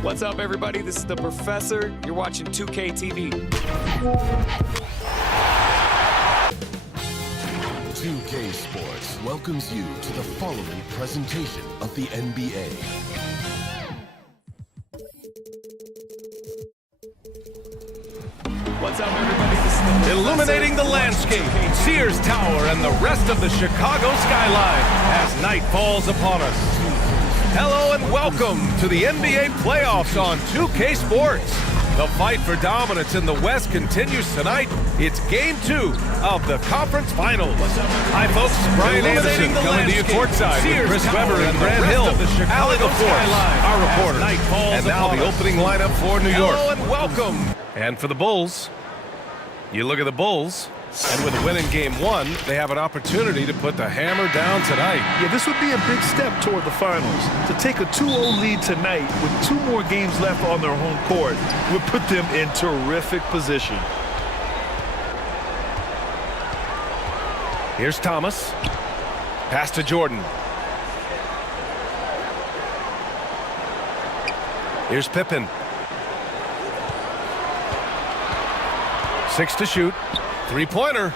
What's up, everybody? This is the Professor. You're watching 2K TV. 2K Sports welcomes you to the following presentation of the NBA. What's up, everybody? This is the Professor. Illuminating the landscape, Sears Tower and the rest of the Chicago skyline as night falls upon us. Hello and welcome to the NBA playoffs on 2K Sports. The fight for dominance in the West continues tonight. It's Game 2 of the Conference Finals. Hi, folks. Brian Anderson coming to you courtside with Chris Webber and Grant Hill. Allie LaForce, our reporter. And now the opening lineup for New York. Hello and welcome. And for the Bulls, you look at the Bulls, and with a win in Game 1, they have an opportunity to put the hammer down tonight. Yeah, this would be a big step toward the finals. To take a 2-0 lead tonight with 2 more games left on their home court would put them in terrific position. Here's Thomas. Pass to Jordan. Here's Pippen. 6 to shoot. Three-pointer.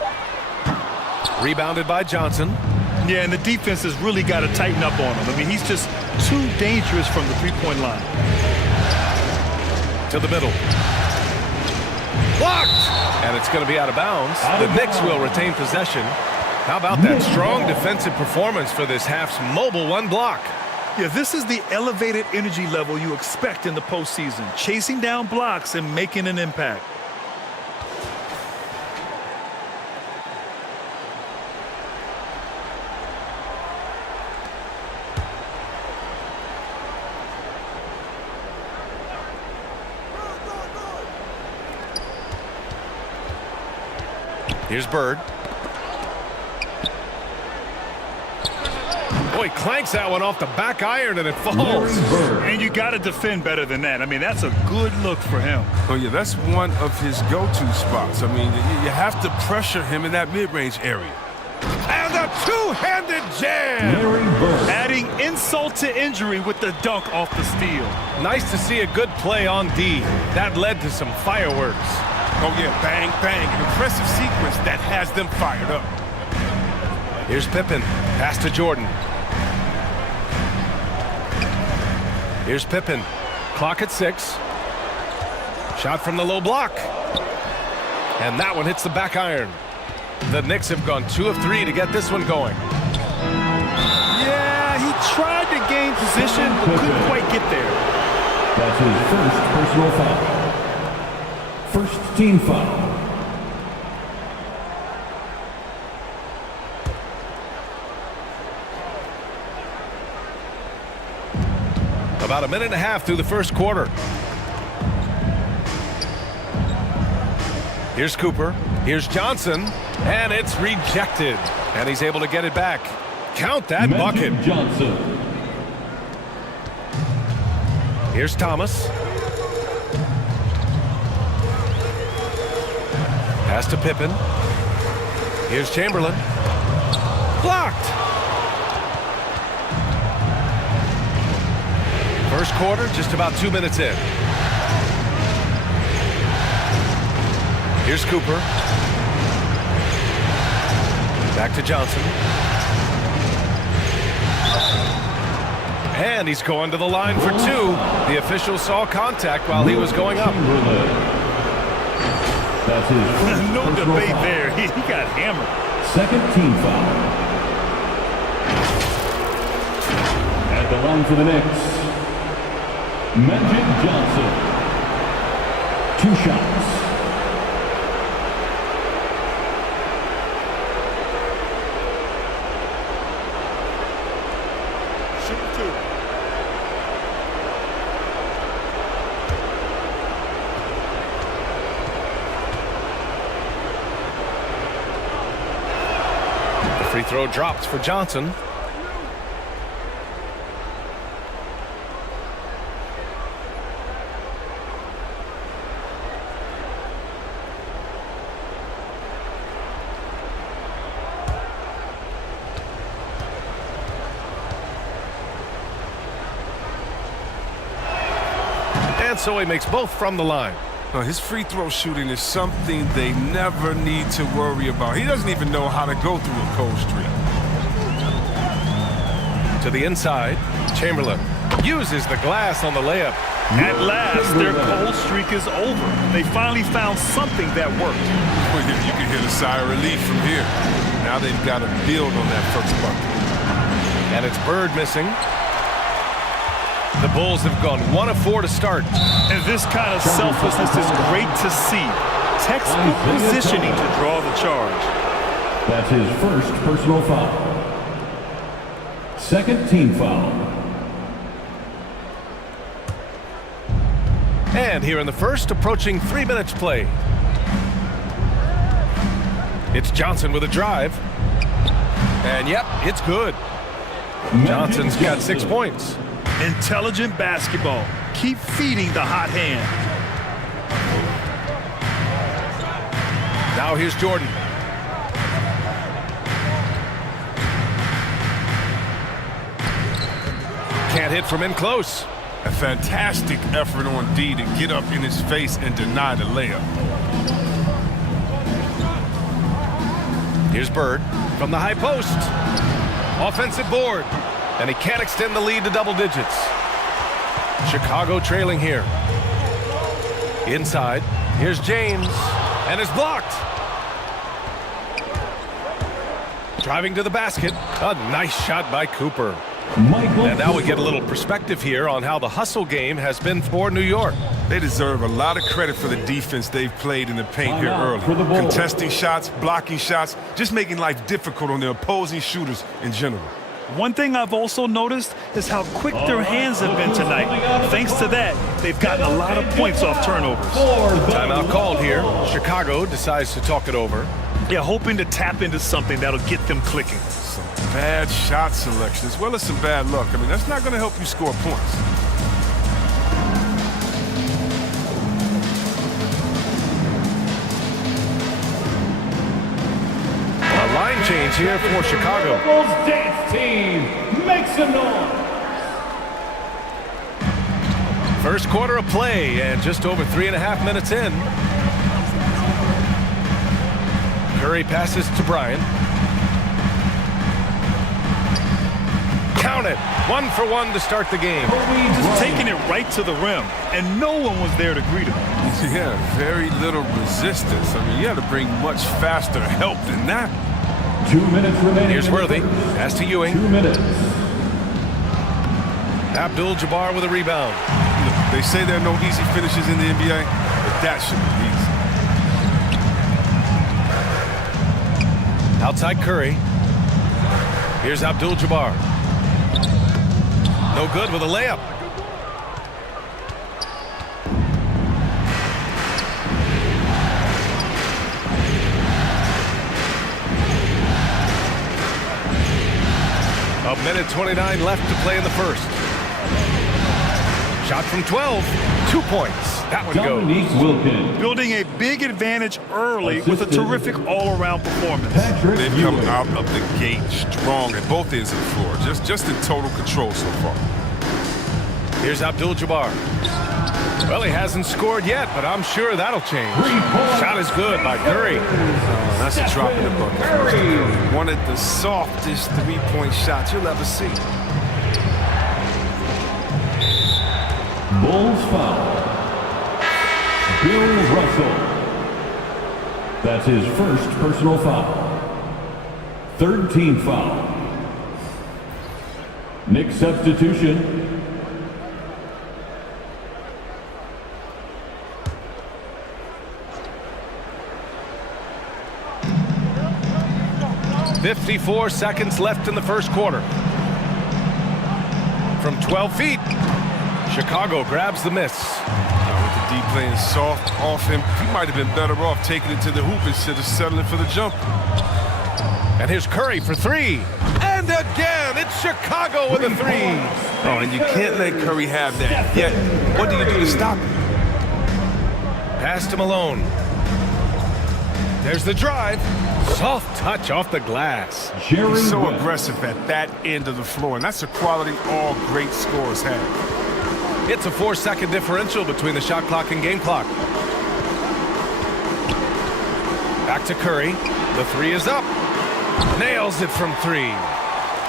Rebounded by Johnson. Yeah, and the defense has really got to tighten up on him. I mean, he's just too dangerous from the three-point line. To the middle. Blocked! And it's going to be out of bounds. The Knicks will retain possession. How about that strong defensive performance for this half's mobile one block? Yeah, this is the elevated energy level you expect in the postseason. Chasing down blocks and making an impact. Here's Bird. Boy, clanks that one off the back iron and it falls. And you got to defend better than that. I mean, that's a good look for him. Oh, yeah, that's one of his go-to spots. I mean, you have to pressure him in that mid-range area. And a two-handed jam. Adding insult to injury with the dunk off the steal. Nice to see a good play on D. That led to some fireworks. Oh, yeah, bang, bang. An impressive sequence that has them fired up. Here's Pippen. Pass to Jordan. Here's Pippen. Clock at 6. Shot from the low block. And that one hits the back iron. The Knicks have gone 2 of 3 to get this one going. Yeah, he tried to gain position, but couldn't quite get there. That's his first personal foul. First team foul. About a minute and a half through the first quarter. Here's Cooper. Here's Johnson. And it's rejected. And he's able to get it back. Count that bucket. Johnson. Here's Thomas. Pass to Pippen. Here's Chamberlain. Blocked. First quarter, just about 2 minutes in. Here's Cooper. Back to Johnson. And he's going to the line for two. The official saw contact while he was going up. That's his No first debate foul. there. He got hammered. Second team foul. At the line for the Knicks, Magic Johnson. 2 shots. Shoot 2. The free throw drops for Johnson. And so he makes both from the line. His free throw shooting is something they never need to worry about. He doesn't even know how to go through a cold streak. To the inside, Chamberlain uses the glass on the layup. At last, their cold streak is over. They finally found something that worked. Well, you can hear the sigh of relief from here. Now they've got to build on that first bucket. And it's Bird missing. The Bulls have gone 1 of 4 to start. And this kind of selflessness is great to see. Textbook positioning to draw the charge. That's his first personal foul. Second team foul. And here in the first, approaching 3 minutes played. It's Johnson with a drive. And yep, it's good. Johnson's got 6 points. Intelligent basketball. Keep feeding the hot hand. Now here's Jordan. Can't hit from in close. A fantastic effort on D to get up in his face and deny the layup. Here's Bird from the high post. Offensive board. And he can't extend the lead to double digits. Chicago trailing here. Inside. Here's James. And it's blocked. Driving to the basket. A nice shot by Cooper. And now we get a little perspective here on how the hustle game has been for New York. They deserve a lot of credit for the defense they've played in the paint here early. For the Bulls. Contesting shots, blocking shots, just making life difficult on the opposing shooters in general. One thing I've also noticed is how quick their hands have been tonight. Thanks to that, they've gotten a lot of points off turnovers. Timeout called here. Chicago decides to talk it over. Yeah, hoping to tap into something that'll get them clicking. Some bad shot selection as well as some bad luck. I mean, that's not going to help you score points. A line change here for Chicago. Bulls dance team, make some noise. First quarter of play and just over 3.5 minutes in. Curry passes to Bryant. Count it. 1 for 1 to start the game. Just taking it right to the rim, and no one was there to greet him. Yeah, very little resistance. I mean, you had to bring much faster help than that. 2 minutes remaining. Here's Worthy. Pass to Ewing. 2 minutes. Abdul-Jabbar with a rebound. Look, they say there are no easy finishes in the NBA, but that should be easy. Outside Curry. Here's Abdul-Jabbar. No good with a layup. Minute 29 left to play in the first. Shot from 12, 2 points. That one goes. Dominique Wilkins. Building a big advantage early with a terrific all-around performance. Patrick They've come Ewing. out of the gate strong at both ends of the floor. Just in total control so far. Here's Abdul-Jabbar. Well, he hasn't scored yet, but I'm sure that'll change. Shot is good by Curry. That's a drop in the bucket. One of the softest three-point shots you'll ever see. Bulls foul. Bill Russell. That's his first personal foul. Third team foul. Knicks substitution. .54 seconds left in the first quarter. From 12 feet, Chicago grabs the miss. With the D playing soft off him, he might have been better off taking it to the hoop instead of settling for the jump. And here's Curry for three. And again, it's Chicago with a three. Oh, and you can't let Curry have that. Yet, what do you do to stop him? Passed him alone. There's the drive. Soft touch off the glass. Jerry He's so West. aggressive at that end of the floor, and that's a quality all great scorers have. It's a 4-second differential between the shot clock and game clock. Back to Curry. The three is up. Nails it from three.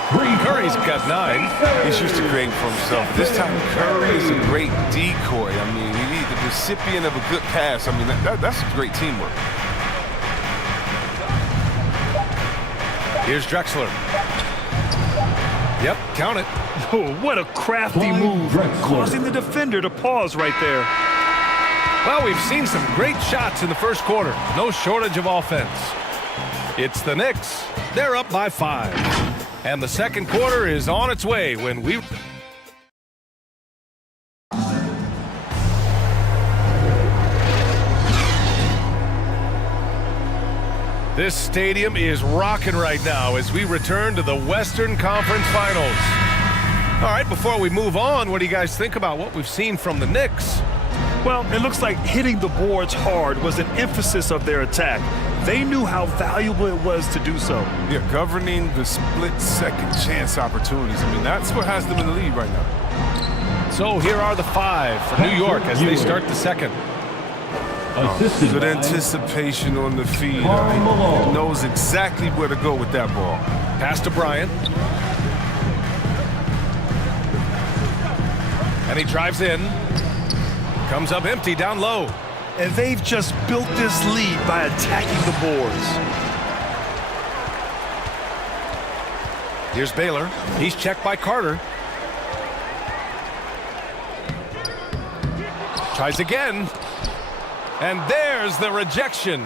Curry's got 9. He's used to creating for himself. This time, Curry is a great decoy. I mean, he's the recipient of a good pass. I mean, that's great teamwork. Here's Drexler. Yep, count it. Oh, what a crafty move, causing the defender to pause right there. Well, we've seen some great shots in the first quarter. No shortage of offense. It's the Knicks. They're up by 5. And the second quarter is on its way when we... This stadium is rocking right now as we return to the Western Conference Finals. All right, before we move on, what do you guys think about what we've seen from the Knicks? Well, it looks like hitting the boards hard was an emphasis of their attack. They knew how valuable it was to do so. Yeah, governing the split-second chance opportunities. I mean, that's what has them in the lead right now. So here are the 5 for New York as they start the second. Assisted Good by anticipation on the feed. Karl Malone. He knows exactly where to go with that ball. Pass to Bryant. And he drives in. Comes up empty down low. And they've just built this lead by attacking the boards. Here's Baylor. He's checked by Carter. Tries again. And there's the rejection.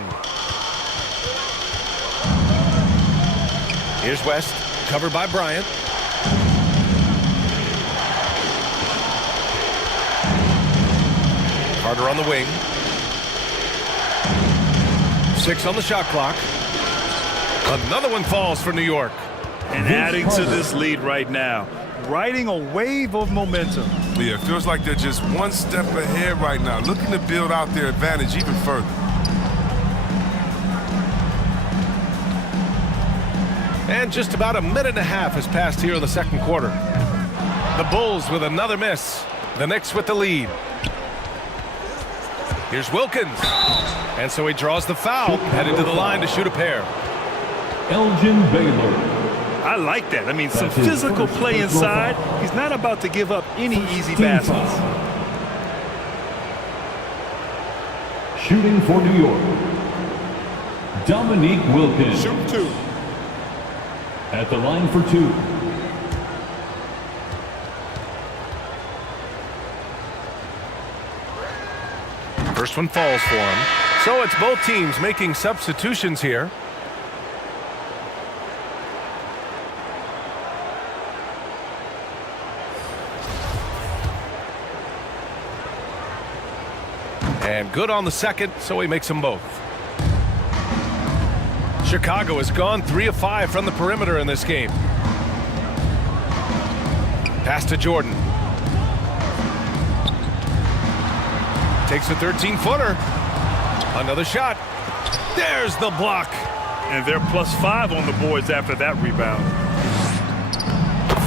Here's West, covered by Bryant. Carter on the wing. 6 on the shot clock. Another one falls for New York. And adding to this lead right now, riding a wave of momentum. Yeah, it feels like they're just one step ahead right now, looking to build out their advantage even further. And just about a minute and a half has passed here in the second quarter. The Bulls with another miss. The Knicks with the lead. Here's Wilkins. And so he draws the foul, headed to the line to shoot a pair. Elgin Baylor. I like that. I mean, some That's his physical first play personal inside. foul. He's not about to give up any easy Team baskets. foul. Shooting for New York. Dominique Wilkins. Shoot 2. At the line for 2. First one falls for him. So it's both teams making substitutions here. And good on the second, so he makes them both. Chicago has gone 3 of 5 from the perimeter in this game. Pass to Jordan. Takes a 13-footer. Another shot. There's the block. And they're +5 on the boards after that rebound.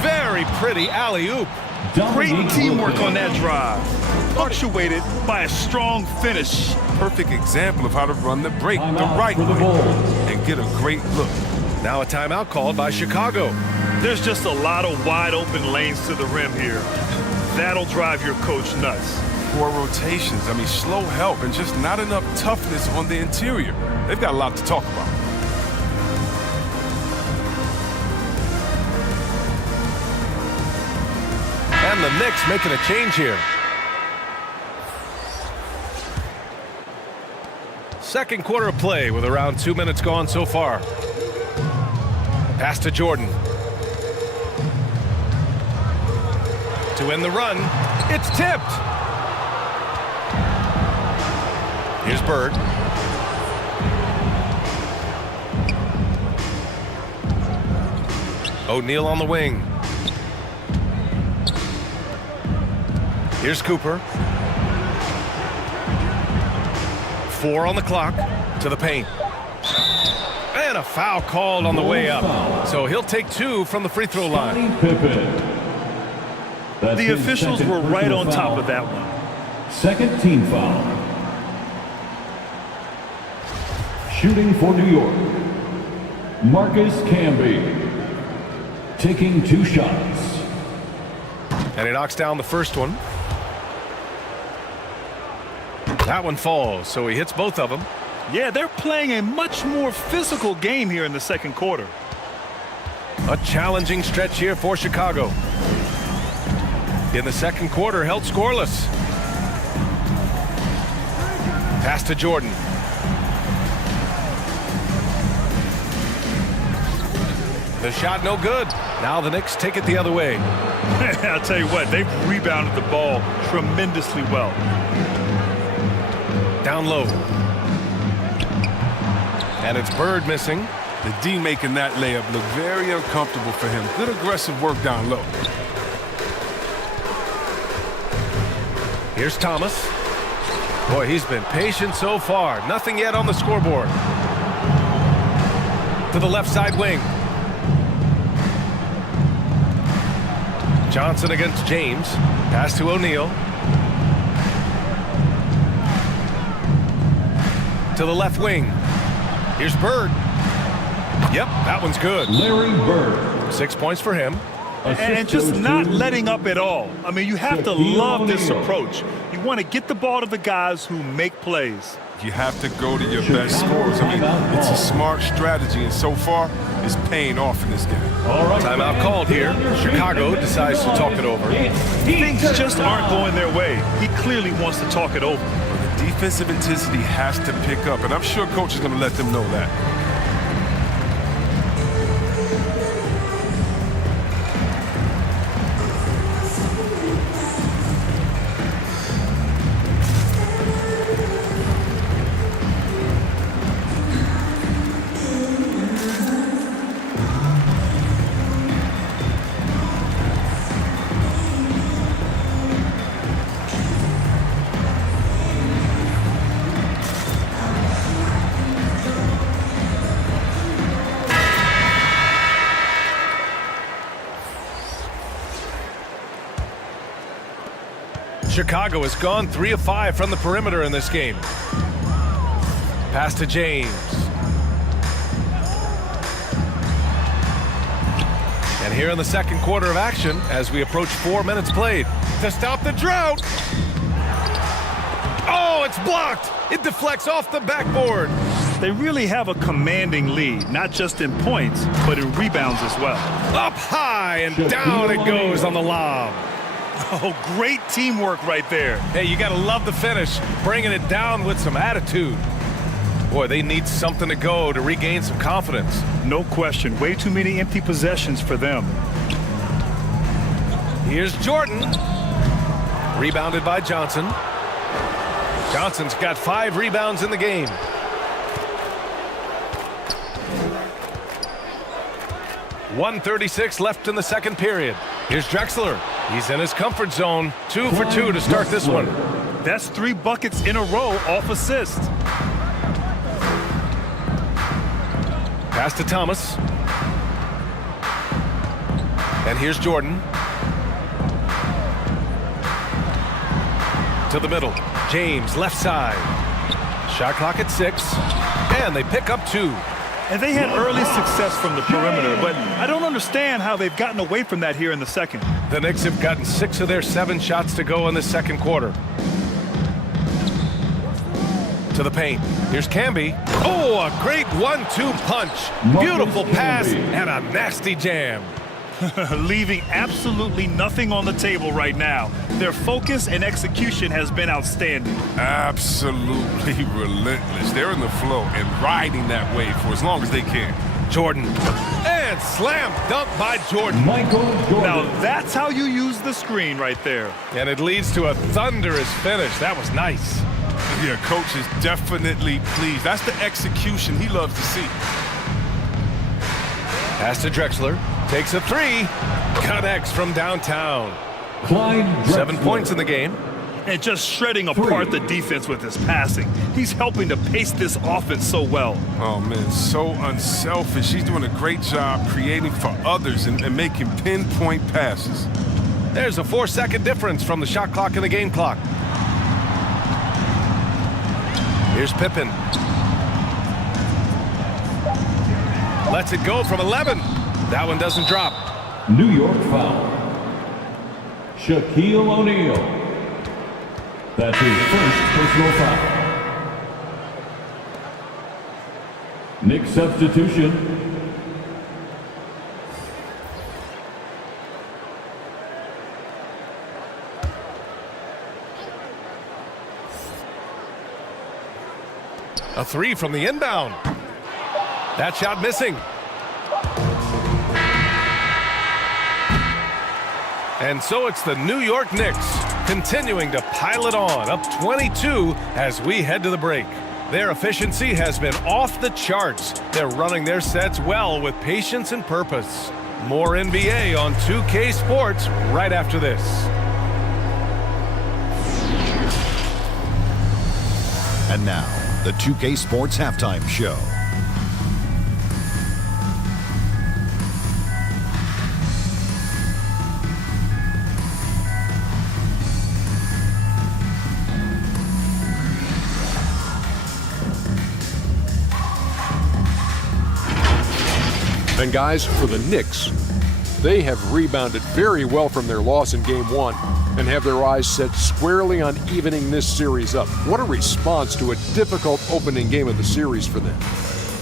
Very pretty alley-oop. Great teamwork on that drive. Punctuated by a strong finish. Perfect example of how to run the break the Timeout right for the way Bulls. and get a great look. Now a timeout called by Chicago. There's just a lot of wide open lanes to the rim here. That'll drive your coach nuts. 4 rotations. I mean, slow help and just not enough toughness on the interior. They've got a lot to talk about. And the Knicks making a change here. Second quarter of play with around 2 minutes gone so far. Pass to Jordan. To end the run, it's tipped. Here's Bird. O'Neal on the wing. Here's Cooper. 4 on the clock. To the paint. And a foul called on the way up. So he'll take 2 from the free throw line. The officials were right on top of that one. Second team foul. Shooting for New York, Marcus Camby. Taking 2 shots. And he knocks down the first one. That one falls, so he hits both of them. Yeah, they're playing a much more physical game here in the second quarter. A challenging stretch here for Chicago. In the second quarter, held scoreless. Pass to Jordan. The shot no good. Now the Knicks take it the other way. I'll tell you what, they've rebounded the ball tremendously well. Down low. And it's Bird missing. The D making that layup look very uncomfortable for him. Good aggressive work down low. Here's Thomas. Boy, he's been patient so far. Nothing yet on the scoreboard. To the left side wing. Johnson against James. Pass to O'Neal. To the left wing. Here's Bird. Yep, that one's good. Larry Bird. 6 points for him. And just not letting up at all. I mean, you have to love this approach. You want to get the ball to the guys who make plays. You have to go to your best scorers. I mean, it's a smart strategy, and so far, it's paying off in this game. Timeout called here. Chicago decides to talk it over. Things just aren't going their way. He clearly wants to talk it over. The defensive intensity has to pick up, and I'm sure coach is going to let them know that. Chicago has gone 3 of 5 from the perimeter in this game. Pass to James. And here in the second quarter of action, as we approach 4 minutes played, to stop the drought. Oh, it's blocked. It deflects off the backboard. They really have a commanding lead, not just in points, but in rebounds as well. Up high and down it goes on the lob. Oh, great teamwork right there. Hey, you got to love the finish, bringing it down with some attitude. Boy, they need something to go to regain some confidence. No question. Way too many empty possessions for them. Here's Jordan. Rebounded by Johnson. Johnson's got 5 rebounds in the game. .136 left in the second period. Here's Drexler. He's in his comfort zone. 2 for 2 to start this one. That's 3 buckets in a row off assist. Pass to Thomas. And here's Jordan. To the middle. James, left side. Shot clock at 6. And they pick up 2. And they had early success from the perimeter, but I don't understand how they've gotten away from that here in the second. The Knicks have gotten 6 of their 7 shots to go in the second quarter. To the paint. Here's Camby. Oh, a great 1-2 punch. Beautiful pass and a nasty jam. Leaving absolutely nothing on the table right now. Their focus and execution has been outstanding. Absolutely relentless. They're in the flow and riding that wave for as long as they can. Jordan. And slam dunk by Jordan. Michael Jordan. Now that's how you use the screen right there. And it leads to a thunderous finish. That was nice. Yeah, coach is definitely pleased. That's the execution he loves to see. Pass to Drexler. Takes a 3. Connects from downtown. Clyde Drexler. 7 points in the game. And just shredding apart the defense with his passing. He's helping to pace this offense so well. Oh, man, so unselfish. He's doing a great job creating for others and making pinpoint passes. There's a 4-second difference from the shot clock and the game clock. Here's Pippen. Lets it go from 11. That one doesn't drop. New York foul. Shaquille O'Neal. That's his first personal foul. Knicks substitution. A 3 from the inbound. That shot missing. And so it's the New York Knicks continuing to pile it on, up 22 as we head to the break. Their efficiency has been off the charts. They're running their sets well with patience and purpose. More NBA on 2K Sports right after this. And now, the 2K Sports Halftime Show. And guys, for the Knicks, they have rebounded very well from their loss in Game 1 and have their eyes set squarely on evening this series up. What a response to a difficult opening game of the series for them.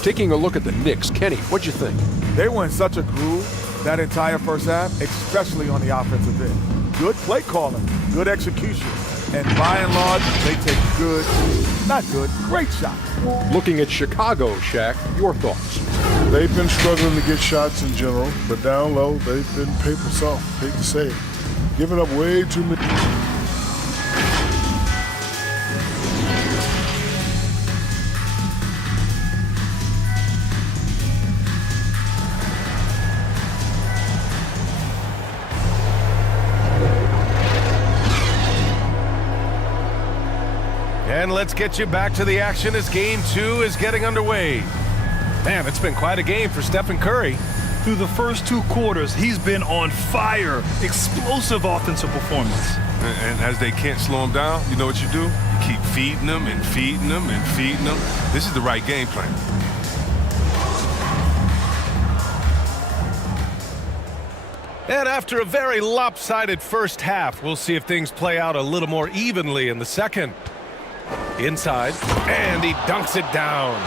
Taking a look at the Knicks, Kenny, what'd you think? They were in such a groove that entire first half, especially on the offensive end. Good play calling, good execution, and by and large, they take great shots. Looking at Chicago, Shaq, your thoughts? They've been struggling to get shots in general, but down low, they've been paper soft. Hate to say it. Giving up way too many. And let's get you back to the action as Game 2 is getting underway. Man, it's been quite a game for Stephen Curry. Through the first 2 quarters, he's been on fire. Explosive offensive performance. And as they can't slow him down, you know what you do? You keep feeding them and feeding them and feeding them. This is the right game plan. And after a very lopsided first half, we'll see if things play out a little more evenly in the second. Inside, and he dunks it down.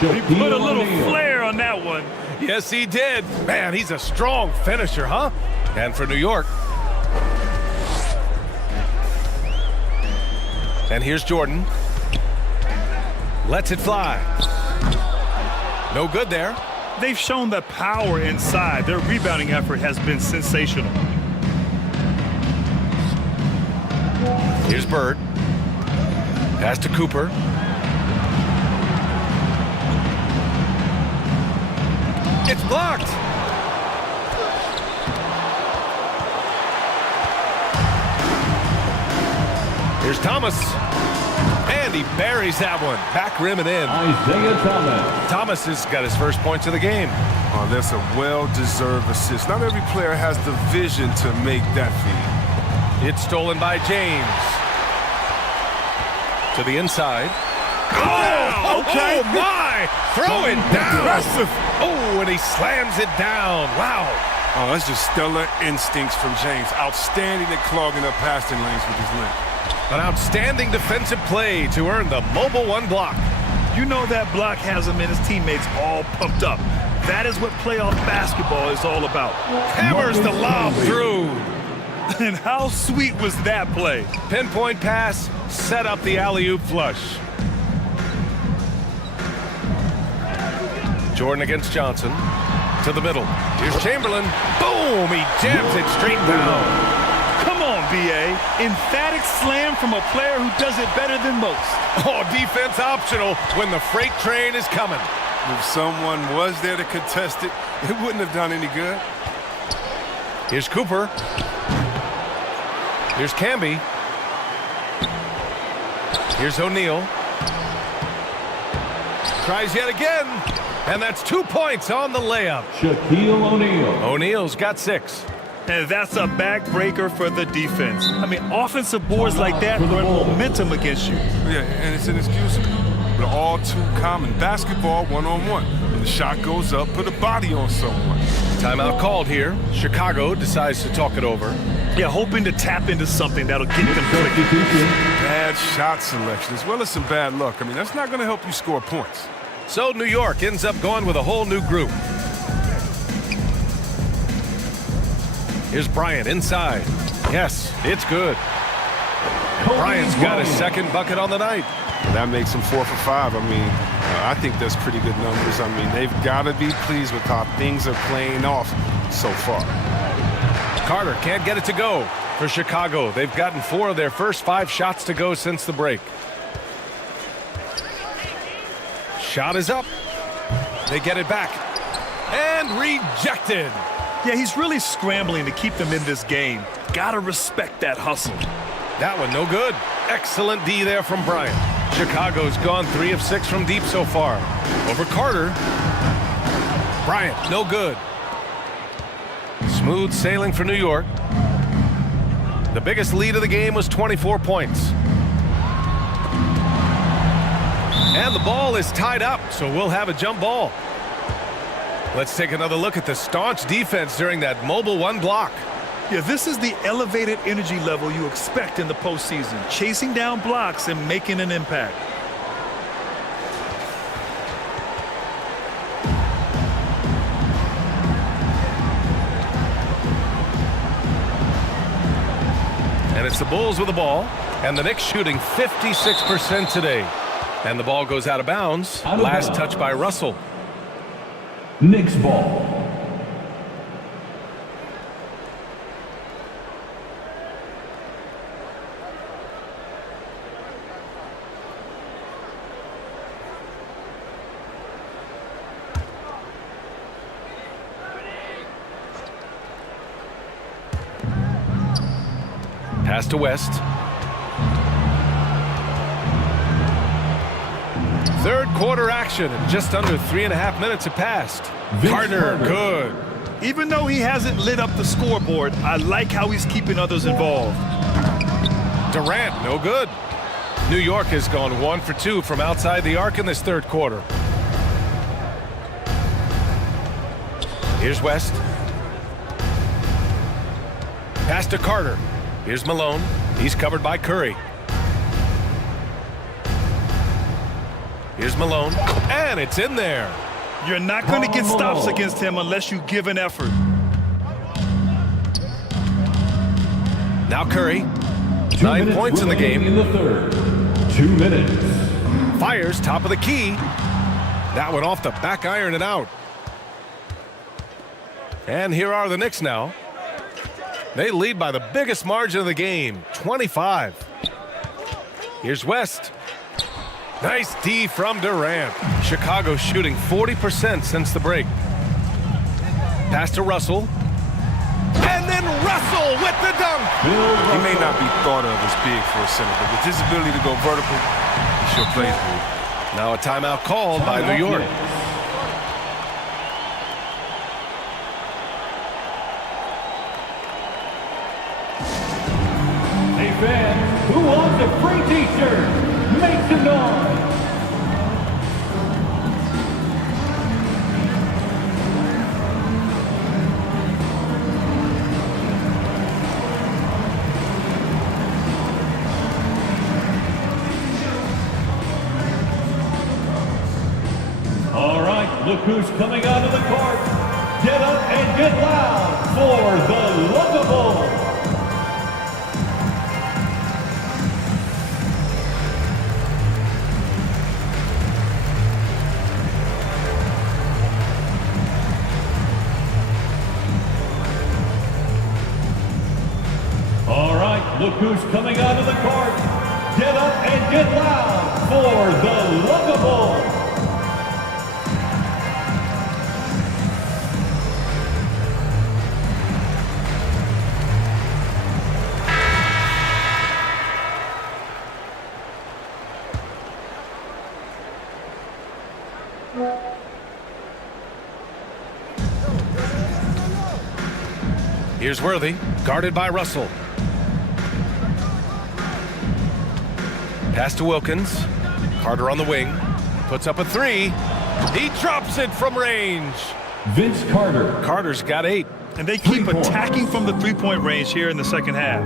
He put a little flair on that one. Yes, he did. Man, he's a strong finisher, huh? And for New York. And here's Jordan. Lets it fly. No good there. They've shown the power inside. Their rebounding effort has been sensational. Here's Bird. Pass to Cooper. It's blocked. Here's Thomas. And he buries that one. Back rim and in. Isaiah Thomas. Thomas has got his first points of the game. Oh, that's a well-deserved assist. Not every player has the vision to make that feed. It's stolen by James. To the inside. Oh, okay. Oh my! Throw it down. Impressive. Oh, and he slams it down. Wow. Oh, that's just stellar instincts from James. Outstanding at clogging up passing lanes with his length. An outstanding defensive play to earn the mobile one block. You know that block has him and his teammates all pumped up. That is what playoff basketball is all about. Hammers the lob through. And how sweet was that play? Pinpoint pass, set up the alley-oop flush. Jordan against Johnson. To the middle. Here's Chamberlain. Boom! He jams it straight down. Come on, B.A. Emphatic slam from a player who does it better than most. Oh, defense optional when the freight train is coming. If someone was there to contest it, it wouldn't have done any good. Here's Cooper. Here's Camby. Here's O'Neal. Tries yet again. And that's 2 points on the layup. Shaquille O'Neal. O'Neal's got 6. And that's a backbreaker for the defense. I mean, offensive boards like that run momentum against you. Yeah, and it's inexcusable. But all too common. Basketball one-on-one. When the shot goes up, put a body on someone. Timeout called here. Chicago decides to talk it over. Yeah, hoping to tap into something that'll get them quick. Bad shot selection, as well as some bad luck. I mean, that's not going to help you score points. So New York ends up going with a whole new group. Here's Bryant inside. Yes, it's good. Bryant's got his second bucket on the night. That makes him 4 for 5. I mean, I think that's pretty good numbers. I mean, they've got to be pleased with how things are playing off so far. Carter can't get it to go for Chicago. They've gotten 4 of their first 5 shots to go since the break. Shot is up. They get it back. And rejected. Yeah, he's really scrambling to keep them in this game. Gotta respect that hustle. That one no good. Excellent D there from Bryant. Chicago's gone 3 of 6 from deep so far. Over Carter. Bryant, no good. Smooth sailing for New York. The biggest lead of the game was 24 points. And the ball is tied up, so we'll have a jump ball. Let's take another look at the staunch defense during that mobile one block. Yeah, this is the elevated energy level you expect in the postseason. Chasing down blocks and making an impact. And it's the Bulls with the ball. And the Knicks shooting 56% today. And the ball goes out of bounds. Last touch by Russell. Knicks ball. Pass to West. Third quarter action, and just under 3.5 minutes have passed. Carter, good. Even though he hasn't lit up the scoreboard, I like how he's keeping others involved. Durant, no good. New York has gone 1 for 2 from outside the arc in this third quarter. Here's West. Pass to Carter. Here's Malone. He's covered by Curry. Here's Malone. And it's in there. You're not going to get stops against him unless you give an effort. Now Curry. 9 points in the game. In the third. 2 minutes. Fires top of the key. That one off the back iron and out. And here are the Knicks now. They lead by the biggest margin of the game, 25. Here's West. Nice D from Durant. Chicago shooting 40% since the break. Pass to Russell. And then Russell with with the dunk. He may not be thought of as big for a center, but with his ability to go vertical, he sure plays good. Now a timeout called by New York. Hey fans, who wants a free t-shirt? Make some noise. All right, look who's coming out of the court. Get up and get loud for the Lookable. All right, look who's coming out of the court. Get up and get loud for the Lookable. Here's Worthy, guarded by Russell. Pass to Wilkins. Carter on the wing. Puts up a three. He drops it from range. Vince Carter. Carter's got 8. And they keep attacking from the three-point range here in the second half.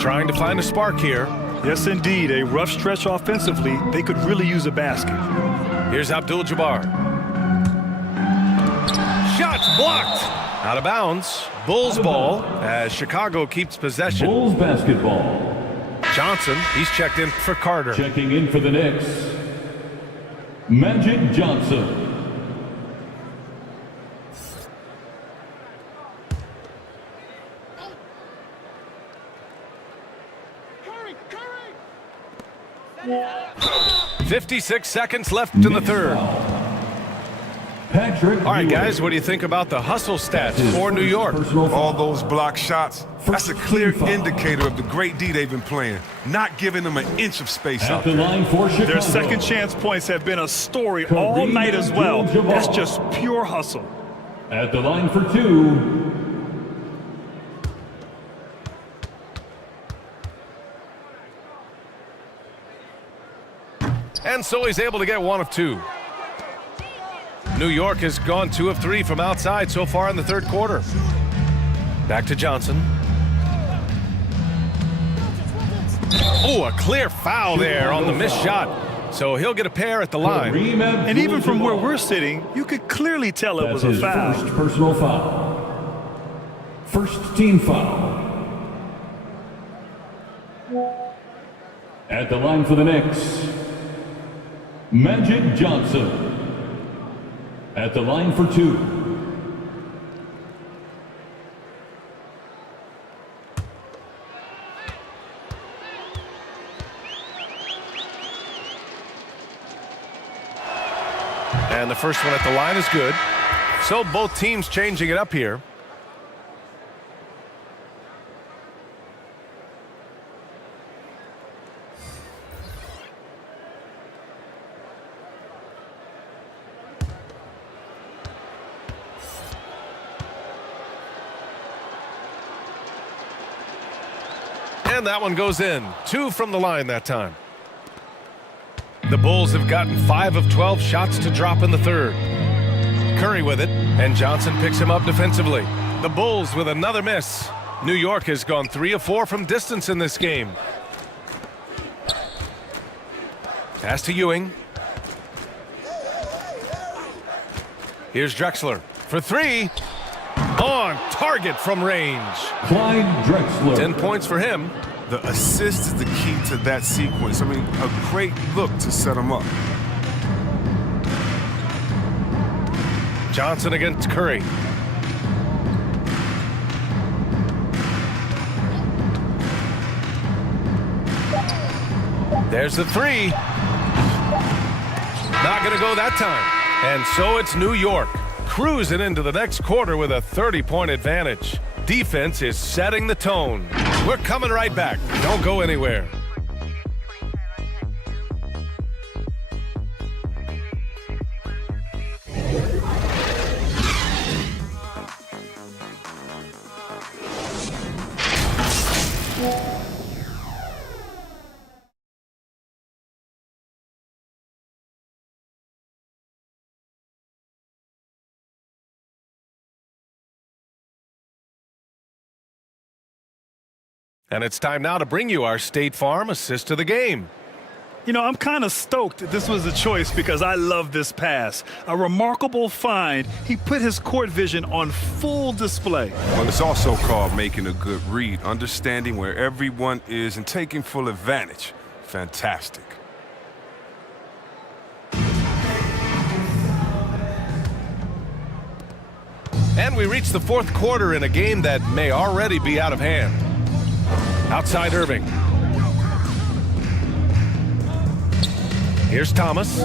Trying to find a spark here. Yes, indeed. A rough stretch offensively. They could really use a basket. Here's Abdul-Jabbar. Shots blocked. Out of bounds. Bulls ball as Chicago keeps possession. Bulls basketball. Johnson, he's checked in for Carter. Checking in for the Knicks. Magic Johnson. Curry. 56 seconds left in the third. Patrick. All right, guys, what do you think about the hustle stats for New York? All those block shots, that's a clear indicator of the great D they've been playing, not giving them an inch of space out there. Their second chance points have been a story all night as well. That's just pure hustle. At the line for 2. And so he's able to get 1 of 2. New York has gone 2 of 3 from outside so far in the third quarter. Back to Johnson. Oh, a clear foul there on the missed shot. So he'll get a pair at the line. And even from where we're sitting, you could clearly tell it was a foul. First personal foul. First team foul. At the line for the Knicks, Magic Johnson. At the line for 2. And the first one at the line is good. So both teams changing it up here. And that one goes in. 2 from the line that time. The Bulls have gotten 5 of 12 shots to drop in the third. Curry with it, and Johnson picks him up defensively. The Bulls with another miss. New York has gone 3 of 4 from distance in this game. Pass to Ewing. Here's Drexler for 3. On target from range. Clyde Drexler. 10 points for him. The assist is the key to that sequence. I mean, a great look to set him up. Johnson against Curry. There's the 3. Not going to go that time. And so it's New York cruising into the next quarter with a 30-point advantage. defense is setting the tone. We're coming right back. Don't go anywhere. And it's time now to bring you our State Farm assist to the game. You know, I'm kind of stoked this was a choice because I love this pass. A remarkable find. He put his court vision on full display. Well, it's also called making a good read, understanding where everyone is and taking full advantage. Fantastic. And we reach the fourth quarter in a game that may already be out of hand. Outside Irving. Here's Thomas.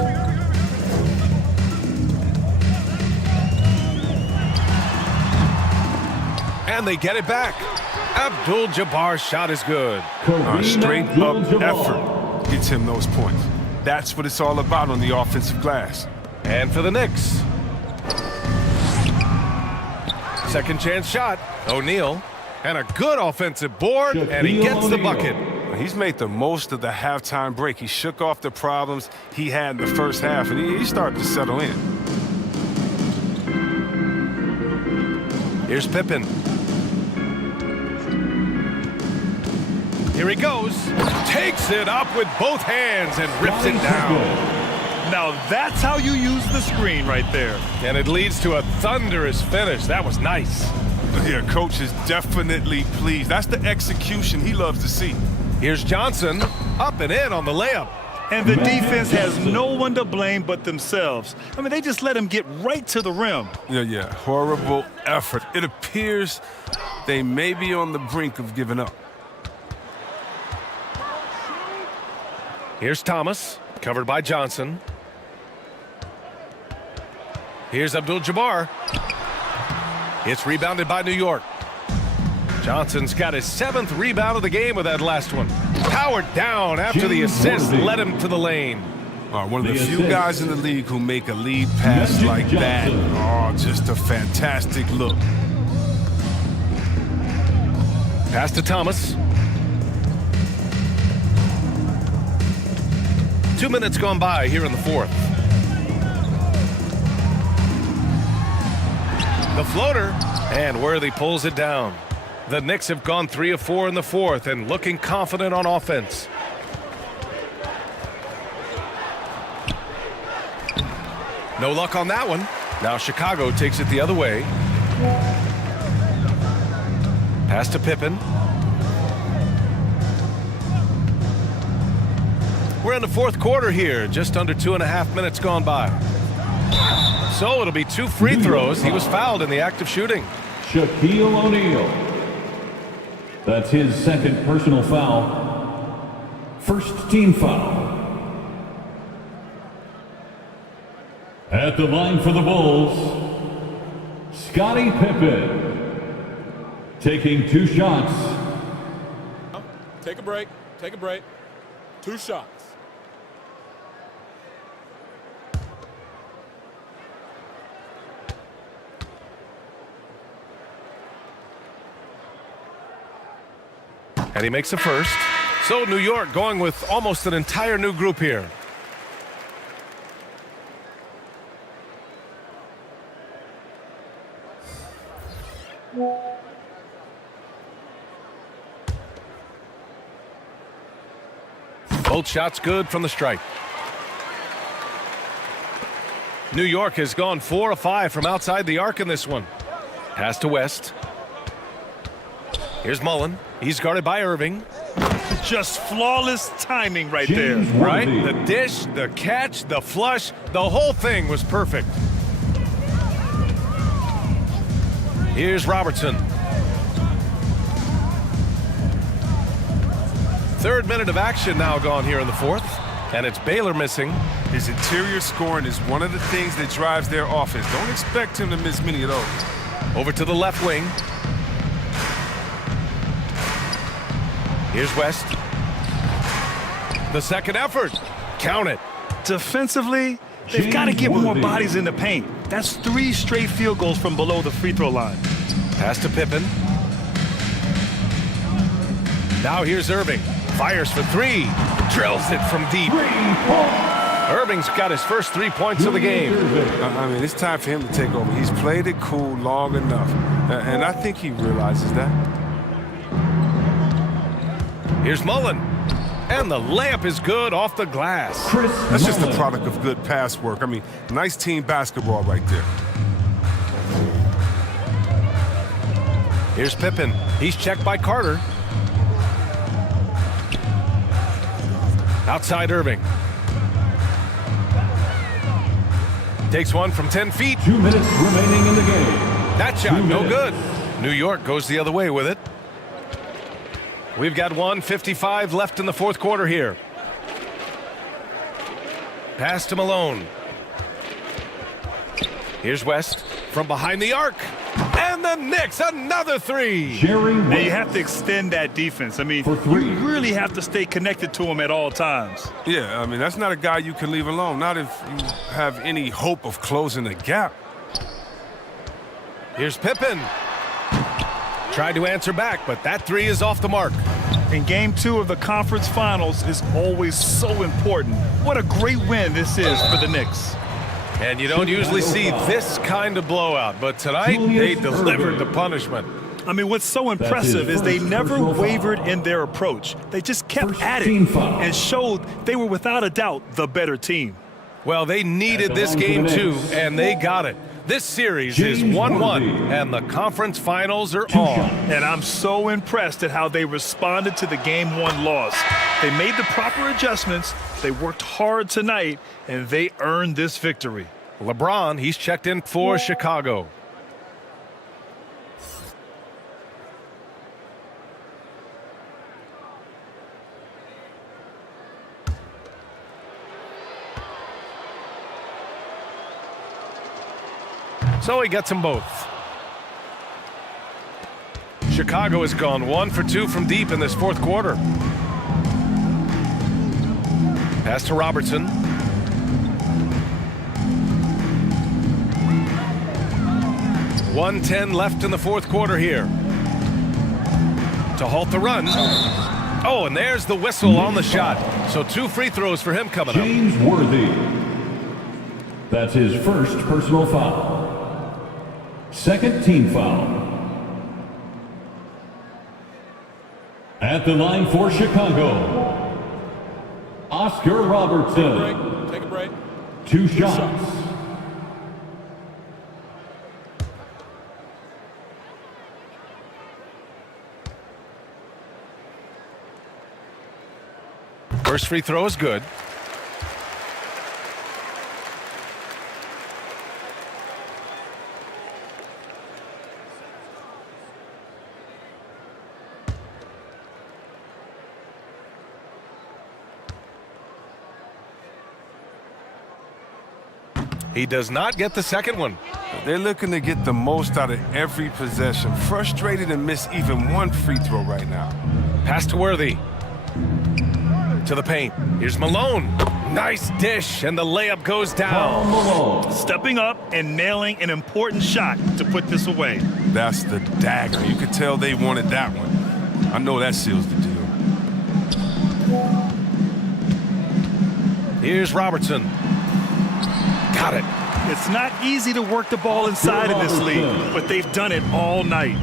And they get it back. Abdul-Jabbar's shot is good. Straight up effort gets him those points. That's what it's all about on the offensive glass. And for the Knicks. Second chance shot. O'Neal. And a good offensive board, and he gets the bucket. He's made the most of the halftime break. He shook off the problems he had in the first half, and he started to settle in. Here's Pippen. Here he goes. Takes it up with both hands and rips it down. Now that's how you use the screen right there. And it leads to a thunderous finish. That was nice. Yeah, coach is definitely pleased. That's the execution he loves to see. Here's Johnson, up and in on the layup. And the defense has no one to blame but themselves. I mean, they just let him get right to the rim. Yeah, horrible effort. It appears they may be on the brink of giving up. Here's Thomas, covered by Johnson. Here's Abdul-Jabbar. It's rebounded by New York. Johnson's got his 7th rebound of the game with that last one. Powered down after the assist led him to the lane. One of the few guys in the league who make a lead pass like that. Oh, just a fantastic look. Pass to Thomas. 2 minutes gone by here in the fourth. The floater, and Worthy pulls it down. The Knicks have gone 3 of 4 in the fourth and looking confident on offense. No luck on that one. Now Chicago takes it the other way. Pass to Pippen. We're in the fourth quarter here, just under 2.5 minutes gone by. So it'll be 2 free throws. He was fouled in the act of shooting. Shaquille O'Neal. That's his 2nd personal foul. First team foul. At the line for the Bulls, Scottie Pippen. Taking 2 shots. Take a break. 2 shots. And he makes the first. So New York going with almost an entire new group here. Both shots good from the stripe. New York has gone 4 of 5 from outside the arc in this one. Pass to West. Here's Mullen. He's guarded by Irving. Just flawless timing right there. Right? The dish, the catch, the flush, the whole thing was perfect. Here's Robertson. 3rd minute of action now gone here in the fourth. And it's Baylor missing. His interior scoring is one of the things that drives their offense. Don't expect him to miss many of those. Over to the left wing. Here's West. The second effort. Count it. Defensively, they've got to get more bodies in the paint. That's 3 straight field goals from below the free throw line. Pass to Pippen. Now here's Irving. Fires for 3. Drills it from deep. Irving's got his first 3 points of the game. I mean, it's time for him to take over. He's played it cool long enough, and I think he realizes that. Here's Mullen. And the layup is good off the glass. That's just the product of good pass work. I mean, nice team basketball right there. Here's Pippen. He's checked by Carter. Outside Irving. Takes one from 10 feet. 2 minutes remaining in the game. That shot, no good. New York goes the other way with it. We've got 1:55 left in the fourth quarter here. Pass to Malone. Here's West from behind the arc. And the Knicks, another 3. Now you have to extend that defense. I mean, you really have to stay connected to him at all times. Yeah, I mean, that's not a guy you can leave alone, not if you have any hope of closing the gap. Here's Pippen. Tried to answer back, but that 3 is off the mark. And Game 2 of the conference finals is always so important. What a great win this is for the Knicks. And you don't usually see this kind of blowout, but tonight they delivered the punishment. I mean, what's so impressive is they never wavered in their approach. They just kept at it and showed they were without a doubt the better team. Well, they needed this game too, and they got it. This series is 1-1, and the conference finals are on. And I'm so impressed at how they responded to the Game 1 loss. They made the proper adjustments, they worked hard tonight, and they earned this victory. LeBron, he's checked in for Chicago. So he gets them both. Chicago has gone 1 for 2 from deep in this fourth quarter. Pass to Robertson. .110 left in the fourth quarter here. To halt the run. Oh, and there's the whistle on the shot. So 2 free throws for him coming up. James Worthy. That's his first personal foul. Second team foul. At the line for Chicago, Oscar Robertson. Take a break. 2 shots. First free throw is good. He does not get the second one. They're looking to get the most out of every possession. Frustrated and miss even 1 free throw right now. Pass to Worthy. To the paint. Here's Malone. Nice dish, and the layup goes down. Stepping up and nailing an important shot to put this away. That's the dagger. You could tell they wanted that one. I know that seals the deal. Here's Robertson. Got it. It's not easy to work the ball inside in this league, but they've done it all night.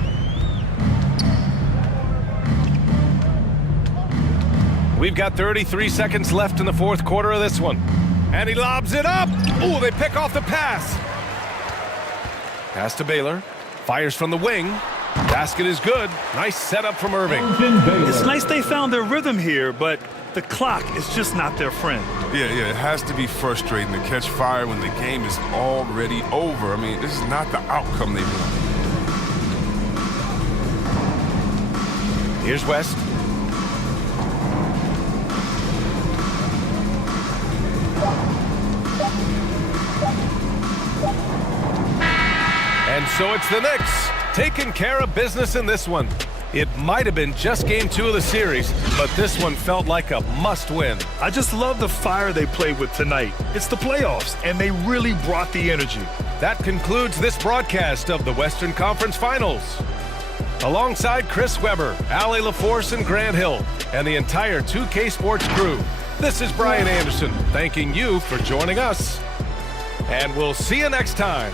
We've got 33 seconds left in the fourth quarter of this one. And he lobs it up. Ooh, they pick off the pass. Pass to Baylor. Fires from the wing. Basket is good. Nice setup from Irving. It's nice they found their rhythm here, but the clock is just not their friend. Yeah, it has to be frustrating to catch fire when the game is already over. I mean, this is not the outcome they want. Here's West. And so it's the Knicks taking care of business in this one. It might have been just game 2 of the series, but this one felt like a must-win. I just love the fire they played with tonight. It's the playoffs, and they really brought the energy. That concludes this broadcast of the Western Conference Finals. Alongside Chris Webber, Allie LaForce, and Grant Hill, and the entire 2K Sports crew, this is Brian Anderson thanking you for joining us. And we'll see you next time.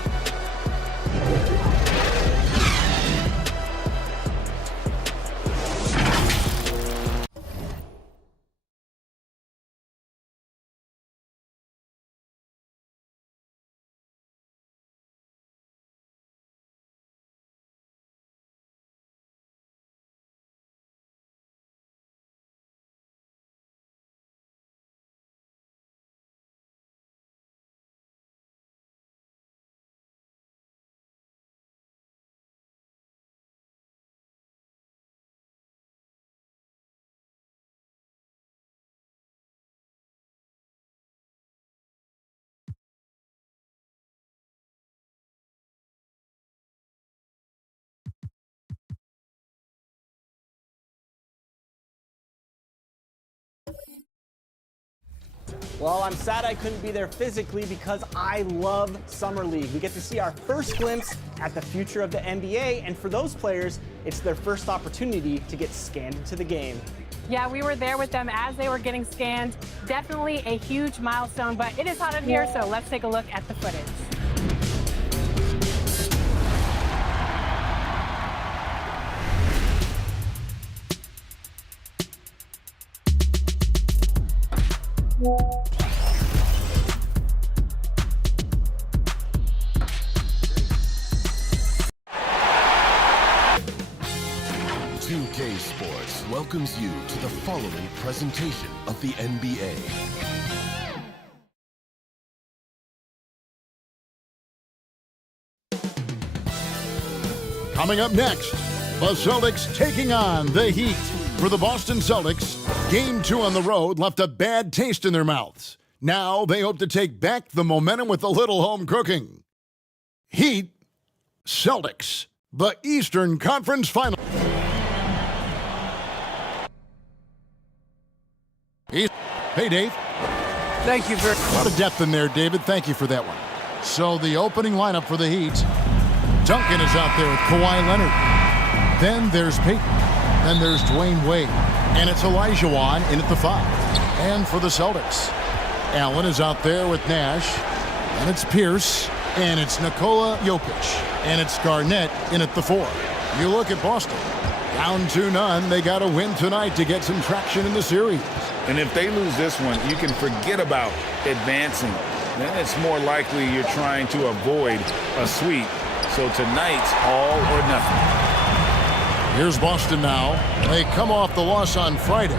Well, I'm sad I couldn't be there physically because I love Summer League. We get to see our first glimpse at the future of the NBA, and for those players, it's their first opportunity to get scanned into the game. Yeah, we were there with them as they were getting scanned. Definitely a huge milestone, but it is hot in here, so let's take a look at the footage. Sports welcomes you to the following presentation of the NBA. Coming up next, the Celtics taking on the Heat. For the Boston Celtics, Game 2 on the road left a bad taste in their mouths. Now they hope to take back the momentum with a little home cooking. Heat, Celtics, the Eastern Conference Final. Hey, Dave. Thank you very much. A lot of depth in there, David. Thank you for that one. So the opening lineup for the Heat. Duncan is out there with Kawhi Leonard. Then there's Peyton. Then there's Dwayne Wade. And it's Olajuwon in at the 5. And for the Celtics, Allen is out there with Nash. And it's Pierce. And it's Nikola Jokic. And it's Garnett in at the 4. You look at Boston. Down 2-0. They got to win tonight to get some traction in the series. And if they lose this one, you can forget about advancing. Then it's more likely you're trying to avoid a sweep. So tonight's all or nothing. Here's Boston now. They come off the loss on Friday.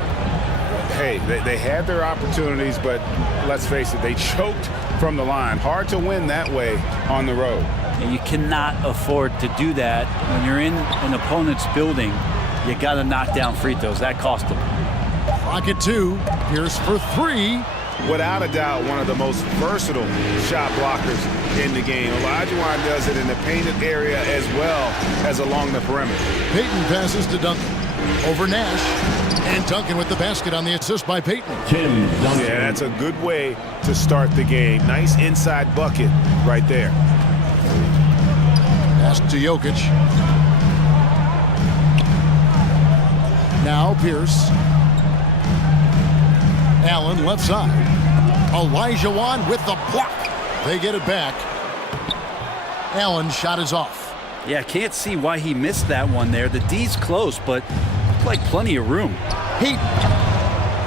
Hey, they had their opportunities, but let's face it, they choked from the line. Hard to win that way on the road. And you cannot afford to do that when you're in an opponent's building. You got to knock down free throws. That cost them. Clock at 2. Pierce for 3. Without a doubt, one of the most versatile shot blockers in the game. Olajuwon does it in the painted area as well as along the perimeter. Peyton passes to Duncan. Over Nash. And Duncan with the basket on the assist by Peyton. Yeah, that's a good way to start the game. Nice inside bucket right there. Pass to Jokic. Now Pierce. Allen left side. Olajuwon with the block. They get it back. Allen's shot is off. Yeah, can't see why he missed that one there. The D's close, but looked like plenty of room. Heat.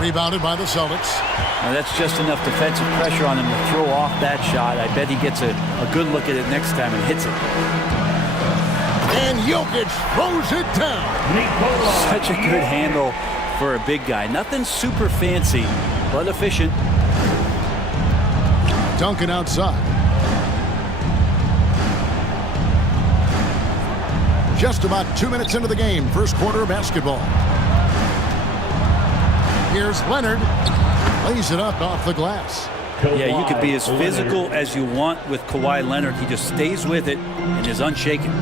Rebounded by the Celtics. Now that's just enough defensive pressure on him to throw off that shot. I bet he gets a good look at it next time and hits it. And Jokic throws it down. Such a good handle for a big guy. Nothing super fancy, but efficient. Duncan outside. Just about 2 minutes into the game. First quarter of basketball. Here's Leonard. Lays it up off the glass. Yeah, you could be as physical as you want with Kawhi Leonard. He just stays with it and is unshaken.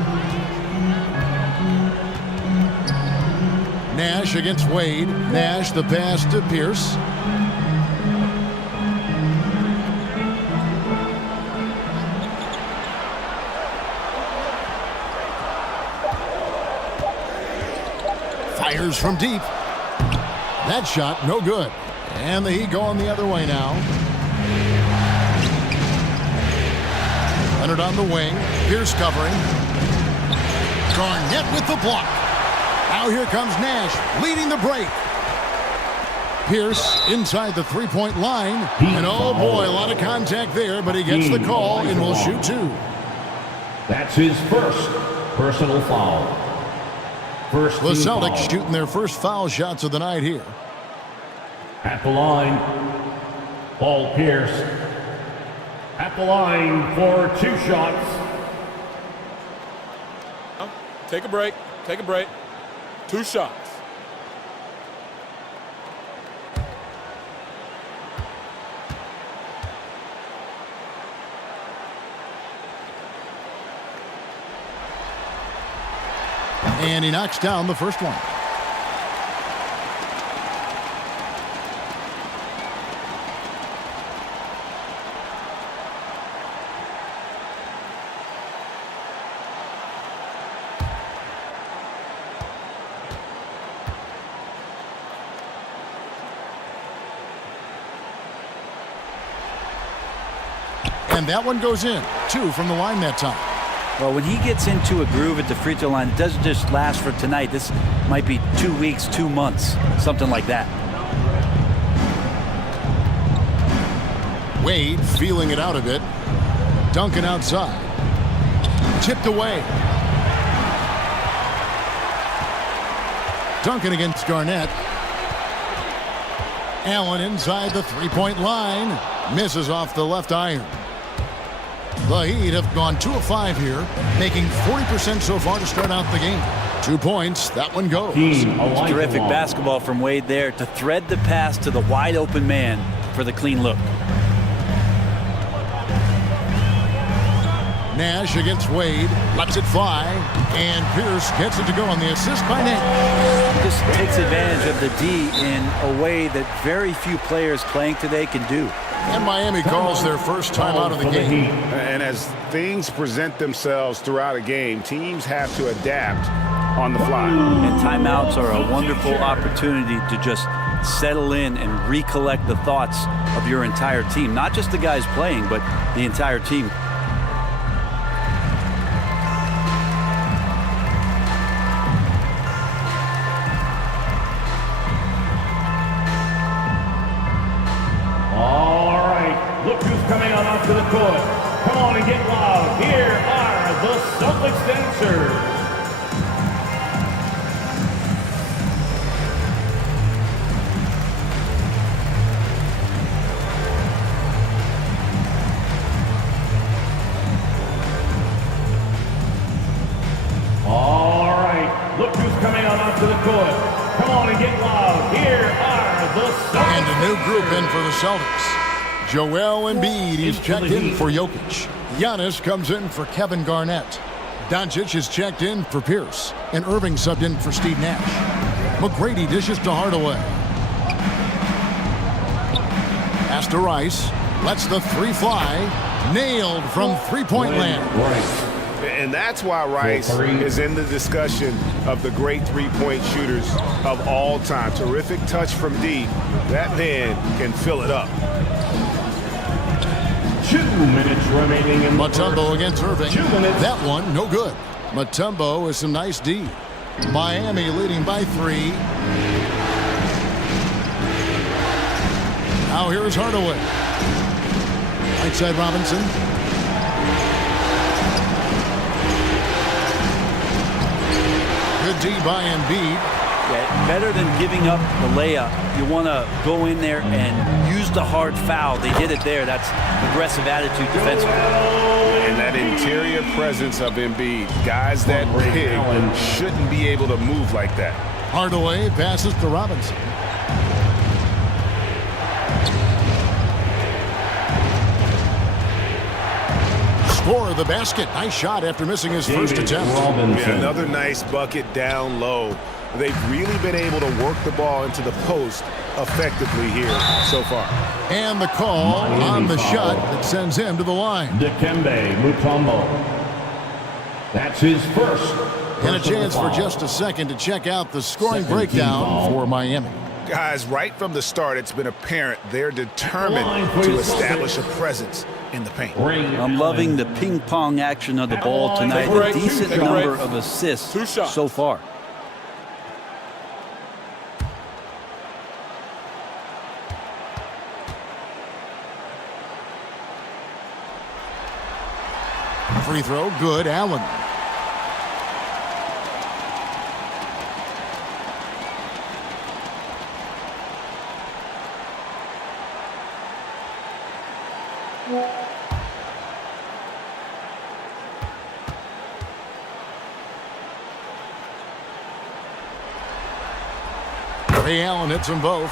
Nash against Wade. Nash the pass to Pierce. Fires from deep. That shot no good. And the Heat going the other way now. Leonard on the wing. Pierce covering. Garnett with the block. Now here comes Nash leading the break. Pierce inside the three-point line. And oh boy, a lot of contact there, but he gets the call and will shoot two. That's his first personal foul. First The Celtics foul. shooting their first foul shots of the night here. At the line, Paul Pierce. At the line for 2 shots. Take a break. Take a break. 2 shots. And he knocks down the first one. And that one goes in. 2 from the line that time. Well, when he gets into a groove at the free throw line, it doesn't just last for tonight. This might be 2 weeks, 2 months, something like that. Wade feeling it out a bit. Duncan outside. Tipped away. Duncan against Garnett. Allen inside the three-point line. Misses off the left iron. The Heat have gone 2 of 5 here, making 40% so far to start out the game. 2 points, that one goes. Terrific basketball from Wade there to thread the pass to the wide open man for the clean look. Nash against Wade, lets it fly, and Pierce gets it to go on the assist by Nash. Just takes advantage of the D in a way that very few players playing today can do. And Miami calls their first time out of the game. And as things present themselves throughout a game, teams have to adapt on the fly. And timeouts are a wonderful opportunity to just settle in and recollect the thoughts of your entire team. Not just the guys playing, but the entire team. Coming on up to the court. Come on and get loud. Here are the Celtics dancers. All right. Look who's coming on up to the court. Come on and get loud. Here are the Celtics. And a new group in for the Celtics. Joel Embiid is checked in for Jokic. Giannis comes in for Kevin Garnett. Doncic is checked in for Pierce. And Irving subbed in for Steve Nash. McGrady dishes to Hardaway. Pass to Rice. Lets the three fly. Nailed from three-point land. And that's why Rice is in the discussion of the great three-point shooters of all time. Terrific touch from deep. That man can fill it up. 2 minutes remaining in the Mutombo against Irving. 2 minutes. That one, no good. Mutombo with some nice D. Miami leading by 3. Now here's Hardaway. Right side Robinson. Good D by Embiid. Yeah, better than giving up the layup, you want to go in there and use the hard foul. They did it there. That's aggressive attitude defensively. And that interior presence of Embiid. Guys that big shouldn't be able to move like that. Hardaway passes to Robinson. Score of the basket. Nice shot after missing his first attempt. Yeah, another nice bucket down low. They've really been able to work the ball into the post effectively here so far. And the call on the shot that sends him to the line. Dikembe Mutombo. That's his first. And a chance for just a second to check out the scoring breakdown for Miami. Guys, right from the start, it's been apparent they're determined to establish a presence in the paint. I'm loving the ping pong action of the ball tonight. A decent number of assists so far. Free throw, good. Allen. Ray Allen hits them both.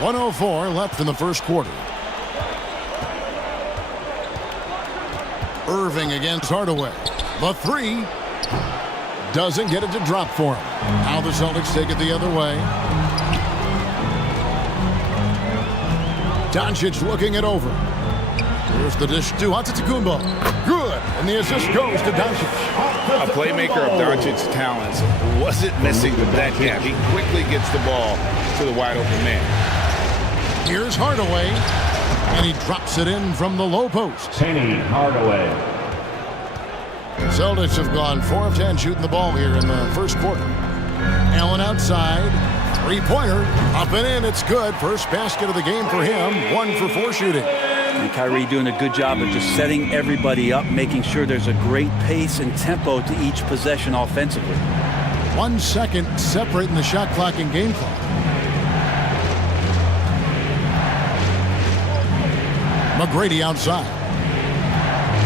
1:04 left in the first quarter. Irving against Hardaway. The three doesn't get it to drop for him. Now the Celtics take it the other way. Doncic looking it over. Here's the dish to Antetokounmpo. Good, and the assist goes to Doncic. A playmaker of Doncic's talents wasn't missing that gap. He quickly gets the ball to the wide open man. Here's Hardaway, and he drops it in from the low post. Penny Hardaway. The Celtics have gone 4 of 10 shooting the ball here in the first quarter. Allen outside. Three-pointer. Up and in. It's good. First basket of the game for him. 1 for 4 shooting. And Kyrie doing a good job of just setting everybody up, making sure there's a great pace and tempo to each possession offensively. 1 second separating the shot clock and game clock. McGrady outside.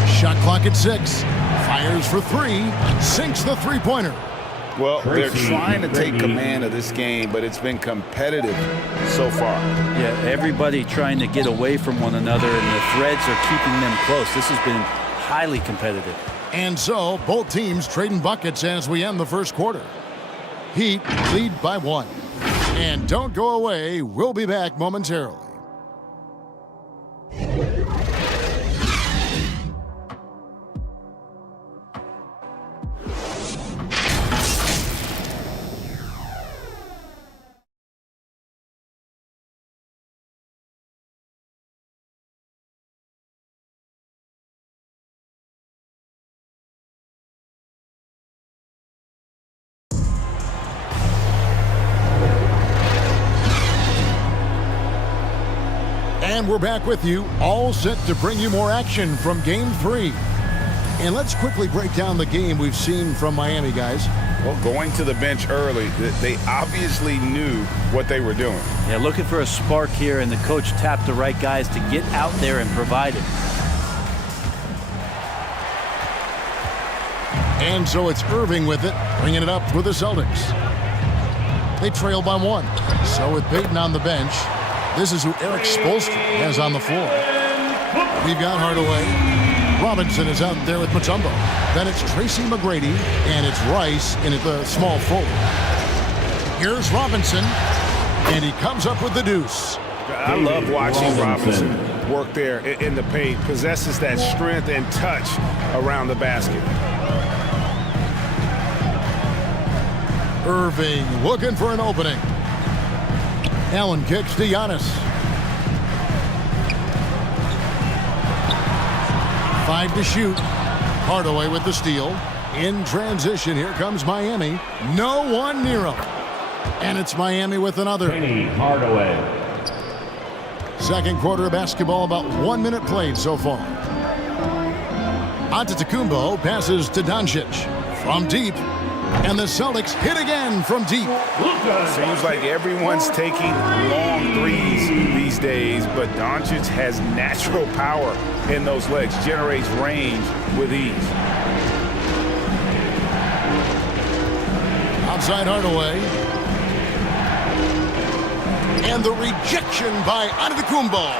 Shot clock at 6. Fires for 3. Sinks the three-pointer. Well, they're trying to take command of this game, but it's been competitive so far. Yeah, everybody trying to get away from one another, and the threads are keeping them close. This has been highly competitive. And so, both teams trading buckets as we end the first quarter. Heat lead by 1. And don't go away. We'll be back momentarily. And we're back with you, all set to bring you more action from Game 3. And let's quickly break down the game we've seen from Miami, guys. Well, going to the bench early, they obviously knew what they were doing. Yeah, looking for a spark here, and the coach tapped the right guys to get out there and provide it. And so it's Irving with it, bringing it up for the Celtics. They trail by 1. So with Payton on the bench, this is who Eric Spoelstra has on the floor. We've got Hardaway. Robinson is out there with Mutombo. Then it's Tracy McGrady, and it's Rice in at the small forward. Here's Robinson, and he comes up with the deuce. I love watching Robinson work there in the paint. Possesses that strength and touch around the basket. Irving looking for an opening. Allen kicks to Giannis. 5 to shoot. Hardaway with the steal. In transition, here comes Miami. No one near him. And it's Miami with another. Penny Hardaway. Second quarter of basketball, about 1 minute played so far. Antetokounmpo passes to Doncic. From deep. And the Celtics hit again from deep. Seems like everyone's taking long threes these days, but Doncic has natural power in those legs, generates range with ease. Outside Hardaway. And the rejection by Antetokounmpo.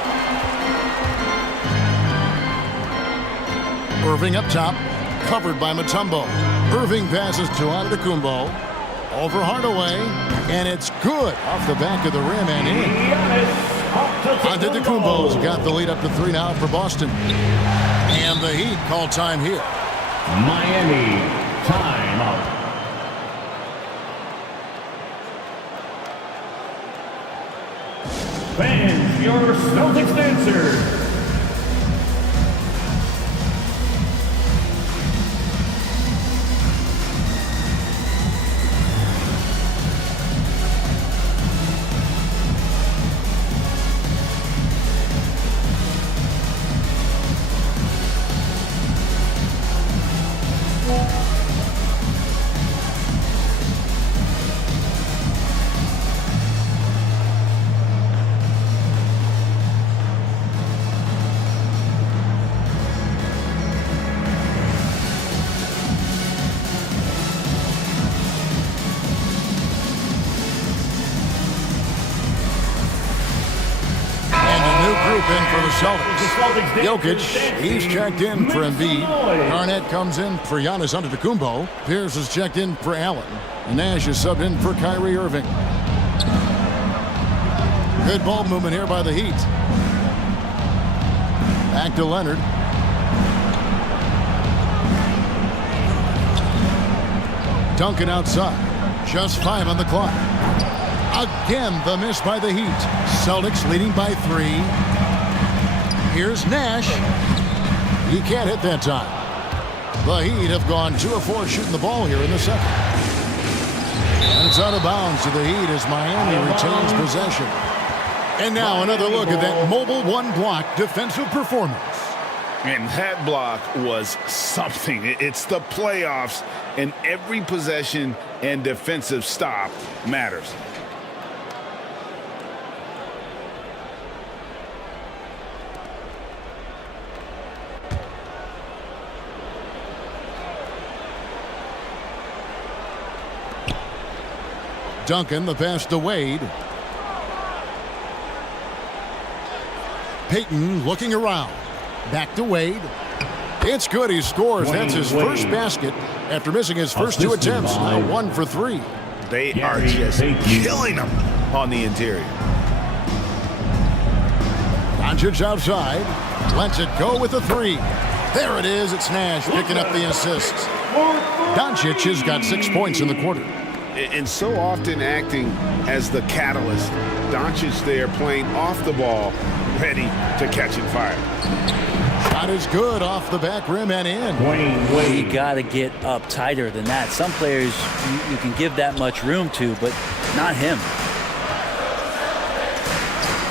Irving up top. covered by Mutombo. Irving passes to Antetokounmpo. Over Hardaway, and it's good off the back of the rim and in. Antetokounmpo's got the lead up to 3 now for Boston. And the Heat call time here. Miami, timeout. Fans, your Celtics dancer. In for the Celtics. Jokic, he's checked in for Embiid. Garnett comes in for Giannis Antetokounmpo. Pierce is checked in for Allen. Nash is subbed in for Kyrie Irving. Good ball movement here by the Heat. Back to Leonard. Duncan outside. Just 5 on the clock. Again, the miss by the Heat. Celtics leading by 3. Here's Nash. He can't hit that time. The Heat have gone 2 of 4 shooting the ball here in the second. And it's out of bounds to the Heat as Miami retains possession. And now another look at that mobile one-block defensive performance. And that block was something. It's the playoffs, and every possession and defensive stop matters. Duncan, the pass to Wade. Payton looking around. Back to Wade. It's good. He scores. That's his first basket after missing his first 2 attempts. Now 1 for 3. They are just killing him on the interior. Doncic outside. Lets it go with a 3. There it is. It's Nash picking up the assist. Doncic has got 6 points in the quarter. And so often acting as the catalyst. Doncic there playing off the ball, ready to catch and fire. Shot is good off the back rim and in. You got to get up tighter than that. Some players you can give that much room to, but not him.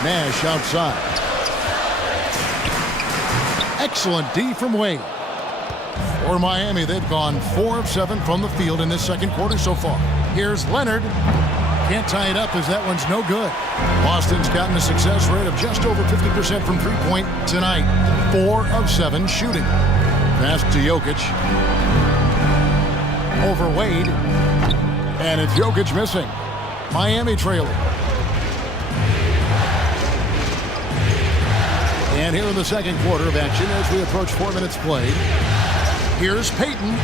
Nash outside. Excellent D from Wade. For Miami, they've gone 4 of 7 from the field in this second quarter so far. Here's Leonard. Can't tie it up as that one's no good. Boston's gotten a success rate of just over 50% from three-point tonight. 4 of 7 shooting. Pass to Jokic. Over Wade. And it's Jokic missing. Miami trailing. And here in the second quarter of action as we approach 4 minutes played. Here's Payton.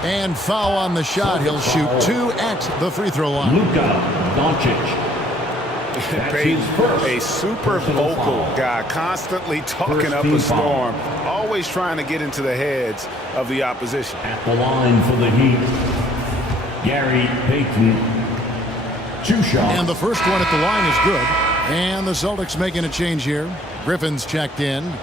And foul on the shot. He'll shoot 2 at the free throw line. Luka Doncic. Payton, a super vocal guy, constantly talking up a storm, always trying to get into the heads of the opposition. At the line for the Heat, Gary Payton. 2 shots. And the first one at the line is good. And the Celtics making a change here. Griffin's checked in.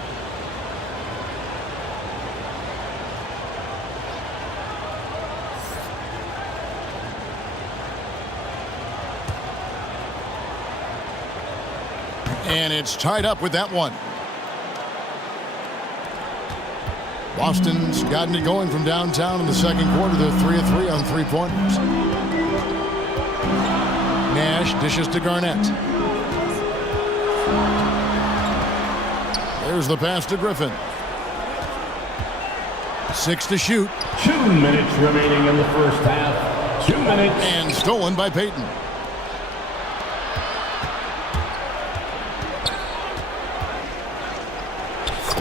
And it's tied up with that one. Boston's gotten it going from downtown in the second quarter. They're 3 of 3 on 3-pointers. Nash dishes to Garnett. There's the pass to Griffin. 6 to shoot. 2 minutes remaining in the first half. 2 minutes. And stolen by Payton.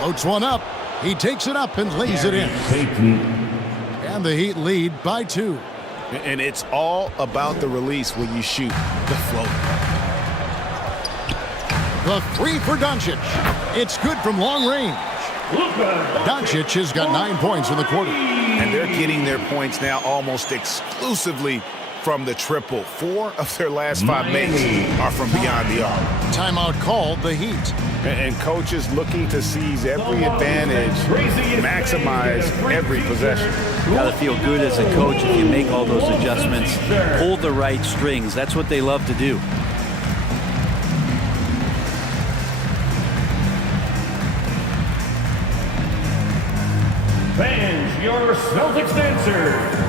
Floats one up. He takes it up and lays it in. And the Heat lead by 2. And it's all about the release when you shoot the float. The 3 for Doncic. It's good from long range. Doncic has got 9 points in the quarter. And they're getting their points now almost exclusively from the triple. 4 of their last 5 makes are from beyond the arc. Timeout called, the Heat. And coaches looking to seize every advantage, maximize every possession. You gotta feel good as a coach if you make all those adjustments, pull the right strings. That's what they love to do. Fans, your Celtics answer.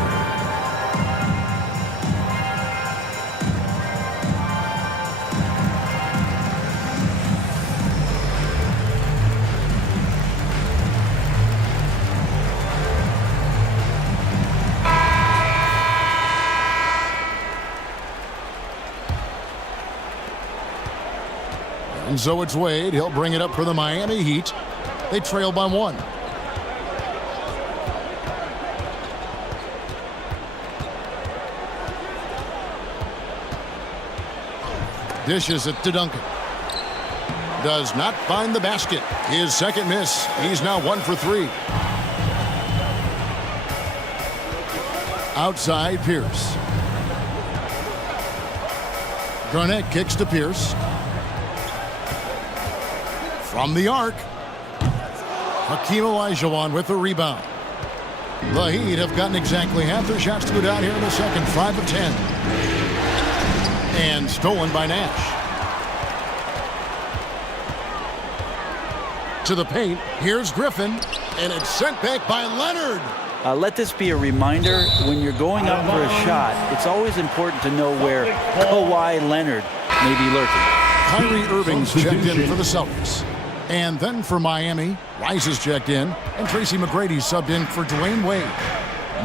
And so it's Wade. He'll bring it up for the Miami Heat. They trail by 1. Dishes it to Duncan. Does not find the basket. His second miss. He's now 1 for 3. Outside, Pierce. Garnett kicks to Pierce. From the arc, Hakeem Olajuwon with the rebound. The Heat have gotten exactly half their shots to go down here in the second, 5 of 10. And stolen by Nash. To the paint, here's Griffin, and it's sent back by Leonard. Let this be a reminder, when you're going up for a shot, it's always important to know where Kawhi Leonard may be lurking. Kyrie Irving's checked in for the Celtics. And then for Miami, Rice is checked in, and Tracy McGrady subbed in for Dwayne Wade.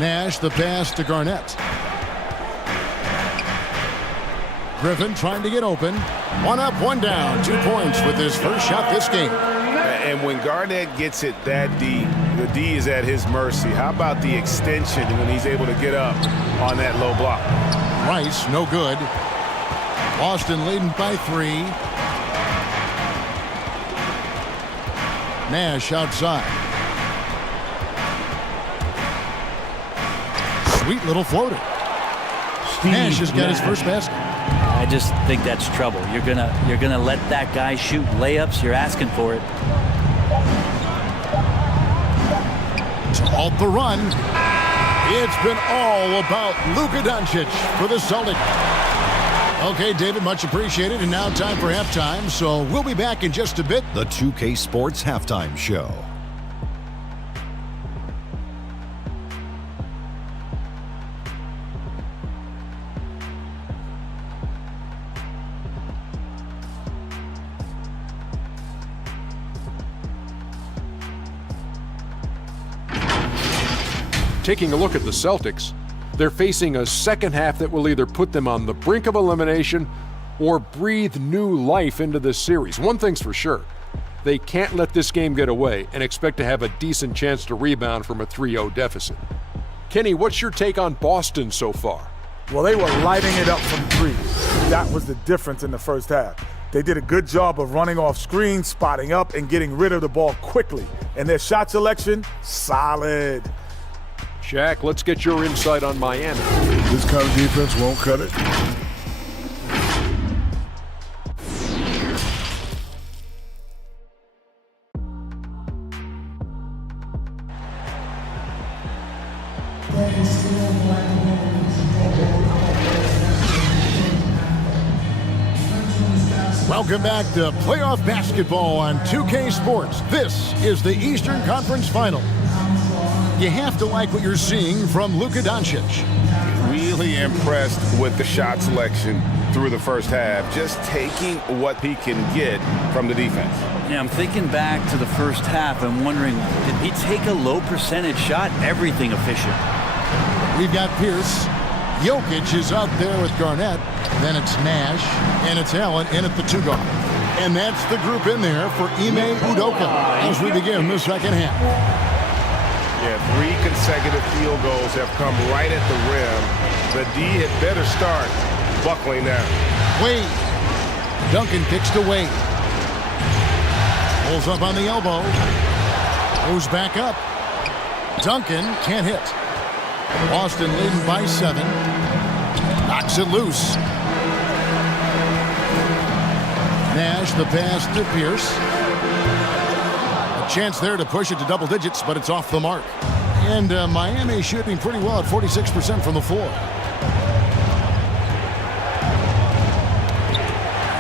Nash the pass to Garnett. Griffin trying to get open. 1 up, 1 down. 2 points with his first shot this game. And when Garnett gets it that deep, the D is at his mercy. How about the extension when he's able to get up on that low block? Rice, no good. Boston leading by 3. Nash outside. Sweet little floater. Nash has got his first basket. I just think that's trouble. You're gonna let that guy shoot layups. You're asking for it. To halt the run, it's been all about Luka Doncic for the Celtics. Okay, David, much appreciated. And now time for halftime, so we'll be back in just a bit. The 2K Sports Halftime Show. Taking a look at the Celtics, they're facing a second half that will either put them on the brink of elimination or breathe new life into this series. One thing's for sure, they can't let this game get away and expect to have a decent chance to rebound from a 3-0 deficit. Kenny, what's your take on Boston so far? Well, they were lighting it up from 3. That was the difference in the first half. They did a good job of running off screens, spotting up, and getting rid of the ball quickly. And their shot selection, solid. Shaq, let's get your insight on Miami. This kind of defense won't cut it. Welcome back to playoff basketball on 2K Sports. This is the Eastern Conference Final. You have to like what you're seeing from Luka Doncic. Really impressed with the shot selection through the first half, just taking what he can get from the defense. Yeah, I'm thinking back to the first half and wondering, did he take a low percentage shot? Everything efficient. We've got Pierce. Jokic is out there with Garnett. Then it's Nash and it's Allen in at the 2 guard. And that's the group in there for Ime Udoka as we begin the second half. Yeah, 3 consecutive field goals have come right at the rim. The D had better start buckling down. Wade. Duncan kicks to Wade. Pulls up on the elbow. Goes back up. Duncan can't hit. Boston leading by 7. Knocks it loose. Nash the pass to Pierce. A chance there to push it to double digits, but it's off the mark. And Miami shooting pretty well at 46% from the floor.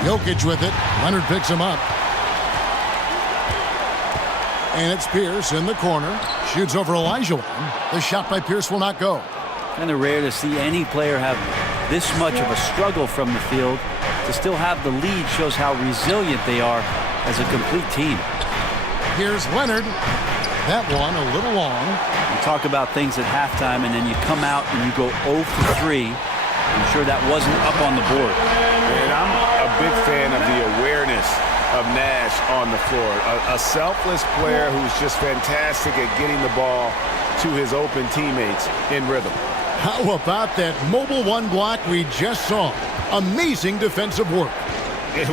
Jokic with it. Leonard picks him up. And it's Pierce in the corner. Shoots over Elijah. The shot by Pierce will not go. Kind of rare to see any player have this much of a struggle from the field. To still have the lead shows how resilient they are as a complete team. Here's Leonard. That one a little long. You talk about things at halftime, and then you come out and you go 0 for 3. I'm sure that wasn't up on the board. And I'm a big fan of the awareness of Nash on the floor. A selfless player who's just fantastic at getting the ball to his open teammates in rhythm. How about that mobile 1 block we just saw? Amazing defensive work.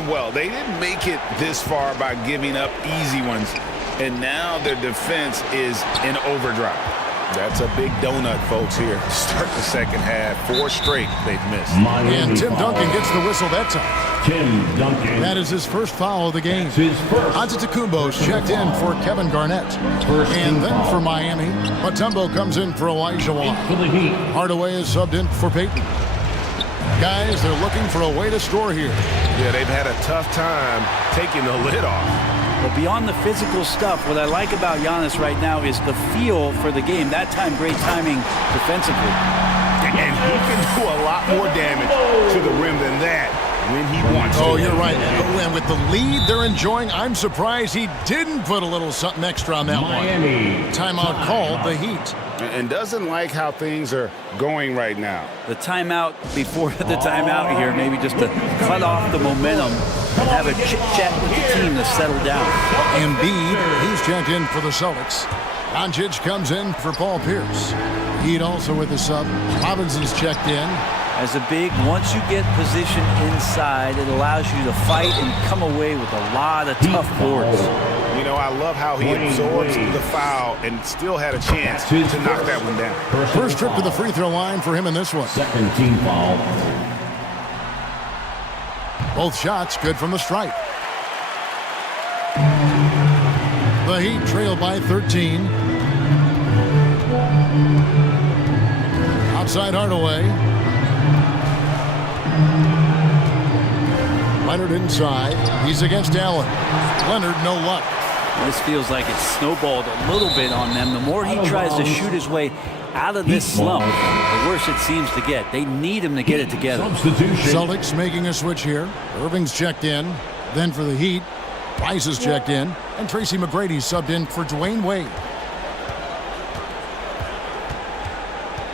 Well, they didn't make it this far by giving up easy ones, and now their defense is in overdrive. That's a big donut, folks, here. Start the second half. 4 straight they've missed. And Tim Duncan gets the whistle that time. Tim Duncan. That is his first foul of the game. Antetokounmpo's checked in for Kevin Garnett. And then for Miami, Mutombo comes in for Elijah Wan. Hardaway is subbed in for Payton. Guys, they're looking for a way to score here. Yeah, they've had a tough time taking the lid off. But beyond the physical stuff, what I like about Giannis right now is the feel for the game. That time, great timing defensively. And he can do a lot more damage to the rim than that when he wants to. Oh, you're right. And with the lead they're enjoying, I'm surprised he didn't put a little something extra on that Miami. one. Timeout called, the Heat. And doesn't like how things are going right now. The timeout before the timeout here, maybe just to cut off the momentum and have a chit-chat with the team to settle down. Embiid, he's checked in for the Celtics. Doncic comes in for Paul Pierce. Heat also with the sub. Robinson's checked in. As a big, once you get position inside, it allows you to fight and come away with a lot of tough boards. You know, I love how he absorbs the foul and still had a chance to knock that one down. First trip to the free throw line for him in this one. Second team foul. Both shots good from the stripe. The Heat trail by 13. Outside Hardaway. Leonard inside. He's against Allen. Leonard, no luck. This feels like it's snowballed a little bit on them. The more he tries to shoot his way out of this slump, the worse it seems to get. They need him to get it together. Celtics making a switch here. Irving's checked in. Then for the Heat, Price is checked in. And Tracy McGrady's subbed in for Dwayne Wade.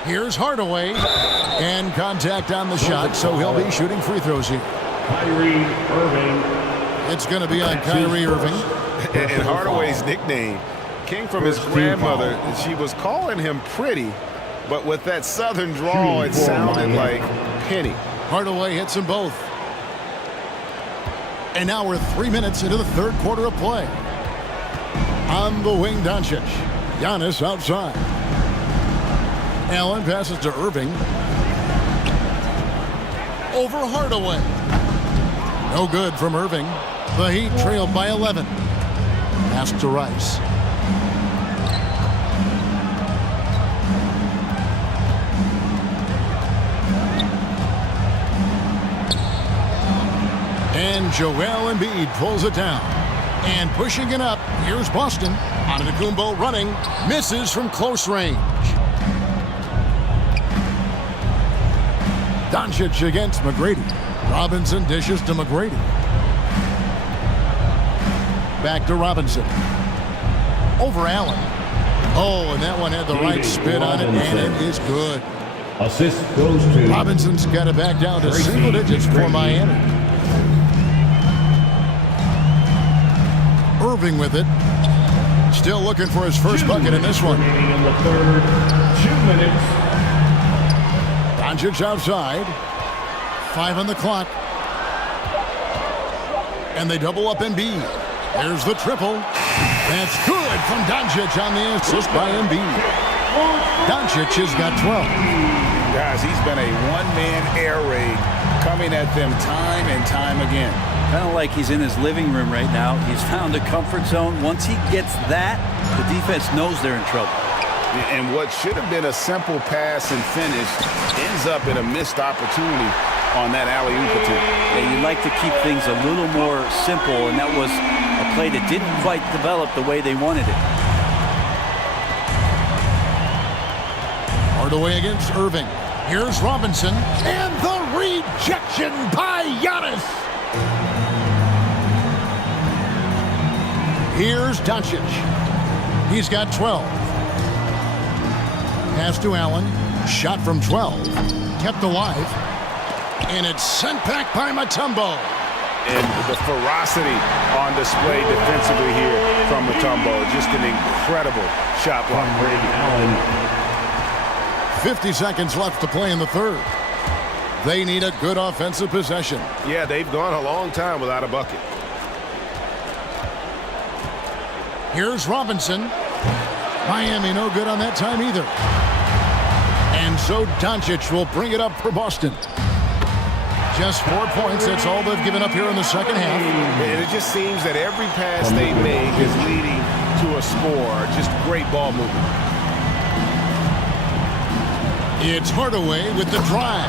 Here's Hardaway. And contact on the shot, so he'll be shooting free throws here. Kyrie Irving. It's going to be on Kyrie Irving. And Hardaway's nickname came from his grandmother. She was calling him pretty, but with that southern drawl, it sounded like Penny. Hardaway hits them both. And now we're 3 minutes into the third quarter of play. On the wing, Doncic. Giannis outside. Allen passes to Irving. Over Hardaway. No good from Irving. The Heat trailed by 11. Pass to Rice. And Joel Embiid pulls it down. And pushing it up, here's Boston. Antetokounmpo running, misses from close range. Doncic against McGrady. Robinson dishes to McGrady. Back to Robinson. Over Allen. Oh, and that one had the right spin on it, and it is good. Assist goes to Robinson's got it back down to single digits for Miami. Irving with it. Still looking for his first bucket in this one. Remaining in the third, 2 minutes. Doncic outside. 5 on the clock. And they double up Embiid. There's the triple. That's good from Doncic on the assist by Embiid. Doncic has got 12. Guys, he's been a one-man air raid coming at them time and time again. Kind of like he's in his living room right now. He's found a comfort zone. Once he gets that, the defense knows they're in trouble. And what should have been a simple pass and finish ends up in a missed opportunity on that alley-oop attempt. Yeah, you'd like to keep things a little more simple, and that was a play that didn't quite develop the way they wanted it. Hardaway against Irving. Here's Robinson. And the rejection by Giannis. Here's Doncic. He's got 12. Pass to Allen. Shot from 12. Kept alive. And it's sent back by Mutombo. And the ferocity on display defensively here from Mutombo. Just an incredible shot block. 50 seconds left to play in the third. They need a good offensive possession. Yeah, they've gone a long time without a bucket. Here's Robinson. Miami no good on that time either. And so Doncic will bring it up for Boston. Just 4 points. That's all they've given up here in the second half. And it just seems that every pass they make is leading to a score. Just great ball movement. It's Hardaway with the drive.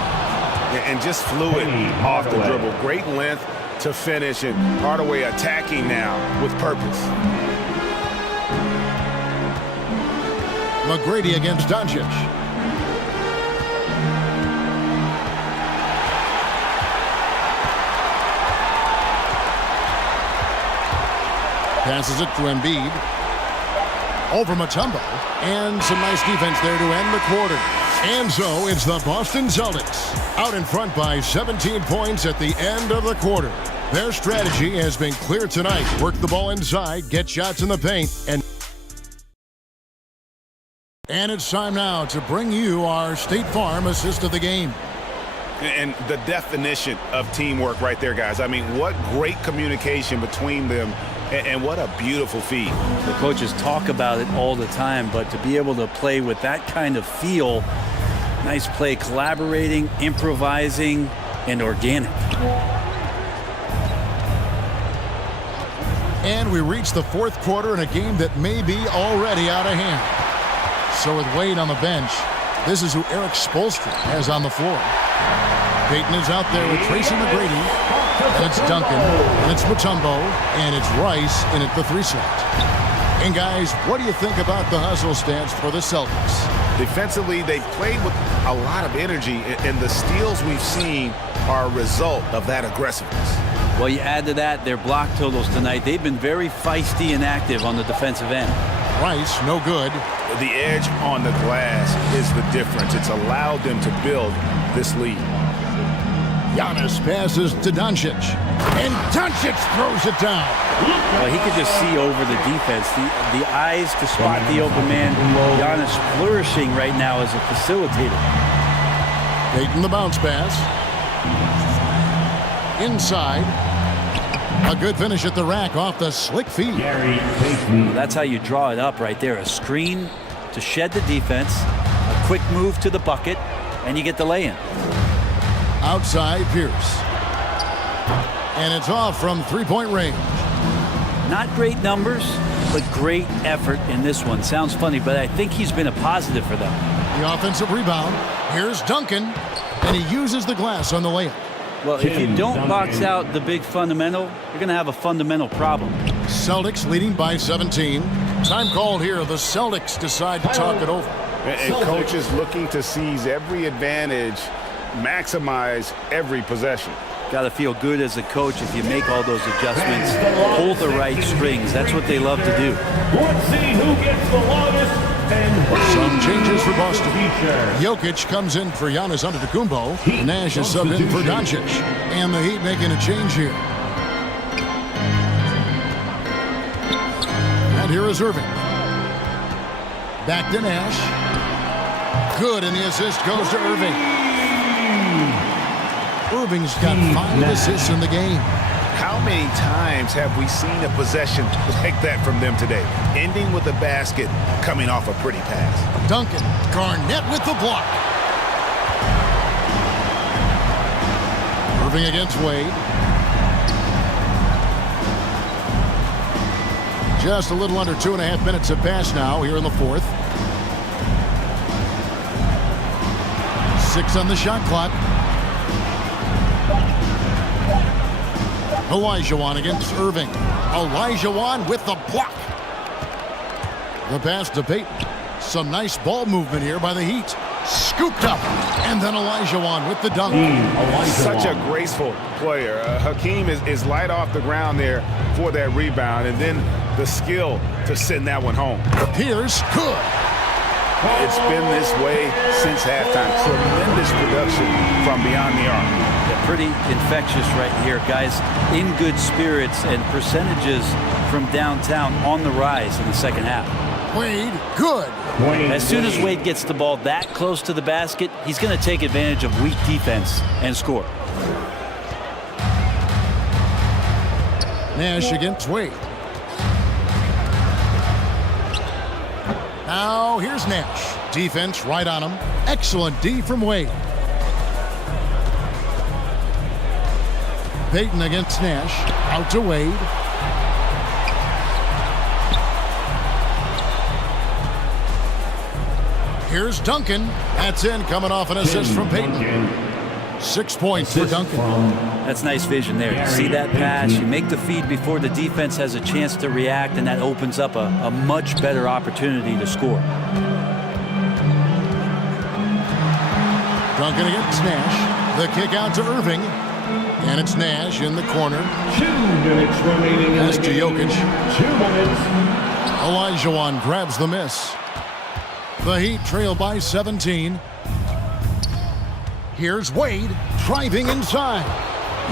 And just fluid off the dribble. Great length to finish. And Hardaway attacking now with purpose. McGrady against Doncic. Passes it to Embiid. Over Mutombo. And some nice defense there to end the quarter. And so it's the Boston Celtics out in front by 17 points at the end of the quarter. Their strategy has been clear tonight. Work the ball inside, get shots in the paint, and it's time now to bring you our State Farm assist of the game. And the definition of teamwork right there, guys. I mean, what great communication between them, and what a beautiful feed. The coaches talk about it all the time, but to be able to play with that kind of feel, nice play, collaborating, improvising, and organic. And we reach the fourth quarter in a game that may be already out of hand. So with Wade on the bench, this is who Eric Spoelstra has on the floor. Payton is out there with Tracy McGrady, and it's Duncan, and it's Mutombo, and it's Rice in at the 3 slot. And guys, what do you think about the hustle stance for the Celtics? Defensively, they've played with a lot of energy, and the steals we've seen are a result of that aggressiveness. Well, you add to that their block totals tonight. They've been very feisty and active on the defensive end. Rice, no good. The edge on the glass is the difference. It's allowed them to build this lead. Giannis passes to Doncic, and Doncic throws it down. Well, he could just see over the defense, the eyes to spot the open man. Giannis flourishing right now as a facilitator. Payton the bounce pass. Inside. A good finish at the rack off the slick feed. That's how you draw it up right there. A screen to shed the defense, a quick move to the bucket, and you get the lay-in. Outside Pierce. And it's off from three-point range. Not great numbers, but great effort in this one. Sounds funny, but I think he's been a positive for them. The offensive rebound. Here's Duncan, and he uses the glass on the layup. Well, if you don't box out the big fundamental, you're going to have a fundamental problem. Celtics leading by 17. Time called here. The Celtics decide to talk it over. And coaches looking to seize every advantage, maximize every possession. Got to feel good as a coach if you make all those adjustments, pull the right strings. That's what they love to do. Let's see who gets the longest. Some changes for Boston. Jokic comes in for Giannis Antetokounmpo. Nash is subbed in for Doncic. And the Heat making a change here. And here is Irving. Back to Nash. Good, and the assist goes to Irving. Irving's got 5 assists in the game. How many times have we seen a possession like that from them today? Ending with a basket, coming off a pretty pass. Duncan, Garnett with the block. Irving against Wade. Just a little under 2.5 minutes have passed now here in the fourth. 6 on the shot clock. Olajuwon against Irving. Olajuwon with the block. The pass to Payton. Some nice ball movement here by the Heat. Scooped up. And then Olajuwon with the dunk. Such a graceful player. Hakeem is light off the ground there for that rebound. And then the skill to send that one home. Pierce, good. It's been this way since halftime. Tremendous production from beyond the arc. They're pretty infectious right here, guys. In good spirits and percentages from downtown on the rise in the second half. Wade, good. As soon as Wade gets the ball that close to the basket, he's going to take advantage of weak defense and score. Nash against Wade. Now here's Nash. Defense right on him. Excellent D from Wade. Payton against Nash. Out to Wade. Here's Duncan. That's in, coming off an assist from Payton. 6 points for Duncan. That's nice vision there. You see that pass, you make the feed before the defense has a chance to react, and that opens up a much better opportunity to score. Duncan against Nash. The kick out to Irving. And it's Nash in the corner. 2 minutes remaining. Pass to Jokic. 2 minutes. Olajuwon grabs the miss. The Heat trail by 17. Here's Wade driving inside.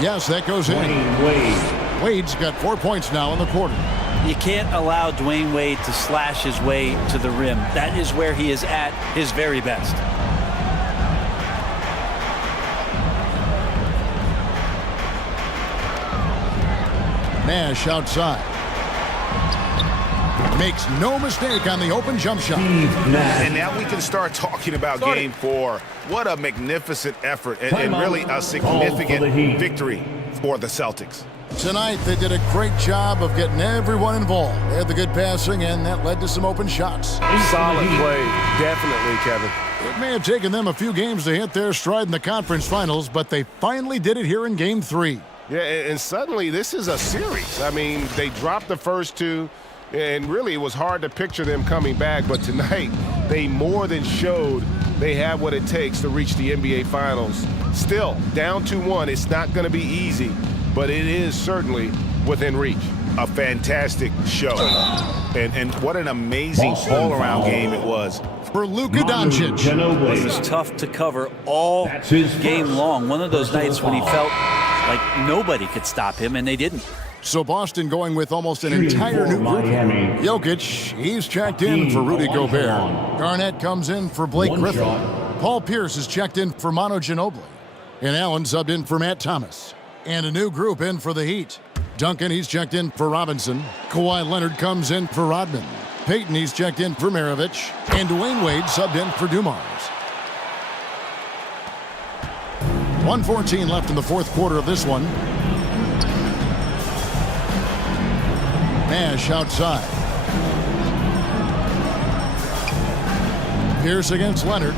Yes, that goes in. Wade's got 4 points now in the quarter. You can't allow Dwayne Wade to slash his way to the rim. That is where he is at his very best. Nash outside. Makes no mistake on the open jump shot. And now we can start talking about Game 4. What a magnificent effort and really a significant victory for the Celtics. Tonight, they did a great job of getting everyone involved. They had the good passing, and that led to some open shots. Solid play, definitely, Kevin. It may have taken them a few games to hit their stride in the conference finals, but they finally did it here in Game 3. Yeah, and suddenly this is a series. I mean, they dropped the first 2. And really, it was hard to picture them coming back. But tonight, they more than showed they have what it takes to reach the NBA Finals. Still, down 2-1, it's not going to be easy, but it is certainly within reach. A fantastic show. And what an amazing all-around game it was. For Luka Doncic. It was tough to cover all game long. One of those nights when he felt like nobody could stop him, and they didn't. So Boston going with almost an entire new group. Jokic, he's checked in for Rudy Gobert. Garnett comes in for Blake Griffin. Paul Pierce is checked in for Manu Ginobili. And Allen subbed in for Matt Thomas. And a new group in for the Heat. Duncan, he's checked in for Robinson. Kawhi Leonard comes in for Rodman. Payton, he's checked in for Maravich. And Dwayne Wade subbed in for Dumars. 1:14 left in the fourth quarter of this one. Nash outside. Pierce against Leonard.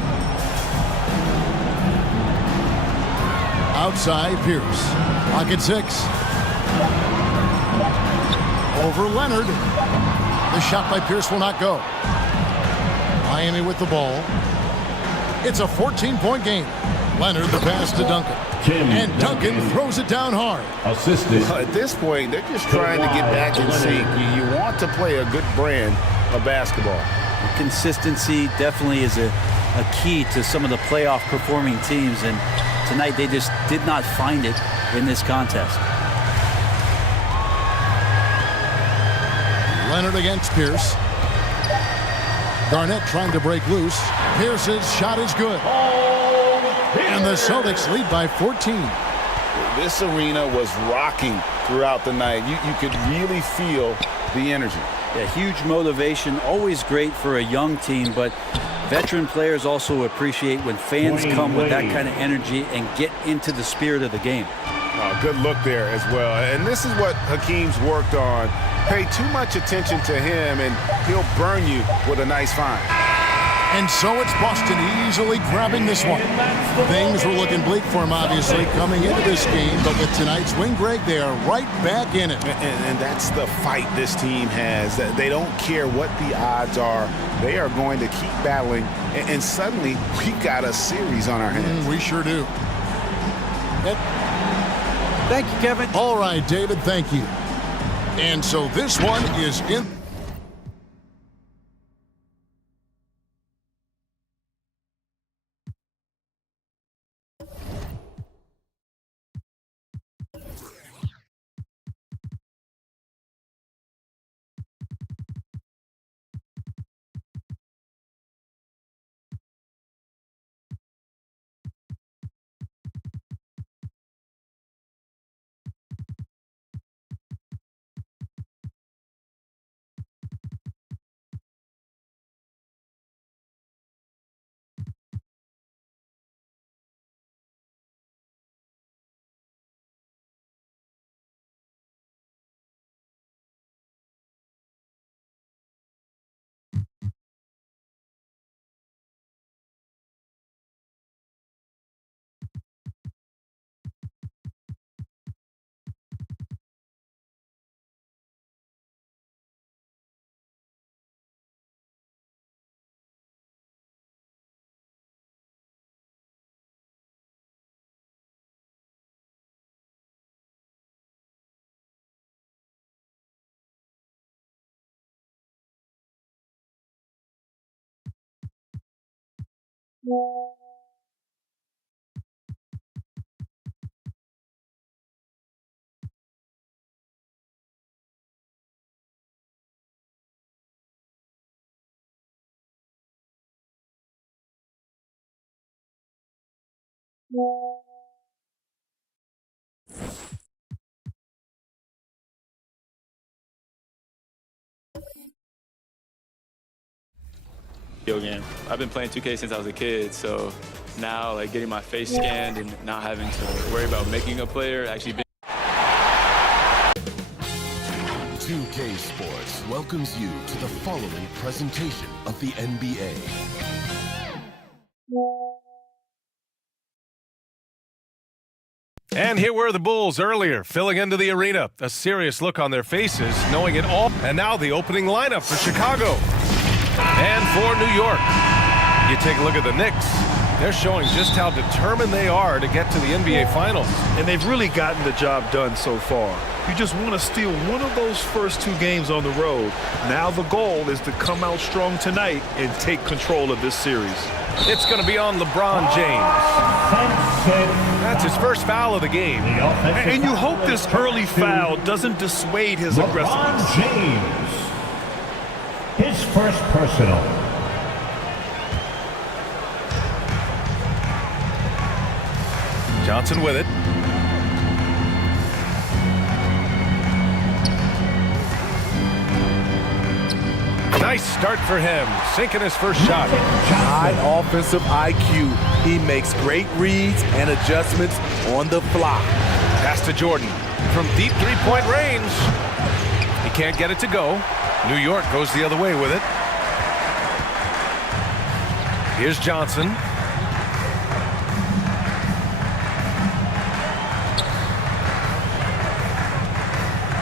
Outside Pierce. Pocket 6. Over Leonard. The shot by Pierce will not go. Miami with the ball. It's a 14-point game. Leonard the pass to Duncan. And Duncan throws it down hard. Assisted. At this point, they're just trying to get back in sync. You want to play a good brand of basketball. Consistency definitely is a key to some of the playoff performing teams, and tonight they just did not find it in this contest. Leonard against Pierce. Garnett trying to break loose. Pierce's shot is good. And the Celtics lead by 14. This arena was rocking throughout the night. You could really feel the energy. Yeah, huge motivation, always great for a young team, but veteran players also appreciate when fans come with that kind of energy and get into the spirit of the game. Good look there as well. And this is what Hakeem's worked on. Pay too much attention to him, and he'll burn you with a nice find. And so it's Boston easily grabbing this one. Things were looking bleak for him, obviously, coming into this game. But with tonight's win, Greg, they are right back in it. And that's the fight this team has. They don't care what the odds are. They are going to keep battling. And suddenly, we've got a series on our hands. We sure do. Thank you, Kevin. All right, David, thank you. And so this one is in. Video game. I've been playing 2K since I was a kid, so now like getting my face scanned and not having to worry about making a player actually being 2K Sports welcomes you to the following presentation of the NBA. And here were the Bulls earlier, filling into the arena. A serious look on their faces, knowing it all. And now the opening lineup for Chicago. And for New York. You take a look at the Knicks. They're showing just how determined they are to get to the NBA Finals. And they've really gotten the job done so far. You just want to steal one of those first two games on the road. Now the goal is to come out strong tonight and take control of this series. It's going to be on LeBron James. That's his first foul of the game. And you hope this early foul doesn't dissuade his aggressiveness. LeBron James. His first personal. Johnson with it. Nice start for him, sinking his first shot. High offensive IQ. He makes great reads and adjustments on the fly. Pass to Jordan from deep three-point range. He can't get it to go. New York goes the other way with it. Here's Johnson.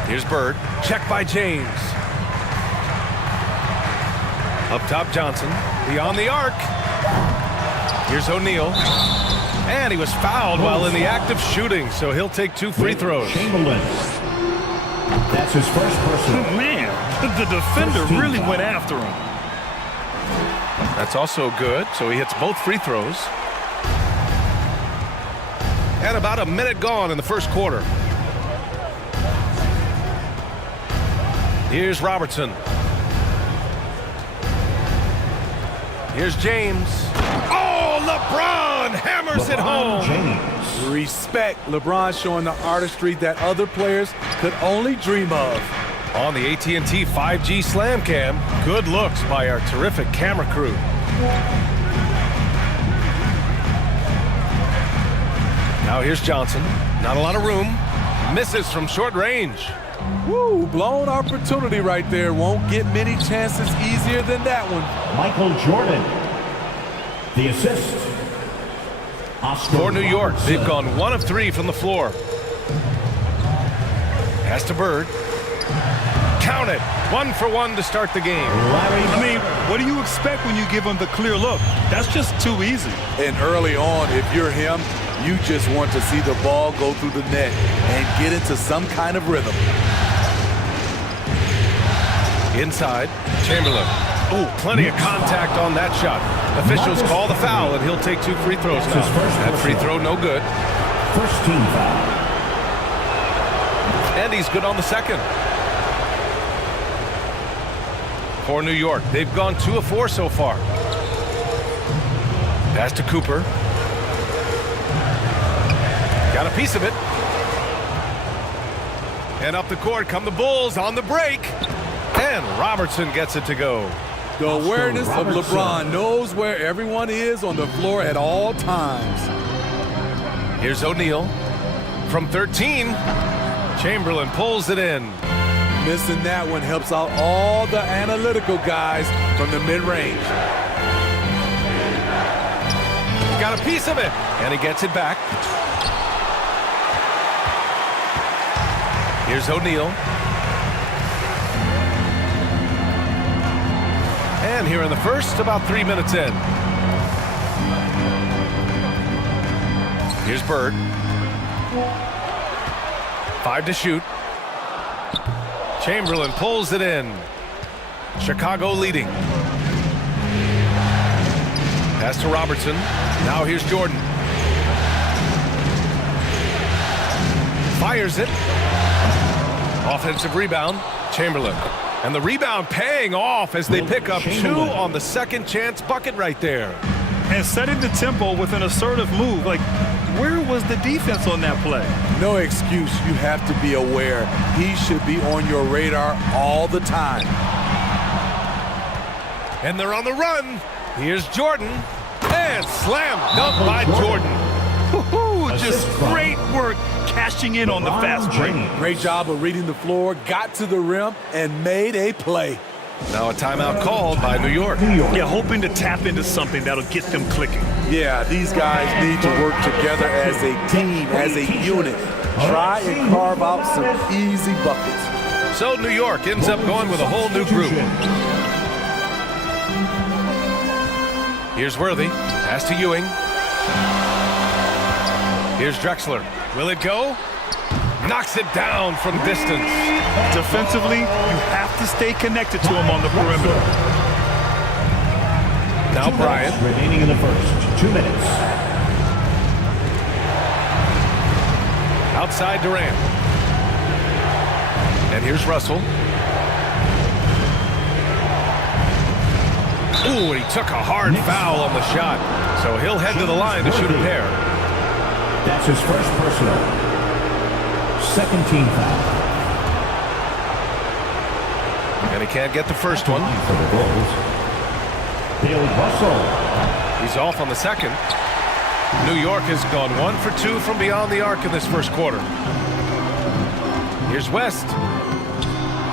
Here's Bird. Check by James. Up top, Johnson. Beyond the arc. Here's O'Neal. And he was fouled while in the act of shooting, so he'll take 2 free throws. Chamberlain. That's his first personal. Oh, man, the defender really went after him. That's also good, so he hits both free throws. And about a minute gone in the first quarter. Here's Robertson. Here's James. Oh, LeBron hammers it home. Respect. LeBron showing the artistry that other players could only dream of. On the AT&T 5G Slam Cam, good looks by our terrific camera crew. Now here's Johnson. Not a lot of room. Misses from short range. Woo, blown opportunity right there. Won't get many chances easier than that one. Michael Jordan, the assist. For New York, they've gone 1 of 3 from the floor. Pass to Bird. Count it. 1 for 1 to start the game. I mean, what do you expect when you give him the clear look? That's just too easy. And early on, if you're him, you just want to see the ball go through the net and get into some kind of rhythm. Inside, Chamberlain. Oh, plenty of contact on that shot. Officials call the foul, and he'll take 2 free throws now. That free throw, no good. First team foul. And he's good on the second. For New York, they've gone 2 of 4 so far. Pass to Cooper. Got a piece of it. And up the court come the Bulls on the break. And Robertson gets it to go. The awareness of LeBron knows where everyone is on the floor at all times. Here's O'Neal. From 13, Chamberlain pulls it in. Missing that one helps out all the analytical guys from the mid-range. Got a piece of it, and he gets it back. Here's O'Neal. And here in the first, about 3 minutes in. Here's Bird. 5 to shoot. Chamberlain pulls it in. Chicago leading. Pass to Robertson. Now here's Jordan. Fires it. Offensive rebound. Chamberlain. And the rebound paying off as they pick up 2 on the second chance bucket right there. And setting the tempo with an assertive move. Like, where was the defense on that play? No excuse. You have to be aware. He should be on your radar all the time. And they're on the run. Here's Jordan. And slam dunk by Jordan. Just great work cashing in on the fast break. Great job of reading the floor, got to the rim, and made a play. Now a timeout called by New York. Yeah, hoping to tap into something that'll get them clicking. Yeah, these guys need to work together as a team, as a unit. Try and carve out some easy buckets. So New York ends up going with a whole new group. Here's Worthy. Pass to Ewing. Here's Drexler. Will it go? Knocks it down from distance. Defensively, you have to stay connected to him on the perimeter. Now Bryant. Remaining in the first. 2 minutes. Outside Durant. And here's Russell. Ooh, he took a hard foul on the shot. So he'll head to the line to shoot a pair. That's his first personal. Second team foul. And he can't get the first one. For the Bulls. Bill Russell. He's off on the second. New York has gone 1 for 2 from beyond the arc in this first quarter. Here's West.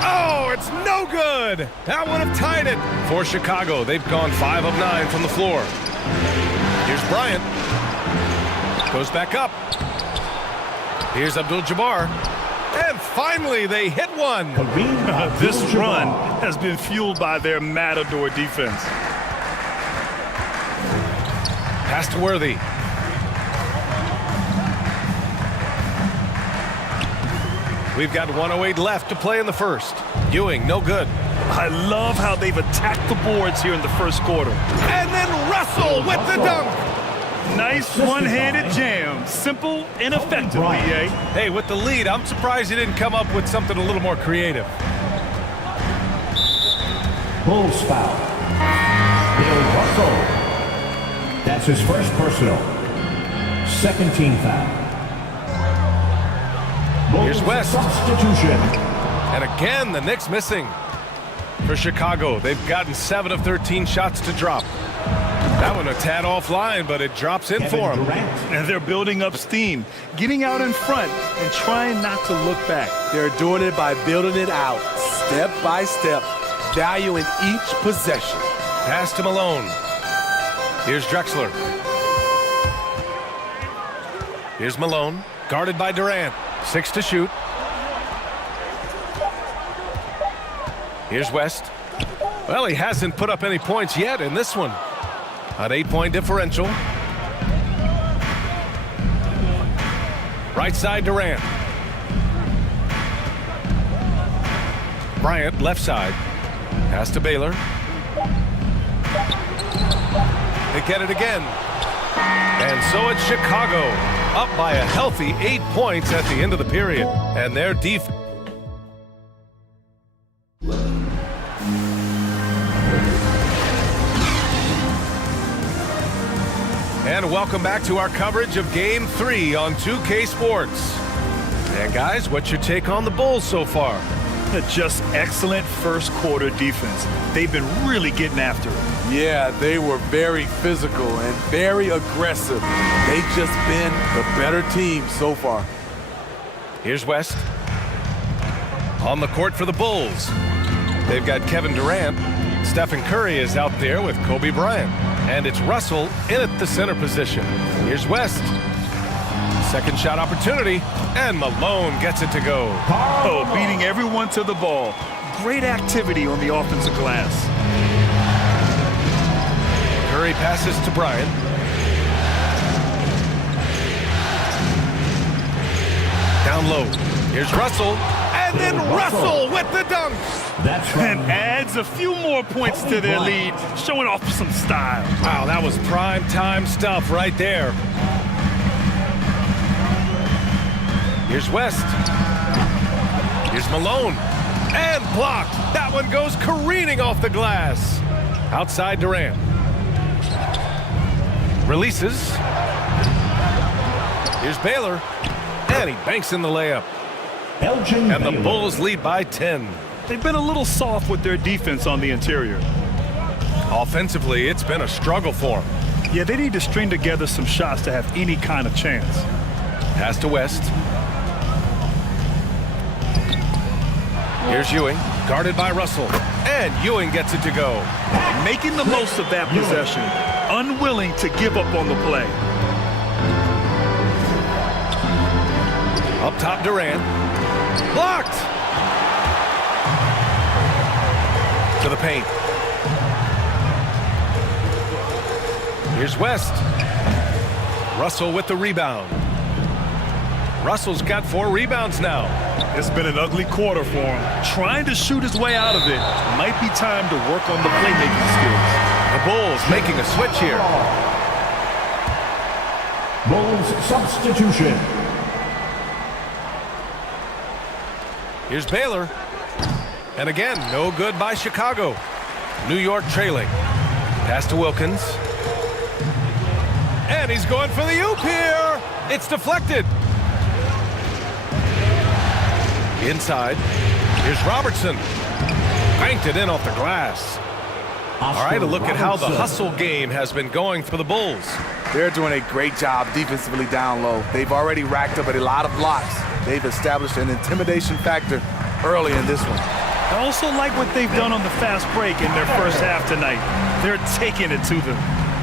Oh, it's no good. That would have tied it. For Chicago, they've gone 5 of 9 from the floor. Here's Bryant. Goes back up. Here's Abdul-Jabbar. And finally, they hit one. This run has been fueled by their matador defense. Pass to Worthy. We've got 1:08 left to play in the first. Ewing, no good. I love how they've attacked the boards here in the first quarter. And then Russell with the dunk. Nice one-handed jam. Simple and effective, BA. Hey, with the lead, I'm surprised he didn't come up with something a little more creative. Bulls foul. Bill Russell. That's his first personal. Second team foul. Here's West. Substitution. And again, the Knicks missing. For Chicago, they've gotten 7 of 13 shots to drop. That one a tad offline, but it drops in for them. And they're building up steam, getting out in front and trying not to look back. They're doing it by building it out, step by step, valuing each possession. Pass to Malone. Here's Drexler. Here's Malone, guarded by Durant. 6 to shoot. Here's West. Well, he hasn't put up any points yet in this one. An 8-point differential. Right side, Durant. Bryant, left side. Pass to Baylor. They get it again. And so it's Chicago, up by a healthy 8 points at the end of the period. And their defense. And welcome back to our coverage of Game 3 on 2K Sports. And guys, what's your take on the Bulls so far? Just excellent first quarter defense. They've been really getting after it. Yeah, they were very physical and very aggressive. They've just been the better team so far. Here's West. On the court for the Bulls. They've got Kevin Durant. Stephen Curry is out there with Kobe Bryant. And it's Russell in at the center position. Here's West. Second shot opportunity, and Malone gets it to go. Oh, beating everyone to the ball. Great activity on the offensive glass. Curry passes to Bryant. Down low. Here's Russell, and then Russell with the dunk. And adds a few more points to their lead, showing off some style. Wow, that was prime time stuff right there. Here's West. Here's Malone. And blocked. That one goes careening off the glass. Outside Durant. Releases. Here's Baylor. And he banks in the layup. And the Bulls lead by 10. They've been a little soft with their defense on the interior. Offensively, it's been a struggle for them. Yeah, they need to string together some shots to have any kind of chance. Pass to West. Here's Ewing, guarded by Russell. And Ewing gets it to go. Making the most of that possession. Unwilling to give up on the play. Up top, Durant. Blocked! To the paint. Here's West. Russell with the rebound. Russell's got 4 rebounds now. It's been an ugly quarter for him. Trying to shoot his way out of it. Might be time to work on the playmaking skills. The Bulls making a switch here. Bulls substitution. Here's Baylor. And again, no good by Chicago. New York trailing. Pass to Wilkins. And he's going for the oop here. It's deflected. Inside. Here's Robertson. Banked it in off the glass. All right, a look at how the hustle game has been going for the Bulls. They're doing a great job defensively down low. They've already racked up a lot of blocks. They've established an intimidation factor early in this one. I also like what they've done on the fast break in their first half tonight. They're taking it to them.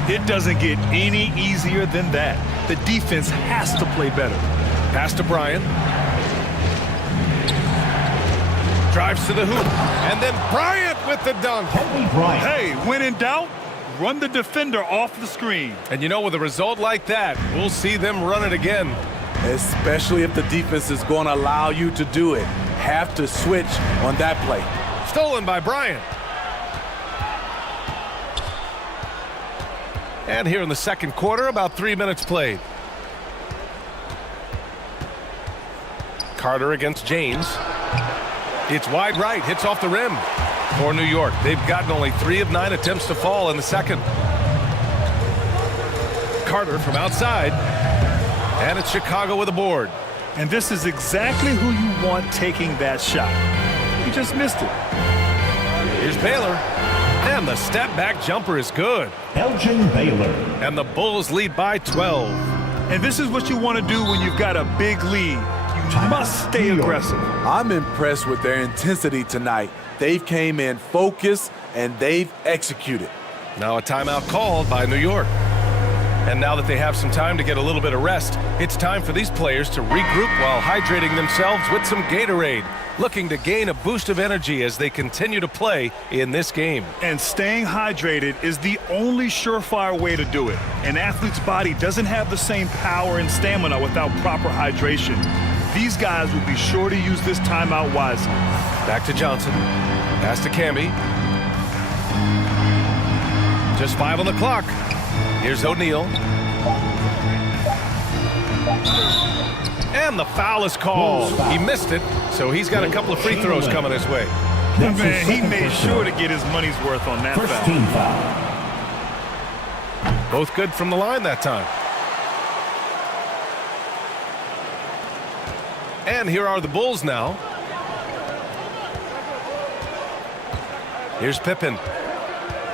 It doesn't get any easier than that. The defense has to play better. Pass to Bryant. Drives to the hoop. And then Bryant with the dunk. Hey, when in doubt, run the defender off the screen. And you know, with a result like that, we'll see them run it again. Especially if the defense is going to allow you to do it. Have to switch on that play. Stolen by Bryant. And here in the second quarter, about 3 minutes played. Carter against James. It's wide right, hits off the rim. for New York. They've gotten only 3 of 9 attempts to fall in the second. Carter from outside. And it's Chicago with a board. And this is exactly who you want taking that shot. He just missed it. Here's Baylor. And the step-back jumper is good. Elgin Baylor. And the Bulls lead by 12. And this is what you want to do when you've got a big lead. You must stay aggressive. I'm impressed with their intensity tonight. They've came in focused, and they've executed. Now a timeout called by New York. And now that they have some time to get a little bit of rest, it's time for these players to regroup while hydrating themselves with some Gatorade, looking to gain a boost of energy as they continue to play in this game. And staying hydrated is the only surefire way to do it. An athlete's body doesn't have the same power and stamina without proper hydration. These guys will be sure to use this timeout wisely. Back to Johnson. Pass to Camby. Just 5 on the clock. Here's O'Neal. And the foul is called. He missed it, so he's got a couple of free throws coming his way. Man, he made sure to get his money's worth on that First foul. team foul. Both good from the line that time. And here are the Bulls now. Here's Pippen.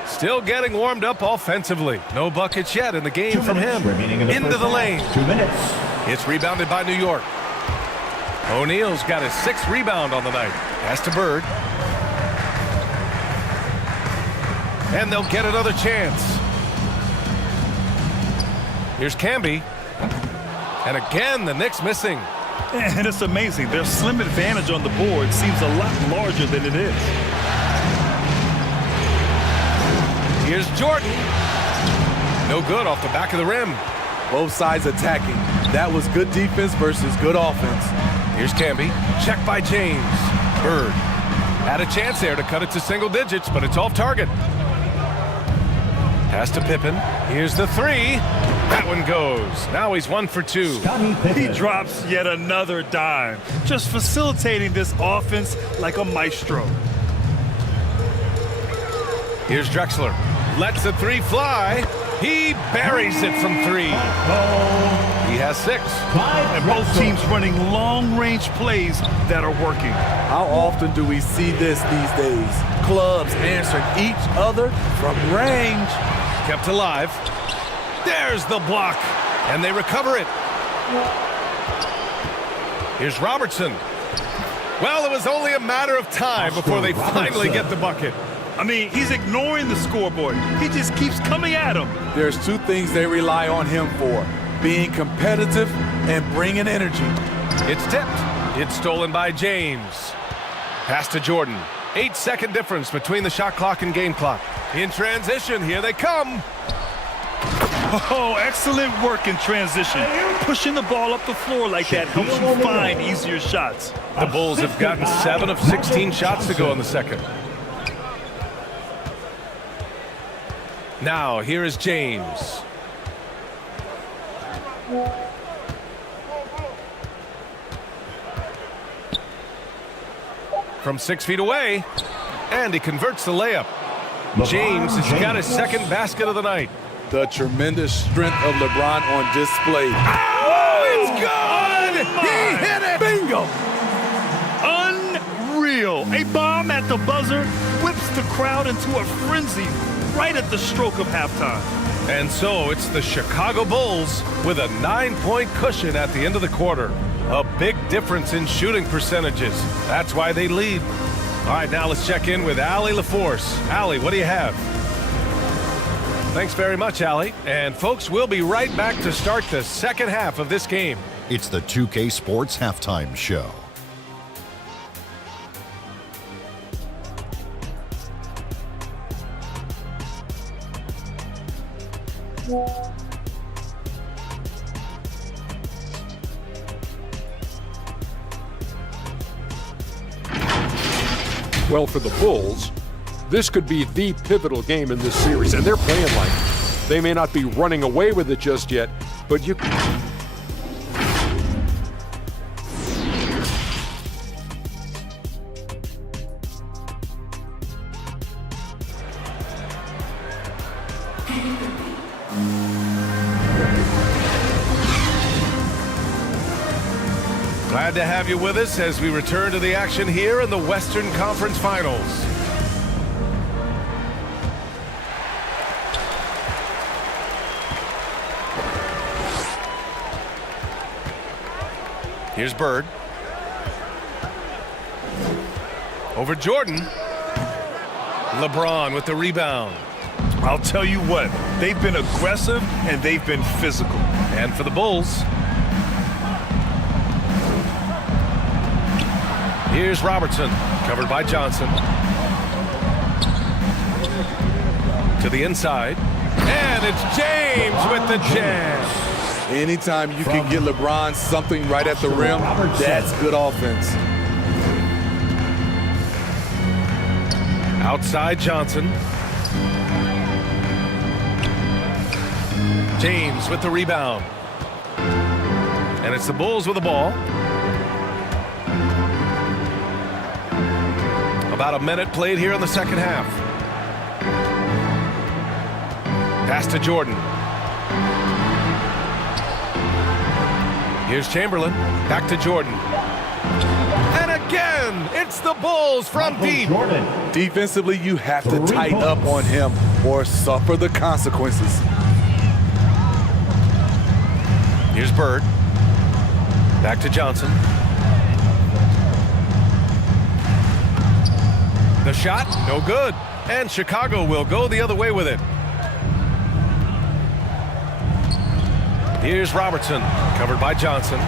Still getting warmed up offensively. No buckets yet in the game from him. Into the lane. 2 minutes. It's rebounded by New York. O'Neal's got his 6th rebound on the night. Pass to Bird. And they'll get another chance. Here's Camby. And again, the Knicks missing. And it's amazing. Their slim advantage on the board seems a lot larger than it is. Here's Jordan. No good off the back of the rim. Both sides attacking. That was good defense versus good offense. Here's Camby. Check by James. Bird had a chance there to cut it to single digits, but it's off target. Pass to Pippen. Here's the 3. That one goes. Now he's 1 for 2. He drops yet another dime, just facilitating this offense like a maestro. Here's Drexler. Lets the 3 fly. He buries it from 3. He has 6. And both teams running long-range plays that are working. How often do we see this these days? Clubs answering each other from range. Kept alive. There's the block. And they recover it. Here's Robertson. Well, it was only a matter of time before they finally get the bucket. I mean, he's ignoring the scoreboard. He just keeps coming at him. There's 2 things they rely on him for: being competitive and bringing energy. It's tipped. It's stolen by James. Pass to Jordan. 8-second difference between the shot clock and game clock. In transition, here they come. Oh, excellent work in transition. Pushing the ball up the floor like that helps you find easier shots. The Bulls have gotten 7 of 16 shots to go in the second. Now, here is James. From 6 feet away, and he converts the layup. James has got his 2nd basket of the night. The tremendous strength of LeBron on display. Oh, it's good! He hit it! Bingo! Unreal. A bomb at the buzzer whips the crowd into a frenzy right at the stroke of halftime. And so it's the Chicago Bulls with a 9-point cushion at the end of the quarter. A big difference in shooting percentages. That's why they lead. All right, now let's check in with Allie LaForce. Allie, what do you have? Thanks very much, Allie. And folks, we'll be right back to start the second half of this game. It's the 2K Sports Halftime Show. Well, for the Bulls, this could be the pivotal game in this series, and they're playing like they may not be running away with it just yet, but you... Glad to have you with us as we return to the action here in the Western Conference Finals. Here's Bird. Over Jordan. LeBron with the rebound. I'll tell you what, they've been aggressive and they've been physical. And for the Bulls, here's Robertson, covered by Johnson. To the inside, and it's James with the jam. Anytime you can get LeBron something right at the rim, that's good offense. Outside Johnson. James with the rebound. And it's the Bulls with the ball. About a minute played here in the second half. Pass to Jordan. Here's Chamberlain. Back to Jordan. And again, it's the Bulls from deep. Defensively, you have to tighten up on him or suffer the consequences. Here's Bird. Back to Johnson. The shot, no good. And Chicago will go the other way with it. Here's Robertson, covered by Johnson.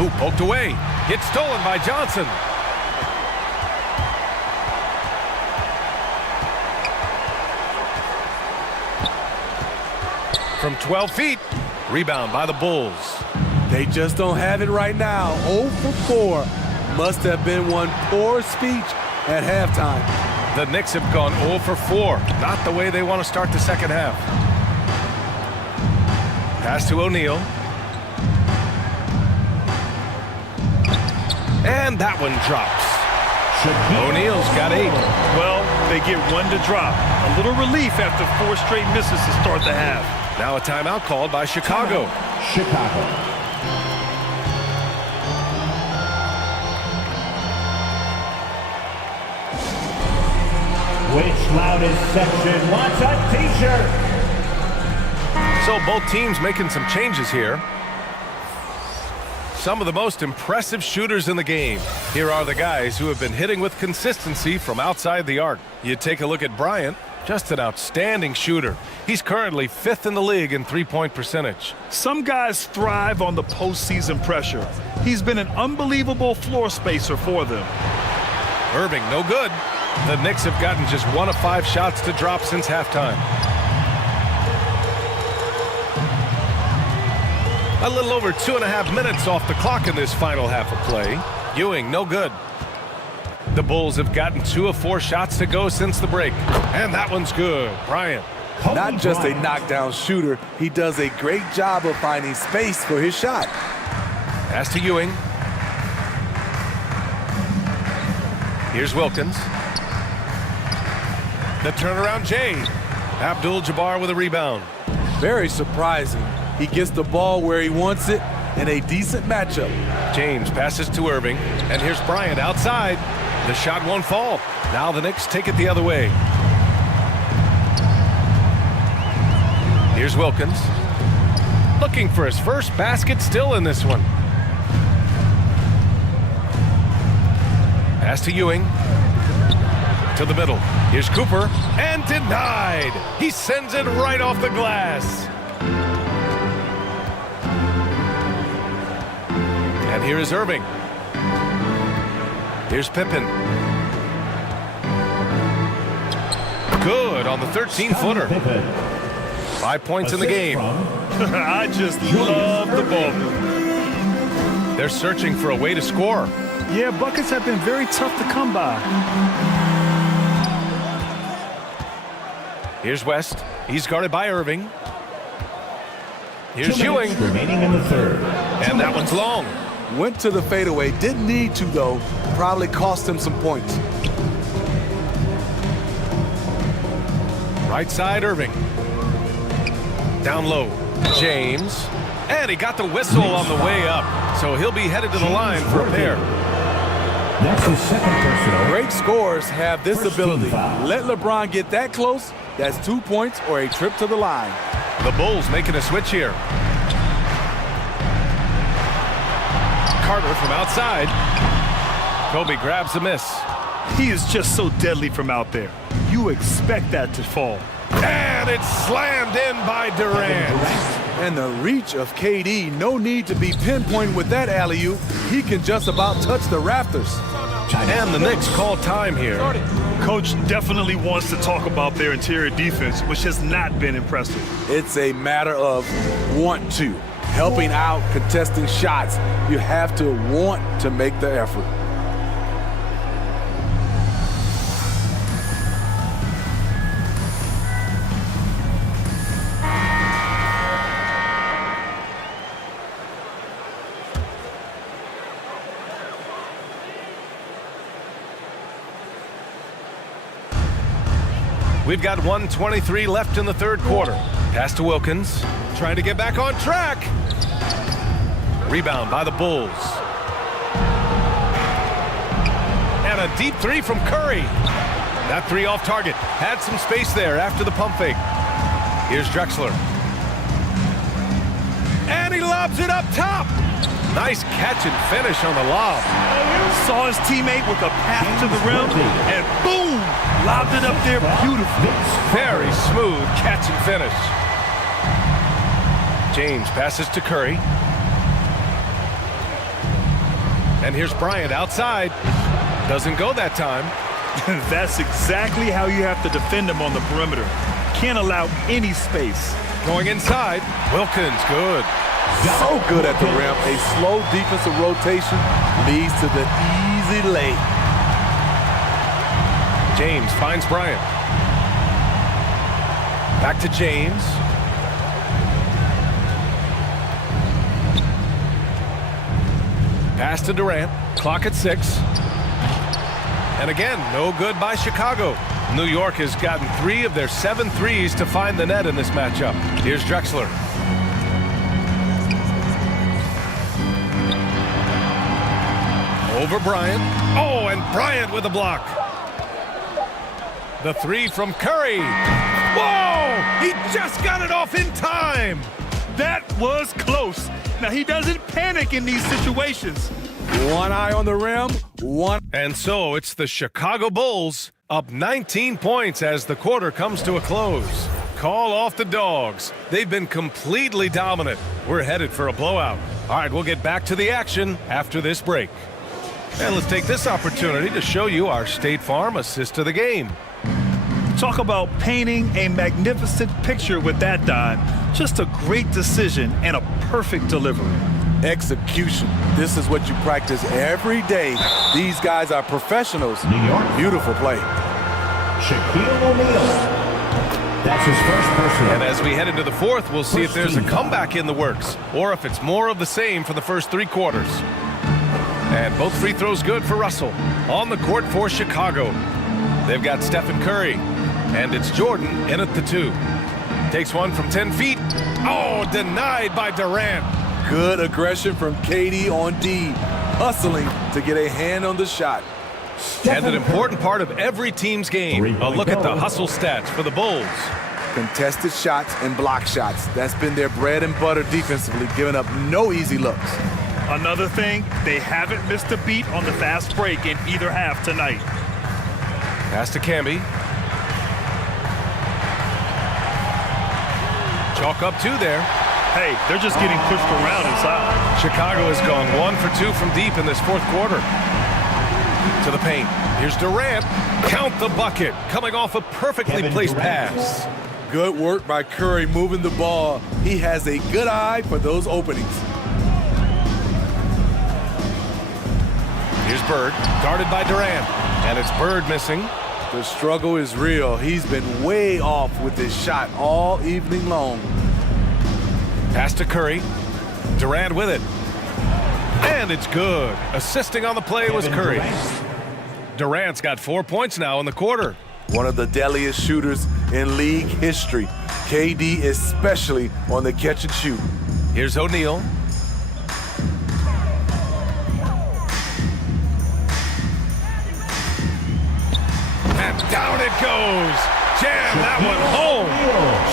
Ooh, poked away. It's stolen by Johnson. From 12 feet, rebound by the Bulls. They just don't have it right now. 0 for 4. Must have been one poor speech at halftime. The Knicks have gone 0 for 4. Not the way they want to start the second half. Pass to O'Neal. And that one drops. O'Neal's got 8. Well, they get one to drop. A little relief after 4 straight misses to start the half. Now a timeout called by Chicago. Chicago. Which loudest section wants a t-shirt? So both teams making some changes here. Some of the most impressive shooters in the game. Here are the guys who have been hitting with consistency from outside the arc. You take a look at Bryant, just an outstanding shooter. He's currently 5th in the league in three-point percentage. Some guys thrive on the postseason pressure. He's been an unbelievable floor spacer for them. Irving, no good. The Knicks have gotten just 1 of 5 shots to drop since halftime. A little over 2.5 minutes off the clock in this final half of play. Ewing, no good. The Bulls have gotten 2 of 4 shots to go since the break. And that one's good. Bryant. Not just a knockdown shooter, he does a great job of finding space for his shot. Pass to Ewing. Here's Wilkins. The turnaround Jay. Abdul-Jabbar with a rebound. Very surprising. He gets the ball where he wants it in a decent matchup. James passes to Irving. And here's Bryant outside. The shot won't fall. Now the Knicks take it the other way. Here's Wilkins. Looking for his first basket still in this one. Pass to Ewing. To the middle. Here's Cooper. And denied. He sends it right off the glass. And here is Irving. Here's Pippen. Good on the 13-footer. 5 points in the game. I just love the ball. They're searching for a way to score. Yeah, buckets have been very tough to come by. Here's West. He's guarded by Irving. Here's Ewing. Remaining in the third. And that one's long. Went to the fadeaway. Didn't need to, though. Probably cost him some points. Right side, Irving. Down low, James. And he got the whistle on the way up. So he'll be headed to the line for a pair. That's his second personal. Great scorers have this ability. Let LeBron get that close, that's 2 points or a trip to the line. The Bulls making a switch here. Carter from outside. Kobe grabs the miss. He is just so deadly from out there. You expect that to fall. And it's slammed in by Durant. And the reach of KD, no need to be pinpoint with that alley-oop. He can just about touch the rafters. And the Knicks call time here. Coach definitely wants to talk about their interior defense, which has not been impressive. It's a matter of want to. Helping out, contesting shots. You have to want to make the effort. We've got 1:23 left in the third quarter. Pass to Wilkins, trying to get back on track. Rebound by the Bulls. And a deep three from Curry. That three off target. Had some space there after the pump fake. Here's Drexler. And he lobs it up top. Nice catch and finish on the lob. Saw his teammate with a pass to the rim, and boom! Lobbed it up there beautifully. Very smooth catch and finish. James passes to Curry. And here's Bryant outside. Doesn't go that time. That's exactly how you have to defend him on the perimeter. Can't allow any space. Going inside. Wilkins, good. So good at the rim. A slow defensive rotation leads to the easy lay. James finds Bryant. Back to James. Pass to Durant. Clock at 6. And again, no good by Chicago. New York has gotten 3 of their 7 threes to find the net in this matchup. Here's Drexler. Over Bryant. Oh, and Bryant with a block. The three from Curry. Whoa! He just got it off in time. That was close. Now, he doesn't panic in these situations. One eye on the rim, one. And so it's the Chicago Bulls up 19 points as the quarter comes to a close. Call off the Dogs. They've been completely dominant. We're headed for a blowout. All right, we'll get back to the action after this break. And let's take this opportunity to show you our State Farm assist to the game. Talk about painting a magnificent picture with that dime. Just a great decision and a perfect delivery. Execution. This is what you practice every day. These guys are professionals. New York. Beautiful play. Shaquille O'Neal. That's his first personal. And as we head into the fourth, we'll see if there's a comeback in the works or if it's more of the same for the first 3 quarters. And both free throws good for Russell. On the court for Chicago. They've got Stephen Curry. And it's Jordan in at the 2. Takes one from 10 feet. Oh, denied by Durant. Good aggression from KD on D. Hustling to get a hand on the shot. And an important part of every team's game. A look at the hustle stats for the Bulls. Contested shots and block shots. That's been their bread and butter defensively, giving up no easy looks. Another thing, they haven't missed a beat on the fast break in either half tonight. Pass to Camby. Chalk up 2 there. Hey, they're just getting pushed around inside. Chicago has gone 1 for 2 from deep in this fourth quarter. To the paint. Here's Durant. Count the bucket. Coming off a perfectly placed pass. Good work by Curry moving the ball. He has a good eye for those openings. Here's Bird. Guarded by Durant. And it's Bird missing. The struggle is real. He's been way off with his shot all evening long. Pass to Curry. Durant with it. And it's good. Assisting on the play was Curry. Durant's got 4 points now in the quarter. One of the deadliest shooters in league history. KD especially on the catch and shoot. Here's O'Neal. And down it goes. Jam that one home.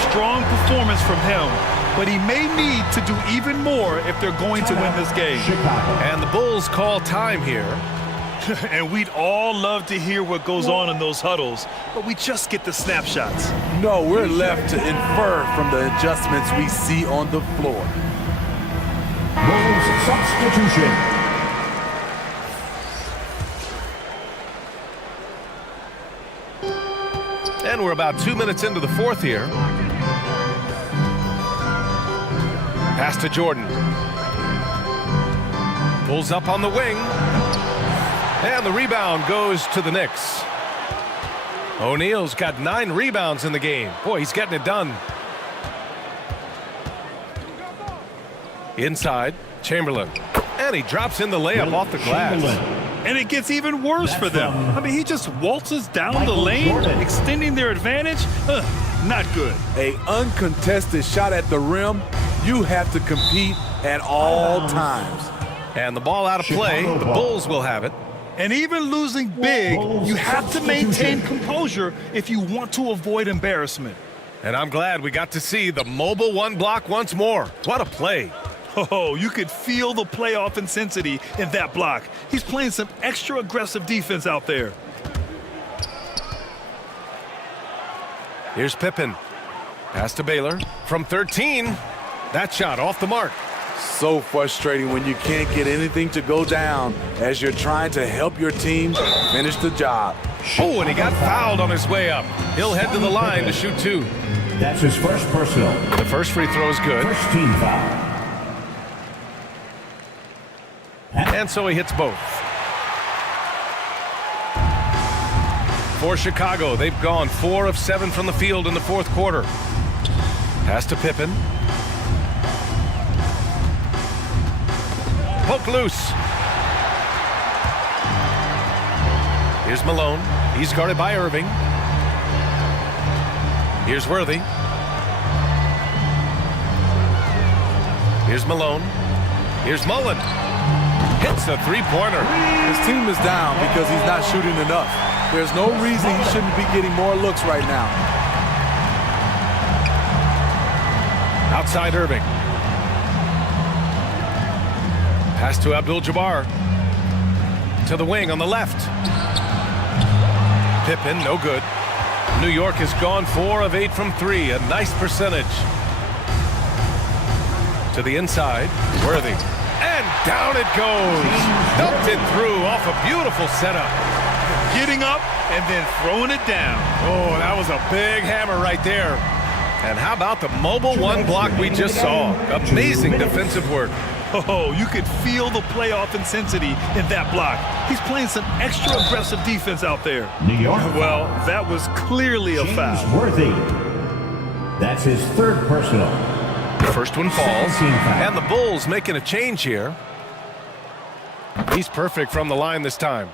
Strong performance from him, but he may need to do even more if they're going to win this game. And the Bulls call time here. And we'd all love to hear what goes on in those huddles, but we just get the snapshots. No, we're left to infer from the adjustments we see on the floor. Bulls substitution. And we're about 2 minutes into the fourth here. Pass to Jordan. Pulls up on the wing. And the rebound goes to the Knicks. O'Neal's got 9 rebounds in the game. Boy, he's getting it done. Inside, Chamberlain. And he drops in the layup off the glass. And it gets even worse for them. I mean, he just waltzes down the lane, extending their advantage. Not good. An uncontested shot at the rim, you have to compete at all times. And the ball out of play. The Bulls will have it. And even losing big, you have to maintain composure if you want to avoid embarrassment. And I'm glad we got to see the mobile one block once more. What a play. Oh, you could feel the playoff intensity in that block. He's playing some extra aggressive defense out there. Here's Pippen. Pass to Baylor. From 13, that shot off the mark. So frustrating when you can't get anything to go down as you're trying to help your team finish the job. Oh, and he got fouled on his way up. He'll head to the line to shoot 2. That's his first personal. The first free throw is good. First team foul. And so he hits both. For Chicago, they've gone 4 of 7 from the field in the fourth quarter. Pass to Pippen. Poke loose. Here's Malone. He's guarded by Irving. Here's Worthy. Here's Malone. Here's Mullen. Hits a three-pointer. His team is down because he's not shooting enough. There's no reason he shouldn't be getting more looks right now. Outside Irving. Pass to Abdul-Jabbar. To the wing on the left. Pippen, no good. New York has gone 4 of 8 from 3. A nice percentage. To the inside. Worthy. And down it goes. Dumped it through off a beautiful setup. Getting up and then throwing it down. Oh, that was a big hammer right there. And how about the mobile one block we just saw? Amazing defensive work. Oh, you could feel the playoff intensity in that block. He's playing some extra aggressive defense out there. New York. Well, that was clearly a foul. Worthy. That's his third personal. The first one falls. And the Bulls making a change here. He's perfect from the line this time.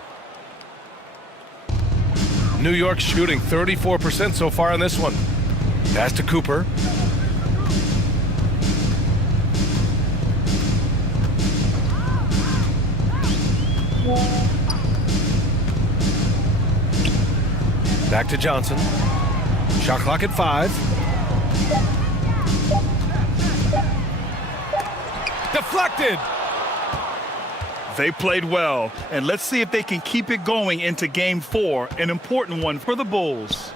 New York shooting 34% so far in this one. Pass to Cooper. Back to Johnson. Shot clock at 5. Deflected. They played well, and let's see if they can keep it going into Game 4, an important one for the Bulls.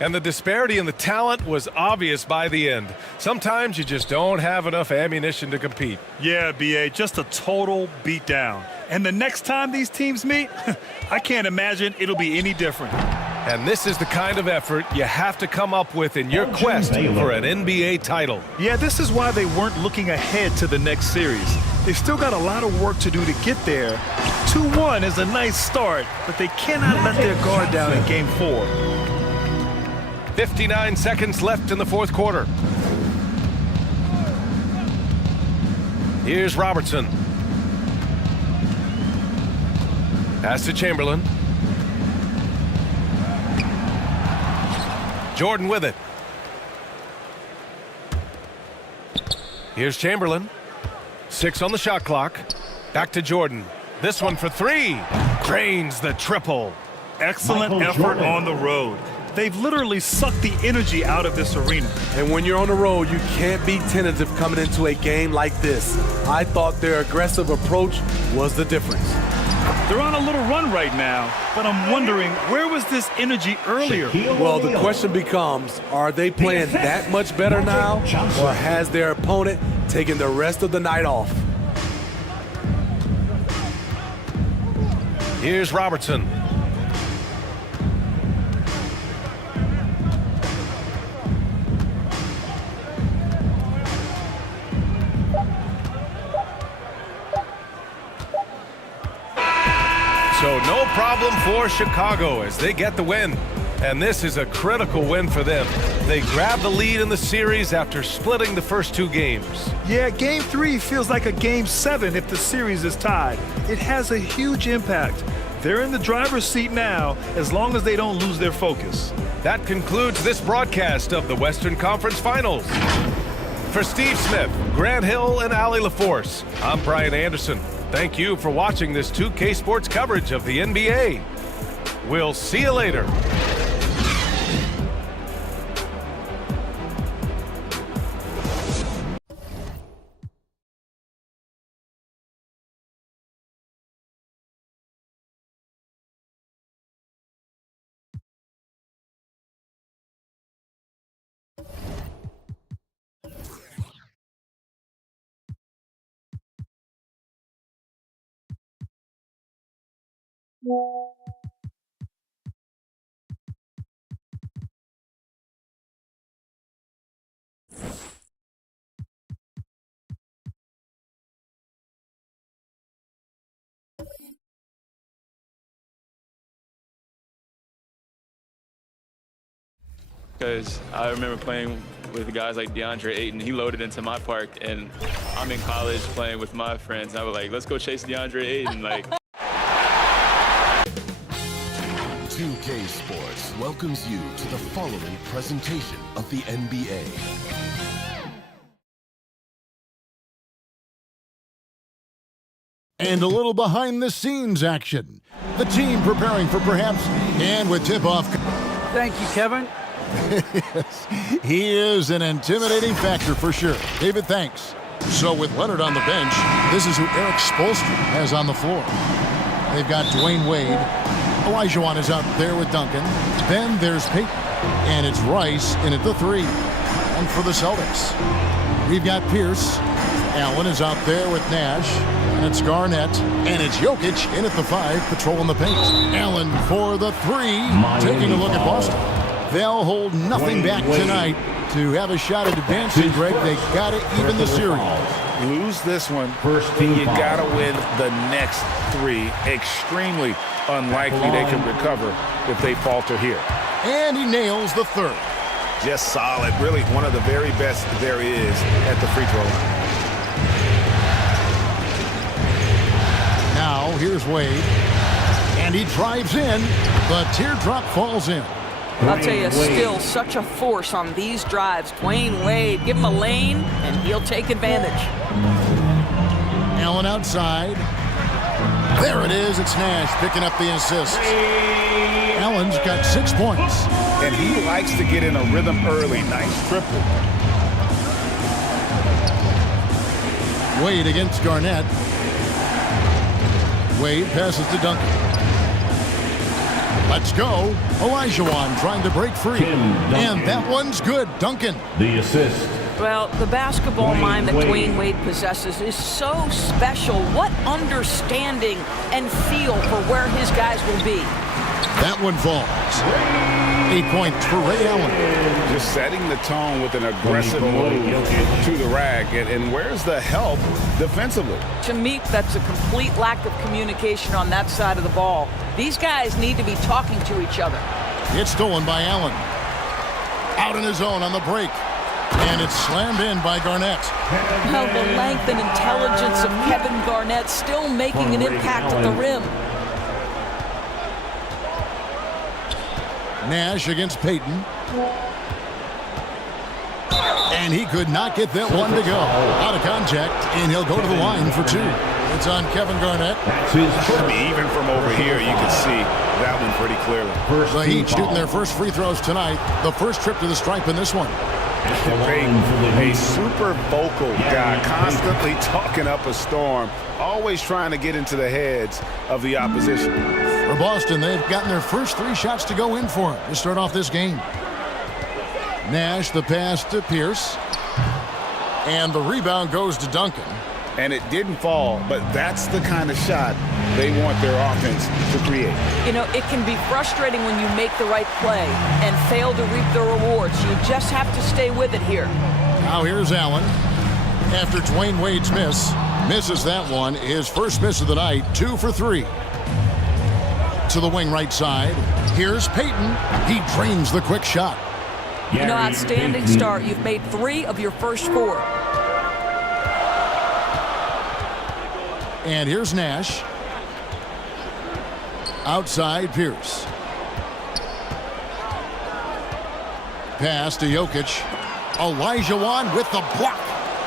And the disparity in the talent was obvious by the end. Sometimes you just don't have enough ammunition to compete. Yeah, B.A., just a total beatdown. And the next time these teams meet, I can't imagine it'll be any different. And this is the kind of effort you have to come up with in your quest for an NBA title. Yeah, this is why they weren't looking ahead to the next series. They've still got a lot of work to do to get there. 2-1 is a nice start, but they cannot let their guard down in Game 4. 59 seconds left in the fourth quarter. Here's Robertson. Pass to Chamberlain. Jordan with it. Here's Chamberlain. 6 on the shot clock. Back to Jordan. This one for 3. Drains the triple. Excellent effort on the road. They've literally sucked the energy out of this arena. And when you're on the road, you can't be tentative coming into a game like this. I thought their aggressive approach was the difference. They're on a little run right now, but I'm wondering, where was this energy earlier? Well, the question becomes, are they playing that much better now, or has their opponent taken the rest of the night off? Here's Robertson. So no problem for Chicago as they get the win. And this is a critical win for them. They grab the lead in the series after splitting the first 2 games. Yeah, Game 3 feels like a Game 7 if the series is tied. It has a huge impact. They're in the driver's seat now as long as they don't lose their focus. That concludes this broadcast of the Western Conference Finals. For Steve Smith, Grant Hill, and Allie LaForce, I'm Brian Anderson. Thank you for watching this 2K Sports coverage of the NBA. We'll see you later. Because I remember playing with guys like DeAndre Ayton. He loaded into my park, and I'm in college playing with my friends. And I was like, let's go chase DeAndre Ayton. Like. 2K Sports welcomes you to the following presentation of the NBA. And a little behind-the-scenes action. The team preparing for perhaps, and with tip-off. Thank you, Kevin. Yes, he is an intimidating factor for sure. David, thanks. So with Leonard on the bench, this is who Eric Spoelstra has on the floor. They've got Dwayne Wade. Olajuwon is out there with Duncan. Then there's Peyton. And it's Rice in at the 3. And for the Celtics, we've got Pierce. Allen is out there with Nash. And it's Garnett. And it's Jokic in at the 5, patrolling the paint. Allen for the 3, taking a look at Boston. They'll hold nothing back tonight to have a shot at advancing, Greg. They got to even the series. Lose this one, you got to win the next 3. Extremely unlikely they can recover if they falter here. And he nails the 3rd. Just solid. Really one of the very best there is at the free throw line. Now here's Wade. And he drives in. The teardrop falls in. I'll tell you, still such a force on these drives. Dwayne Wade, give him a lane, and he'll take advantage. Allen outside. There it is. It's Nash picking up the assist. Allen's got 6 points. And he likes to get in a rhythm early. Nice triple. Wade against Garnett. Wade passes to Duncan. Let's go. Olajuwon trying to break free. And that one's good. Duncan. The assist. Well, the basketball mind that Dwayne Wade possesses is so special. What understanding and feel for where his guys will be. That one falls. 8 points for Ray Allen. Just setting the tone with an aggressive move to the rack. And where's the help defensively? To me, that's a complete lack of communication on that side of the ball. These guys need to be talking to each other. It's stolen by Allen. Out in his own on the break. And it's slammed in by Garnett. Well, the length and intelligence of Kevin Garnett still making an impact at the rim. Nash against Peyton. And he could not get that one to go. Out of contact, and he'll go to the line for 2. It's on Kevin Garnett. Even from over here, you can see that one pretty clearly. The Heat shooting their first free throws tonight. The first trip to the stripe in this one. A super vocal guy, constantly talking up a storm, always trying to get into the heads of the opposition. For Boston, they've gotten their first 3 shots to go in for him to start off this game. Nash, the pass to Pierce. And the rebound goes to Duncan. And it didn't fall, but that's the kind of shot they want their offense to create. You know, it can be frustrating when you make the right play and fail to reap the rewards. You just have to stay with it here. Now here's Allen. After Dwayne Wade's miss, misses that one. His first miss of the night, 2 for 3. To the wing right side. Here's Payton. He drains the quick shot. You know, outstanding start. You've made 3 of your first 4. And here's Nash. Outside Pierce. Pass to Jokic. Olajuwon with the block.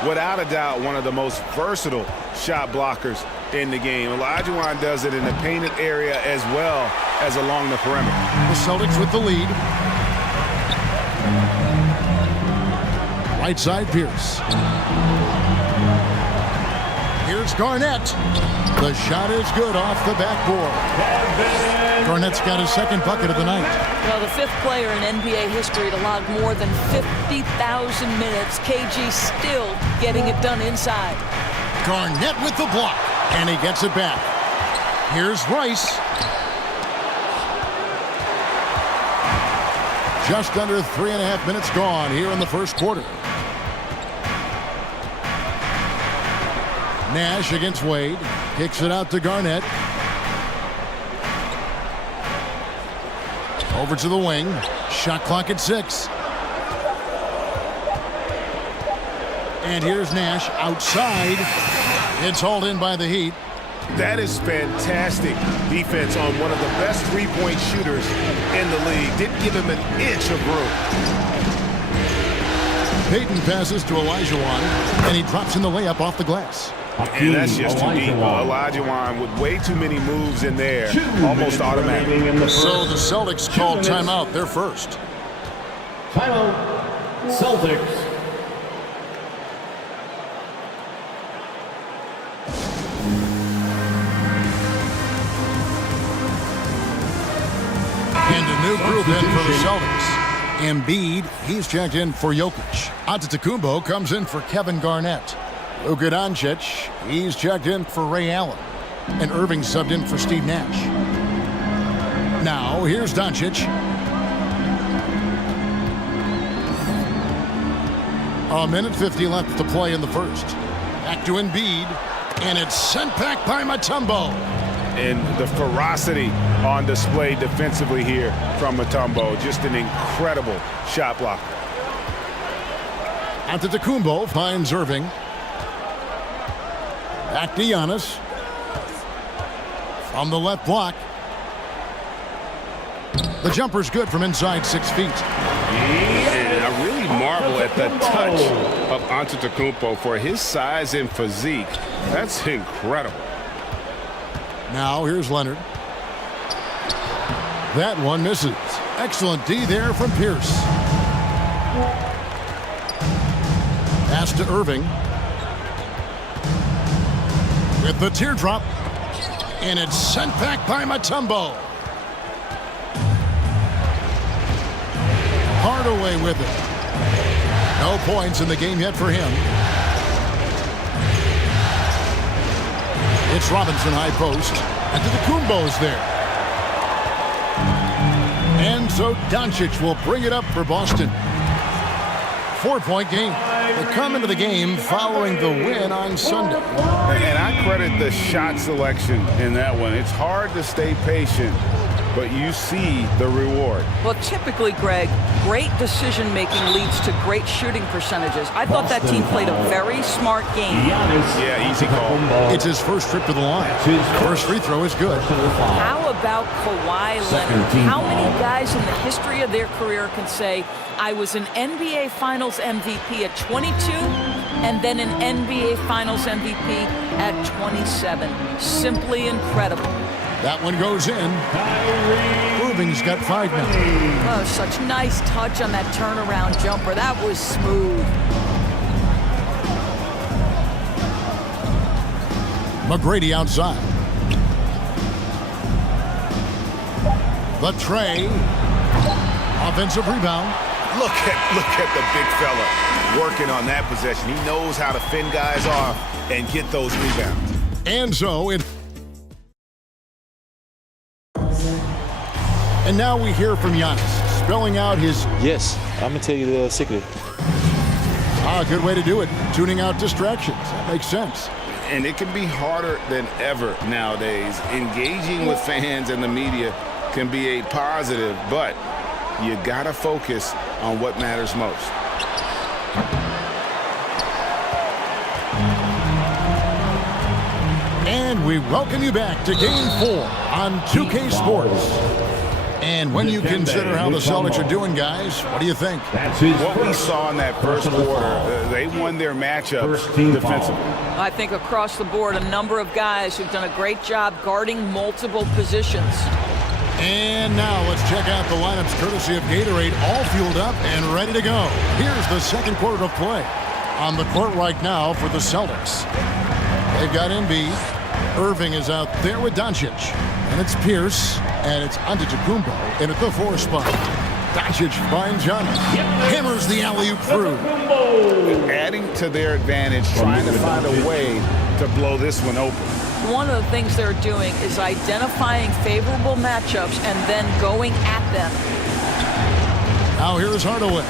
Without a doubt, one of the most versatile shot blockers in the game. Olajuwon does it in the painted area as well as along the perimeter. The Celtics with the lead. Right side Pierce. Here's Garnett. The shot is good off the backboard. Garnett's got his second bucket of the night. Well, the 5th player in NBA history to log more than 50,000 minutes. KG still getting it done inside. Garnett with the block, and he gets it back. Here's Rice. Just under 3.5 minutes gone here in the first quarter. Nash against Wade. Kicks it out to Garnett. Over to the wing. Shot clock at 6. And here's Nash outside. It's hauled in by the Heat. That is fantastic defense on one of the best three-point shooters in the league. Didn't give him an inch of room. Payton passes to Olajuwon, and he drops in the layup off the glass. And that's just too deep. Olajuwon with way too many moves in there, almost automatic. So the Celtics called timeout. They're first. Timeout, Celtics. And a new group in for the Celtics. Embiid, he's checked in for Jokic. Antetokounmpo comes in for Kevin Garnett. Luka Doncic, he's checked in for Ray Allen. And Irving subbed in for Steve Nash. Now, here's Doncic. A minute 50 left to play in the first. Back to Embiid. And it's sent back by Mutombo. And the ferocity on display defensively here from Mutombo. Just an incredible shot blocker. Antetokounmpo finds Irving. Back to Giannis. From the left block. The jumper's good from inside 6 feet. And I really marvel at the touch of Antetokounmpo for his size and physique. That's incredible. Now here's Leonard. That one misses. Excellent D there from Pierce. Pass to Irving. With the teardrop. And it's sent back by Mutombo. Hardaway with it. No points in the game yet for him. It's Robinson high post. Antetokounmpo's there. And so Doncic will bring it up for Boston. 4-point game. They come into the game following the win on Sunday. And I credit the shot selection in that one. It's hard to stay patient but you see the reward. Well, typically, Greg, great decision-making leads to great shooting percentages. I thought that team played a very smart game. Yeah, easy call. It's his first trip to the line. First free throw is good. How about Kawhi Leonard? How many guys in the history of their career can say, I was an NBA Finals MVP at 22 and then an NBA Finals MVP at 27? Simply incredible. That one goes in. Irving's got 5 now. Oh, such nice touch on that turnaround jumper. That was smooth. McGrady outside. The tray. Offensive rebound. Look at the big fella working on that possession. He knows how to fend guys off and get those rebounds. And so it. And now we hear from Giannis, spelling out his... Yes, I'm going to tell you the secret. Good way to do it. Tuning out distractions. That makes sense. And it can be harder than ever nowadays. Engaging with fans and the media can be a positive, but you got to focus on what matters most. And we welcome you back to Game 4 on 2K Sports. And when you consider how the Celtics are doing, guys, what do you think? What we saw in that first quarter, they won their matchups defensively. I think across the board, a number of guys who've done a great job guarding multiple positions. And now let's check out the lineups courtesy of Gatorade, all fueled up and ready to go. Here's the second quarter of play. On the court right now for the Celtics. They've got Embiid. Irving is out there with Doncic. And it's Pierce. And it's Antetokounmpo in at the 4 spot. Doncic finds Giannis. Hammers the alley-oop through. Adding to their advantage, trying to find a way to blow this one open. One of the things they're doing is identifying favorable matchups and then going at them. Now here's Hardaway.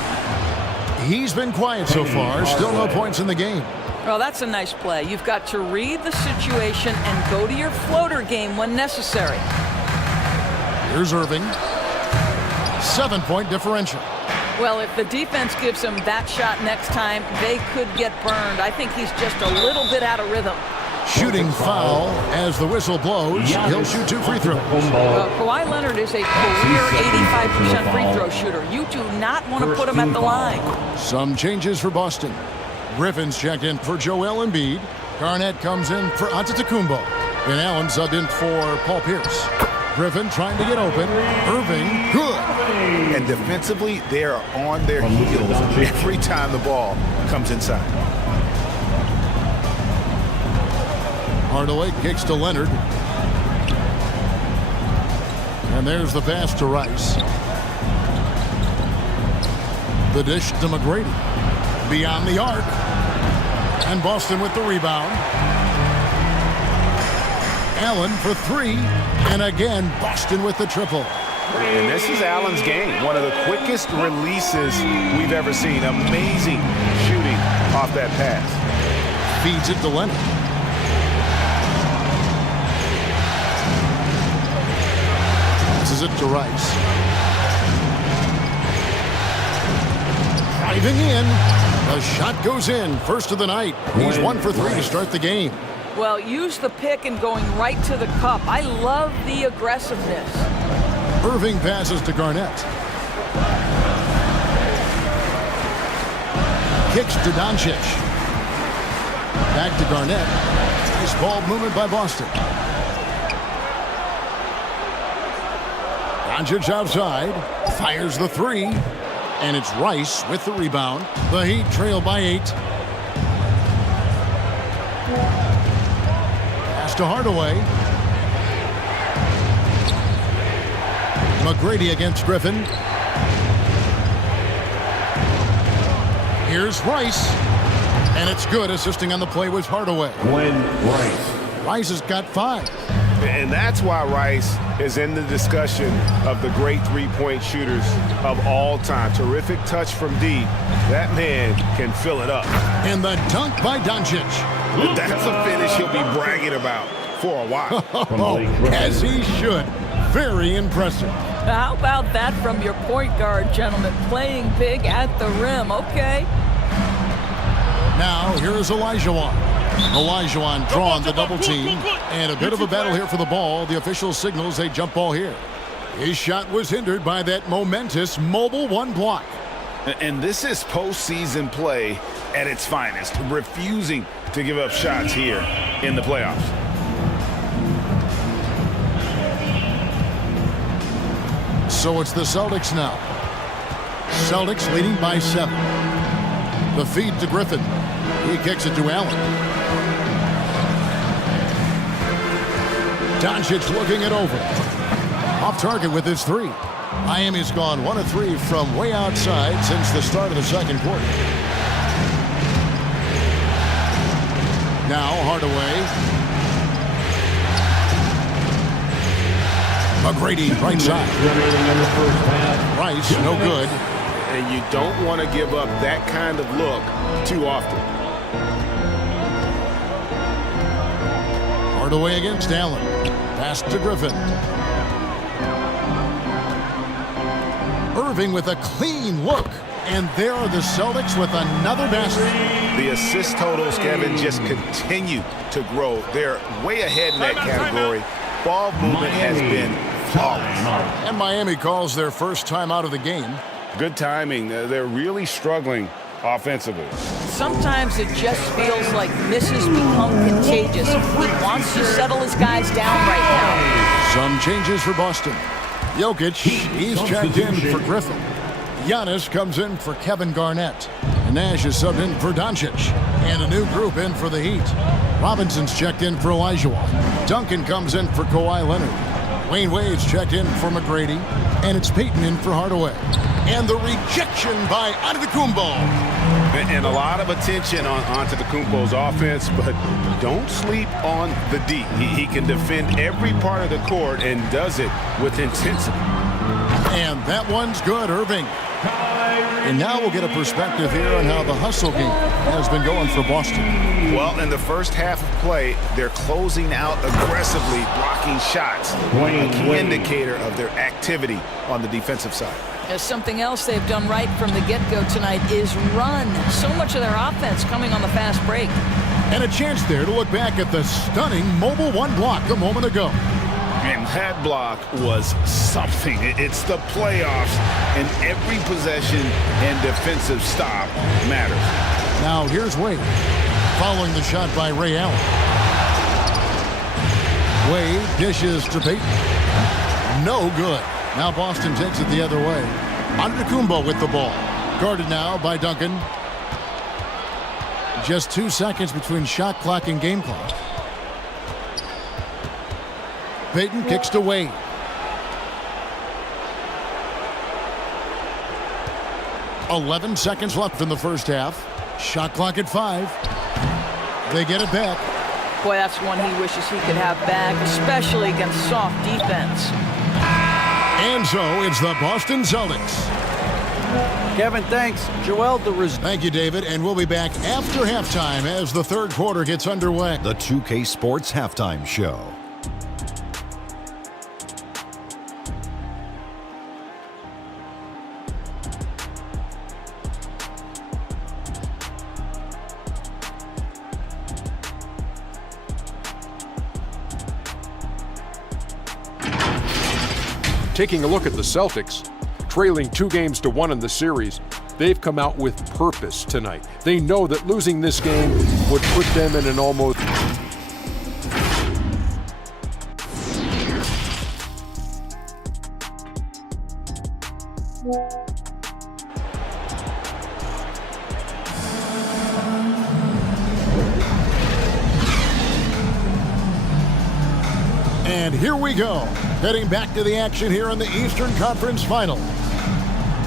He's been quiet so far. Still no points in the game. Well, that's a nice play. You've got to read the situation and go to your floater game when necessary. Here's Irving. 7-point differential. Well, if the defense gives him that shot next time, they could get burned. I think he's just a little bit out of rhythm. Shooting foul as the whistle blows. He'll shoot 2 free throws. Well, Kawhi Leonard is a career 85% free throw shooter. You do not want to put him at the line. Some changes for Boston. Griffin's checked in for Joel Embiid. Garnett comes in for Antetokounmpo. And Allen subbed in for Paul Pierce. Griffin trying to get open. Irving, good. And defensively, they are on their heels every time the ball comes inside. Hardaway kicks to Leonard. And there's the pass to Rice. The dish to McGrady. Beyond the arc. And Boston with the rebound. Allen for 3. And again, Boston with the triple. And this is Allen's game. One of the quickest releases we've ever seen. Amazing shooting off that pass. Feeds it to Leonard. Passes it to Rice. Driving in. The shot goes in. First of the night. He's 1 for 3 to start the game. Well, use the pick and going right to the cup. I love the aggressiveness. Irving passes to Garnett. Kicks to Doncic. Back to Garnett. Nice ball movement by Boston. Doncic outside. Fires the 3. And it's Rice with the rebound. The Heat trail by 8. Pass to Hardaway. McGrady against Griffin. Here's Rice. And it's good. Assisting on the play was Hardaway. Rice has got 5. And that's why Rice is in the discussion of the great three-point shooters of all time. Terrific touch from D. That man can fill it up. And the dunk by Doncic. That's a finish he'll be bragging about for a while. As he should. Very impressive. How about that from your point guard, gentlemen? Playing big at the rim, okay? Now, here is Olajuwon. Olajuwon drawn the double team. And a bit of a battle here for the ball. The official signals a jump ball here. His shot was hindered by that momentous mobile one block. And this is postseason play at its finest, refusing to give up shots here in the playoffs. So it's the Celtics now. Celtics leading by 7. The feed to Griffin. He kicks it to Allen. Doncic looking it over. Off target with his 3. Miami's gone 1 of 3 from way outside since the start of the second quarter. Now Hardaway. McGrady right side. Rice no good. And you don't want to give up that kind of look too often. Hardaway against Allen. Pass to Griffin. Irving with a clean look. And there are the Celtics with another basket. The assist totals, Kevin, just continue to grow. They're way ahead in that category. Ball movement has been flawless. And Miami calls their first time out of the game. Good timing. They're really struggling offensively. Sometimes it just feels like misses become contagious. He wants to settle his guys down right now. Some changes for Boston. Jokic, he's checked in for Griffin. Giannis comes in for Kevin Garnett. And Nash is subbed in for Doncic. And a new group in for the Heat. Robinson's checked in for Olajuwon. Duncan comes in for Kawhi Leonard. Wayne Wade's checked in for McGrady. And it's Payton in for Hardaway. And the rejection by Antetokounmpo. And a lot of attention on Antetokounmpo's offense, but don't sleep on the D. He can defend every part of the court and does it with intensity. And that one's good, Irving. And now we'll get a perspective here on how the hustle game has been going for Boston. Well, in the first half of play, they're closing out aggressively, blocking shots. A key indicator of their activity on the defensive side. Something else they've done right from the get-go tonight is run. So much of their offense coming on the fast break. And a chance there to look back at the stunning mobile one block a moment ago. And that block was something. It's the playoffs, and every possession and defensive stop matters. Now here's Wade, following the shot by Ray Allen. Wade dishes to Payton. No good. Now Boston takes it the other way. Antetokounmpo with the ball. Guarded now by Duncan. Just 2 seconds between shot clock and game clock. Payton kicks to Wade. "11 seconds left in the first half. Shot clock at 5. They get it back. Boy, that's one he wishes he could have back, especially against soft defense. And so it's the Boston Celtics. Kevin, thanks. Joel, Thank you, David. And we'll be back after halftime as the third quarter gets underway. The 2K Sports Halftime Show. Taking a look at the Celtics, trailing 2-1 in the series, they've come out with purpose tonight. They know that losing this game would put them in an almost... And here we go, heading back to the action here in the Eastern Conference Final.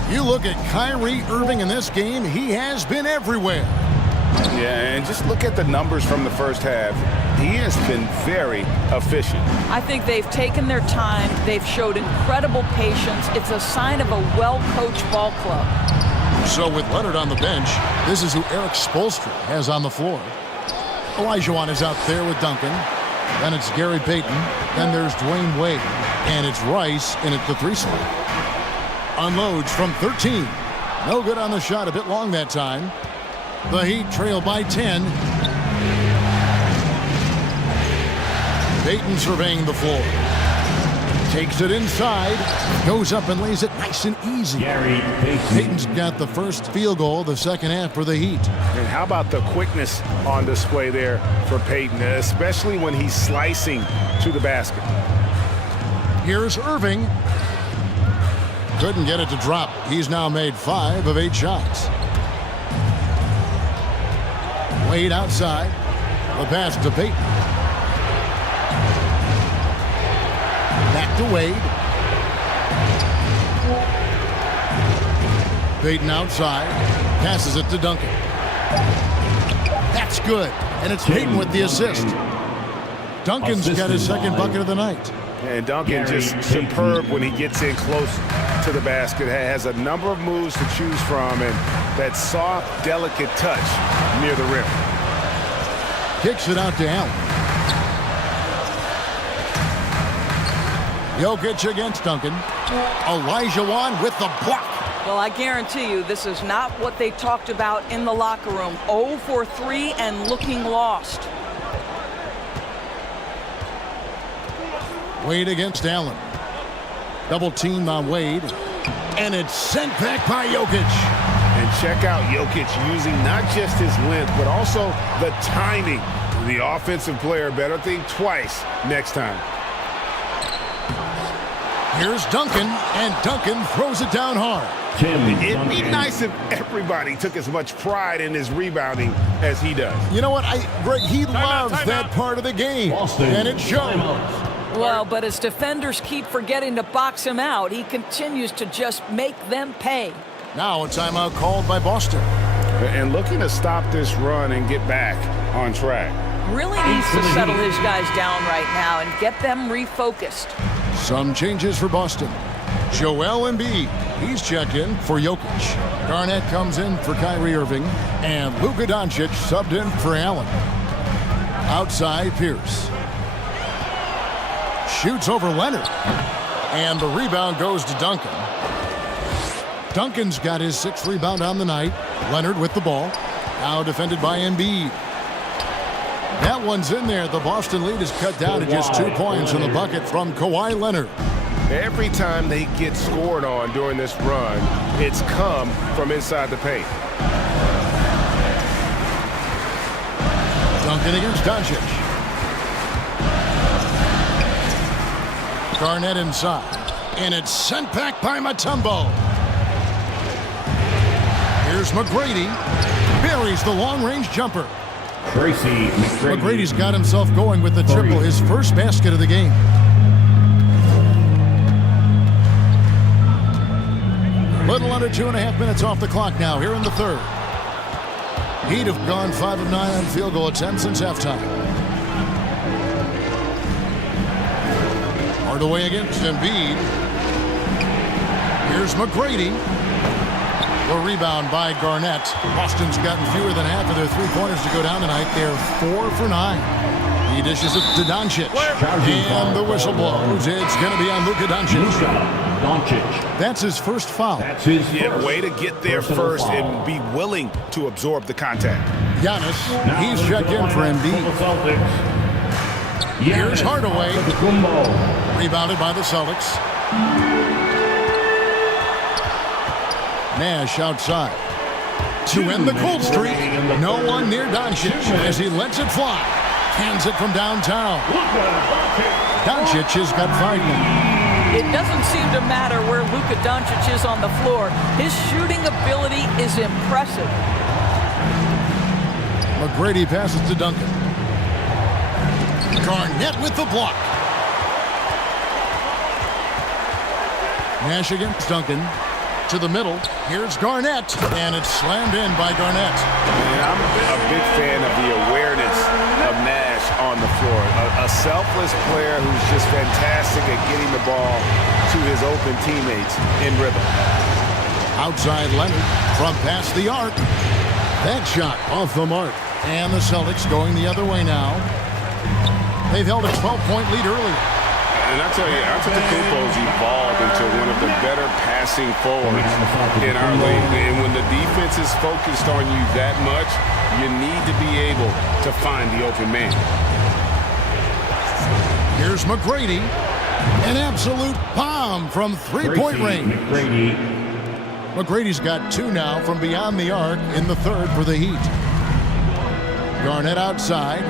You look at Kyrie Irving in this game, he has been everywhere. Yeah, and just look at the numbers from the first half. He has been very efficient. I think they've taken their time. They've showed incredible patience. It's a sign of a well-coached ball club. So with Leonard on the bench, this is who Eric Spoelstra has on the floor. Olajuwon is out there with Duncan. Then it's Gary Payton. Then there's Dwayne Wade. And it's Rice in at the 3 slot. Unloads from 13. No good on the shot, a bit long that time. The Heat trail by 10. Payton surveying the floor. Takes it inside. Goes up and lays it nice and easy. Payton's got the first field goal of the second half for the Heat. And how about the quickness on display there for Payton, especially when he's slicing to the basket. Here's Irving. Couldn't get it to drop. He's now made 5 of 8 shots. Wade outside. The pass to Payton. Back to Wade. Payton outside. Passes it to Duncan. That's good. And it's Payton with the assist. Duncan's got his second bucket of the night. And Duncan just superb when he gets in close to the basket. Has a number of moves to choose from, and that soft, delicate touch near the rim. Kicks it out to Allen. Jokic against Duncan. Olajuwon with the block. Well, I guarantee you this is not what they talked about in the locker room. 0 for 3 and looking lost. Wade against Allen. Double team on Wade. And it's sent back by Jokic. And check out Jokic using not just his length, but also the timing. The offensive player better think twice next time. Here's Duncan, and Duncan throws it down hard. It'd be nice if everybody took as much pride in his rebounding as he does. You know what, Greg, he loves that part of the game, and it shows. Well, but as defenders keep forgetting to box him out, he continues to just make them pay. Now a timeout called by Boston. And looking to stop this run and get back on track. Really needs to settle his guys down right now and get them refocused. Some changes for Boston. Joel Embiid, he's checked in for Jokic. Garnett comes in for Kyrie Irving, and Luka Doncic subbed in for Allen. Outside, Pierce. Shoots over Leonard. And the rebound goes to Duncan. Duncan's got his 6th rebound on the night. Leonard with the ball. Now defended by Embiid. That one's in there. The Boston lead is cut down to just 2 points in the bucket from Kawhi Leonard. Every time they get scored on during this run, it's come from inside the paint. Duncan against Doncic. Garnett inside. And it's sent back by Mutombo. Here's McGrady. Buries the long-range jumper. McGrady's got himself going with the triple, his first basket of the game. Little under 2.5 minutes off the clock now here in the third. Heat have gone 5 of 9 on field goal attempts since halftime. Hardaway against Embiid. Here's McGrady. The rebound by Garnett. Boston's gotten fewer than half of their 3-pointers to go down tonight. They're 4 for 9. He dishes it to Doncic. And the whistle blows. It's going to be on Luka Doncic. That's his first foul. Way to get there first and be willing to absorb the contact. Giannis, he's checked in for Embiid. Here's Hardaway. Rebounded by the Celtics. Nash outside. To end the cold streak. No one near Doncic as he lets it fly. Hands it from downtown. Doncic has got 5 now. It doesn't seem to matter where Luka Doncic is on the floor. His shooting ability is impressive. McGrady passes to Duncan. Garnett with the block. Nash against Duncan. To the middle. Here's Garnett. And it's slammed in by Garnett. And I'm a big fan of the awareness of Nash on the floor. A selfless player who's just fantastic at getting the ball to his open teammates in rhythm. Outside Leonard from past the arc. That shot off the mark. And the Celtics going the other way now. They've held a 12-point lead earlier. And I tell you, Antetokounmpo's evolved into one of the better passing forwards in our league. And when the defense is focused on you that much, you need to be able to find the open man. Here's McGrady. An absolute bomb from three-point range. McGrady's got 2 now from beyond the arc in the third for the Heat. Garnett outside.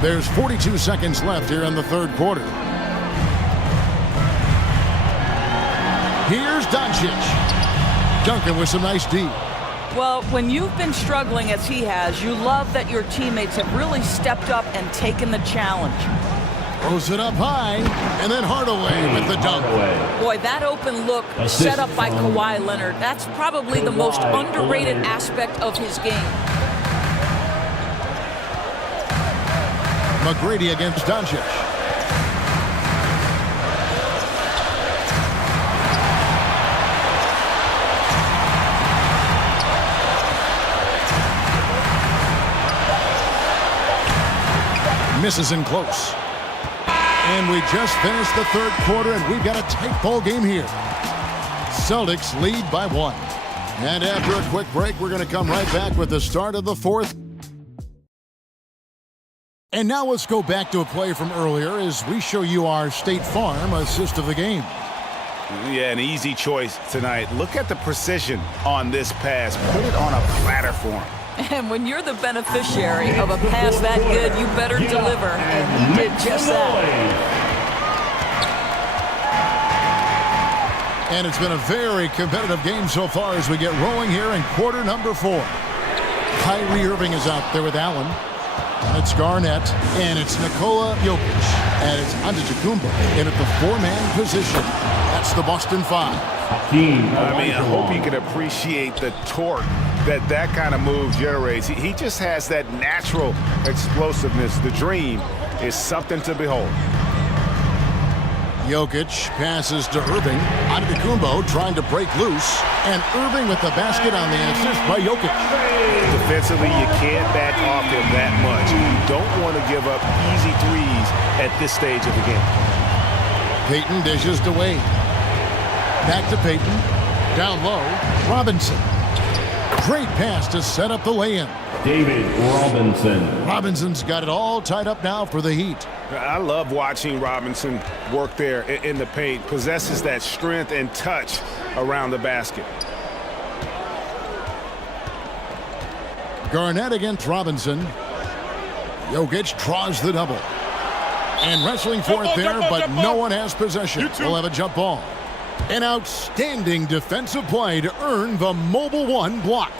There's 42 seconds left here in the third quarter. Here's Doncic. Duncan with some nice D. Well, when you've been struggling as he has, you love that your teammates have really stepped up and taken the challenge. Throws it up high, and then Hardaway with the dunk. Boy, that open look set up by Kawhi Leonard, that's probably the most underrated aspect of his game. McGrady against Doncic. Misses in close. And we just finished the third quarter, and we've got a tight ball game here. Celtics lead by 1. And after a quick break, we're going to come right back with the start of the fourth. And now let's go back to a play from earlier as we show you our State Farm assist of the game. Yeah, an easy choice tonight. Look at the precision on this pass. Put it on a platter for him. And when you're the beneficiary of a pass that good, you better deliver. And he did just that. And it's been a very competitive game so far as we get rolling here in quarter number 4. Kyrie Irving is out there with Allen. It's Garnett, and it's Nikola Jokic, and it's Antetokounmpo in at the 4-man position. That's the Boston 5. I hope you can appreciate the torque that kind of move generates. He just has that natural explosiveness. The dream is something to behold. Jokic passes to Irving. Antetokounmpo trying to break loose, and Irving with the basket on the assist by Jokic. Defensively, you can't back off him that much. You don't want to give up easy threes at this stage of the game. Payton dishes to Wade. Back to Payton. Down low, Robinson. Great pass to set up the lay-in. David Robinson. Robinson's got it all tied up now for the Heat. I love watching Robinson work there in the paint. Possesses that strength and touch around the basket. Garnett against Robinson. Jokic draws the double. And wrestling for it there, but no one has possession. We'll have a jump ball. An outstanding defensive play to earn the Mobile One block.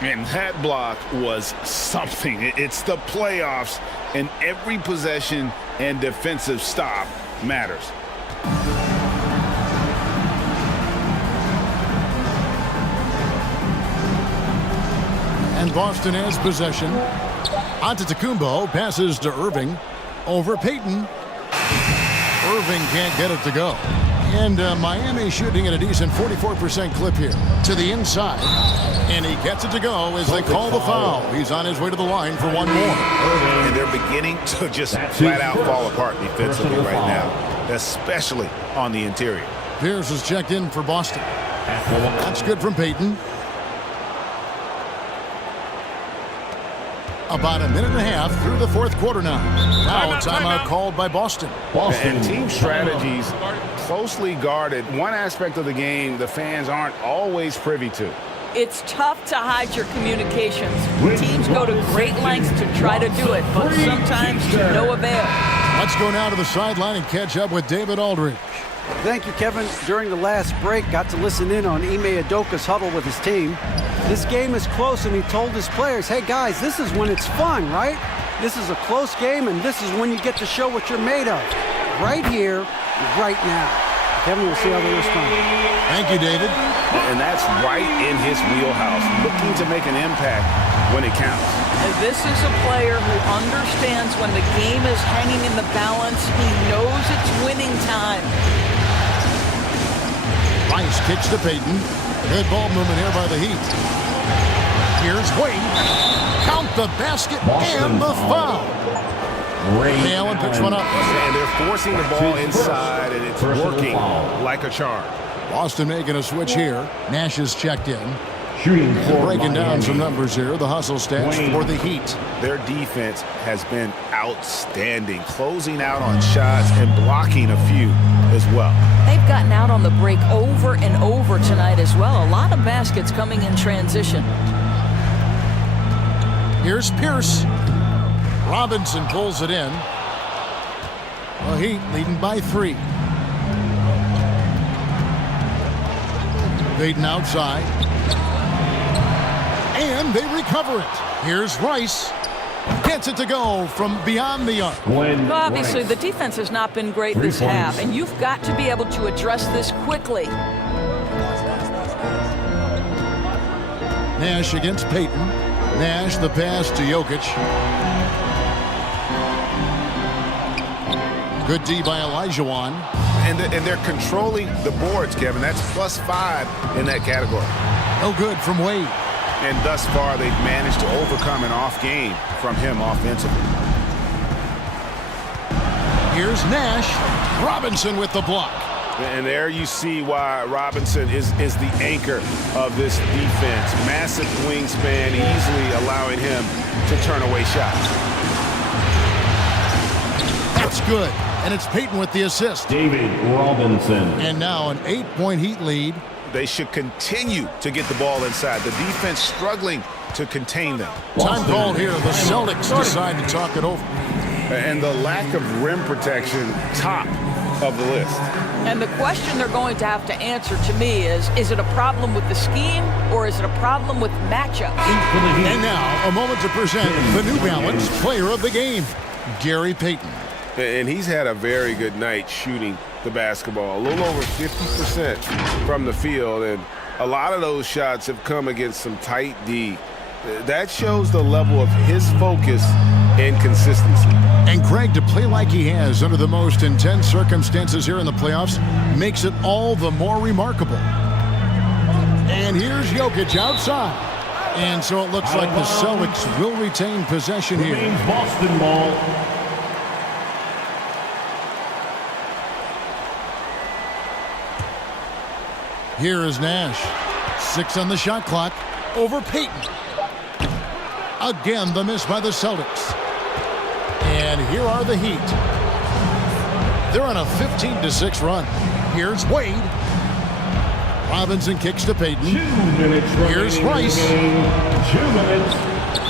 And that block was something. It's the playoffs, and every possession and defensive stop matters. And Boston has possession. Antetokounmpo passes to Irving. Over Payton. Irving can't get it to go. And Miami shooting at a decent 44% clip here. To the inside. And he gets it to go as they call the foul. He's on his way to the line for one more. And they're beginning to just flat out fall apart defensively right now, especially on the interior. Pierce is checked in for Boston. That's good from Payton. About a minute and a half through the fourth quarter now. Now a timeout called by Boston. And team strategies closely guarded. One aspect of the game the fans aren't always privy to. It's tough to hide your communications. Teams go to great lengths to try to do it, but sometimes to no avail. Let's go now to the sideline and catch up with David Aldridge. Thank you, Kevin. During the last break, got to listen in on Ime Udoka's huddle with his team. This game is close, and he told his players, hey, guys, this is when it's fun, right? This is a close game, and this is when you get to show what you're made of. Right here, right now. Kevin, we'll see how they respond. Thank you, David. And that's right in his wheelhouse, looking to make an impact when it counts. And this is a player who understands when the game is hanging in the balance. He knows it's winning time. Rice kicks to Payton. Good ball movement here by the Heat. Here's Wade. Count the basket and the foul. Ray Allen picks one up. And they're forcing the ball inside, and it's working like a charm. Boston making a switch here. Nash is checked in. Shooting for breaking down Miami. some numbers here. The hustle stats for the Heat. Their defense has been outstanding, closing out on shots and blocking a few as well. They've gotten out on the break over and over tonight as well. A lot of baskets coming in transition. Here's Pierce. Robinson pulls it in. The Heat leading by 3. Payton outside. And they recover it. Here's Rice. Gets it to go from beyond the arc. Well, obviously, the defense has not been great this half, and you've got to be able to address this quickly. Nash against Payton. Nash the pass to Jokic. Good D by Olajuwon. And they're controlling the boards, Kevin. That's +5 in that category. No good from Wade. And thus far, they've managed to overcome an off game from him offensively. Here's Nash. Robinson with the block. And there you see why Robinson is the anchor of this defense. Massive wingspan, easily allowing him to turn away shots. That's good. And it's Payton with the assist. David Robinson. And now an 8-point Heat lead. They should continue to get the ball inside. The defense struggling to contain them. Time called here. The Celtics decide to talk it over. And the lack of rim protection, top of the list. And the question they're going to have to answer to me is it a problem with the scheme or is it a problem with matchups? And now a moment to present the New Balance Player of the Game, Gary Payton. And he's had a very good night shooting the basketball. A little over 50% from the field, and a lot of those shots have come against some tight D. That shows the level of his focus and consistency. And Craig, to play like he has under the most intense circumstances here in the playoffs makes it all the more remarkable. And here's Jokic outside. And so it looks like the Celtics will retain possession here. Boston ball. Here is Nash. 6 on the shot clock. Over Payton. Again, the miss by the Celtics. And here are the Heat. They're on a 15-6 run. Here's Wade. Robinson kicks to Payton. 2 minutes Here's Rice. 2 minutes.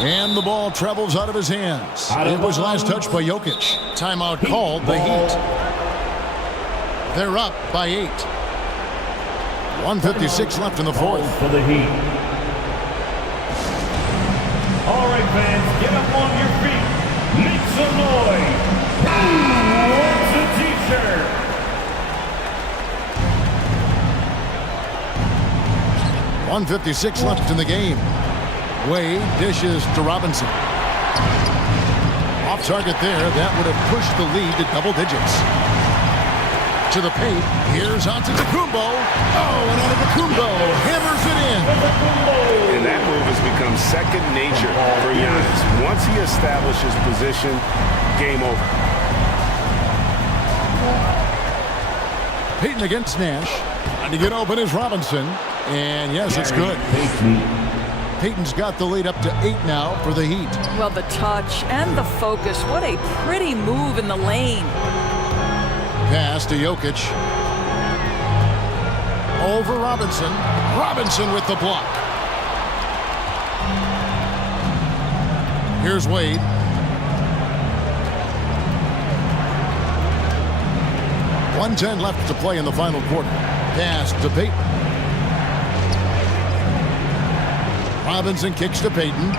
And the ball travels out of his hands. It was last touched by Jokic. Timeout called the Heat. They're up by 8. 1:56 left in the fourth. For the Heat. All right, fans, get up on your feet. Make some noise. Who wants a t-shirt? .156 left in the game. Wade dishes to Robinson. Off target there. That would have pushed the lead to double digits. To the paint. Here's Antetokounmpo. Oh, and Antetokounmpo hammers it in. And that move has become second nature for Giannis. Once he establishes position, game over. Payton against Nash. And to get open is Robinson. And yes, it's good. Payton's got the lead up to 8 now for the Heat. Well, the touch and the focus. What a pretty move in the lane. Pass to Jokic. Over Robinson. Robinson with the block. Here's Wade. .110 left to play in the final quarter. Pass to Payton. Robinson kicks to Payton.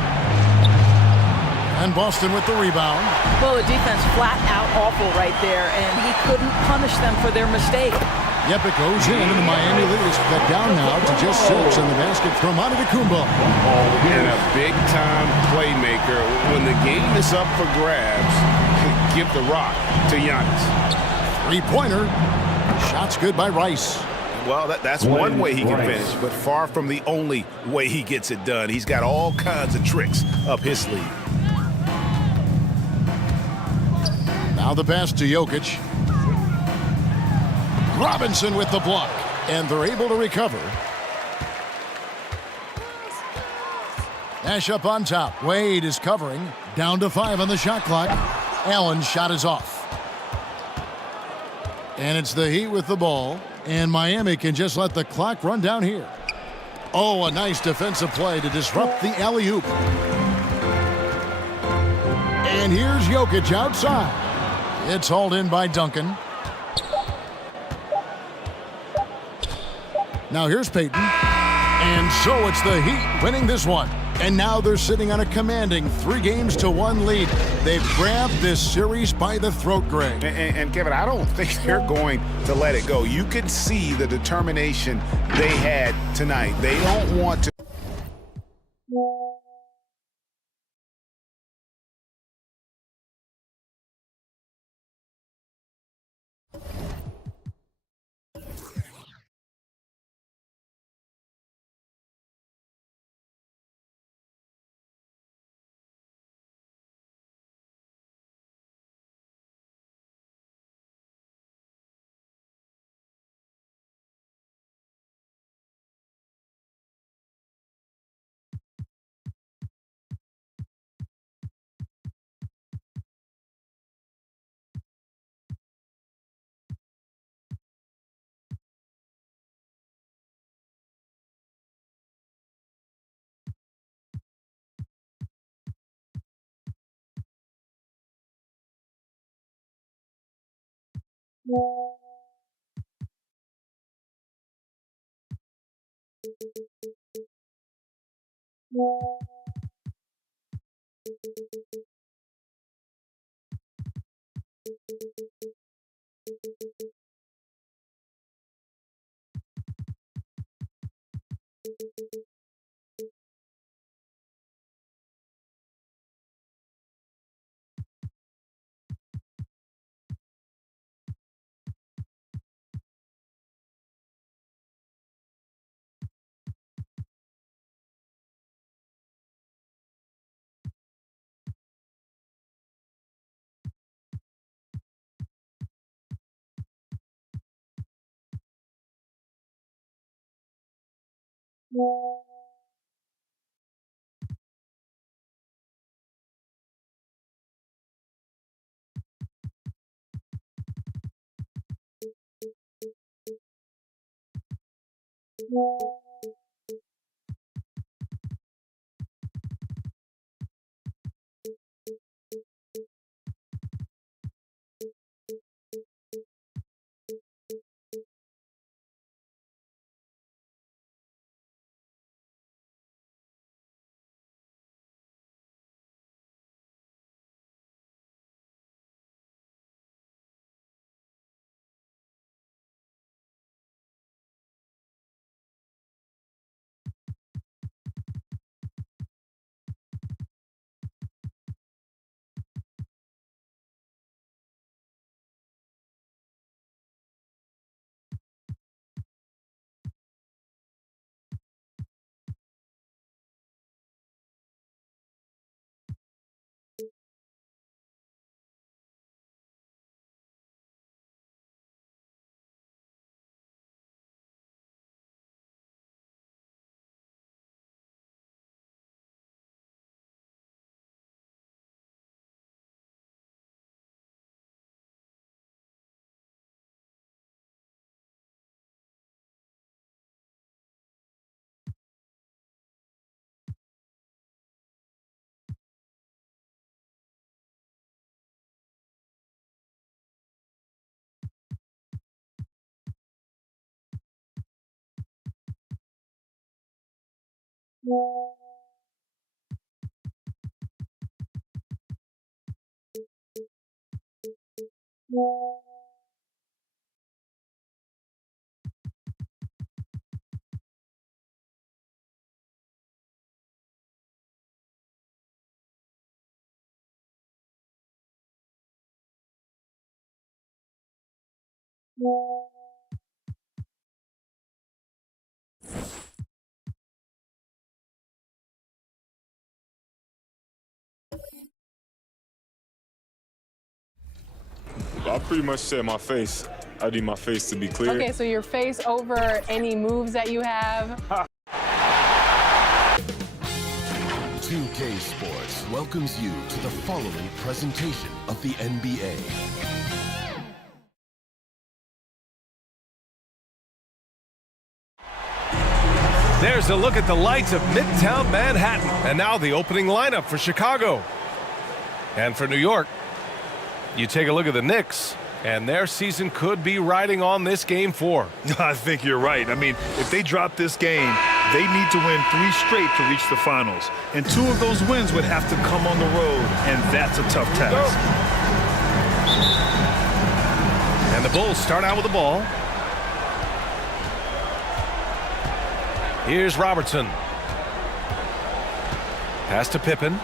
And Boston with the rebound. Well, the defense flat out awful right there, and he couldn't punish them for their mistake. Yep, it goes in, and the Miami lead is cut down now to just 6 in the basket from Antetokounmpo. And a big-time playmaker. When the game is up for grabs, give the rock to Giannis. 3-pointer. Shots good by Rice. Well, that's one way he can finish, but far from the only way he gets it done. He's got all kinds of tricks up his sleeve. Now the pass to Jokic. Robinson with the block, and they're able to recover. Nash up on top. Wade is covering. Down to 5 on the shot clock. Allen's shot is off. And it's the Heat with the ball. And Miami can just let the clock run down here. Oh, a nice defensive play to disrupt the alley-oop. And here's Jokic outside. It's hauled in by Duncan. Now here's Payton. And so it's the Heat winning this one. And now they're sitting on a commanding 3-1 lead. They've grabbed this series by the throat, Greg. And Kevin, I don't think they're going to let it go. You can see the determination they had tonight. They don't want to. pretty much said my face. I need my face to be clear. Okay, so your face over any moves that you have. 2K Sports welcomes you to the following presentation of the NBA. There's a look at the lights of Midtown Manhattan. And now the opening lineup for Chicago. And for New York, you take a look at the Knicks, and their season could be riding on this Game 4. I think you're right. I mean, if they drop this game, they need to win 3 straight to reach the finals. And 2 of those wins would have to come on the road, and that's a tough task. And the Bulls start out with the ball. Here's Robertson. Pass to Pippen.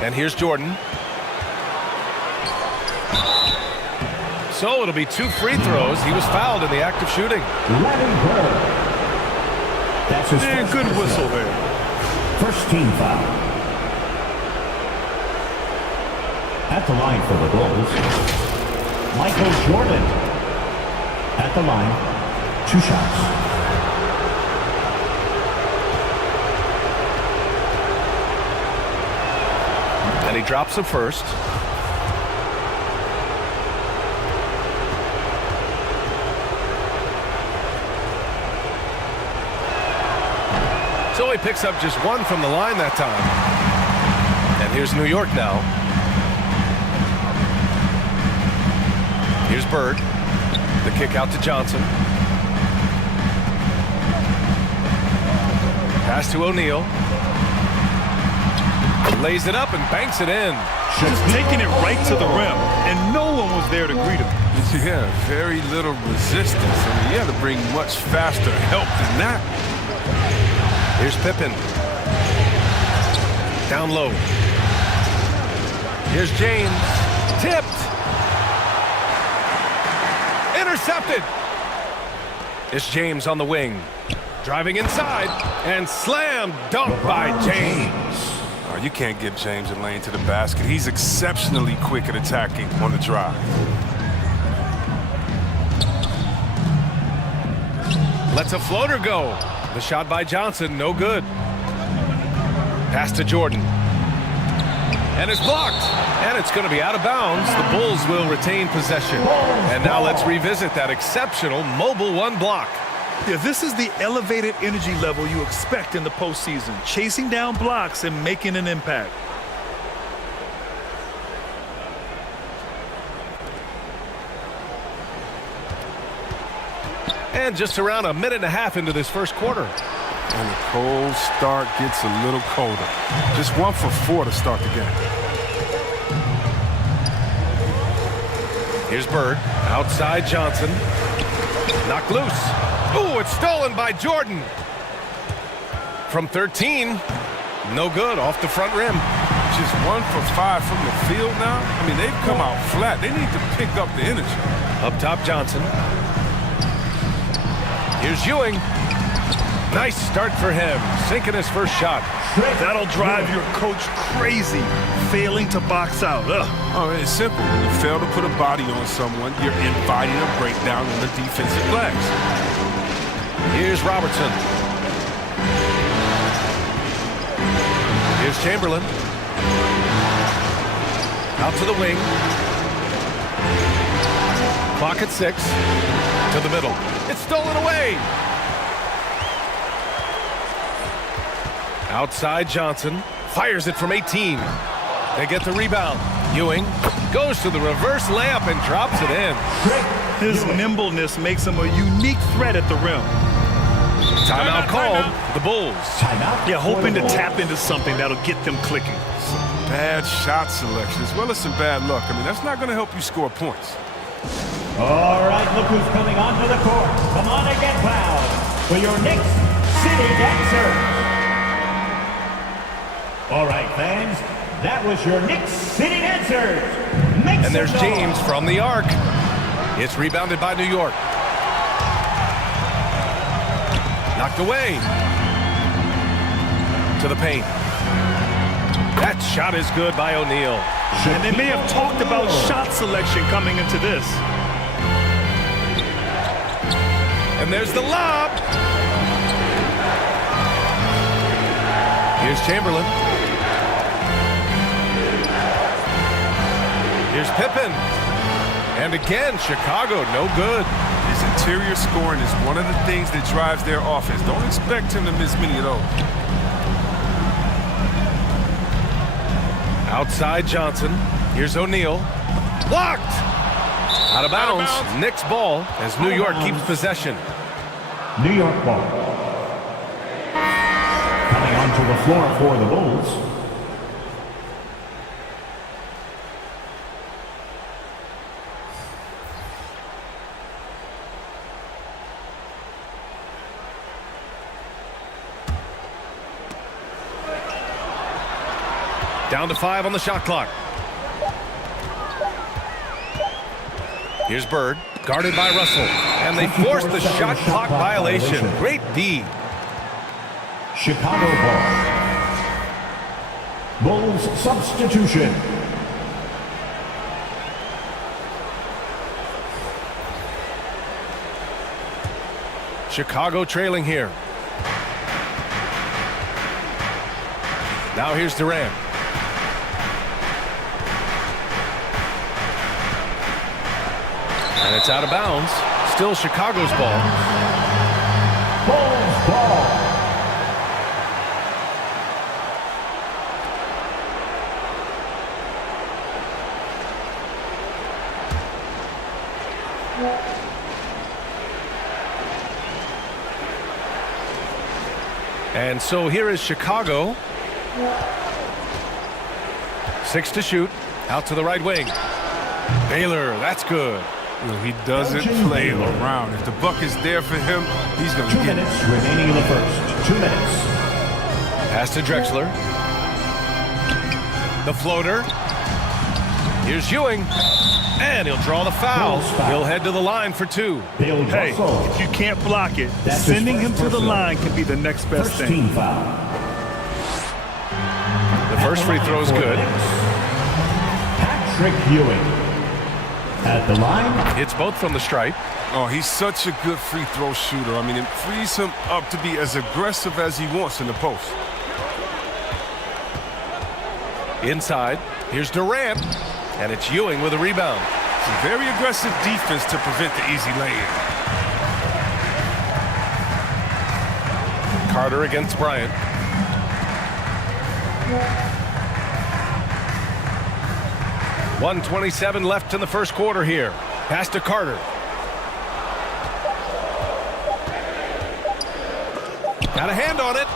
And here's Jordan. So it'll be 2 free throws. He was fouled in the act of shooting. That's his good whistle there. First team foul. At the line for the Bulls, Michael Jordan. At the line. 2 shots. And he drops the first. So he picks up just 1 from the line that time. And here's New York now. Here's Bird. The kick out to Johnson. Pass to O'Neal. Lays it up and banks it in. Just taking it right to the rim, and no one was there to greet him. Yeah, very little resistance. I mean, you had to bring much faster help than that. Here's Pippen. Down low. Here's James. Tipped. Intercepted. It's James on the wing. Driving inside and slam dunk by James. Oh, you can't get James in lane to the basket. He's exceptionally quick at attacking on the drive. Lets a floater go. The shot by Johnson, no good. Pass to Jordan. And it's blocked. And it's going to be out of bounds. The Bulls will retain possession. And now let's revisit that exceptional mobile 1 block. Yeah, this is the elevated energy level you expect in the postseason, chasing down blocks and making an impact. And just around a minute and a half into this first quarter. And the cold start gets a little colder. Just 1 for 4 to start the game. Here's Bird. Outside Johnson. Knocked loose. Ooh, it's stolen by Jordan. From 13. No good. Off the front rim. Just 1 for 5 from the field now. I mean, they've come out flat. They need to pick up the energy. Up top, Johnson. Here's Ewing. Nice start for him. Sinking his first shot. That'll drive your coach crazy, failing to box out. Ugh. Oh, it's simple. When you fail to put a body on someone, you're inviting a breakdown on the defensive glass. Here's Robertson. Here's Chamberlain. Out to the wing. Clock at 6. To the middle. It's stolen away. Outside Johnson. Fires it from 18. They get the rebound. Ewing goes to the reverse layup and drops it in. His nimbleness makes him a unique threat at the rim. Timeout called. The Bulls. Yeah, hoping to tap into something that'll get them clicking. Bad shot selection as well as some bad luck. I mean, that's not going to help you score points. All right, look who's coming onto the court. Come on and get loud for your Knicks City Dancer. All right, fans, that was your Knicks City Dancers. And there's James from the arc. It's rebounded by New York. Knocked away. To the paint. That shot is good by O'Neal. And they may have talked about shot selection coming into this. And there's the lob. Here's Chamberlain. Here's Pippen. And again, Chicago, no good. His interior scoring is one of the things that drives their offense. Don't expect him to miss many of those. Outside Johnson. Here's O'Neal. Blocked! Out of bounds. Knicks ball as New York keeps possession. New York ball. Coming onto the floor for the Bulls. Down to 5 on the shot clock. Here's Bird, guarded by Russell. And they force the shot clock violation. Great D. Chicago ball. Bulls substitution. Chicago trailing here. Now here's Durant. And it's out of bounds. Still Chicago's ball. Bulls ball. And so here is Chicago. 6 to shoot. Out to the right wing. Baylor, that's good. He doesn't play around. If the buck is there for him, he's going to get it. 2 minutes remaining in the first. 2 minutes. Pass to Drexler. The floater. Here's Ewing. And he'll draw the foul. He'll head to the line for 2. Hey, if you can't block it, sending him to the line can be the next best thing. The first free throw is good. Patrick Ewing. At the line. It's both from the stripe. Oh, he's such a good free throw shooter. I mean, it frees him up to be as aggressive as he wants in the post. Inside, here's Durant, and it's Ewing with a rebound. It's a very aggressive defense to prevent the easy lay-in. Carter against Bryant. .127 left in the first quarter here. Pass to Carter. Got a hand on it.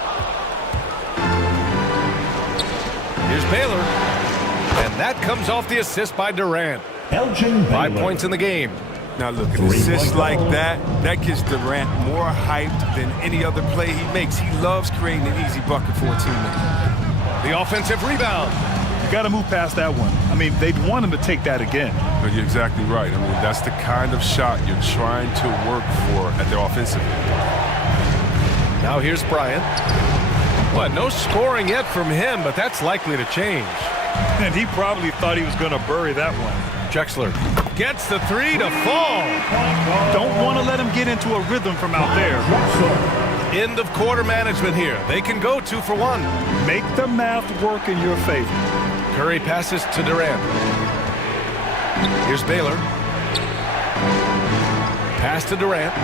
Here's Baylor. And that comes off the assist by Durant. 5 points in the game. Now look, an assist like that gives Durant more hyped than any other play he makes. He loves creating an easy bucket for a teammate. The offensive rebound. You got to move past that one. I mean, they'd want him to take that again. But you're exactly right. I mean, that's the kind of shot you're trying to work for at the offensive end. Now here's Bryant. What, no scoring yet from him, but that's likely to change. And he probably thought he was going to bury that one. Drexler gets the 3 to fall. Don't want to let him get into a rhythm from out there. End of quarter management here. They can go 2 for 1. Make the math work in your favor. Curry passes to Durant. Here's Baylor. Pass to Durant.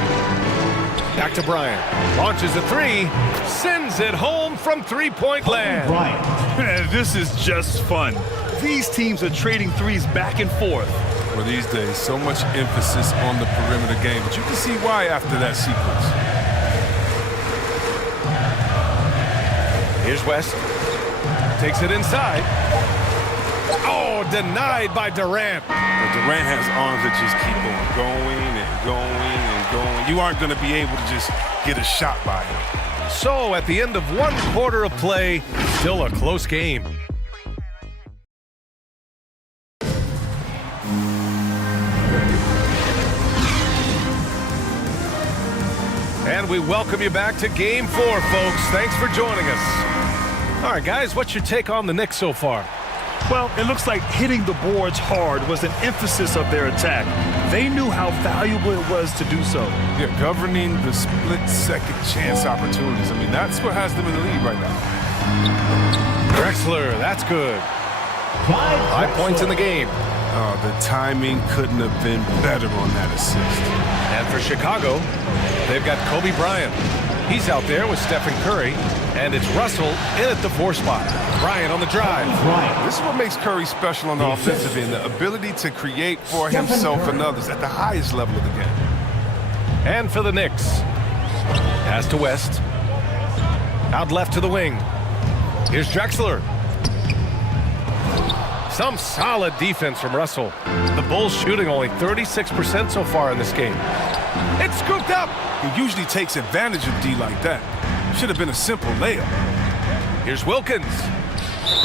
Back to Bryant. Launches a 3. Sends it home from three-point land. This is just fun. These teams are trading threes back and forth. Well, these days, so much emphasis on the perimeter game, but you can see why after that sequence. Here's West. Takes it inside. Oh, denied by Durant. But Durant has arms that just keep on going and going and going. You aren't going to be able to just get a shot by him. So at the end of 1 quarter of play, still a close game. And we welcome you back to Game 4, folks. Thanks for joining us. All right, guys, what's your take on the Knicks so far? Well, it looks like hitting the boards hard was an emphasis of their attack. They knew how valuable it was to do so. Yeah, governing the split-second chance opportunities. I mean, that's what has them in the lead right now. Drexler, that's good. 5 points in the game. Oh, the timing couldn't have been better on that assist. And for Chicago, they've got Kobe Bryant. He's out there with Stephen Curry, and it's Russell in at the 4 spot. Bryant on the drive. This is what makes Curry special on the offensive end, the ability to create for himself and others at the highest level of the game. And for the Knicks, pass to West. Out left to the wing. Here's Drexler. Some solid defense from Russell. The Bulls shooting only 36% so far in this game. It's scooped up. He usually takes advantage of D like that. Should have been a simple layup. Here's Wilkins.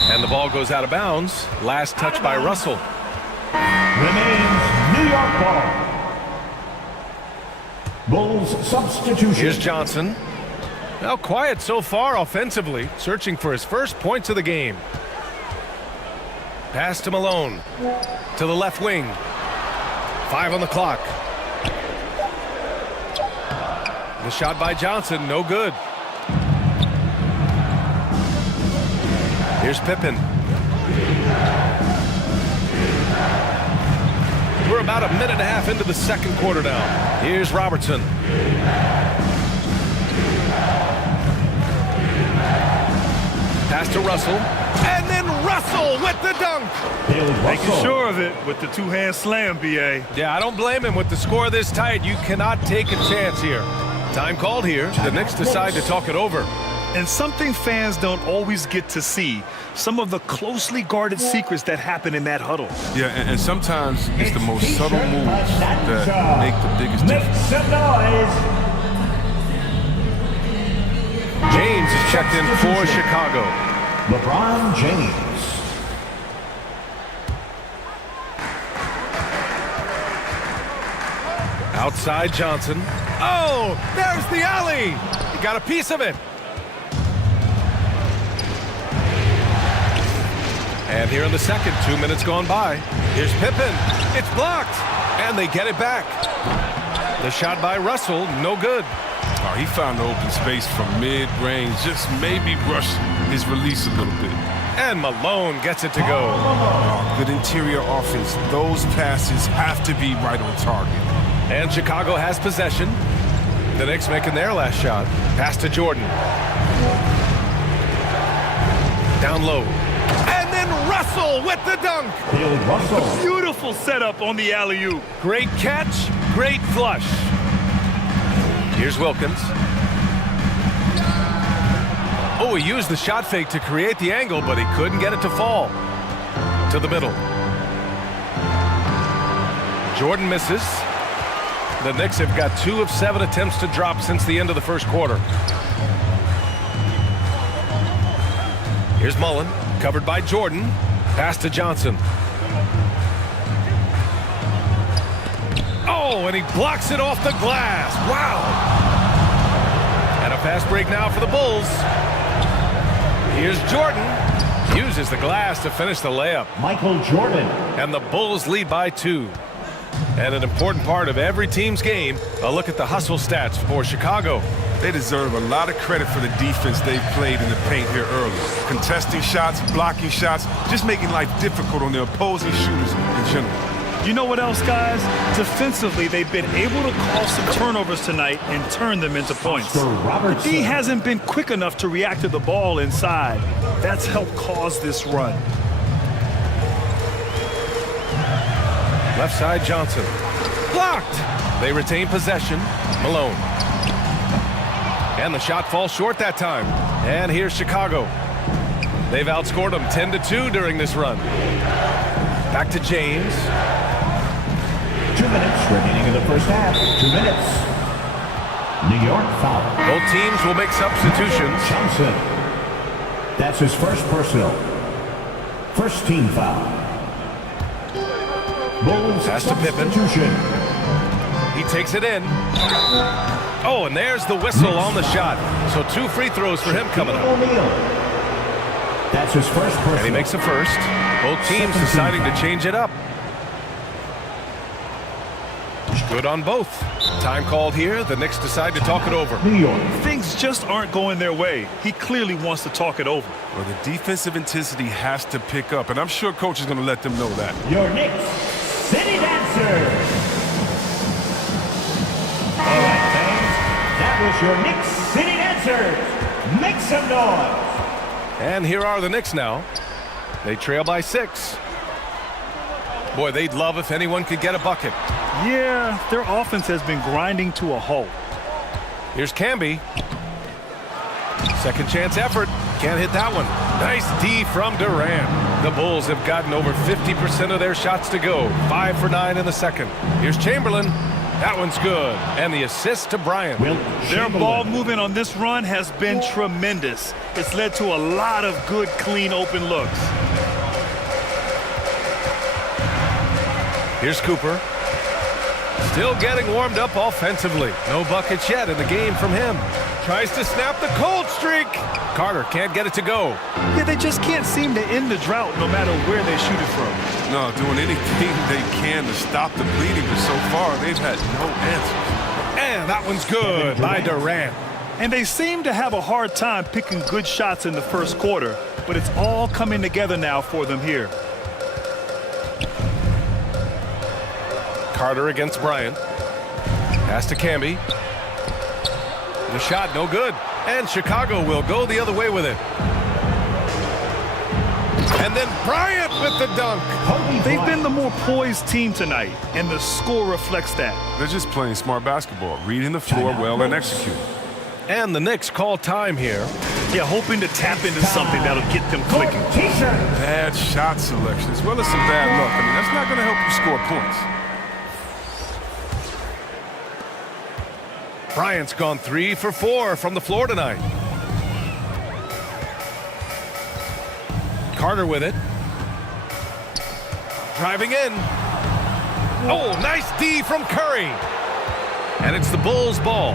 And the ball goes out of bounds. Last touch by Russell. Remains New York ball. Bulls substitution. Here's Johnson. Well, quiet so far offensively, searching for his first points of the game. Pass to Malone. To the left wing. 5 on the clock. The shot by Johnson, no good. Here's Pippen. We're about a minute and a half into the second quarter now. Here's Robertson. Pass to Russell. And then Russell with the dunk. Making sure of it with the two-hand slam, B.A. Yeah, I don't blame him with the score this tight. You cannot take a chance here. Time called here. The Knicks decide to talk it over. And something fans don't always get to see, some of the closely guarded secrets that happen in that huddle. Yeah, and sometimes it's the most subtle moves that make the biggest difference. James is checked in for Chicago. LeBron James. Outside Johnson. Oh, there's the alley. He got a piece of it. And here in the second, 2 minutes gone by. Here's Pippen. It's blocked. And they get it back. The shot by Russell, no good. Oh, he found the open space from mid-range. Just maybe rush his release a little bit. And Malone gets it to go. Oh, good interior offense. Those passes have to be right on target. And Chicago has possession. The Knicks making their last shot. Pass to Jordan. Down low. And then Russell with the dunk. A beautiful setup on the alley-oop. Great catch, great flush. Here's Wilkins. Oh, he used the shot fake to create the angle, but he couldn't get it to fall. To the middle. Jordan misses. The Knicks have got 2 of 7 attempts to drop since the end of the first quarter. Here's Mullen, covered by Jordan. Pass to Johnson. Oh, and he blocks it off the glass. Wow. And a fast break now for the Bulls. Here's Jordan. Uses the glass to finish the layup. Michael Jordan. And the Bulls lead by 2. And an important part of every team's game, a look at the hustle stats for Chicago. They deserve a lot of credit for the defense they've played in the paint here early. Contesting shots, blocking shots, just making life difficult on the opposing shooters in general. You know what else, guys? Defensively, they've been able to cause some turnovers tonight and turn them into points. The D hasn't been quick enough to react to the ball inside. That's helped cause this run. Left side Johnson. Blocked! They retain possession. Malone. And the shot falls short that time. And here's Chicago. They've outscored them 10-2 during this run. Back to James. 2 minutes remaining in the first half. 2 minutes. New York foul. Both teams will make substitutions. Johnson. That's his first personal. First team foul. Bulls pass to Pippen. He takes it in. Oh, and there's the whistle on the shot. So 2 free throws for him coming up. That's his first personal. And he makes the first. Both teams deciding to change it up. Good on both. Time called here. The Knicks decide to talk it over. New York. Things just aren't going their way. He clearly wants to talk it over. Well, the defensive intensity has to pick up, and I'm sure coach is going to let them know that. Your Knicks City Dancers. All right, fans. That was your Knicks City Dancers. Make some noise. And here are the Knicks now. They trail by 6. Boy, they'd love if anyone could get a bucket. Yeah, their offense has been grinding to a halt. Here's Camby. Second chance effort. Can't hit that one. Nice D from Durant. The Bulls have gotten over 50% of their shots to go. 5 for 9 in the second. Here's Chamberlain. That one's good. And the assist to Bryant. Their ball movement on this run has been tremendous. It's led to a lot of good, clean, open looks. Here's Cooper. Still getting warmed up offensively. No buckets yet in the game from him. Tries to snap the cold streak. Carter can't get it to go. Yeah, they just can't seem to end the drought no matter where they shoot it from. No, doing anything they can to stop the bleeding, but so far they've had no answers. And that one's good by Durant. And they seem to have a hard time picking good shots in the first quarter, but it's all coming together now for them here. Carter against Bryant. Pass to Camby. The shot no good. And Chicago will go the other way with it. And then Bryant with the dunk. They've been the more poised team tonight, and the score reflects that. They're just playing smart basketball, reading the floor well and executing. And the Knicks call time here. Yeah, hoping to tap into something that'll get them clicking. Bad shot selection as well as some bad luck. I mean, that's not going to help you score points. Bryant's gone 3 for 4 from the floor tonight. Carter with it. Driving in. Oh, nice D from Curry. And it's the Bulls' ball.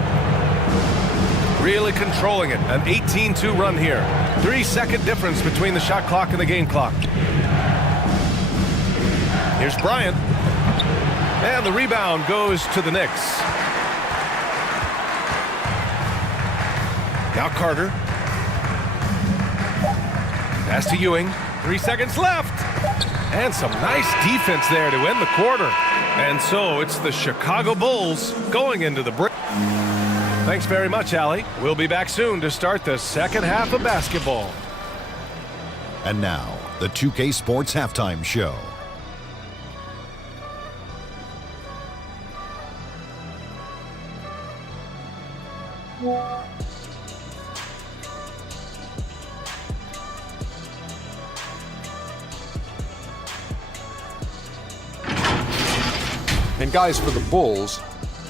Really controlling it. An 18-2 run here. 3-second difference between the shot clock and the game clock. Here's Bryant. And the rebound goes to the Knicks. Now Carter. Pass to Ewing. 3 seconds left. And some nice defense there to end the quarter. And so it's the Chicago Bulls going into the break. Thanks very much, Allie. We'll be back soon to start the second half of basketball. And now, the 2K Sports Halftime Show. And guys, for the Bulls,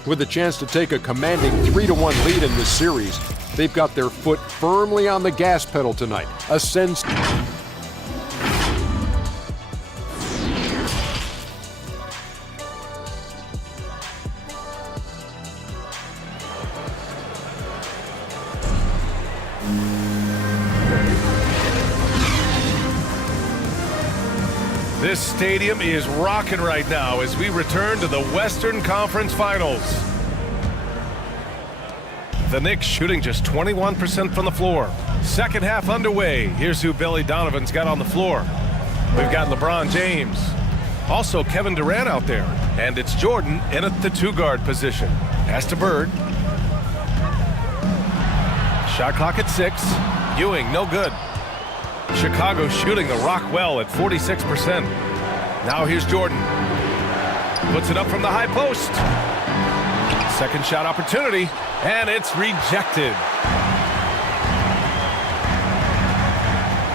with a chance to take a commanding 3-1 lead in this series, they've got their foot firmly on the gas pedal tonight. A sense. This stadium is rocking right now as we return to the Western Conference Finals. The Knicks shooting just 21% from the floor. Second half underway. Here's who Billy Donovan's got on the floor. We've got LeBron James. Also Kevin Durant out there. And it's Jordan in at the 2-guard position. Pass to Bird. Shot clock at 6. Ewing, no good. Chicago shooting the rock well at 46%. Now here's Jordan. Puts it up from the high post. Second shot opportunity, and it's rejected.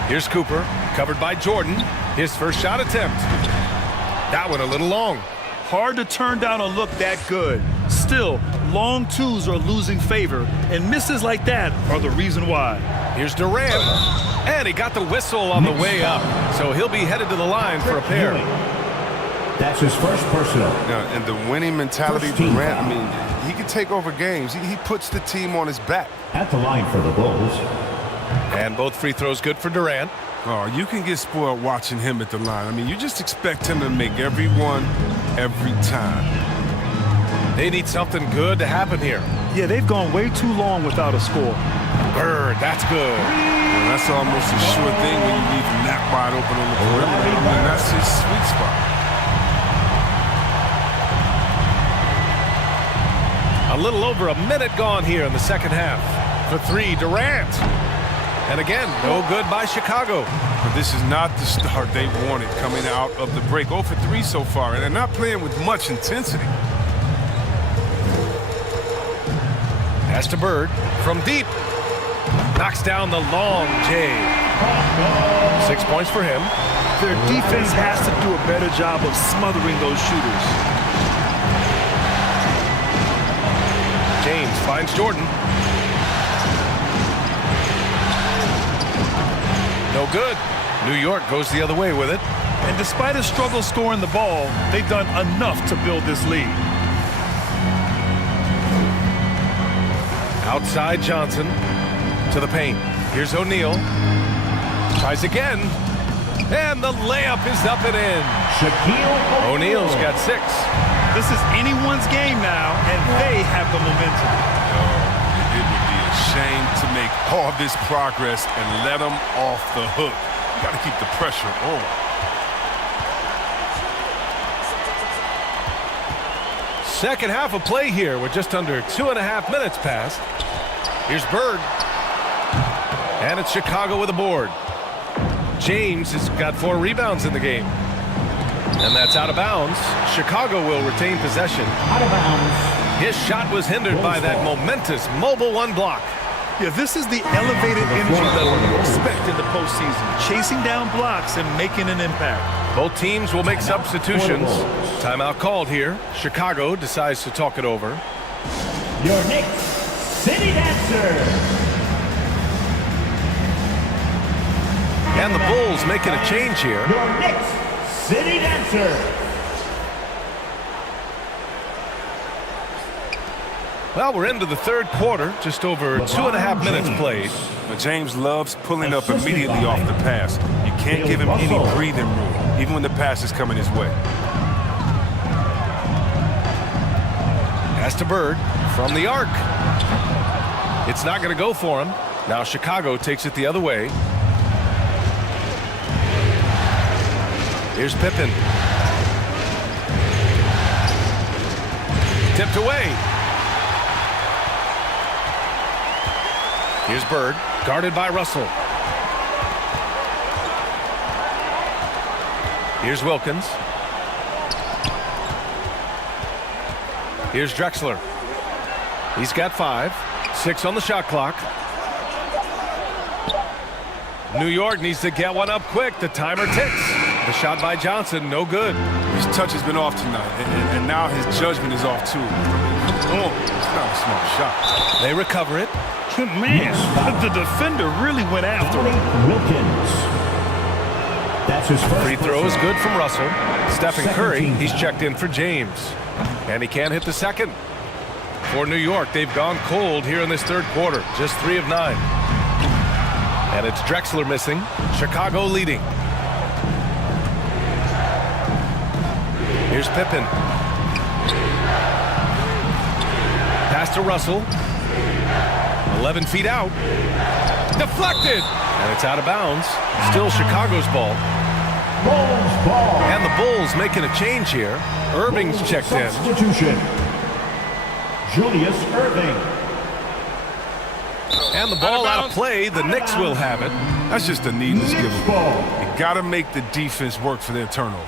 Here's Cooper, covered by Jordan. His first shot attempt. That one a little long. Hard to turn down a look that good. Still, long twos are losing favor, and misses like that are the reason why. Here's Durant. And he got the whistle on the way up, so he'll be headed to the line for a pair. That's his first personal. Yeah, and the winning mentality, Durant, I mean, he can take over games. He puts the team on his back. At the line for the Bulls. And both free throws good for Durant. Oh, you can get spoiled watching him at the line. I mean, you just expect him to make every one, every time. They need something good to happen here. Yeah, they've gone way too long without a score. Bird, that's good. Well, that's almost a sure thing when you leave him that wide open on the perimeter. I mean, that's his sweet spot. A little over a minute gone here in the second half. For three, Durant. And again, no good by Chicago. But this is not the start they wanted coming out of the break. 0 for 3 so far, and they're not playing with much intensity. Pass to Bird from deep. Knocks down the long J. 6 points for him. Their defense has to do a better job of smothering those shooters. James finds Jordan. No good. New York goes the other way with it. And despite a struggle scoring the ball, they've done enough to build this lead. Outside Johnson to the paint. Here's O'Neal. Tries again. And the layup is up and in. O'Neal's got 6. This is anyone's game now, and they have the momentum. It would be a shame to make all this progress and let them off the hook. You got to keep the pressure on. Second half of play here with just under 2.5 minutes passed. Here's Bird. And it's Chicago with a board. James has got 4 rebounds in the game. And that's out of bounds. Chicago will retain possession. Out of bounds. His shot was hindered by that momentous mobile 1 block. Yeah, this is the elevated energy level you expect in the postseason. Chasing down blocks and making an impact. Both teams will make substitutions. Timeout called here. Chicago decides to talk it over. Your Knicks City Dancer. And the Bulls making a change here. Your Knicks City Dancer. Well, we're into the third quarter, just over 2.5 minutes played. But James loves pulling up immediately off the pass. You can't give him any breathing room, even when the pass is coming his way. Pass to Bird from the arc. It's not going to go for him. Now Chicago takes it the other way. Here's Pippen. Tipped away. Here's Bird, guarded by Russell. Here's Wilkins. Here's Drexler. He's got 5. 6 on the shot clock. New York needs to get one up quick. The timer ticks. The shot by Johnson, no good. His touch has been off tonight, and now his judgment is off too. Oh, it's not a smart shot. They recover it. Man, the defender really went after him. Wilkins. That's his first Free throw is good from Russell. Stephen Curry, he's checked in for James. And he can't hit the second. For New York, they've gone cold here in this third quarter. Just 3 of 9. And it's Drexler missing. Chicago leading. Here's Pippen. Pass to Russell. 11 feet out. Deflected. And it's out of bounds. Still Chicago's ball. Bulls ball. And the Bulls making a change here. Irving's checked in. Substitution. Julius Irving. And the ball out of play. The Knicks will have it. That's just a needless giveaway. You got to make the defense work for their turnovers.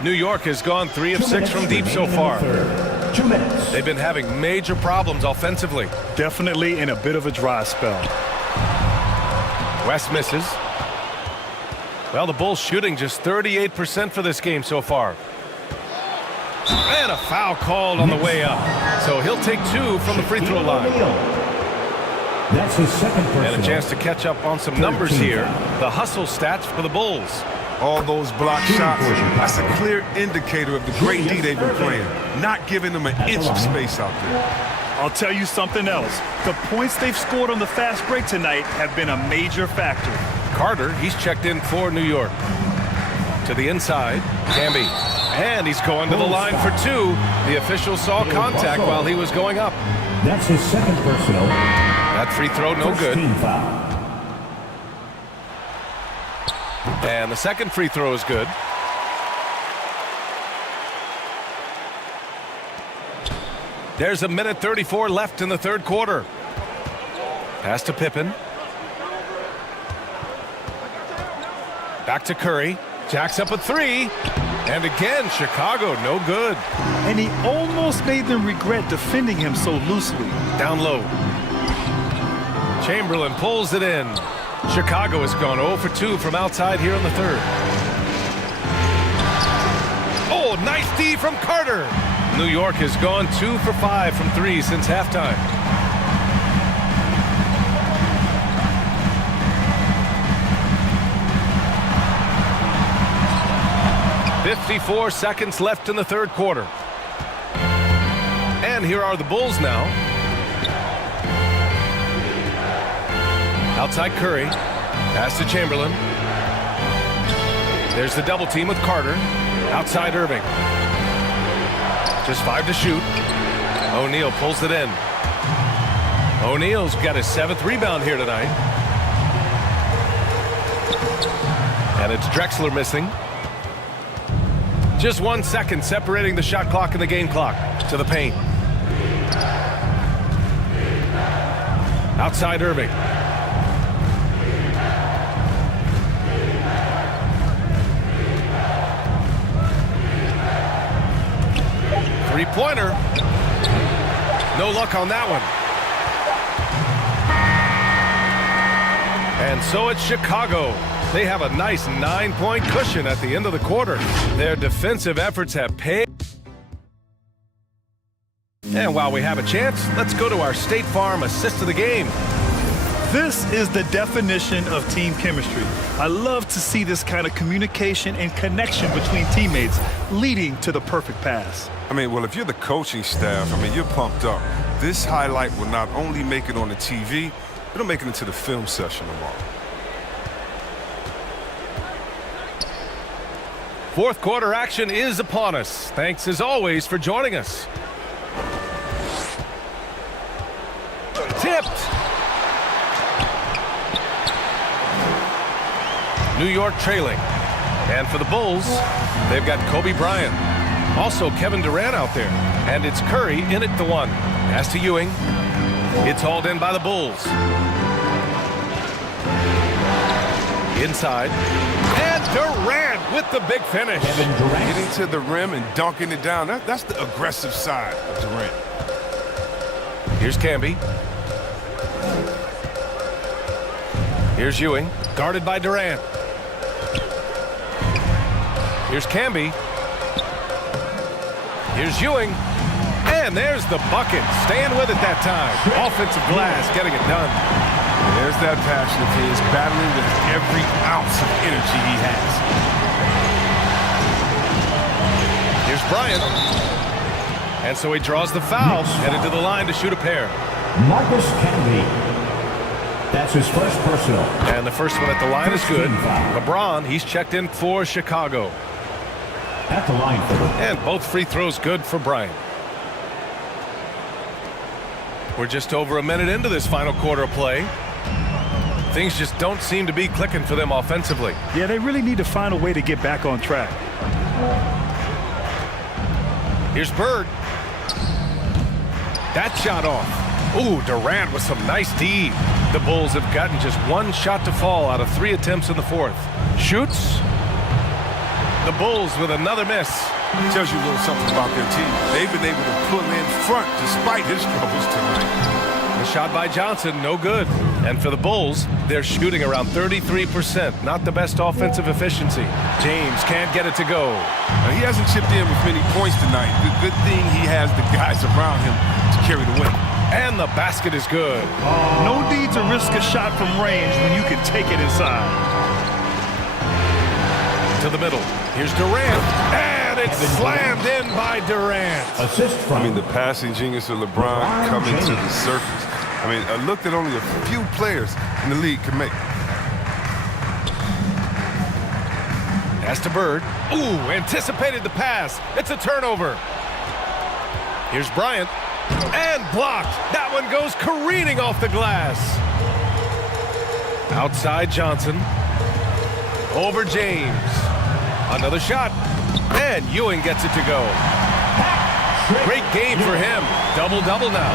New York has gone 3 of 6 from deep so far. 2 minutes. They've been having major problems offensively. Definitely in a bit of a dry spell. West misses. Well, the Bulls shooting just 38% for this game so far. And a foul called on the way up. So he'll take 2 from the free throw line. That's his second personal. And a chance to catch up on some numbers here. The hustle stats for the Bulls. All those block shots, that's a clear indicator of the great D they've been playing. Not giving them an inch of space out there. I'll tell you something else. The points they've scored on the fast break tonight have been a major factor. Carter, he's checked in for New York. To the inside, Camby. And he's going to the line for two. The official saw contact while he was going up. That's his second personal. That free throw, no good. And the second free throw is good. There's 1:34 left in the third quarter. Pass to Pippen. Back to Curry. Jacks up a three. And again, Chicago, no good. And he almost made them regret defending him so loosely. Down low. Chamberlain pulls it in. Chicago has gone 0 for 2 from outside here in the third. Oh, nice D from Carter. New York has gone 2 for 5 from 3 since halftime. .54 seconds left in the third quarter. And here are the Bulls now. Outside Curry. Pass to Chamberlain. There's the double team with Carter. Outside Irving. Just 5 to shoot. O'Neal pulls it in. O'Neal's got his 7th rebound here tonight. And it's Drexler missing. Just 1 second separating the shot clock and the game clock. To the paint. Outside Irving. Three-pointer. No luck on that one. And so it's Chicago. They have a nice 9-point cushion at the end of the quarter. Their defensive efforts have paid. And while we have a chance, let's go to our State Farm assist of the game. This is the definition of team chemistry. I love to see this kind of communication and connection between teammates leading to the perfect pass. I mean, well, if you're the coaching staff, I mean, you're pumped up. This highlight will not only make it on the TV, it'll make it into the film session tomorrow. Fourth quarter action is upon us. Thanks as always for joining us. Tipped. New York trailing. And for the Bulls, they've got Kobe Bryant. Also Kevin Durant out there. And it's Curry in at the one. Pass to Ewing. It's hauled in by the Bulls. Inside. And Durant with the big finish. Getting to the rim and dunking it down. That's the aggressive side of Durant. Here's Camby. Here's Ewing. Guarded by Durant. Here's Camby. Here's Ewing. And there's the bucket. Staying with it that time. Offensive glass getting it done. There's that passion of his, battling with every ounce of energy he has. Here's Bryant. And so he draws the foul. Headed to the line to shoot a pair. Marcus Camby. That's his first personal. And the first one at the line is good. LeBron, he's checked in for Chicago. At the line for and both free throws good for Bryant. We're just over a minute into this final quarter of play. Things just don't seem to be clicking for them offensively. Yeah, they really need to find a way to get back on track. Here's Bird. That shot off. Ooh, Durant with some nice D. The Bulls have gotten just 1 shot to fall out of 3 attempts in the fourth. Shoots. The Bulls with another miss. Tells you a little something about their team. They've been able to pull in front despite his struggles tonight. The shot by Johnson, no good. And for the Bulls, they're shooting around 33%. Not the best offensive efficiency. James can't get it to go. He hasn't chipped in with many points tonight. Good thing he has the guys around him to carry the win. And the basket is good. No need to risk a shot from range when you can take it inside. To the middle. Here's Durant. And it's slammed in by Durant. I mean, the passing genius of LeBron coming to the surface. I mean, a look that only a few players in the league can make. Pass to Bird. Ooh, anticipated the pass. It's a turnover. Here's Bryant. And blocked. That one goes careening off the glass. Outside Johnson. Over James. Another shot. And Ewing gets it to go. Great game for him. Double-double now.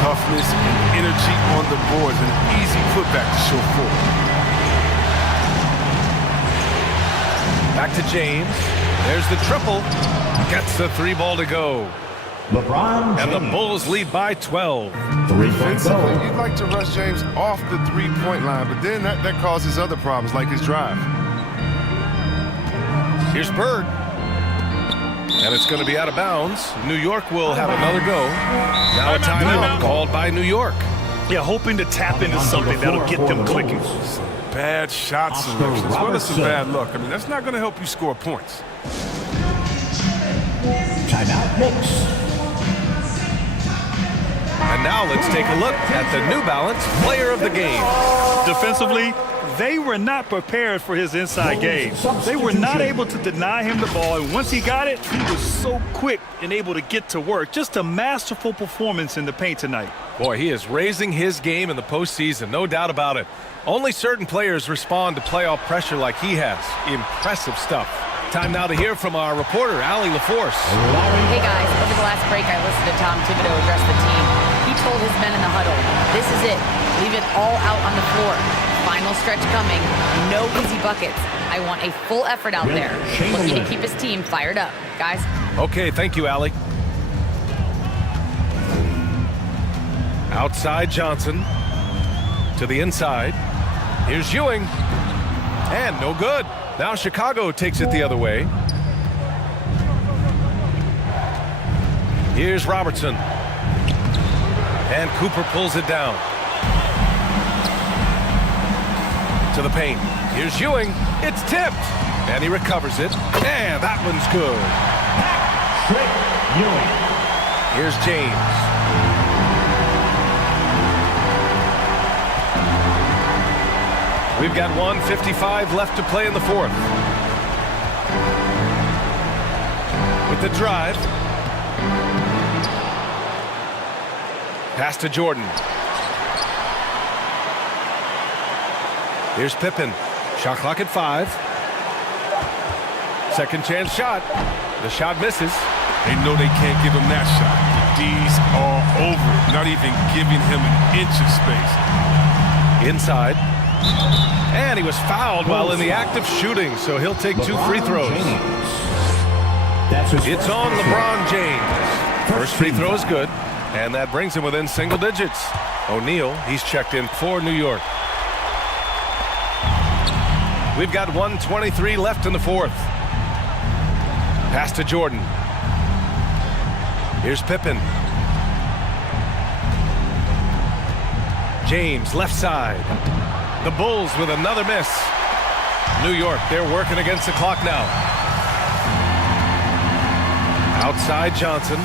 Toughness and energy on the boards. An easy putback to show forward. Back to James. There's the triple. Gets the 3 ball to go. LeBron and the Bulls lead by 12. Defensively, you'd like to rush James off the 3-point line, but then that causes other problems like his drive. Here's Bird. And it's going to be out of bounds. New York will have another go. Now a timeout called by New York. Yeah, hoping to tap into something that'll get them clicking. Bad shot selection, as well as some bad luck. I mean, that's not going to help you score points. Timeout, Knicks. And now let's take a look at the New Balance player of the game. Defensively, they were not prepared for his inside game. They were not able to deny him the ball, and once he got it, he was so quick and able to get to work. Just a masterful performance in the paint tonight. Boy, he is raising his game in the postseason, no doubt about it. Only certain players respond to playoff pressure like he has. Impressive stuff. Time now to hear from our reporter, Allie LaForce. Hey guys, over the last break I listened to Tom Thibodeau address the team. He told his men in the huddle, this is it. Leave it all out on the floor. Final stretch coming. No easy buckets. I want a full effort out there. Looking to keep his team fired up. Guys. Okay, thank you, Allie. Outside Johnson. To the inside. Here's Ewing. And no good. Now Chicago takes it the other way. Here's Robertson. And Cooper pulls it down. To the paint. Here's Ewing. It's tipped. And he recovers it. And that one's good. Ewing. Here's James. We've got 1:55 left to play in the fourth. With the drive. Pass to Jordan. Here's Pippen. Shot clock at 5. Second chance shot. The shot misses. They know they can't give him that shot. The D's all over it, not even giving him an inch of space. Inside. And he was fouled while in the act of shooting, so he'll take 2 free throws. It's on LeBron James. First free throw is good, and that brings him within single digits. O'Neal, he's checked in for New York. We've got 1:23 left in the fourth. Pass to Jordan. Here's Pippen. James, left side. The Bulls with another miss. New York, they're working against the clock now. Outside Johnson.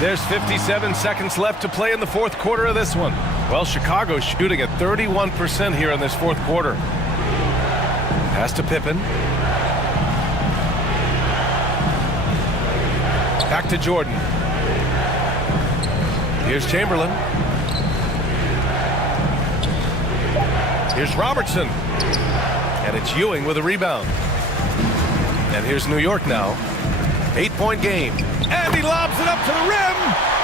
There's 57 seconds left to play in the fourth quarter of this one. Well, Chicago's shooting at 31% here in this fourth quarter. Pass to Pippen. Back to Jordan. Here's Chamberlain. Here's Robertson. And it's Ewing with a rebound. And here's New York now. 8-point game. And he lobs it up to the rim.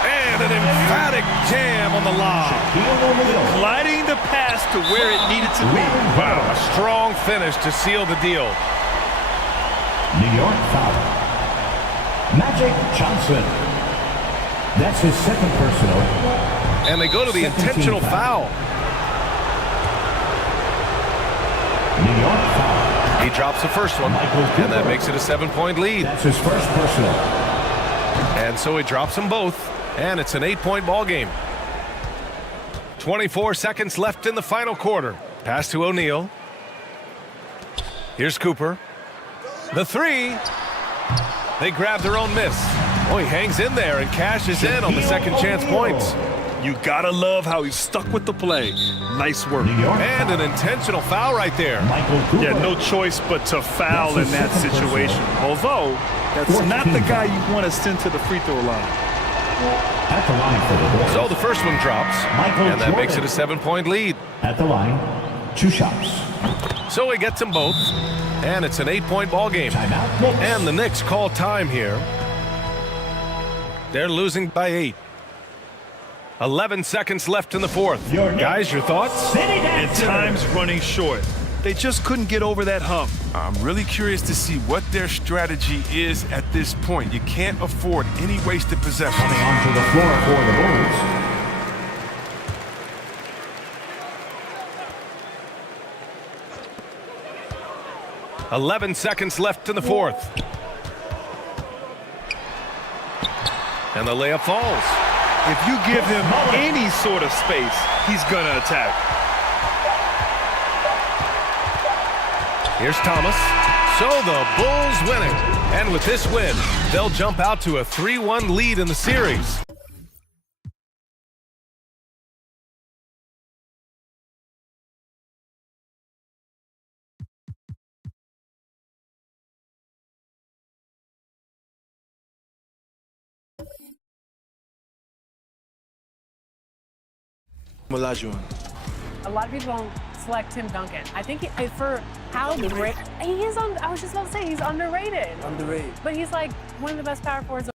And an emphatic jam on the lob. Gliding the pass to where it needed to be. Wow, a strong finish to seal the deal. New York foul. Magic Johnson. That's his second personal. And they go to the intentional foul. New York foul. He drops the first one, and that makes it a 7-point lead. That's his first personal. And so he drops them both, and it's an 8-point ball game. 24 seconds left in the final quarter. Pass to O'Neal. Here's Cooper. The three. They grab their own miss. Oh, he hangs in there and cashes in on the second chance points. You gotta love how he stuck with the play. Nice work. And an intentional foul right there. Yeah, no choice but to foul in that situation. Although, that's not the guy you want to send to the free throw line. At the line for the Bulls. So the first one drops, and that makes it a 7-point lead. At the line, 2 shots. So he gets them both, and it's an 8-point ball game. And the Knicks call time here. They're losing by 8. 11 seconds left in the fourth. Guys, your thoughts? And time's running short. They just couldn't get over that hump. I'm really curious to see what their strategy is at this point. You can't afford any wasted possession. Coming onto the floor for the Bulls. 11 seconds left in the fourth. And the layup falls. If you give him any sort of space, he's gonna attack. Here's Thomas. So the Bulls winning. And with this win, they'll jump out to a 3-1 lead in the series. A lot of people don't select Tim Duncan. I think for how great he is on. I was just about to say he's underrated. Underrated. But he's like one of the best power forwards.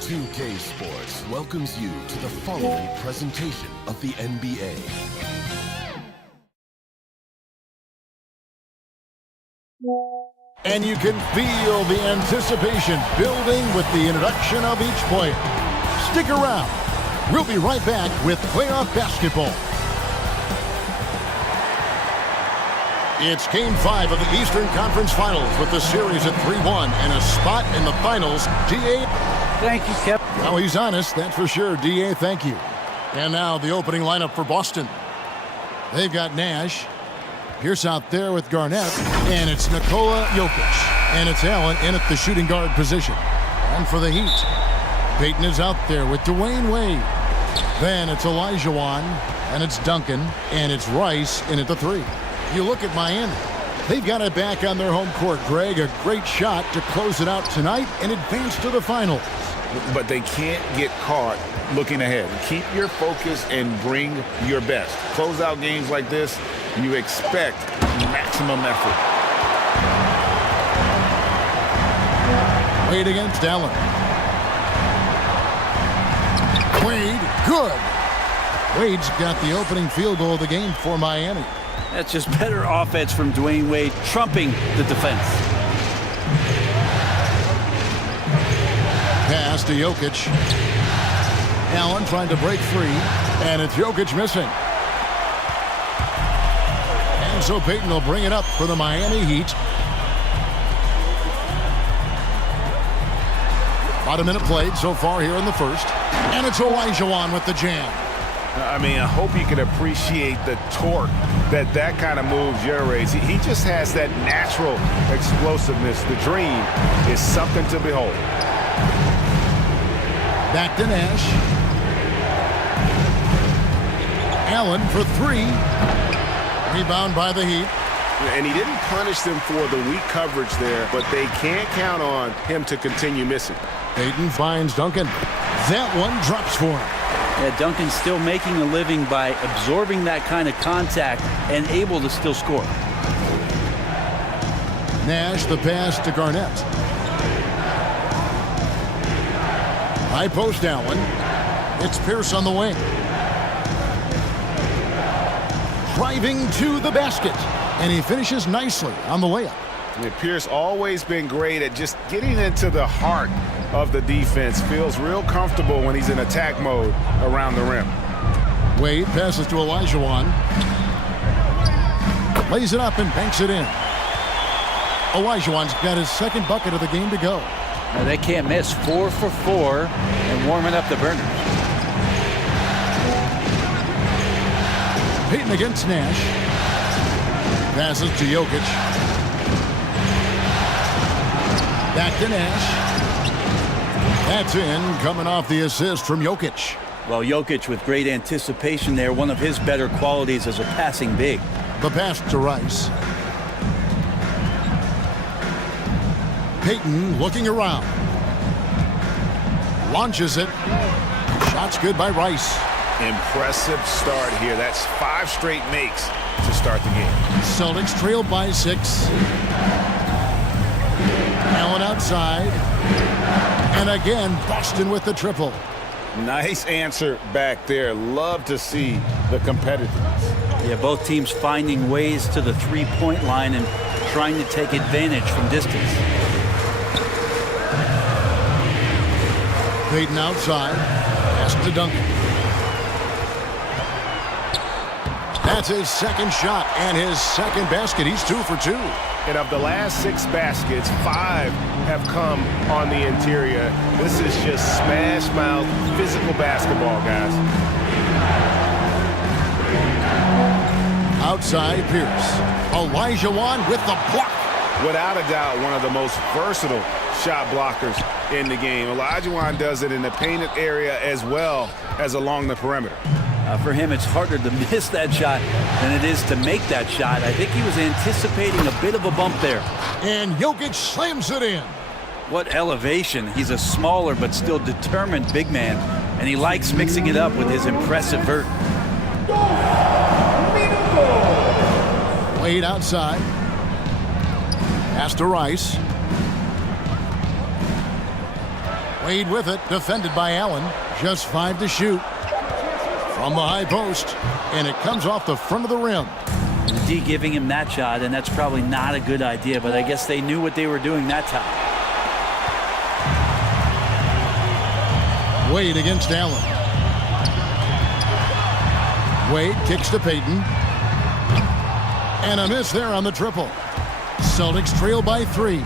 2K Sports welcomes you to the following presentation of the NBA. And you can feel the anticipation building with the introduction of each player. Stick around. We'll be right back with playoff basketball. It's Game 5 of the Eastern Conference Finals with the series at 3-1 and a spot in the finals. D.A. Thank you, Kevin. Now he's honest, that's for sure. D.A., thank you. And now the opening lineup for Boston. They've got Nash. Pierce out there with Garnett. And it's Nikola Jokic. And it's Allen in at the shooting guard position. And for the Heat, Payton is out there with Dwayne Wade. Then it's Olajuwon, and it's Duncan, and it's Rice in at the 3. You look at Miami. They've got it back on their home court, Greg. A great shot to close it out tonight and advance to the finals. But they can't get caught looking ahead. Keep your focus and bring your best. Close out games like this, you expect maximum effort. Wade against Allen. Wade, good. Wade's got the opening field goal of the game for Miami. That's just better offense from Dwayne Wade, trumping the defense. Pass to Jokic. Allen trying to break free, and it's Jokic missing. And so Payton will bring it up for the Miami Heat. About a minute played so far here in the first. And it's Olajuwon with the jam. I mean, I hope you can appreciate the torque that kind of move generates. He just has that natural explosiveness. The dream is something to behold. Back to Nash. Allen for 3. Rebound by the Heat. And he didn't punish them for the weak coverage there, but they can't count on him to continue missing. Payton finds Duncan. That one drops for him. Yeah, Duncan's still making a living by absorbing that kind of contact and able to still score. Nash, the pass to Garnett. High post Allen. It's Pierce on the wing. Driving to the basket. And he finishes nicely on the layup. I mean, Pierce always been great at just getting into the heart of the defense. Feels real comfortable when he's in attack mode around the rim. Wade passes to Olajuwon. Lays it up and banks it in. Olajuwon's got his second bucket of the game to go. Now they can't miss. 4 for 4 and warming up the burners. Payton against Nash. Passes to Jokic. Back to Nash. That's in, coming off the assist from Jokic. Well, Jokic with great anticipation there, one of his better qualities as a passing big. The pass to Rice. Payton looking around. Launches it. Shot's good by Rice. Impressive start here. That's 5 straight makes to start the game. Celtics trail by 6. Allen outside. And again, Boston with the triple. Nice answer back there. Love to see the competitiveness. Yeah, both teams finding ways to the three-point line and trying to take advantage from distance. Payton outside. Pass to Duncan. That's his second shot and his second basket. He's 2 for 2. And of the last 6 baskets, 5 have come on the interior. This is just smash mouth physical basketball, guys. Outside Pierce. Olajuwon with the block. Without a doubt, one of the most versatile shot blockers in the game. Olajuwon does it in the painted area as well as along the perimeter. For him, it's harder to miss that shot than it is to make that shot. I think he was anticipating a bit of a bump there. And Jokic slams it in. What elevation. He's a smaller but still determined big man, and he likes mixing it up with his impressive vert. Wade outside. Pass to Rice. Wade with it, defended by Allen. Just 5 to shoot. From the high post, and it comes off the front of the rim. D giving him that shot, and that's probably not a good idea, but I guess they knew what they were doing that time. Wade against Allen. Wade kicks to Payton. And a miss there on the triple. Celtics trail by 3.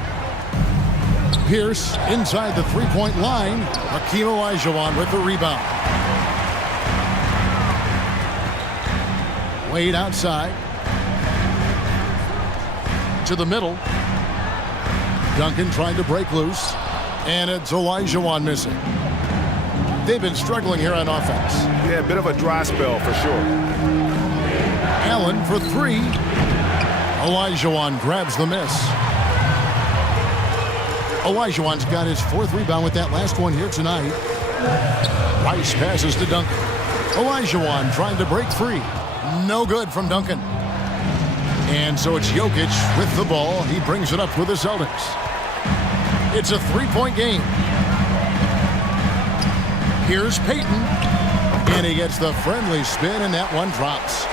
Pierce inside the three-point line. Hakeem Olajuwon with the rebound. Wade outside. To the middle. Duncan trying to break loose. And it's Olajuwon missing. They've been struggling here on offense. Yeah, a bit of a dry spell for sure. Allen for 3. Olajuwon grabs the miss. Olajuwon's got his 4th rebound with that last one here tonight. Rice passes to Duncan. Olajuwon trying to break free. No good from Duncan. And so it's Jokic with the ball. He brings it up for the Celtics. It's a 3-point game. Here's Payton. And he gets the friendly spin, and that one drops.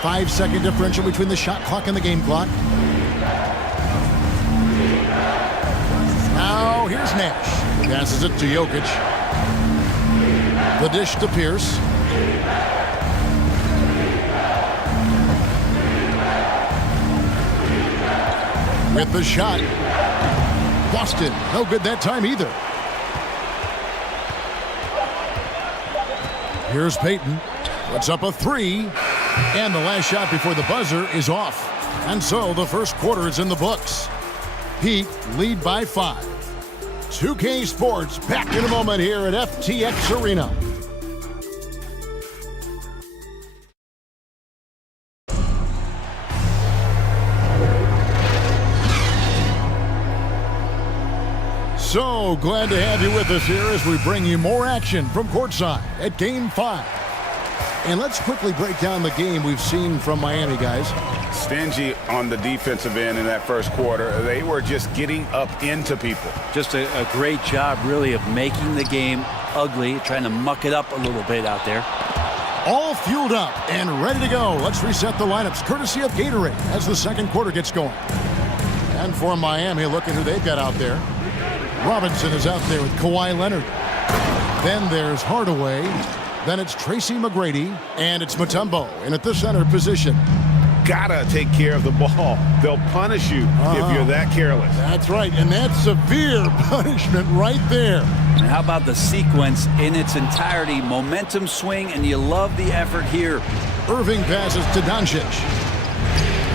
5-second differential between the shot clock and the game clock. Now here's Nash. Passes it to Jokic. The dish to Pierce. With the shot. Boston, no good that time either. Here's Payton. Puts up a 3. And the last shot before the buzzer is off. And so the first quarter is in the books. Heat lead by 5. 2K Sports back in a moment here at FTX Arena. So glad to have you with us here as we bring you more action from courtside at Game 5. And let's quickly break down the game we've seen from Miami, guys. Stingy on the defensive end in that first quarter. They were just getting up into people. Just a great job, really, of making the game ugly, trying to muck it up a little bit out there. All fueled up and ready to go. Let's reset the lineups, courtesy of Gatorade, as the second quarter gets going. And for Miami, look at who they've got out there. Robinson is out there with Kawhi Leonard. Then there's Hardaway. Then it's Tracy McGrady. And it's Mutombo in at the center position. Gotta take care of the ball. They'll punish you if you're that careless. That's right, and that's severe punishment right there. And how about the sequence in its entirety? Momentum swing, and you love the effort here. Irving passes to Doncic.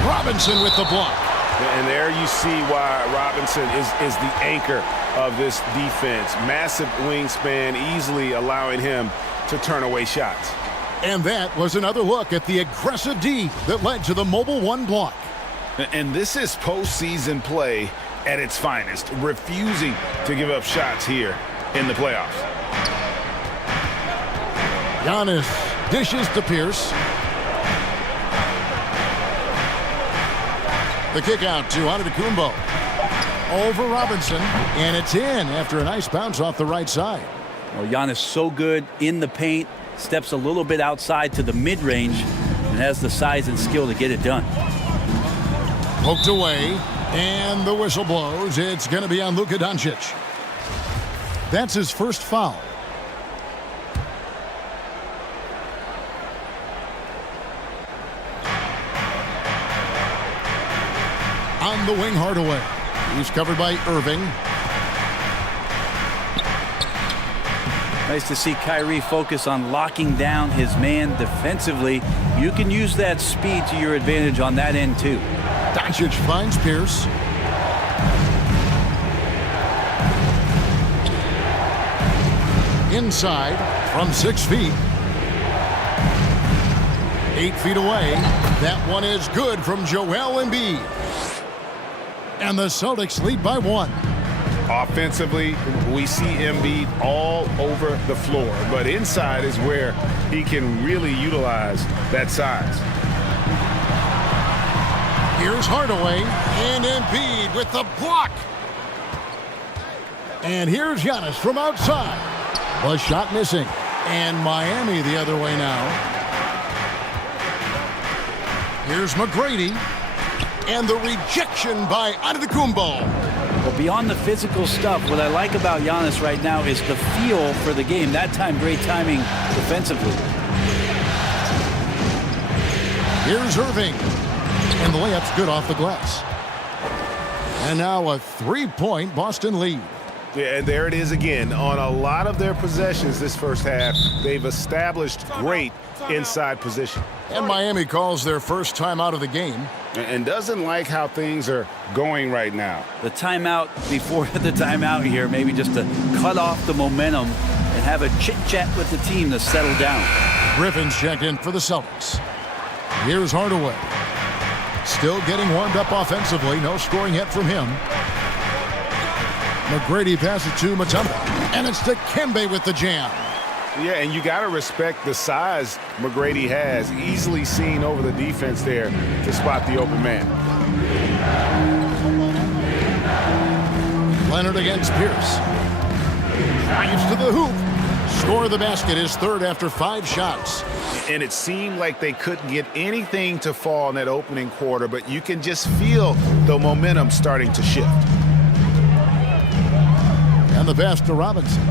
Robinson with the block. And there you see why Robinson is the anchor of this defense. Massive wingspan, easily allowing him to turn away shots. And that was another look at the aggressive D that led to the mobile 1 block. And this is postseason play at its finest, refusing to give up shots here in the playoffs. Giannis dishes to Pierce. The kick out to Antetokounmpo. Over Robinson, and it's in after a nice bounce off the right side. Well, Giannis so good in the paint, steps a little bit outside to the mid-range, and has the size and skill to get it done. Poked away, and the whistle blows. It's going to be on Luka Doncic. That's his first foul. On the wing, Hardaway. He's covered by Irving. Nice to see Kyrie focus on locking down his man defensively. You can use that speed to your advantage on that end, too. Doncic finds Pierce. Inside from 6 feet. 8 feet away. That one is good from Joel Embiid. And the Celtics lead by 1. Offensively, we see Embiid all over the floor, but inside is where he can really utilize that size. Here's Hardaway, and Embiid with the block. And here's Giannis from outside. The shot missing, and Miami the other way now. Here's McGrady. And the rejection by Antetokounmpo. Well, beyond the physical stuff, what I like about Giannis right now is the feel for the game. That time, great timing defensively. Here's Irving. And the layup's good off the glass. And now a 3-point Boston lead. Yeah, and there it is again. On a lot of their possessions this first half, they've established great inside position. And Miami calls their first time out of the game. And doesn't like how things are going right now. The timeout before the timeout here, maybe just to cut off the momentum and have a chit-chat with the team to settle down. Griffin's checked in for the Celtics. Here's Hardaway. Still getting warmed up offensively. No scoring yet from him. McGrady passes to Mutombo. And it's to Kembe with the jam. Yeah, and you got to respect the size McGrady has. Easily seen over the defense there to spot the open man. Leonard against Pierce. Drives to the hoop. Score the basket, his third after 5 shots. And it seemed like they couldn't get anything to fall in that opening quarter, but you can just feel the momentum starting to shift. And the pass to Robinson.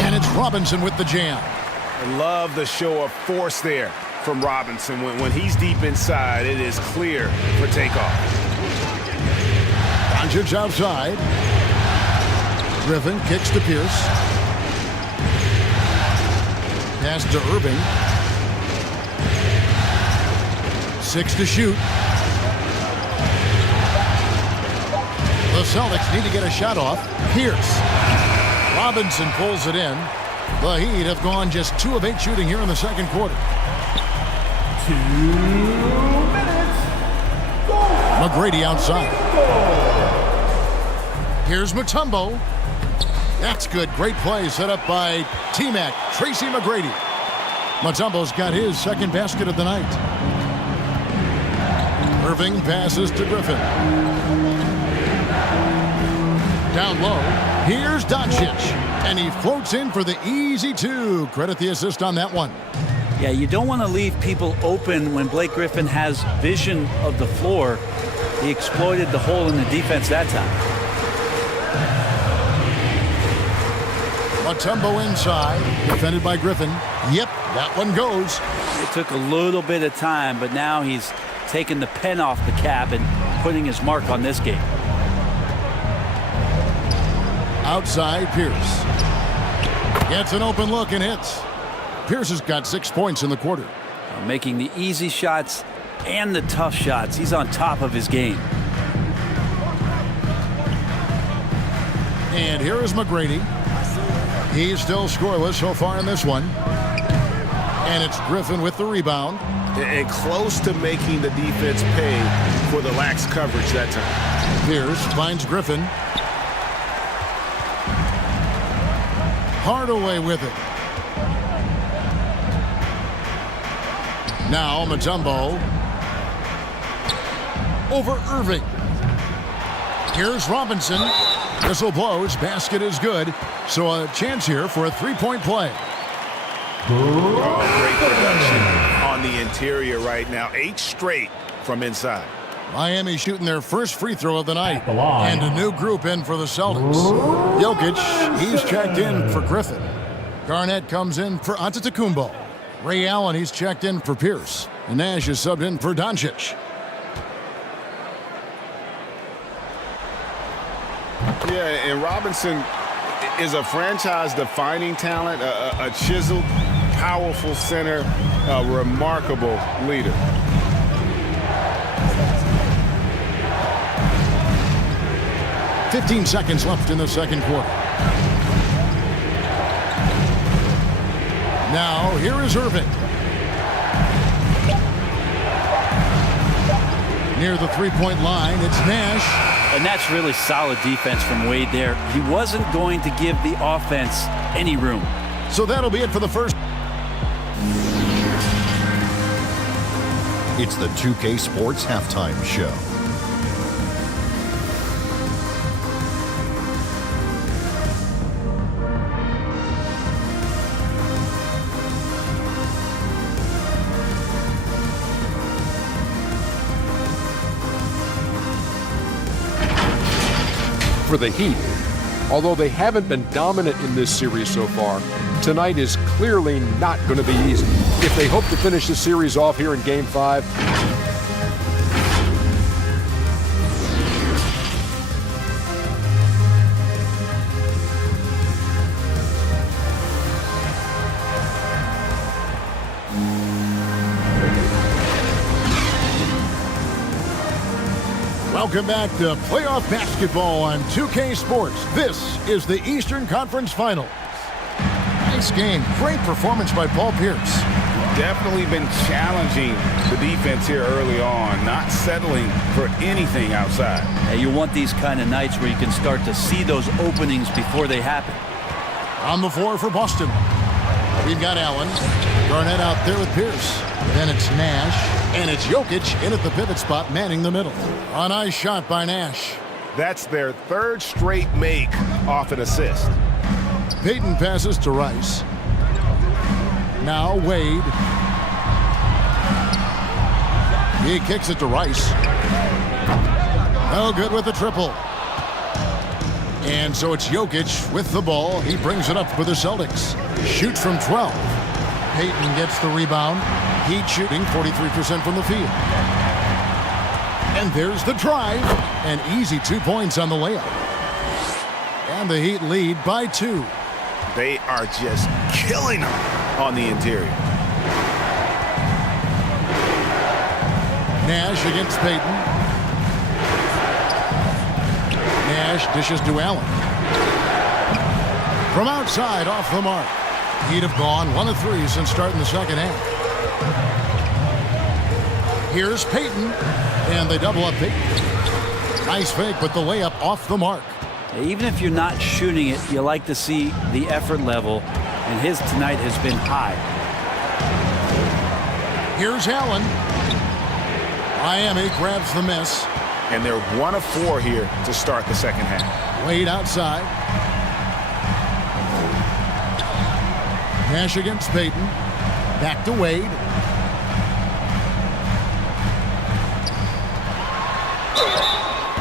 And it's Robinson with the jam. I love the show of force there from Robinson. When he's deep inside, it is clear for takeoff. Doncic outside. Griffin kicks to Pierce. Pass to Irving. 6 to shoot. The Celtics need to get a shot off. Pierce. Robinson pulls it in. The Heat have gone just 2 of 8 shooting here in the second quarter. 2 minutes. Go. McGrady outside. Here's Mutombo. That's good. Great play set up by T-Mac, Tracy McGrady. Mutombo's got his second basket of the night. Irving passes to Griffin. Down low, here's Doncic, and he floats in for the easy 2. Credit the assist on that one. Yeah, you don't want to leave people open when Blake Griffin has vision of the floor. He exploited the hole in the defense that time. Mutombo inside, defended by Griffin. Yep, that one goes. It took a little bit of time, but now he's taking the pen off the cap and putting his mark on this game. Outside, Pierce. Gets an open look and hits. Pierce has got 6 points in the quarter. Making the easy shots and the tough shots. He's on top of his game. And here is McGrady. He's still scoreless so far in this one. And it's Griffin with the rebound. And close to making the defense pay for the lax coverage that time. Pierce finds Griffin. Hardaway with it. Now Mutombo over Irving. Here's Robinson. Whistle blows. Basket is good. So a chance here for a three-point play. Oh, great production on the interior right now. 8 straight from inside. Miami shooting their first free throw of the night. And a new group in for the Celtics. Jokic, he's checked in for Griffin. Garnett comes in for Antetokounmpo. Ray Allen, he's checked in for Pierce. And Nash is subbed in for Doncic. Yeah, and Robinson is a franchise-defining talent, a chiseled, powerful center, a remarkable leader. "15 seconds left in the second quarter. Now, here is Irving. Near the three-point line, it's Nash. And that's really solid defense from Wade there. He wasn't going to give the offense any room. So that'll be it for the first. It's the 2K Sports Halftime Show. For the Heat, although they haven't been dominant in this series so far, tonight is clearly not going to be easy. If they hope to finish the series off here in Game 5, Welcome back to playoff basketball on 2K Sports. This is the Eastern Conference Finals. Nice game. Great performance by Paul Pierce. Definitely been challenging the defense here early on, not settling for anything outside. Hey, you want these kind of nights where you can start to see those openings before they happen. On the floor for Boston, we've got Allen. Garnett out there with Pierce. Then it's Nash. And it's Jokic in at the pivot spot, manning the middle. A nice shot by Nash. That's their third straight make off an assist. Payton passes to Rice. Now Wade. He kicks it to Rice. No good with the triple. And so it's Jokic with the ball. He brings it up for the Celtics. Shoots from 12. Payton gets the rebound. Heat shooting 43% from the field. And there's the drive. An easy 2 points on the layup. And the Heat lead by 2. They are just killing them on the interior. Nash against Payton. Nash dishes to Allen. From outside, off the mark. He'd have gone 1 of 3 since starting the second half. Here's Payton, and they double up Payton. Nice fake, but the layup off the mark. Even if you're not shooting it, you like to see the effort level, and his tonight has been high. Here's Allen. Miami grabs the miss. And they're 1 of 4 here to start the second half. Wade outside. Nash against Payton. Back to Wade.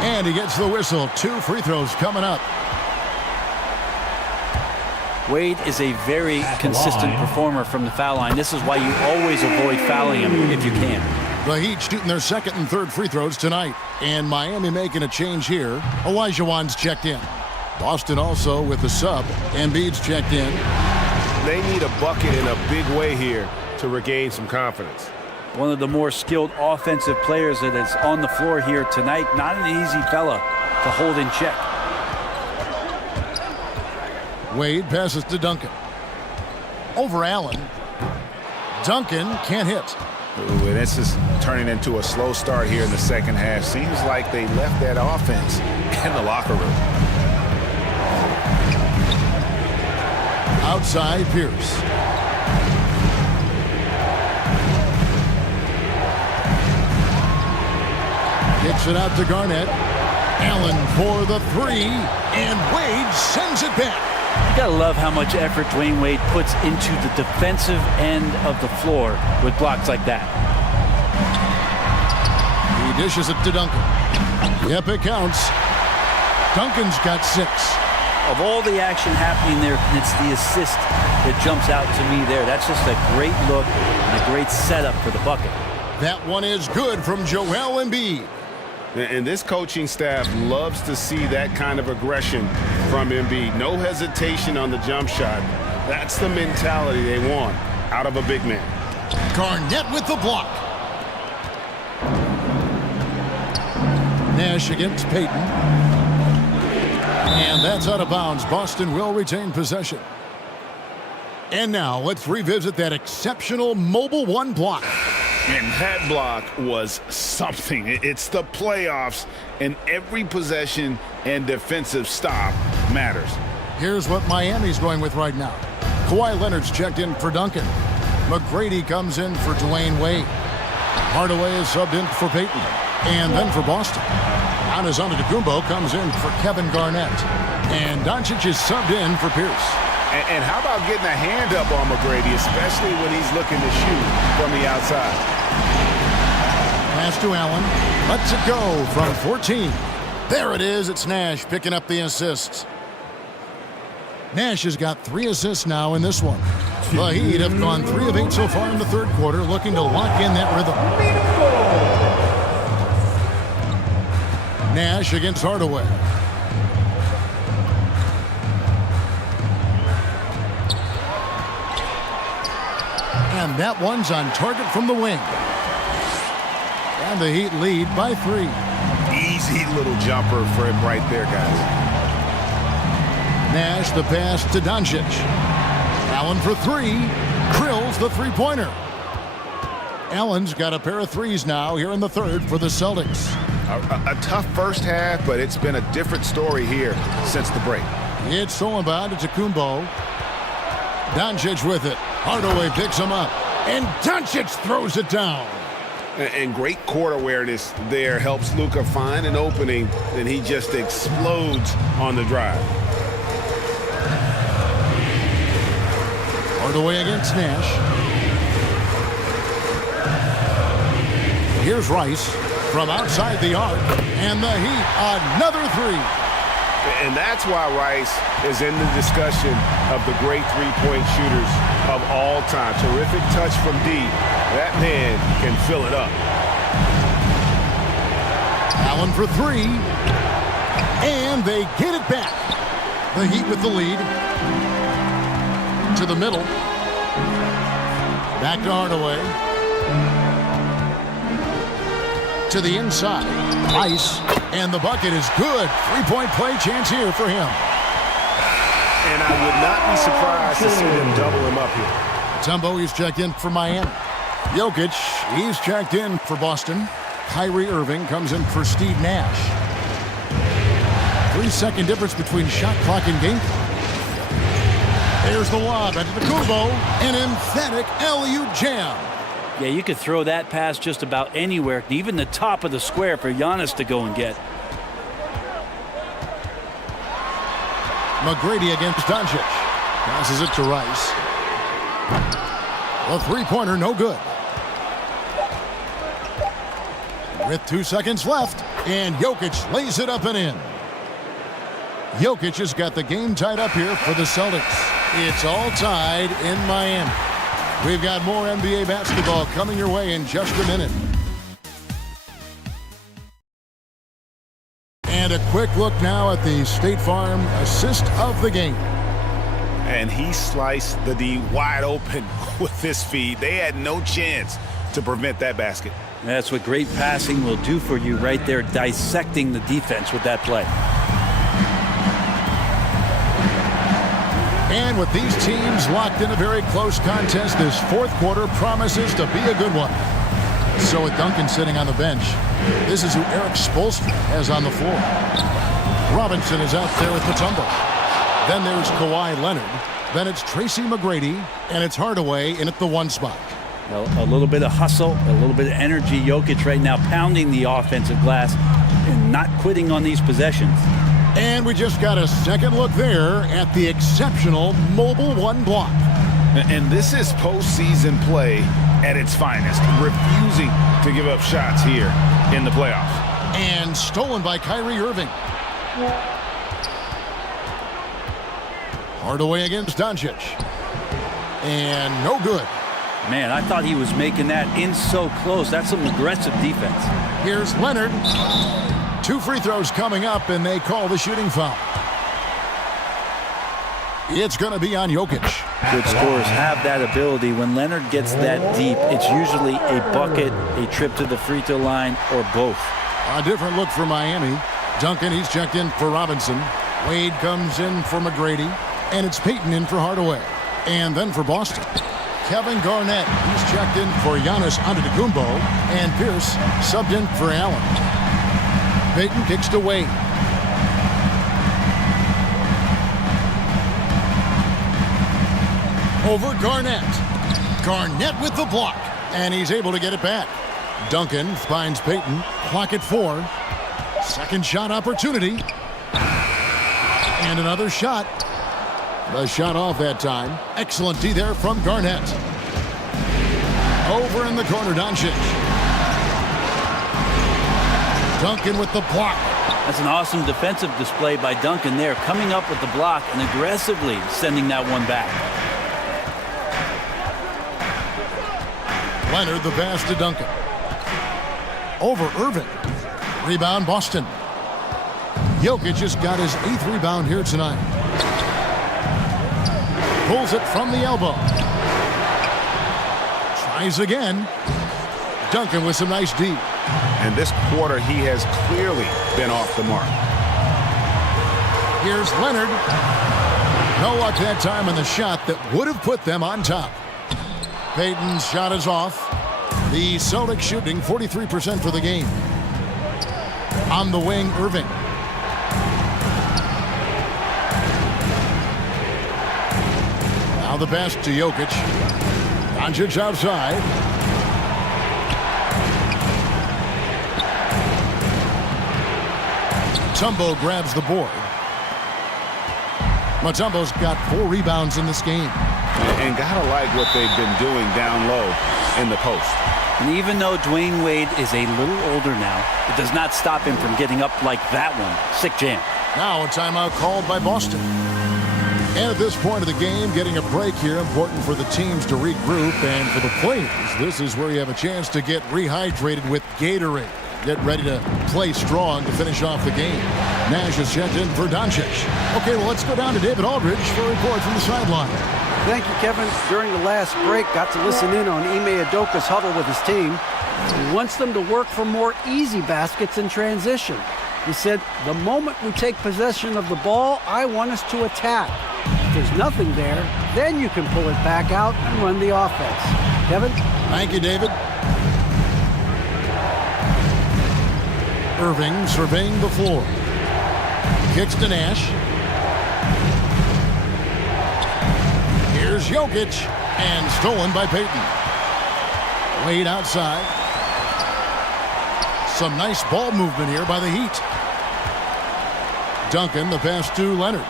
And he gets the whistle. 2 free throws coming up. Wade is a very consistent performer from the foul line. This is why you always avoid fouling him if you can. The Heat shooting their second and third free throws tonight. And Miami making a change here. Elijah Wan's checked in. Boston also with the sub. Embiid's checked in. they need a bucket in a big way here to regain some confidence. One of the more skilled offensive players that is on the floor here tonight. Not an easy fella to hold in check. Wade passes to Duncan. Over Allen. Duncan can't hit. Ooh, and this is turning into a slow start here in the second half. Seems like they left that offense in the locker room. Outside Pierce. Kicks it out to Garnett. Allen for the three, and Wade sends it back. You gotta love how much effort Dwayne Wade puts into the defensive end of the floor with blocks like that. He dishes it to Duncan. Yep, it counts. Duncan's got 6. Of all the action happening there, it's the assist that jumps out to me there. That's just a great look and a great setup for the bucket. That one is good from Joel Embiid. And this coaching staff loves to see that kind of aggression from Embiid. No hesitation on the jump shot. That's the mentality they want out of a big man. Garnett with the block. Nash against Payton. And that's out of bounds. Boston will retain possession. And now let's revisit that exceptional mobile one block. And that block was something. It's the playoffs, and every possession and defensive stop matters. Here's what Miami's going with right now. Kawhi Leonard's checked in for Duncan. McGrady comes in for Dwayne Wade. Hardaway is subbed in for Payton. And then for Boston. Giannis Antetokounmpo comes in for Kevin Garnett. And Doncic is subbed in for Pierce. And how about getting a hand up on McGrady, especially when he's looking to shoot from the outside? Pass to Allen. Lets it go from 14. There it is. It's Nash picking up the assists. Nash has got 3 assists now in this one. The Heat have gone 3 of 8 so far in the third quarter, looking to lock in that rhythm. Nash against Hardaway. And that one's on target from the wing. And the Heat lead by 3. Easy little jumper for him right there, guys. Nash the pass to Doncic. Allen for 3. Drills the three-pointer. Allen's got a pair of threes now here in the third for the Celtics. A tough first half, but it's been a different story here since the break. It's stolen by Antetokounmpo. Doncic with it. Hardaway picks him up. And Doncic throws it down. And great court awareness there helps Luka find an opening, and he just explodes on the drive. Hardaway against Nash. Here's Rice from outside the arc. And the Heat, another 3. And that's why Rice is in the discussion of the great three-point shooters of all time. Terrific touch from deep. That man can fill it up. Allen for 3. And they get it back. The Heat with the lead. To the middle. Back to Hardaway. To the inside. Rice. And the bucket is good. 3-point play chance here for him. And I would not be surprised to see them double him up here. Tumbo, he's checked in for Miami. Jokic, he's checked in for Boston. Kyrie Irving comes in for Steve Nash. 3-second difference between shot clock and game clock. There's the lob at the Kubo. An emphatic alley-oop jam. Yeah, you could throw that pass just about anywhere, even the top of the square for Giannis to go and get. McGrady against Doncic. Passes it to Rice. A three-pointer, no good. With 2 seconds left, and Jokic lays it up and in. Jokic has got the game tied up here for the Celtics. It's all tied in Miami. We've got more NBA basketball coming your way in just a minute. And a quick look now at the State Farm assist of the game. And he sliced the D wide open with his feed. They had no chance to prevent that basket. That's what great passing will do for you right there, dissecting the defense with that play. And with these teams locked in a very close contest, this fourth quarter promises to be a good one. So with Duncan sitting on the bench, this is who Eric Spoelstra has on the floor. Robinson is out there with Mutombo. Then there's Kawhi Leonard. Then it's Tracy McGrady, and it's Hardaway in at the 1 spot. A little bit of hustle, a little bit of energy. Jokic right now pounding the offensive glass and not quitting on these possessions. And we just got a second look there at the exceptional mobile 1 block. And this is postseason play at its finest, refusing to give up shots here in the playoffs. And stolen by Kyrie Irving. Hardaway against Doncic. And no good. Man, I thought he was making that in so close. That's some aggressive defense. Here's Leonard. 2 free throws coming up, and they call the shooting foul. It's going to be on Jokic. Good scorers have that ability. When Leonard gets that deep, it's usually a bucket, a trip to the free throw line, or both. A different look for Miami. Duncan, he's checked in for Robinson. Wade comes in for McGrady. And it's Payton in for Hardaway. And then for Boston, Kevin Garnett. He's checked in for Giannis Antetokounmpo. And Pierce subbed in for Allen. Payton kicks to Wade. Over Garnett. Garnett with the block. And he's able to get it back. Duncan finds Payton. Clock at 4. Second shot opportunity. And another shot. The shot off that time. Excellent D there from Garnett. Over in the corner, Doncic. Duncan with the block. That's an awesome defensive display by Duncan there, coming up with the block and aggressively sending that one back. Leonard the pass to Duncan. Over Irving. Rebound Boston. Jokic just got his 8th rebound here tonight. Pulls it from the elbow. Tries again. Duncan with some nice D. And this quarter, he has clearly been off the mark. Here's Leonard. No luck that time on the shot that would have put them on top. Payton's shot is off. The Celtics shooting 43% for the game. On the wing, Irving. Now the pass to Jokic. Doncic outside. Mutombo grabs the board. Mutombo's got 4 rebounds in this game. And gotta like what they've been doing down low in the post. And even though Dwayne Wade is a little older now, it does not stop him from getting up like that one. Sick jam. Now a timeout called by Boston. And at this point of the game, getting a break here, important for the teams to regroup. And for the players, this is where you have a chance to get rehydrated with Gatorade. Get ready to play strong to finish off the game. Nash is checked in for Doncic. Okay, well, let's go down to David Aldridge for a report from the sideline. Thank you, Kevin. During the last break, got to listen in on Ime Udoka's huddle with his team. He wants them to work for more easy baskets in transition. He said, the moment we take possession of the ball, I want us to attack. If there's nothing there, then you can pull it back out and run the offense. Kevin? Thank you, David. Irving surveying the floor. Kicks to Nash. Here's Jokic, and stolen by Payton. Wade outside. Some nice ball movement here by the Heat. Duncan, the pass to Leonard.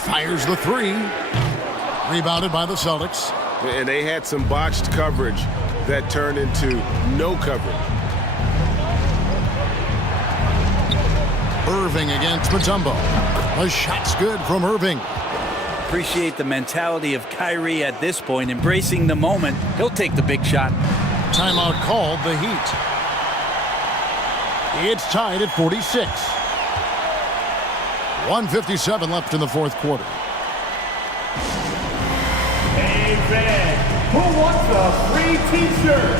Fires the 3. Rebounded by the Celtics. And they had some botched coverage that turned into no coverage. Irving against Mutombo. The shot's good from Irving. Appreciate the mentality of Kyrie at this point, embracing the moment. He'll take the big shot. Timeout called, the Heat. It's tied at 46. 1:57 left in the fourth quarter. Hey, fan, who wants a free t-shirt?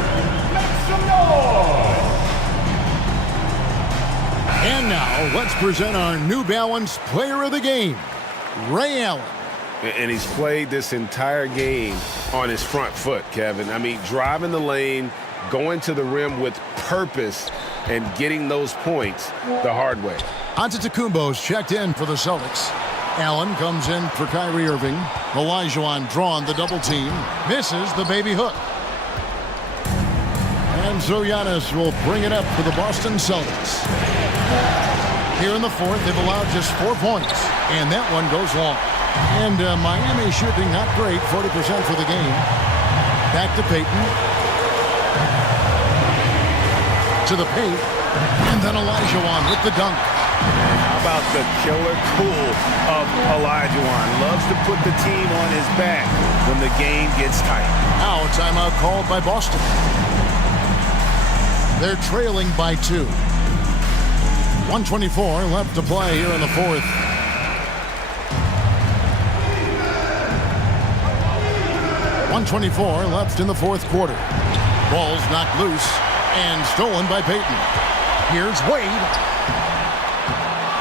Make some noise! And now, let's present our New Balance Player of the Game, Ray Allen. And he's played this entire game on his front foot, Kevin. I mean, driving the lane, going to the rim with purpose, and getting those points the hard way. Antetokounmpo's checked in for the Celtics. Allen comes in for Kyrie Irving. Olajuwon drawn the double team. Misses the baby hook. And so Giannis will bring it up for the Boston Celtics. Here in the fourth, they've allowed just 4 points, and that one goes long. And Miami shooting not great, 40% for the game. Back to Payton. To the paint. And then Olajuwon with the dunk. And how about the killer cool of Olajuwon? Loves to put the team on his back when the game gets tight. Now a timeout called by Boston. They're trailing by 2. 1:24 left to play here in the fourth. .124 left in the fourth quarter. Ball's knocked loose and stolen by Payton. Here's Wade.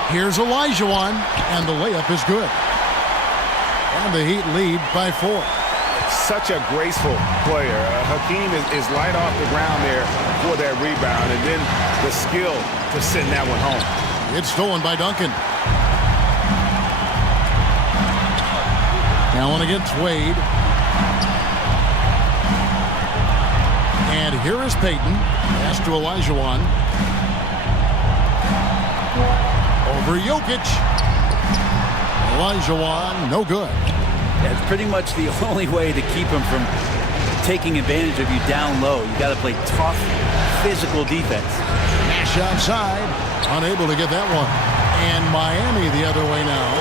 Here's Olajuwon, and the layup is good. And the Heat lead by 4. Such a graceful player. Hakeem is light off the ground there for that rebound, and then the skill to send that one home. It's stolen by Duncan. Allen against Wade. And here is Payton. Pass to Olajuwon. Over Jokic. Olajuwon, no good. That's pretty much the only way to keep him from taking advantage of you down low. You got to play tough, physical defense. Nash outside, unable to get that one. And Miami the other way now.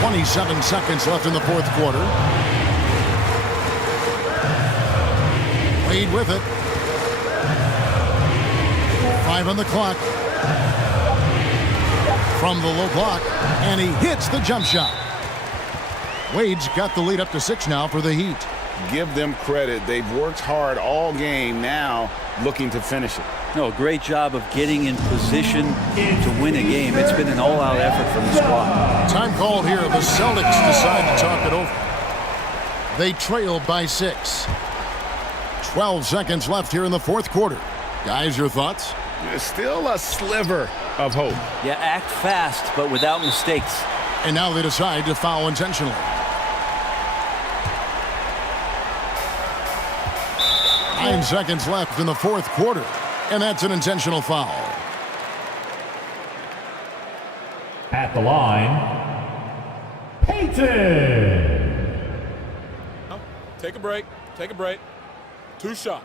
.27 seconds left in the fourth quarter. Wade with it. 5 on the clock. From the low block, and he hits the jump shot. Wade's got the lead up to 6 now for the Heat. Give them credit. They've worked hard all game, now looking to finish it. No, great job of getting in position to win a game. It's been an all-out effort from the squad. Time called here. The Celtics decide to talk it over. They trail by 6. 12 seconds left here in the fourth quarter. Guys, your thoughts? There's still a sliver of hope. Yeah, act fast, but without mistakes. And now they decide to foul intentionally. Nine seconds left in the fourth quarter, and that's an intentional foul. At the line, Payton. Take a break. Take a break. 2 shots.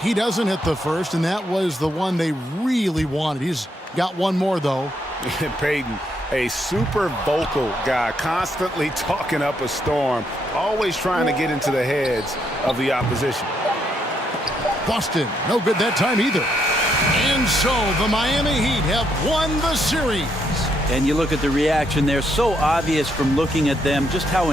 He doesn't hit the first, and that was the one they really wanted. He's got one more, though. Payton, a super vocal guy, constantly talking up a storm, always trying to get into the heads of the opposition. Boston, no good that time either. And so the Miami Heat have won the series. And you look at the reaction there, so obvious from looking at them, just how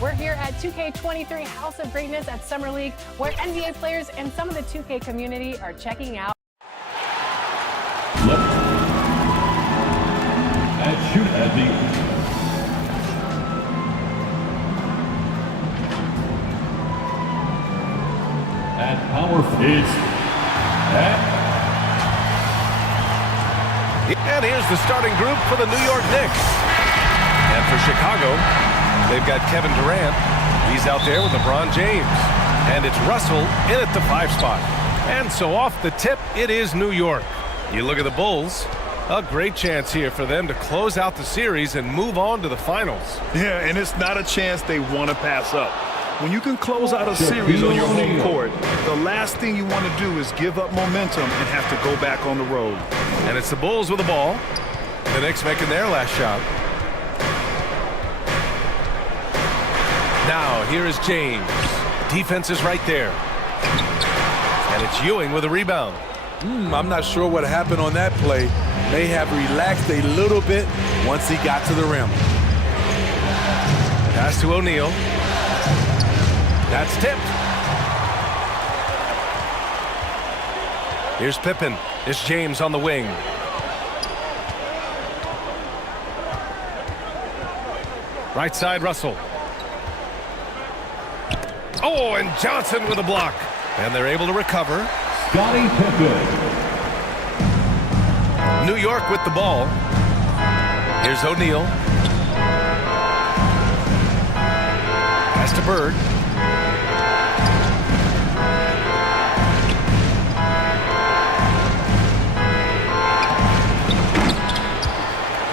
We're here at 2K23 House of Greatness at Summer League, where NBA players and some of the 2K community are checking out. And shoot penalty. And power is And here's the starting group for the New York Knicks. And for Chicago, they've got Kevin Durant. He's out there with LeBron James. And it's Russell in at the 5 spot. And so off the tip, it is New York. You look at the Bulls, a great chance here for them to close out the series and move on to the finals. Yeah, and it's not a chance they want to pass up. When you can close out a series on your home court, the last thing you want to do is give up momentum and have to go back on the road. And it's the Bulls with the ball. The Knicks making their last shot. Now, here is James. Defense is right there. And it's Ewing with a rebound. I'm not sure what happened on that play. May have relaxed a little bit once he got to the rim. Pass to O'Neal. That's tipped. Here's Pippen. It's James on the wing. Right side, Russell. Oh, and Johnson with a block. And they're able to recover. Scottie Pippen. New York with the ball. Here's O'Neal. Pass to Bird.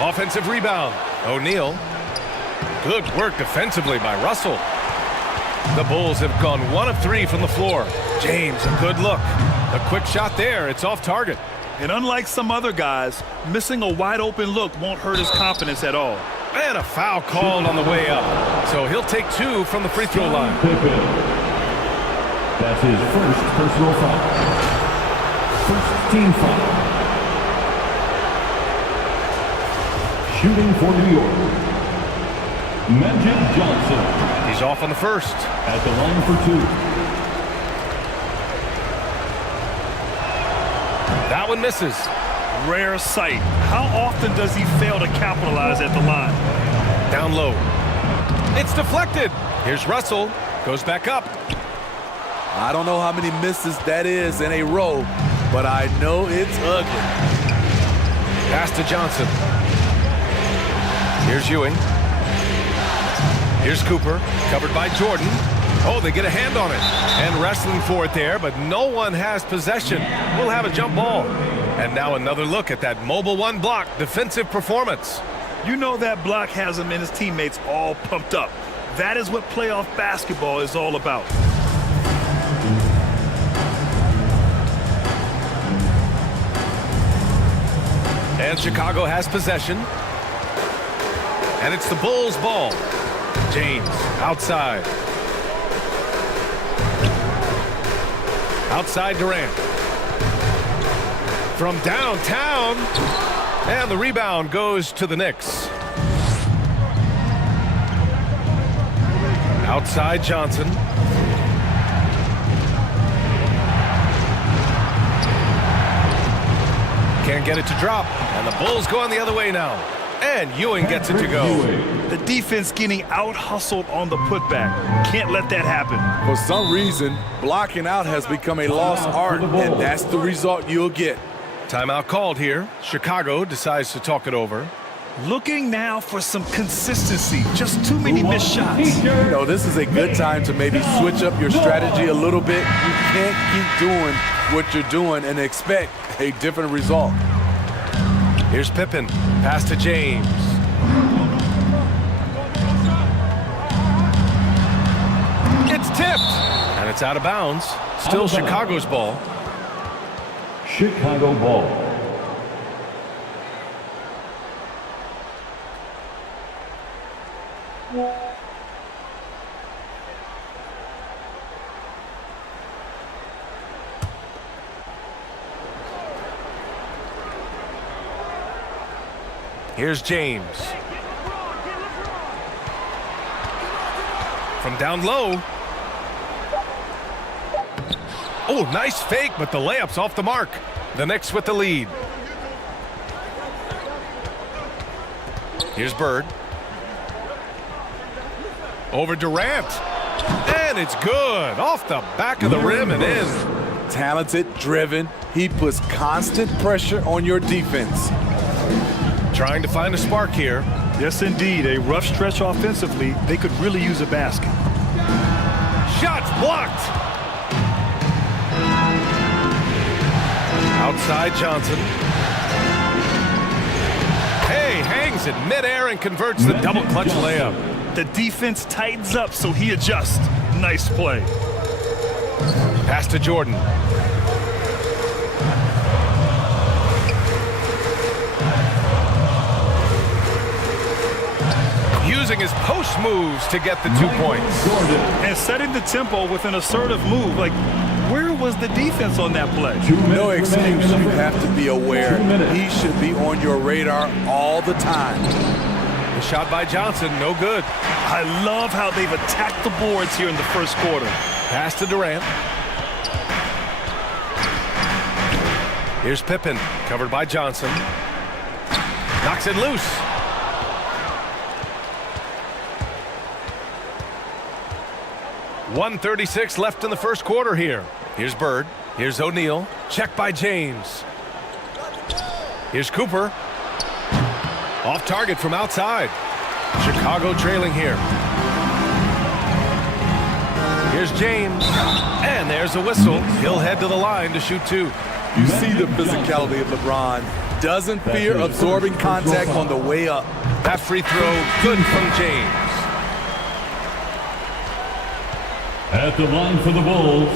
Offensive rebound. O'Neal. Good work defensively by Russell. The Bulls have gone 1 of 3 from the floor. James, a good look. A quick shot there. It's off target. And unlike some other guys, missing a wide open look won't hurt his confidence at all. And a foul called on the way up. So he'll take 2 from the free throw line. That's his first personal foul. First team foul. Shooting for New York, Magic Johnson. He's off on the first. At the line for 2. That one misses. Rare sight. How often does he fail to capitalize at the line? Down low. It's deflected. Here's Russell. Goes back up. I don't know how many misses that is in a row, but I know it's ugly. Pass to Johnson. Here's Ewing. Here's Cooper, covered by Jordan. Oh, they get a hand on it. And wrestling for it there, but no one has possession. We'll have a jump ball. And now another look at that mobile 1 block defensive performance. You know that block has him and his teammates all pumped up. That is what playoff basketball is all about. And Chicago has possession. And it's the Bulls' ball. James, outside. Outside Durant. From downtown. And the rebound goes to the Knicks. Outside Johnson. Can't get it to drop. And the Bulls going the other way now. And Ewing gets it to go. The defense getting out-hustled on the putback. Can't let that happen. For some reason, blocking out has become a lost art, and that's the result you'll get. Timeout called here. Chicago decides to talk it over. Looking now for some consistency. Just too many missed shots. You know, this is a good time to maybe switch up your strategy a little bit. You can't keep doing what you're doing and expect a different result. Here's Pippen. Pass to James. It's tipped. And it's out of bounds. Still Chicago's ball. Chicago ball. Here's James. From down low. Oh, nice fake, but the layup's off the mark. The Knicks with the lead. Here's Bird. Over Durant. And it's good. Off the back of the rim and in. Talented, driven. He puts constant pressure on your defense. Trying to find a spark here. Yes, indeed. A rough stretch offensively. They could really use a basket. Shots blocked. Outside Johnson. Hey, hangs in midair and converts the double clutch layup. The defense tightens up, so he adjusts. Nice play. Pass to Jordan. Using his post moves to get the 2 points. And setting the tempo with an assertive move. Like, where was the defense on that play? No excuse. You have to be aware. He should be on your radar all the time. The shot by Johnson, no good. I love how they've attacked the boards here in the first quarter. Pass to Durant. Here's Pippen, covered by Johnson. Knocks it loose. .136 left in the first quarter here. Here's Bird. Here's O'Neal. Check by James. Here's Cooper. Off target from outside. Chicago trailing here. Here's James. And there's a whistle. He'll head to the line to shoot 2. You see the physicality of LeBron. Doesn't fear absorbing contact on the way up. That free throw good from James. At the line for the Bulls,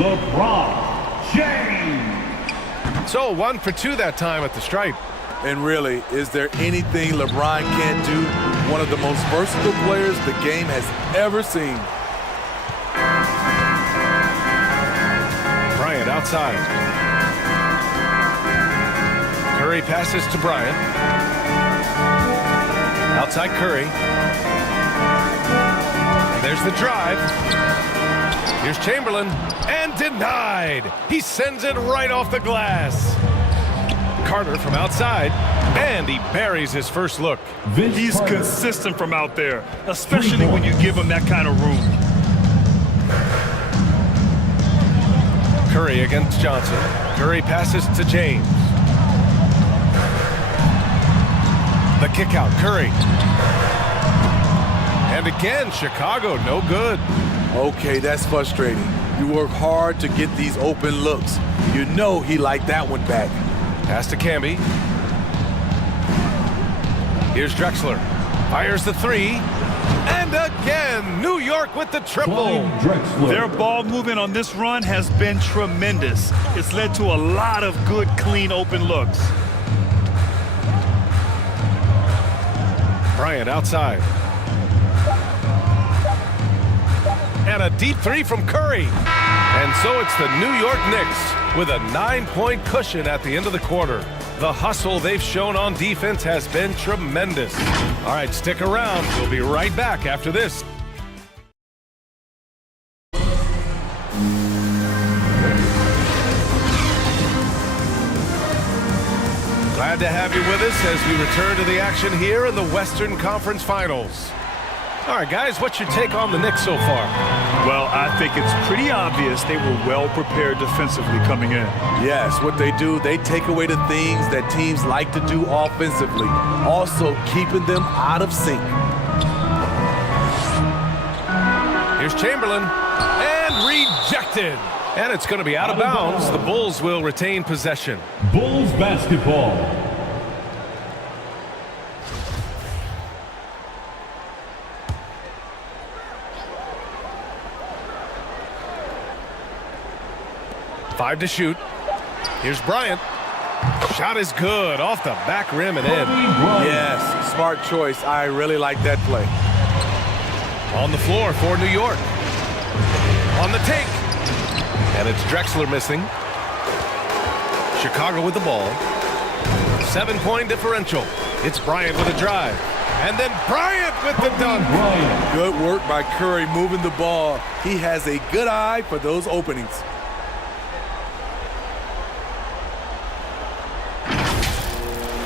LeBron James. So 1 for 2 that time at the stripe. And really, is there anything LeBron can't do? One of the most versatile players the game has ever seen. Bryant outside. Curry passes to Bryant. Outside Curry. And there's the drive. Here's Chamberlain. And denied. He sends it right off the glass. Carter from outside, and he buries his first look. He's consistent from out there, especially when you give him that kind of room. Curry against Johnson. Curry passes to James. The kick out, Curry. And again, Chicago, no good. Okay, that's frustrating. You work hard to get these open looks. You know he liked that one back. Pass to Camby. Here's Drexler. Fires the 3. And again, New York with the triple. Their ball movement on this run has been tremendous. It's led to a lot of good, clean, open looks. Bryant outside. And a deep 3 from Curry. And so it's the New York Knicks with a 9-point cushion at the end of the quarter. The hustle they've shown on defense has been tremendous. All right, stick around. We'll be right back after this. Glad to have you with us as we return to the action here in the Western Conference Finals. All right, guys, what's your take on the Knicks so far? Well, I think it's pretty obvious they were well prepared defensively coming in. Yes, what they do, they take away the things that teams like to do offensively, also keeping them out of sync. Here's Chamberlain, and rejected. And it's going to be out of bounds. The Bulls will retain possession. Bulls basketball. Five to shoot. Here's Bryant. Shot is good. Off the back rim and in. Yes, smart choice. I really like that play. On the floor for New York. On the take. And it's Drexler missing. Chicago with the ball. 7-point differential. It's Bryant with a drive. And then Bryant with the dunk. Good work by Curry moving the ball. He has a good eye for those openings.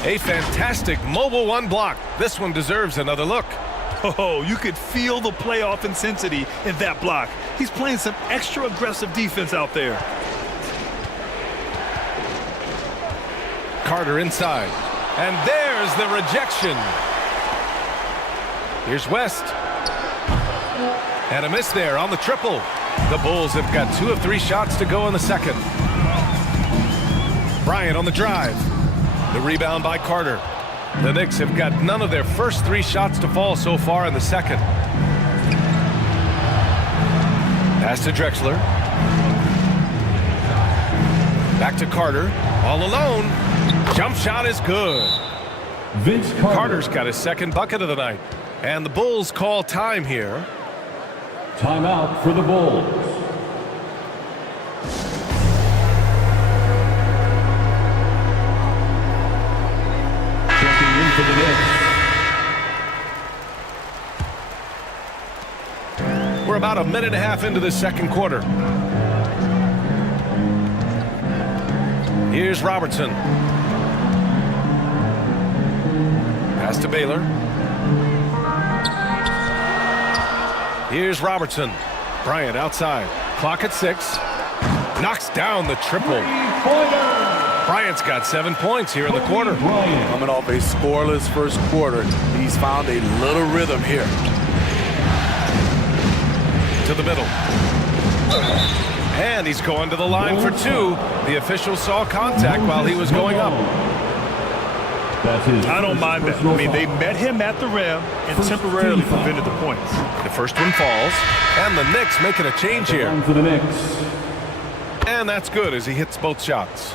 A fantastic mobile one block. This one deserves another look. Oh, you could feel the playoff intensity in that block. He's playing some extra aggressive defense out there. Carter inside. And there's the rejection. Here's West. And a miss there on the triple. The Bulls have got 2 of 3 shots to go in the second. Bryant on the drive. The rebound by Carter. The Knicks have got none of their first 3 shots to fall so far in the second. Pass to Drexler. Back to Carter. All alone. Jump shot is good. Vince Carter's got his second bucket of the night. And the Bulls call time here. Timeout for the Bulls. Checking in for the Knicks. We're about a minute and a half into the second quarter. Here's Robertson. Pass to Baylor. Here's Robertson. Bryant outside. Clock at 6. Knocks down the triple. Bryant's got 7 points here in the quarter. Coming off a scoreless first quarter, he's found a little rhythm here. To the middle. And he's going to the line for 2. The official saw contact while he was going up. I don't mind that. I mean, they met him at the rim and temporarily prevented the points. The first one falls, and the Knicks making a change here. For the Knicks. And that's good as he hits both shots.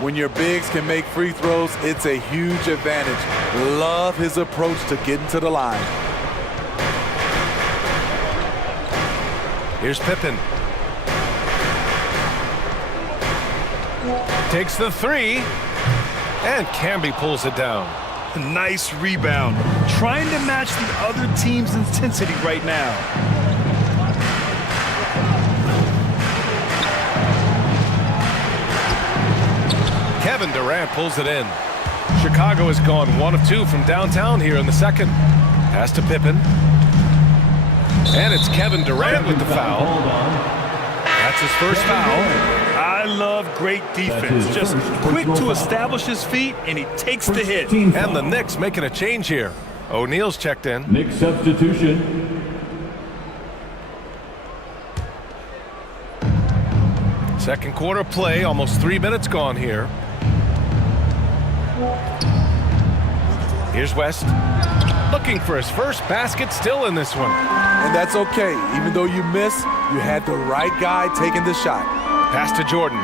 When your bigs can make free throws, it's a huge advantage. Love his approach to getting to the line. Here's Pippen. Takes the 3. And Camby pulls it down. Nice rebound. Trying to match the other team's intensity right now. Kevin Durant pulls it in. Chicago has gone 1 of 2 from downtown here in the second. Pass to Pippen. And it's Kevin Durant with the foul. That's his first foul. I love great defense. Just quick to establish his feet, and he takes the hit. And the Knicks making a change here. O'Neal's checked in. Knicks substitution. Second quarter play, almost 3 minutes gone here. Here's West. Looking for his first basket, still in this one. And that's okay. Even though you miss, you had the right guy taking the shot. Pass to Jordan.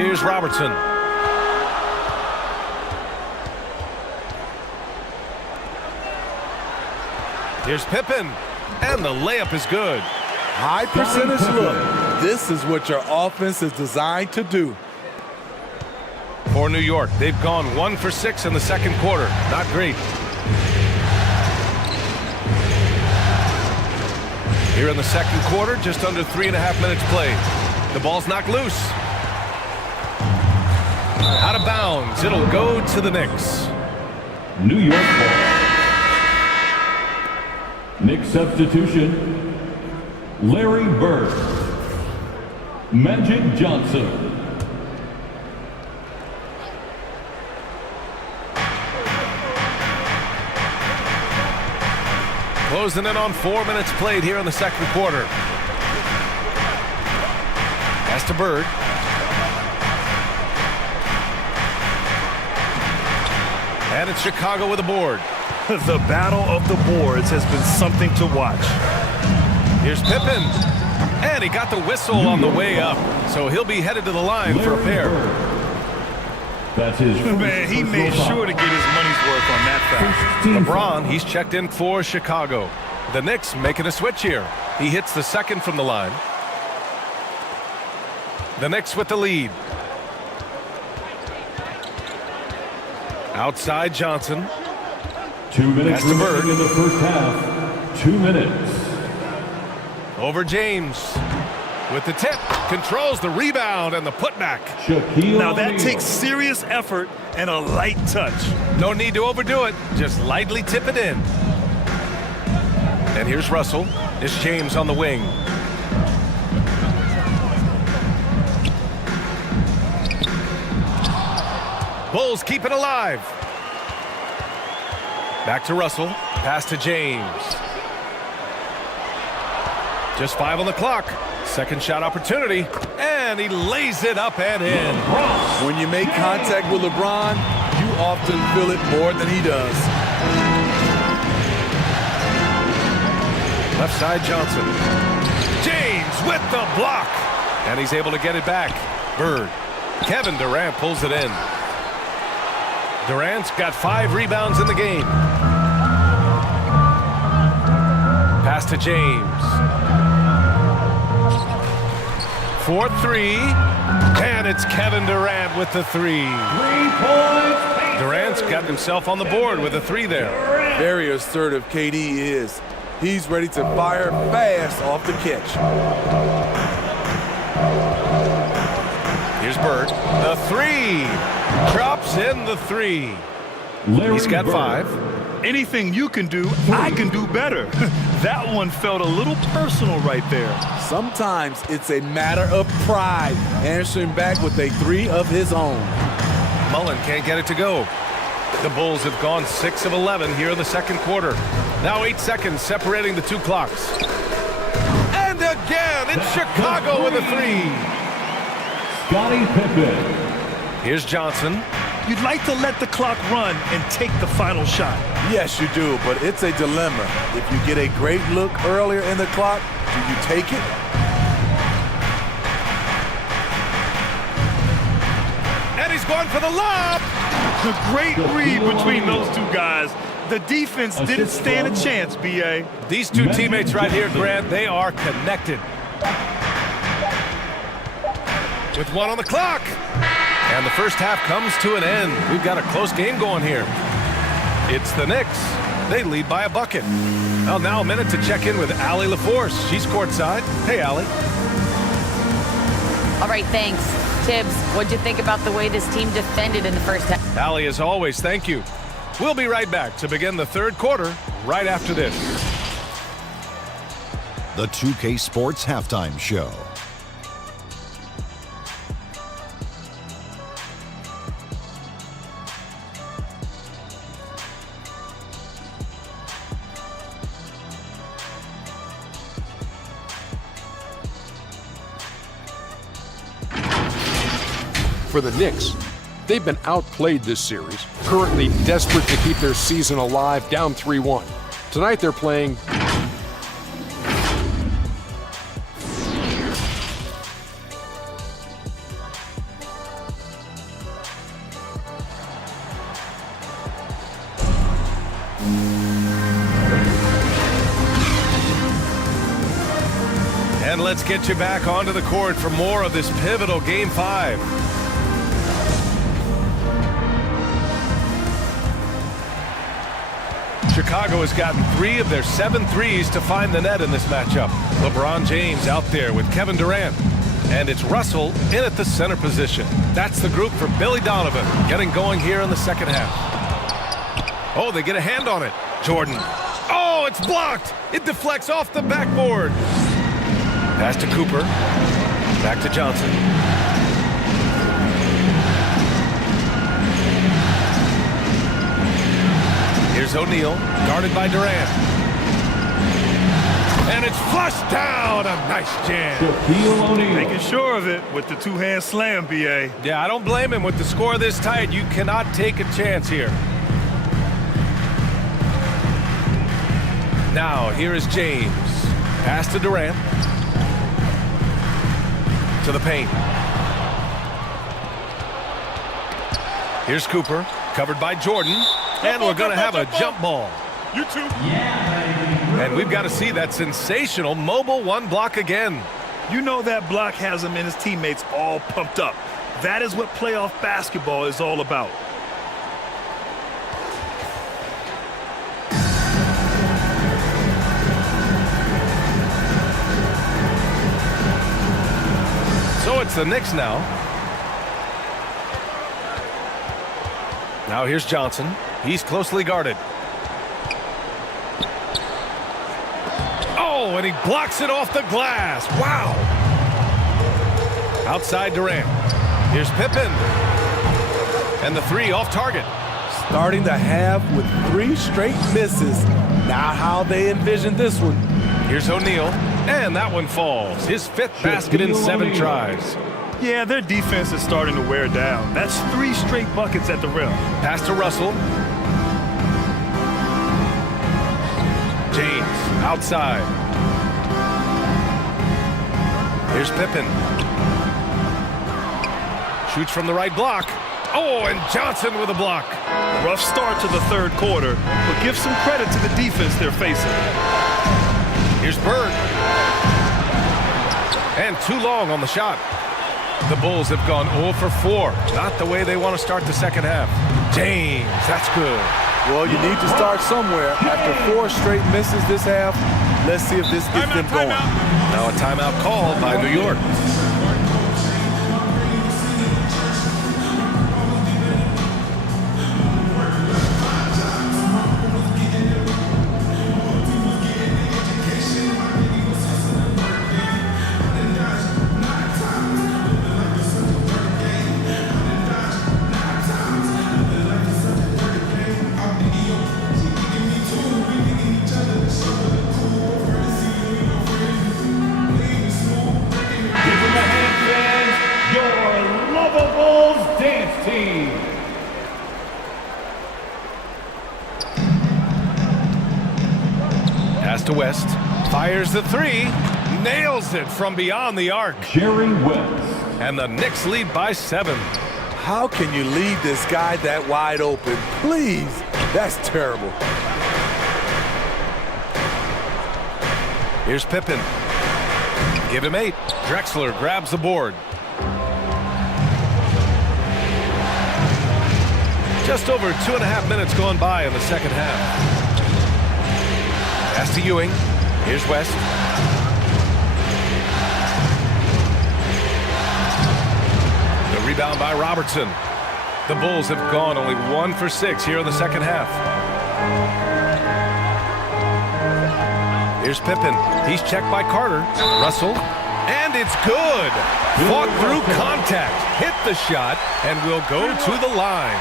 Here's Robertson. Here's Pippen. And the layup is good. High percentage look. This is what your offense is designed to do. For New York, they've gone 1 for 6 in the second quarter. Not great. Here in the second quarter, just under 3.5 minutes played. The ball's knocked loose. Out of bounds. It'll go to the Knicks. New York ball. Knicks substitution. Larry Bird. Magic Johnson. Closing in on 4 minutes played here in the second quarter. Pass to Bird. And it's Chicago with a board. The battle of the boards has been something to watch. Here's Pippen. And he got the whistle on the way up. So he'll be headed to the line for a pair. That's his man, he made sure to get his money's worth on that foul. LeBron, he's checked in for Chicago. The Knicks making a switch here. He hits the second from the line. The Knicks with the lead. Outside Johnson. 2 minutes Pass to Bird. remaining in the first half. 2 minutes. Over James. with the tip, controls the rebound and the putback. Now that takes serious effort and a light touch. No need to overdo it, just lightly tip it in. And here's Russell. It's James on the wing. Bulls keep it alive. Back to Russell. Pass to James. Just 5 on the clock. Second shot opportunity. And he lays it up and in. When you make contact with LeBron, you often feel it more than he does. Left side Johnson. James with the block. And he's able to get it back. Bird. Kevin Durant pulls it in. Durant's got 5 rebounds in the game. Pass to James. 4-3. And it's Kevin Durant with the 3. 3 points. Durant's got himself on the board with a 3 there. Very assertive KD is. He's ready to fire fast off the catch. Here's Bird. The 3. Drops in the 3. He's got 5. Anything you can do, I can do better. That one felt a little personal right there. Sometimes it's a matter of pride, answering back with a 3 of his own. Mullen can't get it to go. The Bulls have gone 6 of 11 here in the second quarter. Now 8 seconds separating the 2 clocks. And again, it's Chicago with a 3. Scottie Pippen. Here's Johnson. You'd like to let the clock run and take the final shot. Yes, you do, but it's a dilemma. If you get a great look earlier in the clock, do you take it? And he's going for the lob. A great read between those 2 guys. The defense didn't stand a chance, B.A. These 2 teammates right here, Grant, they are connected. With 1 on the clock. And the first half comes to an end. We've got a close game going here. It's the Knicks. They lead by a bucket. Well, now a minute to check in with Allie LaForce. She's courtside. Hey, Allie. All right, thanks. Tibbs, what'd you think about the way this team defended in the first half? Allie, as always, thank you. We'll be right back to begin the third quarter right after this. The 2K Sports Halftime Show. For the Knicks, they've been outplayed this series, currently desperate to keep their season alive, down 3-1. Tonight they're playing And let's get you back onto the court for more of this pivotal Game 5. Chicago has gotten 3 of their 7 threes to find the net in this matchup. LeBron James out there with Kevin Durant. And it's Russell in at the center position. That's the group for Billy Donovan getting going here in the second half. Oh, they get a hand on it. Jordan. Oh, it's blocked. It deflects off the backboard. Pass to Cooper. Back to Johnson. Here's O'Neal, guarded by Durant. And it's flushed down. A nice jam. Making sure of it with the 2-hand slam, B.A. Yeah, I don't blame him. With the score this tight, you cannot take a chance here. Now, here is James. Pass to Durant. To the paint. Here's Cooper, covered by Jordan. And we're going to have a jump ball. You too. And we've got to see that sensational mobile 1 block again. You know that block has him and his teammates all pumped up. That is what playoff basketball is all about. So it's the Knicks now. Now here's Johnson. He's closely guarded. Oh, and he blocks it off the glass. Wow. Outside Durant. Here's Pippen. And the three off target. Starting the half with 3 straight misses. Not how they envisioned this one. Here's O'Neal. And that one falls. His 5th basket in 7 tries. Yeah, their defense is starting to wear down. That's 3 straight buckets at the rim. Pass to Russell. James outside. Here's Pippen. Shoots from the right block. Oh, and Johnson with a block. Rough start to the 3rd quarter, but give some credit to the defense they're facing. Here's Bird. And too long on the shot. The Bulls have gone 0 for 4. Not the way they want to start the second half. James, that's good. Well, you need to start somewhere. After 4 straight misses this half, let's see if this gets them going. Now a timeout called by New York. Pass to West. Fires the 3. Nails it from beyond the arc. Jerry West. And the Knicks lead by 7. How can you leave this guy that wide open? Please. That's terrible. Here's Pippen. Give him 8. Drexler grabs the board. Just over 2.5 minutes gone by in the second half. Pass to Ewing. Here's West. The rebound by Robertson. The Bulls have gone only 1 for 6 here in the second half. Here's Pippen. He's checked by Carter. Russell. And it's good. Fought through contact. Hit the shot and will go to the line.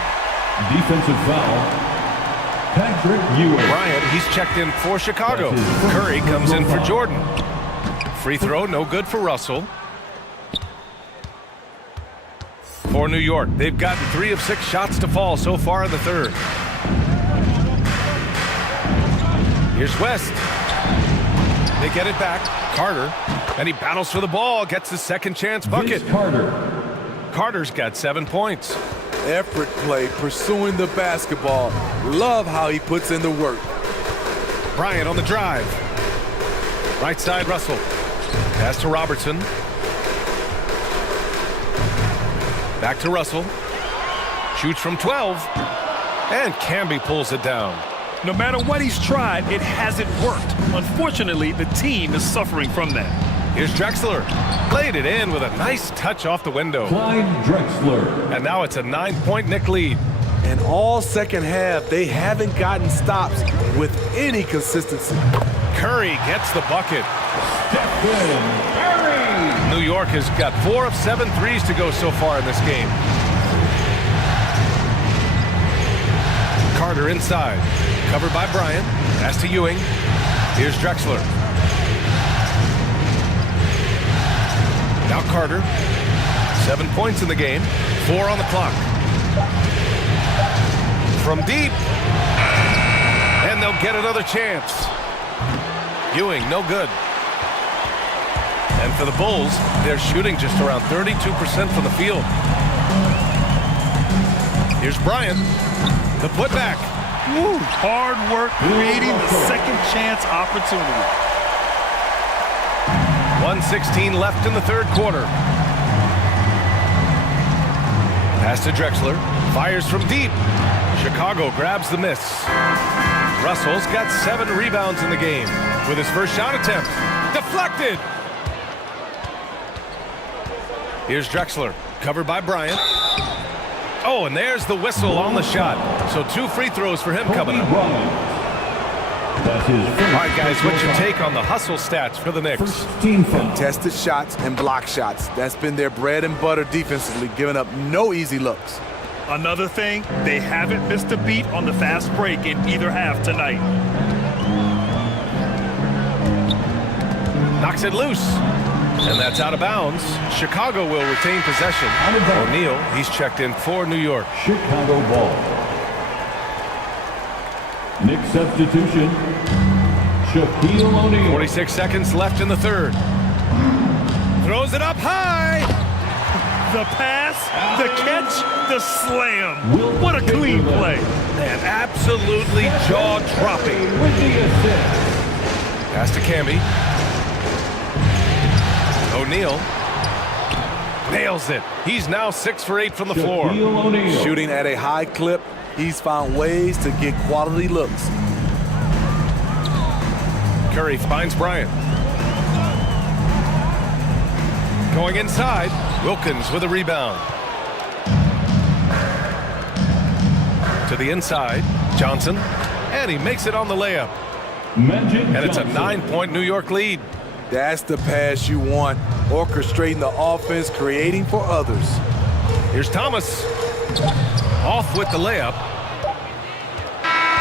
Defensive foul. Patrick Ewing. Bryant, he's checked in for Chicago. Curry comes in for Jordan. Free throw, no good for Russell. For New York, they've gotten 3 of 6 shots to fall so far in the 3rd. Here's West. They get it back. Carter, and he battles for the ball, gets his second chance bucket. Carter's got 7 points. Effort play, pursuing the basketball. Love how he puts in the work. Bryant on the drive. Right side, Russell. Pass to Robertson. Back to Russell. Shoots from 12. And Camby pulls it down. No matter what he's tried, it hasn't worked. Unfortunately, the team is suffering from that. Here's Drexler. Played it in with a nice touch off the window. Clyde Drexler. And now it's a 9-point Knick lead. And all second half, they haven't gotten stops with any consistency. Curry gets the bucket. Stephen Curry. New York has got 4 of 7 threes to go so far in this game. Carter inside. Covered by Bryant. Pass to Ewing. Here's Drexler. Now Carter. 7 points in the game. 4 on the clock. From deep. And they'll get another chance. Ewing, no good. And for the Bulls, they're shooting just around 32% from the field. Here's Bryant. The putback. Woo. Hard work creating the second chance opportunity. 1:16 left in the 3rd quarter. Pass to Drexler. Fires from deep. Chicago grabs the miss. Russell's got 7 rebounds in the game with his first shot attempt. Deflected. Here's Drexler, covered by Bryant. Oh, and there's the whistle on the shot. So 2 free throws for him coming up. That's his first. All right, guys, what's your take on the hustle stats for the Knicks? Contested shots and block shots. That's been their bread and butter defensively, giving up no easy looks. Another thing, they haven't missed a beat on the fast break in either half tonight. Knocks it loose. And that's out of bounds. Chicago will retain possession. O'Neal, he's checked in for New York. Chicago ball. Knicks substitution. Shaquille O'Neal. 46 seconds left in the third. Throws it up high. The pass, the catch, the slam. What a clean play. Man, absolutely jaw-dropping. Pass to Camby. O'Neal nails it. He's now 6 for 8 from the floor. Shooting at a high clip, he's found ways to get quality looks. Curry finds Bryant. Going inside, Wilkins with a rebound. To the inside, Johnson, and he makes it on the layup. And it's a 9-point New York lead. That's the pass you want. Orchestrating the offense, creating for others. Here's Thomas. Off with the layup.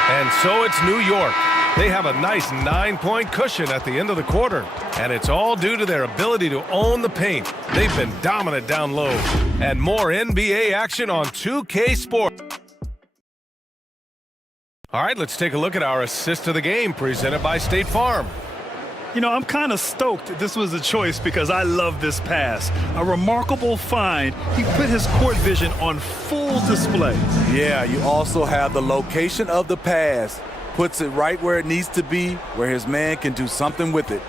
And so it's New York. They have a nice 9-point cushion at the end of the quarter. And it's all due to their ability to own the paint. They've been dominant down low. And more NBA action on 2K Sports. All right, let's take a look at our assist of the game presented by State Farm. You know, I'm kind of stoked this was a choice because I love this pass. A remarkable find. He put his court vision on full display. Yeah, you also have the location of the pass. Puts it right where it needs to be, where his man can do something with it.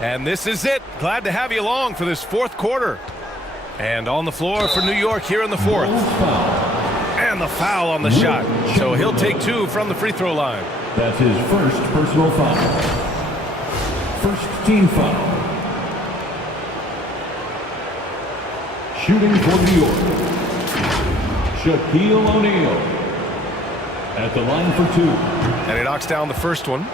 And this is it. Glad to have you along for this fourth quarter. And on the floor for New York here in the fourth. And the foul on the shot. So he'll take 2 from the free throw line. That's his first personal foul. First team foul. Shooting for New York, Shaquille O'Neal. At the line for 2. And he knocks down the first one.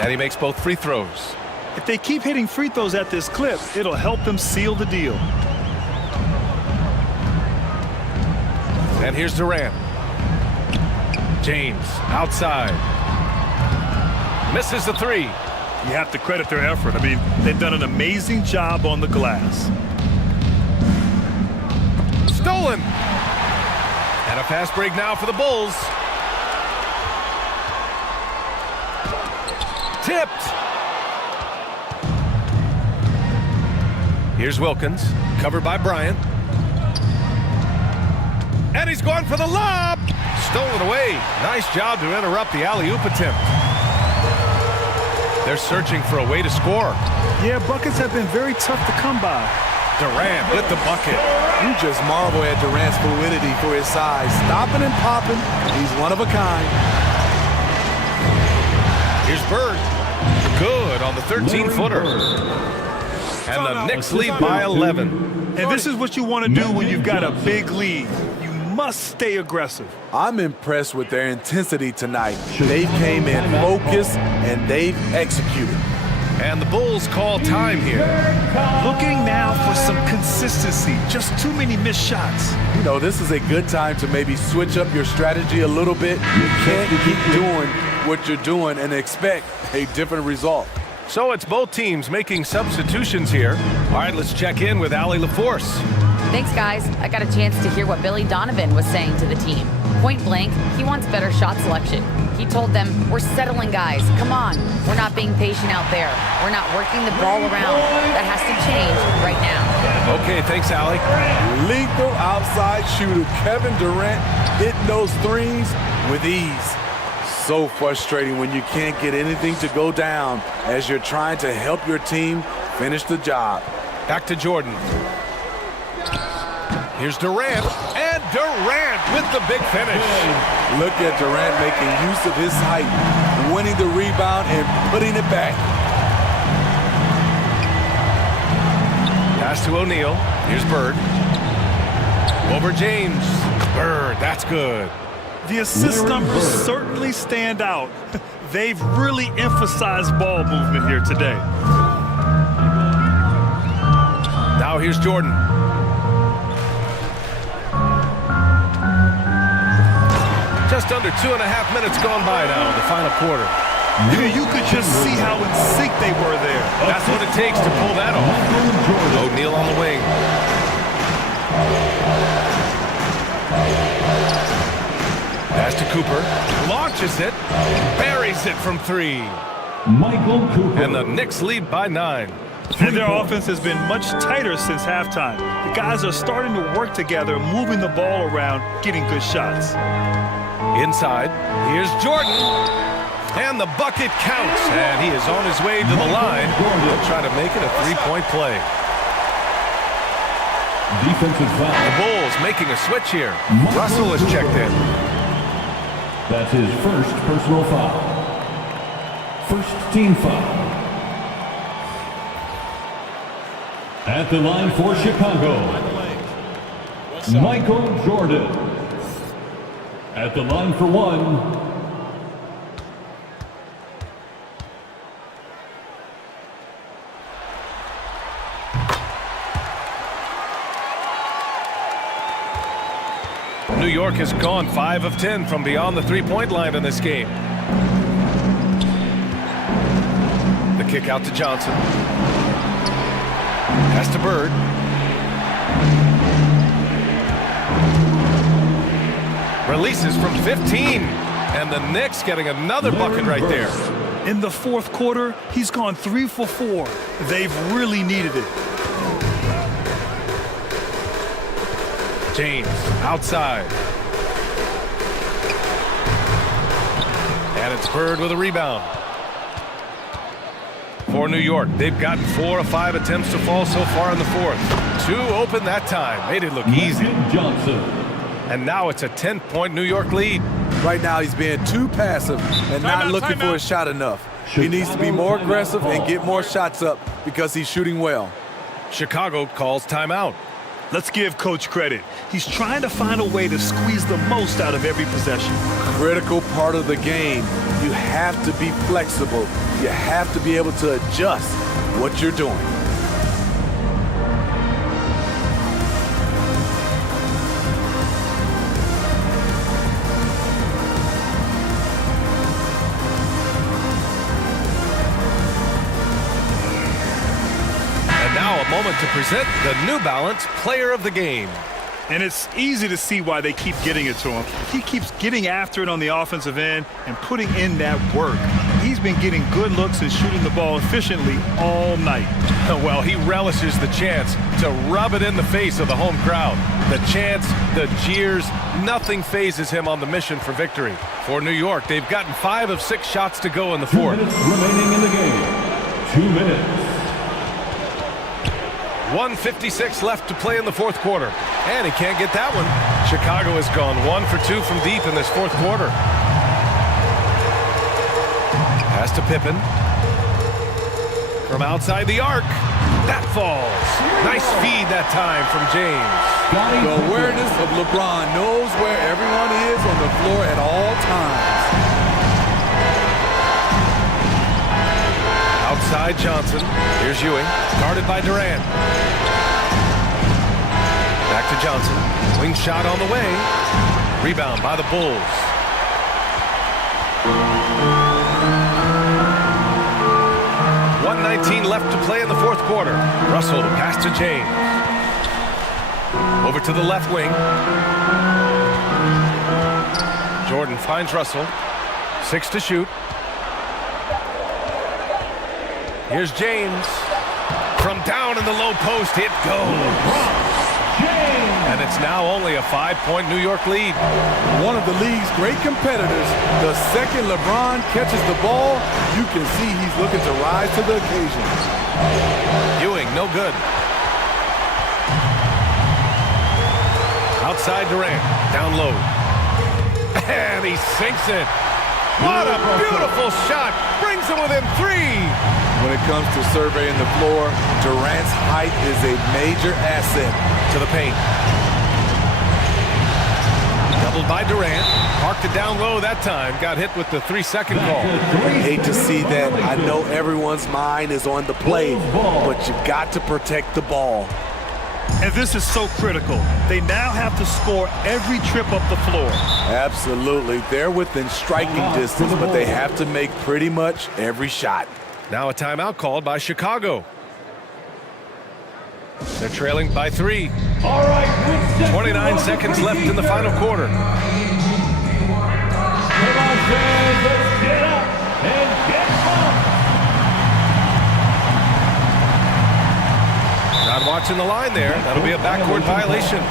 And he makes both free throws. If they keep hitting free throws at this clip, it'll help them seal the deal. And here's Durant. James outside. Misses the 3. You have to credit their effort. I mean, they've done an amazing job on the glass. Stolen. And a fast break now for the Bulls. Tipped. Here's Wilkins, covered by Bryant. And he's going for the lob. Stolen away. Nice job to interrupt the alley-oop attempt. They're searching for a way to score. Yeah, buckets have been very tough to come by. Durant with the bucket. You just marvel at Durant's fluidity for his size. Stopping and popping. He's one of a kind. Here's Bird. Good on the 13-footer. And the Knicks lead by 11. And this is what you want to do when you've got a big lead. You must stay aggressive. I'm impressed with their intensity tonight. They came in focused and they've executed. And the Bulls call time here. Looking now for some consistency. Just too many missed shots. You know, this is a good time to maybe switch up your strategy a little bit. You can't keep doing what you're doing and expect a different result. So it's both teams making substitutions here. All right, let's check in with Allie LaForce. Thanks, guys. I got a chance to hear what Billy Donovan was saying to the team. Point blank, he wants better shot selection. He told them, we're settling, guys. Come on. We're not being patient out there. We're not working the ball around. That has to change right now. Okay, thanks, Allie. Lethal outside shooter Kevin Durant hitting those threes with ease. So frustrating when you can't get anything to go down as you're trying to help your team finish the job. Back to Jordan. Here's Durant, and Durant Durant with the big finish. Look at Durant making use of his height, winning the rebound and putting it back. Pass to O'Neal. Here's Bird. Over James. Bird, that's good. The assist numbers certainly stand out. They've really emphasized ball movement here today. Now here's Jordan. Just under 2.5 minutes gone by now in the final quarter. You could just see how in sync they were there. That's what it takes to pull that off. O'Neal on the wing. Pass to Cooper. Launches it. Buries it from 3. Michael Cooper. And the Knicks lead by 9. And their offense has been much tighter since halftime. The guys are starting to work together, moving the ball around, getting good shots. Inside, here's Jordan. And the bucket counts. And he is on his way to the line. He'll try to make it a 3-point play. Defensive foul. The Bulls making a switch here. Russell is checked in. That's his first personal foul. First team foul. At the line for Chicago, Michael Jordan. At the line for 1. New York has gone 5 of 10 from beyond the 3-point line in this game. The kick out to Johnson. Pass to Bird. Releases from 15. And the Knicks getting another bucket right there. In the fourth quarter, he's gone 3 for 4. They've really needed it. James outside. And it's Bird with a rebound. For New York, they've gotten 4 of 5 attempts to fall so far in the fourth. 2 open that time. Made it look easy. Johnson. And now it's a 10-point New York lead. Right now he's being too passive and not looking for a shot enough. He needs to be more aggressive and get more shots up because he's shooting well. Chicago calls timeout. Let's give Coach credit. He's trying to find a way to squeeze the most out of every possession. Critical part of the game. You have to be flexible. You have to be able to adjust what you're doing. A moment to present the New Balance Player of the Game. And it's easy to see why they keep getting it to him. He keeps getting after it on the offensive end and putting in that work. He's been getting good looks and shooting the ball efficiently all night. Well, he relishes the chance to rub it in the face of the home crowd. The chants, the jeers, nothing phases him on the mission for victory. For New York, they've gotten 5 of 6 shots to go in the fourth. 2 minutes remaining in the game. 2 minutes. 1:56 left to play in the fourth quarter. And he can't get that one. Chicago has gone 1 for 2 from deep in this fourth quarter. Pass to Pippen. From outside the arc. That falls. Nice feed that time from James. The awareness of LeBron knows where everyone is on the floor at all times. Outside Johnson. Here's Ewing. Guarded by Durant. Back to Johnson. Wing shot on the way. Rebound by the Bulls. .119 left to play in the fourth quarter. Russell to pass to James. Over to the left wing. Jordan finds Russell. 6 to shoot. Here's James. From down in the low post, it goes. And it's now only a 5-point New York lead. One of the league's great competitors. The second LeBron catches the ball, you can see he's looking to rise to the occasion. Ewing, no good. Outside Durant. Down low. And he sinks it. What a beautiful shot. Brings him within 3. When it comes to surveying the floor, Durant's height is a major asset. To the paint. Doubled by Durant. Parked it down low that time. Got hit with the 3-second call. Hate to see that. I know everyone's mind is on the play, but you've got to protect the ball. And this is so critical. They now have to score every trip up the floor. Absolutely. They're within striking distance, but they have to make pretty much every shot. Now a timeout called by Chicago. They're trailing by 3. All right, 29 seconds left in the final quarter. Come on, fans, let's get up and get up. Not watching the line there. That'll be a backcourt violation.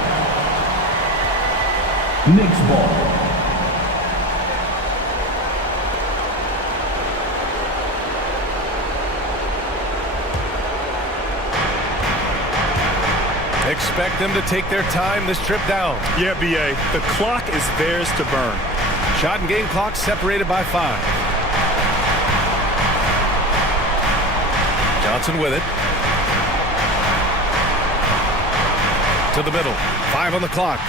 Knicks ball. Expect them to take their time this trip down. Yeah, B.A., the clock is theirs to burn. Shot and game clock separated by 5. Johnson with it. To the middle. 5 on the clock.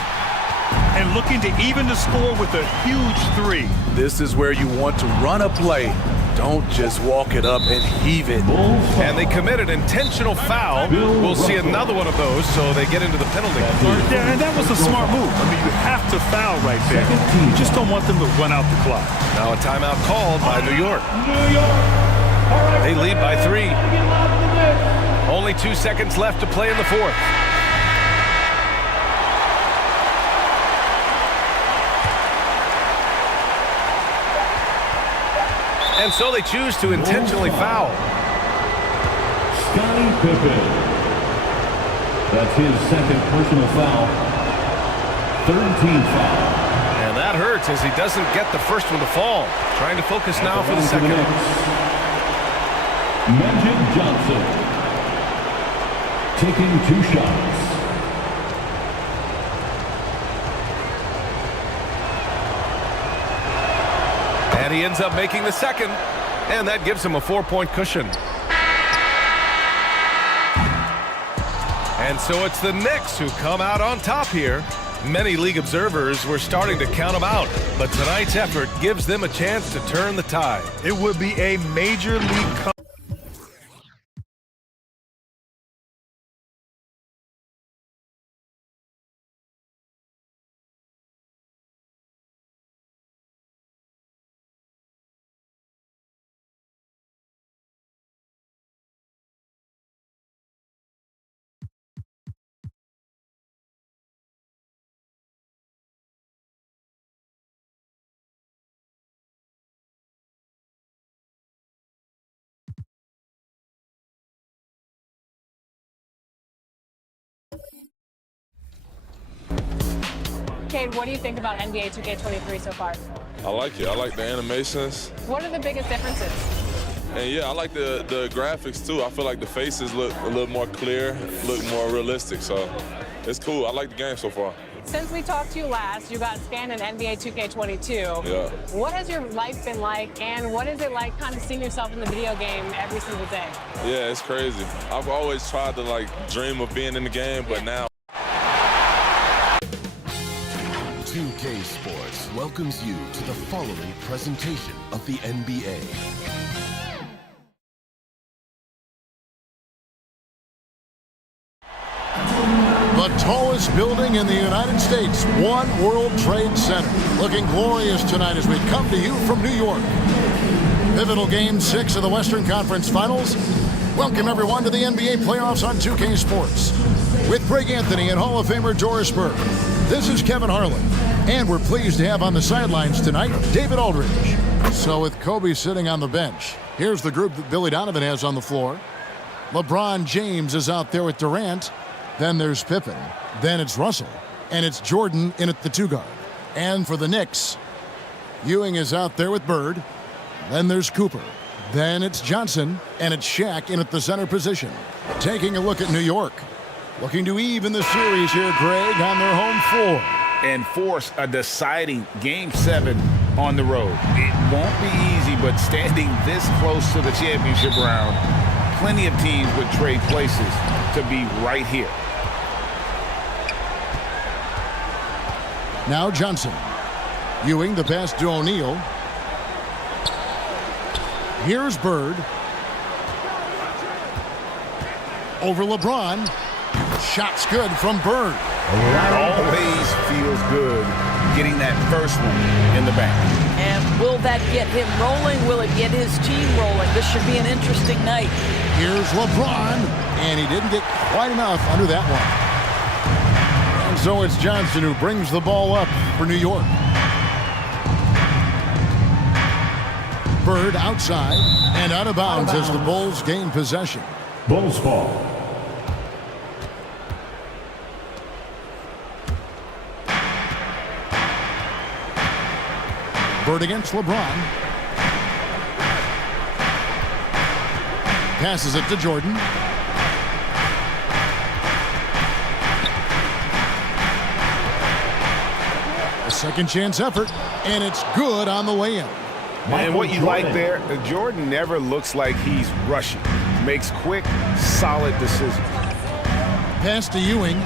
And looking to even the score with a huge 3. This is where you want to run a play. Don't just walk it up and heave it. And they committed intentional foul. We'll see another one of those, so they get into the penalty. Yeah, and that was a smart move. I mean, you have to foul right there. You just don't want them to run out the clock. Now a timeout called by New York. They lead by 3. Only 2 seconds left to play in the 4th. And so they choose to intentionally foul. Scottie Pippen. That's his second personal foul. 13th foul. And that hurts as he doesn't get the first one to fall. Trying to focus now for the second. Magic Johnson. Taking 2 shots. And he ends up making the second, and that gives him a 4-point cushion. And so it's the Knicks who come out on top here. Many league observers were starting to count them out, but tonight's effort gives them a chance to turn the tide. It would be a major league Cade, what do you think about NBA 2K23 so far? I like it. I like the animations. What are the biggest differences? And yeah, I like the graphics too. I feel like the faces look a little more clear, look more realistic. So it's cool. I like the game so far. Since we talked to you last, you got scanned in NBA 2K22. Yeah. What has your life been like, and what is it like kind of seeing yourself in the video game every single day? Yeah, it's crazy. I've always tried to like dream of being in the game, but now 2K Sports welcomes you to the following presentation of the NBA. The tallest building in the United States, One World Trade Center. Looking glorious tonight as we come to you from New York. Pivotal Game 6 of the Western Conference Finals. Welcome everyone to the NBA playoffs on 2K Sports. With Greg Anthony and Hall of Famer Doris Burke. This is Kevin Harlan. And we're pleased to have on the sidelines tonight, David Aldridge. So with Kobe sitting on the bench, here's the group that Billy Donovan has on the floor. LeBron James is out there with Durant. Then there's Pippen. Then it's Russell. And it's Jordan in at the 2 guard. And for the Knicks, Ewing is out there with Bird. Then there's Cooper. Then it's Johnson. And it's Shaq in at the center position. Taking a look at New York. looking to even the series here, Greg, on their home floor. And force a deciding Game 7 on the road. It won't be easy, but standing this close to the championship round, plenty of teams would trade places to be right here. Now Johnson. Ewing the pass to O'Neal. Here's Bird. Over LeBron. Shot's good from Bird. Always feels good getting that first one in the bank. And will that get him rolling? Will it get his team rolling? This should be an interesting night. Here's LeBron. And he didn't get quite enough under that one. And so it's Johnson who brings the ball up for New York. Bird outside and out of bounds as the Bulls gain possession. Bulls ball. Bird against LeBron. Passes it to Jordan. A second chance effort, and it's good on the way in. And what you like there, Jordan never looks like he's rushing. Makes quick, solid decisions. Pass to Ewing.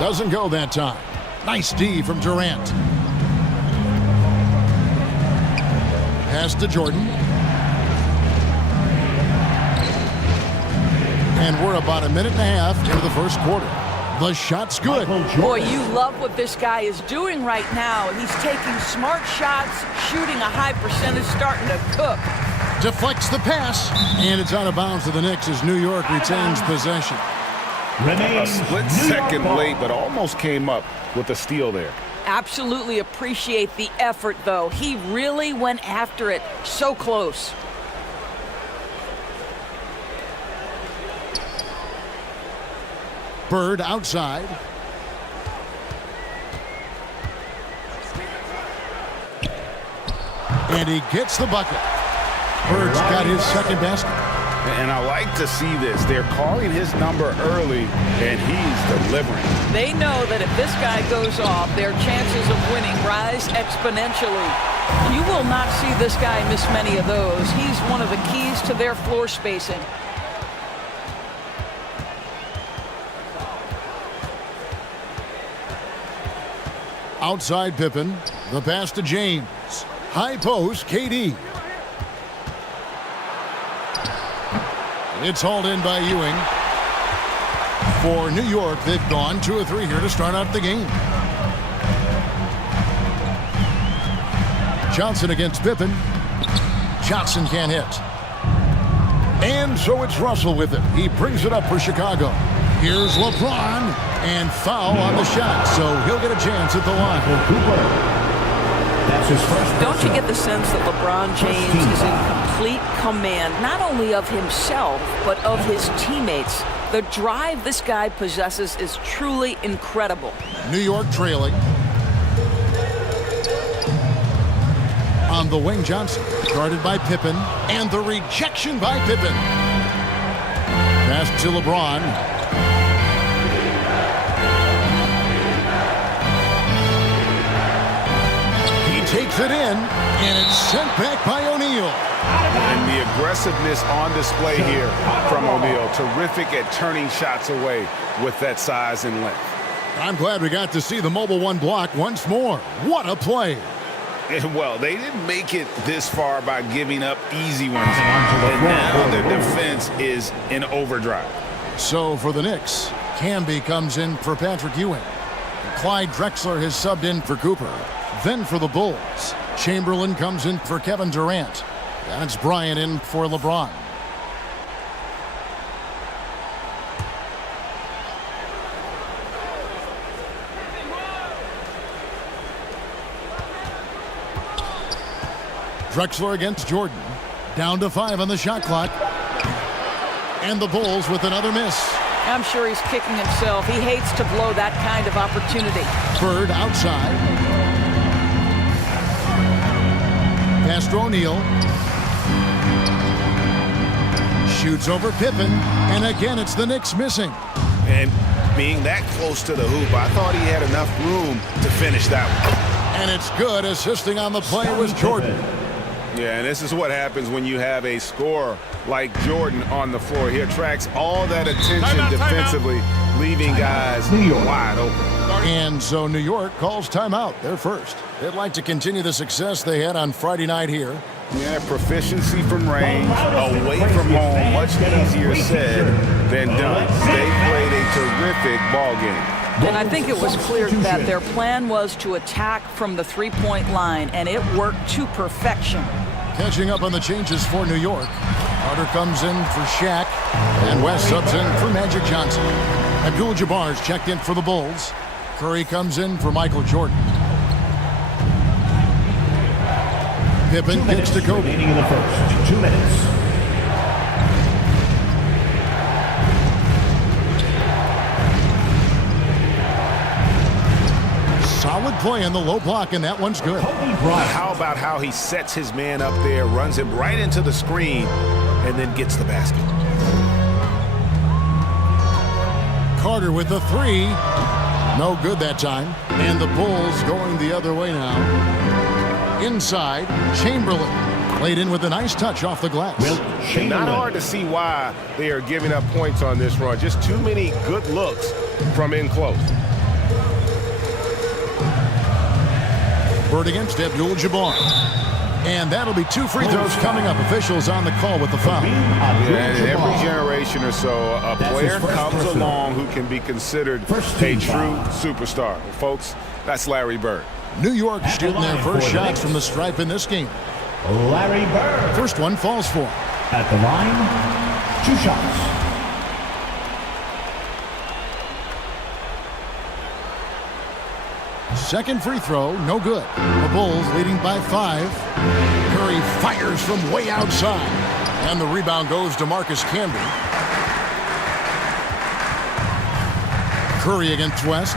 Doesn't go that time. Nice D from Durant. Pass to Jordan. And we're about a minute and a half into the first quarter. The shot's good. Boy, you love what this guy is doing right now. He's taking smart shots, shooting a high percentage, starting to cook. Deflects the pass, and it's out of bounds to the Knicks as New York retains possession. A split second late, but almost came up with a steal there. Absolutely appreciate the effort, though. He really went after it. So close. Bird outside. And he gets the bucket. Bird's got his second basket. And I like to see this. They're calling his number early, and he's delivering. They know that if this guy goes off, their chances of winning rise exponentially. You will not see this guy miss many of those. He's one of the keys to their floor spacing. Outside Pippen. The pass to James. High post, KD. It's hauled in by Ewing. For New York, they've gone 2 of 3 here to start out the game. Johnson against Pippen. Johnson can't hit. And so it's Russell with it. He brings it up for Chicago. Here's LeBron, and foul on the shot, so he'll get a chance at the line. Don't you get the sense that LeBron James is in complete command, not only of himself, but of his teammates? The drive this guy possesses is truly incredible. New York trailing. On the wing, Johnson, guarded by Pippen, and the rejection by Pippen. Pass to LeBron. Takes it in, and it's sent back by O'Neal. And the aggressiveness on display here from O'Neal. Terrific at turning shots away with that size and length. I'm glad we got to see the mobile one block once more. What a play. And well, they didn't make it this far by giving up easy ones. And now their defense is in overdrive. So for the Knicks, Camby comes in for Patrick Ewing. Clyde Drexler has subbed in for Cooper. Then for the Bulls, Chamberlain comes in for Kevin Durant. That's Bryant in for LeBron. Drexler against Jordan. Down to 5 on the shot clock. And the Bulls with another miss. I'm sure he's kicking himself. He hates to blow that kind of opportunity. Bird outside. Pass to O'Neal. Shoots over Pippen, and again it's the Knicks missing. And being that close to the hoop, I thought he had enough room to finish that one. And it's good. Assisting on the play was Jordan. Yeah, and this is what happens when you have a scorer like Jordan on the floor. He attracts all that attention defensively, leaving guys wide open. And so New York calls timeout. They're first. They'd like to continue the success they had on Friday night here. Yeah, proficiency from range, away from home, much easier said than done. They played a terrific ball game. And I think it was clear that their plan was to attack from the three-point line, and it worked to perfection. Catching up on the changes for New York. Carter comes in for Shaq, and West subs in for Magic Johnson. Abdul-Jabbar's checked in for the Bulls. Curry comes in for Michael Jordan. Pippen kicks to Kobe. Remaining in the first. 2 minutes. Solid play in the low block, and that one's good. How about how he sets his man up there, runs him right into the screen, and then gets the basket. Carter with the three. No good that time. And the Bulls going the other way now. Inside, Chamberlain. Played in with a nice touch off the glass. Not hard to see why they are giving up points on this run. Just too many good looks from in close. Bird against Abdul-Jabbar. And that'll be 2 free throws coming up. Officials on the call with the foul. Yeah, in every generation or so, a player comes along who can be considered a true superstar. Well, folks, that's Larry Bird. New York shooting their first shots from the stripe in this game. Larry Bird. First one falls for. At the line, 2 shots. Second free throw, no good. The Bulls leading by 5. Curry fires from way outside. And the rebound goes to Marcus Camby. Curry against West.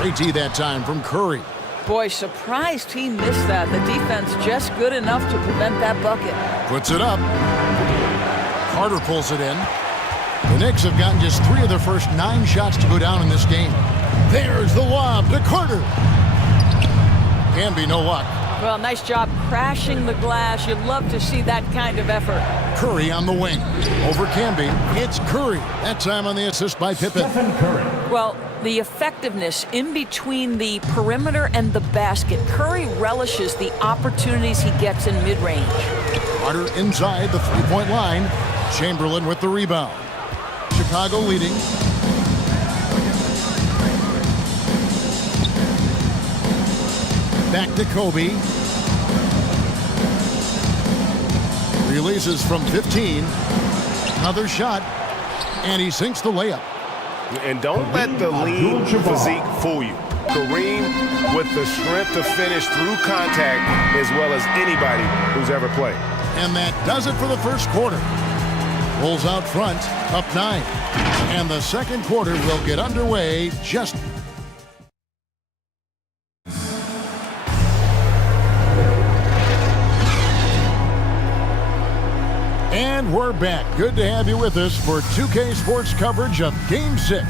Great D that time from Curry. Boy, surprised he missed that. The defense just good enough to prevent that bucket. Puts it up. Carter pulls it in. The Knicks have gotten just 3 of their first 9 shots to go down in this game. There's the lob to Carter. Camby, no luck. Well, nice job crashing the glass. You'd love to see that kind of effort. Curry on the wing. Over Camby, it's Curry. That time on the assist by Pippen. Well, the effectiveness in between the perimeter and the basket. Curry relishes the opportunities he gets in mid-range. Carter inside the three-point line. Chamberlain with the rebound. Chicago leading. Back to Kobe. Releases from 15. Another shot. And he sinks the layup. And don't let the lean physique fool you. Kareem with the strength to finish through contact as well as anybody who's ever played. And that does it for the first quarter. Bulls out front, up 9. And the second quarter will get underway just... And we're back. Good to have you with us for 2K Sports coverage of Game 6.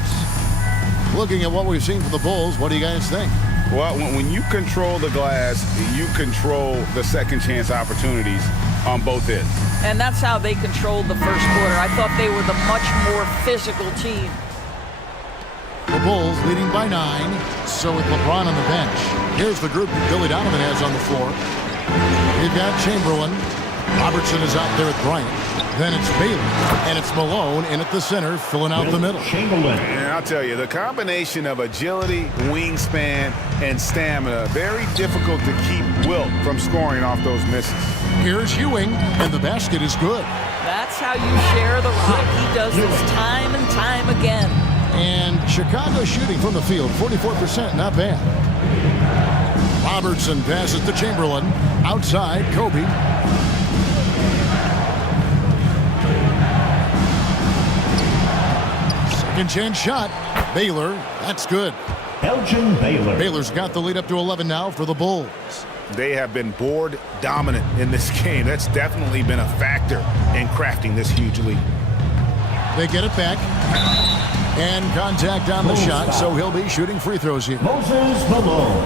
Looking at what we've seen from the Bulls, what do you guys think? Well, when you control the glass, you control the second chance opportunities on both ends. And that's how they controlled the first quarter. I thought they were the much more physical team. The Bulls leading by 9. So with LeBron on the bench. Here's the group that Billy Donovan has on the floor. We've got Chamberlain. Robertson is out there with Bryant. Then it's Bailey. And it's Malone in at the center, filling out the middle. Chamberlain. And I'll tell you, the combination of agility, wingspan, and stamina, very difficult to keep Wilt from scoring off those misses. Here's Ewing, and the basket is good. That's how you share the rock. He does this time and time again. And Chicago shooting from the field, 44%, not bad. Robertson passes to Chamberlain. Outside, Kobe. Second chance shot. Baylor, that's good. Elgin Baylor. Baylor's got the lead up to 11 now for the Bulls. They have been board dominant in this game. That's definitely been a factor in crafting this huge lead. They get it back. And contact on the shot, so he'll be shooting free throws here. Moses Malone.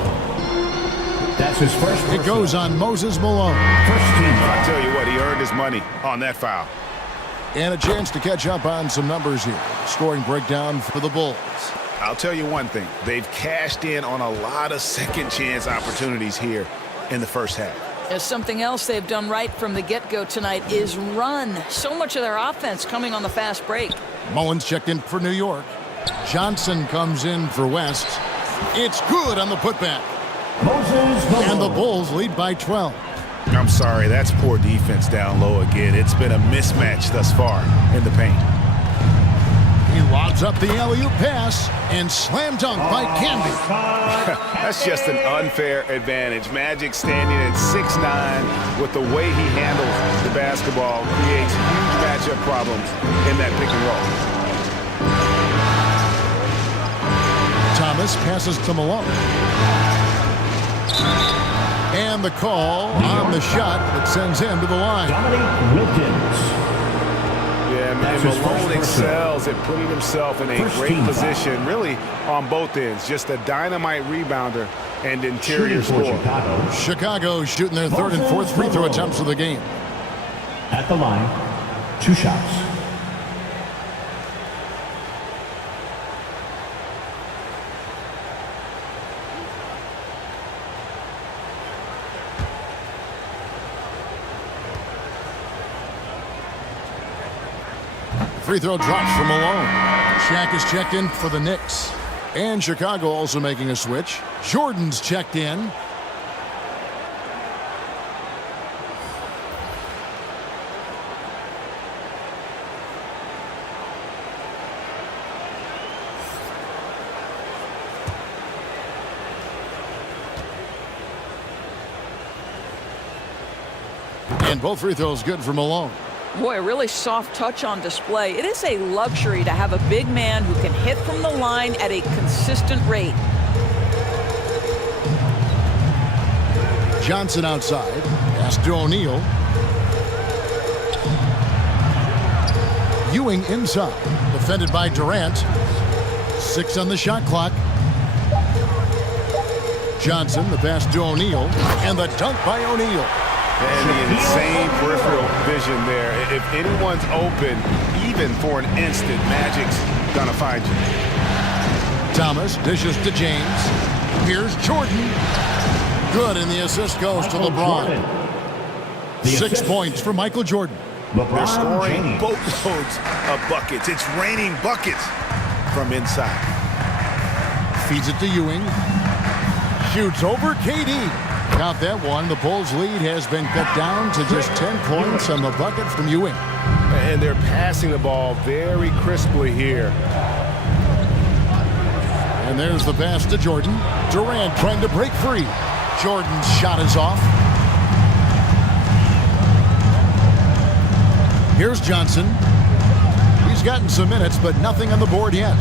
That's his first. It goes on Moses Malone. First team. I tell you what, he earned his money on that foul. And a chance to catch up on some numbers here. Scoring breakdown for the Bulls. I'll tell you one thing. They've cashed in on a lot of second chance opportunities here in the first half. There's something else they've done right from the get-go tonight is run. So much of their offense coming on the fast break. Mullins checked in for New York. Johnson comes in for West. It's good on the putback. And the Bulls lead by 12. I'm sorry, that's poor defense down low again. It's been a mismatch thus far in the paint. He lobs up the alley-oop pass and slam dunk by Canby. That's just an unfair advantage. Magic standing at 6'9", with the way he handles the basketball creates huge matchup problems in that pick and roll. Thomas passes to Malone. And the call on the shot that sends him to the line. Dominique Wilkins. Yeah, and Malone excels at putting himself in a great position, really on both ends. Just a dynamite rebounder and interior scorer. Chicago shooting their third and fourth free throw attempts of the game. At the line, 2 shots. Free throw drops from Malone. Shaq is checked in for the Knicks. And Chicago also making a switch. Jordan's checked in. And both free throws good for Malone. Boy, a really soft touch on display. It is a luxury to have a big man who can hit from the line at a consistent rate. Johnson outside. Pass to O'Neal. Ewing inside. Defended by Durant. 6 on the shot clock. Johnson, the pass to O'Neal. And the dunk by O'Neal. And the insane peripheral vision there. If anyone's open, even for an instant, Magic's gonna find you. Thomas dishes to James. Here's Jordan. Good, and the assist goes to LeBron. 6 points for Michael Jordan. They're scoring boatloads of buckets. It's raining buckets from inside. Feeds it to Ewing. Shoots over KD. Count that one. The Bulls' lead has been cut down to just 10 points on the bucket from Ewing. And they're passing the ball very crisply here. And there's the pass to Jordan. Durant trying to break free. Jordan's shot is off. Here's Johnson. He's gotten some minutes, but nothing on the board yet.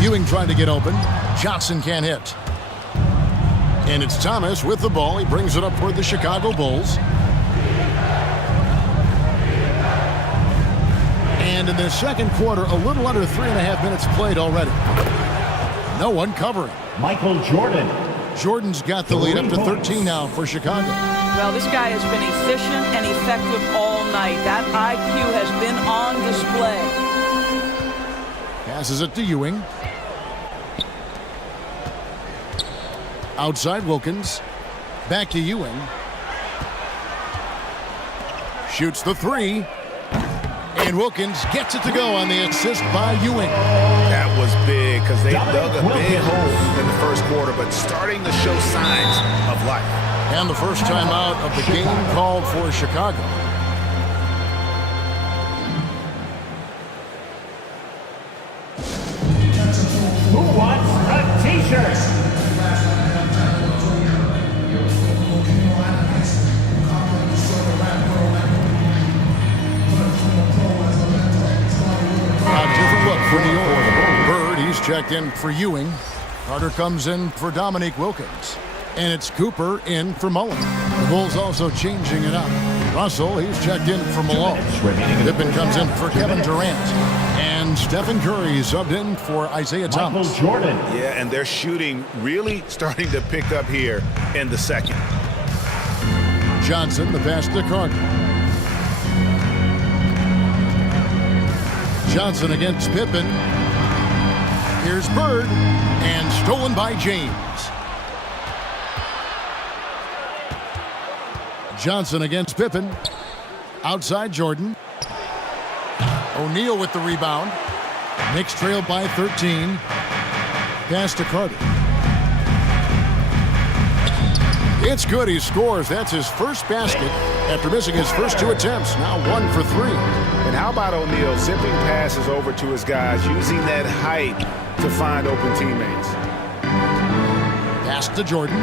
Ewing trying to get open. Johnson can't hit. And it's Thomas with the ball. He brings it up toward the Chicago Bulls. And in the second quarter, a little under 3.5 minutes played already. No one covering. Michael Jordan. Jordan's got the lead up to 13 now for Chicago. Well, this guy has been efficient and effective all night. That IQ has been on display. Passes it to Ewing. Outside Wilkins. Back to Ewing. Shoots the 3. And Wilkins gets it to go on the assist by Ewing. That was big because they dug a big hole in the first quarter, but starting to show signs of life. And the first time out of the game called for Chicago. Who wants a t-shirt? A different look for New York. Bird, he's checked in for Ewing. Carter comes in for Dominique Wilkins. And it's Cooper in for Mullen. The Bulls also changing it up. Russell, he's checked in for Malone. Pippen comes in for Kevin Durant. And Stephen Curry subbed in for Isaiah Thomas. Jordan. Yeah, and their shooting really starting to pick up here in the second. Johnson, the pass to Carter. Johnson against Pippen. Here's Bird. And stolen by James. Johnson against Pippen. Outside Jordan. O'Neal with the rebound. Knicks trail by 13. Pass to Carter. It's good. He scores. That's his first basket after missing his first 2 attempts. Now 1 for 3. And how about O'Neal zipping passes over to his guys, using that height to find open teammates. Pass to Jordan.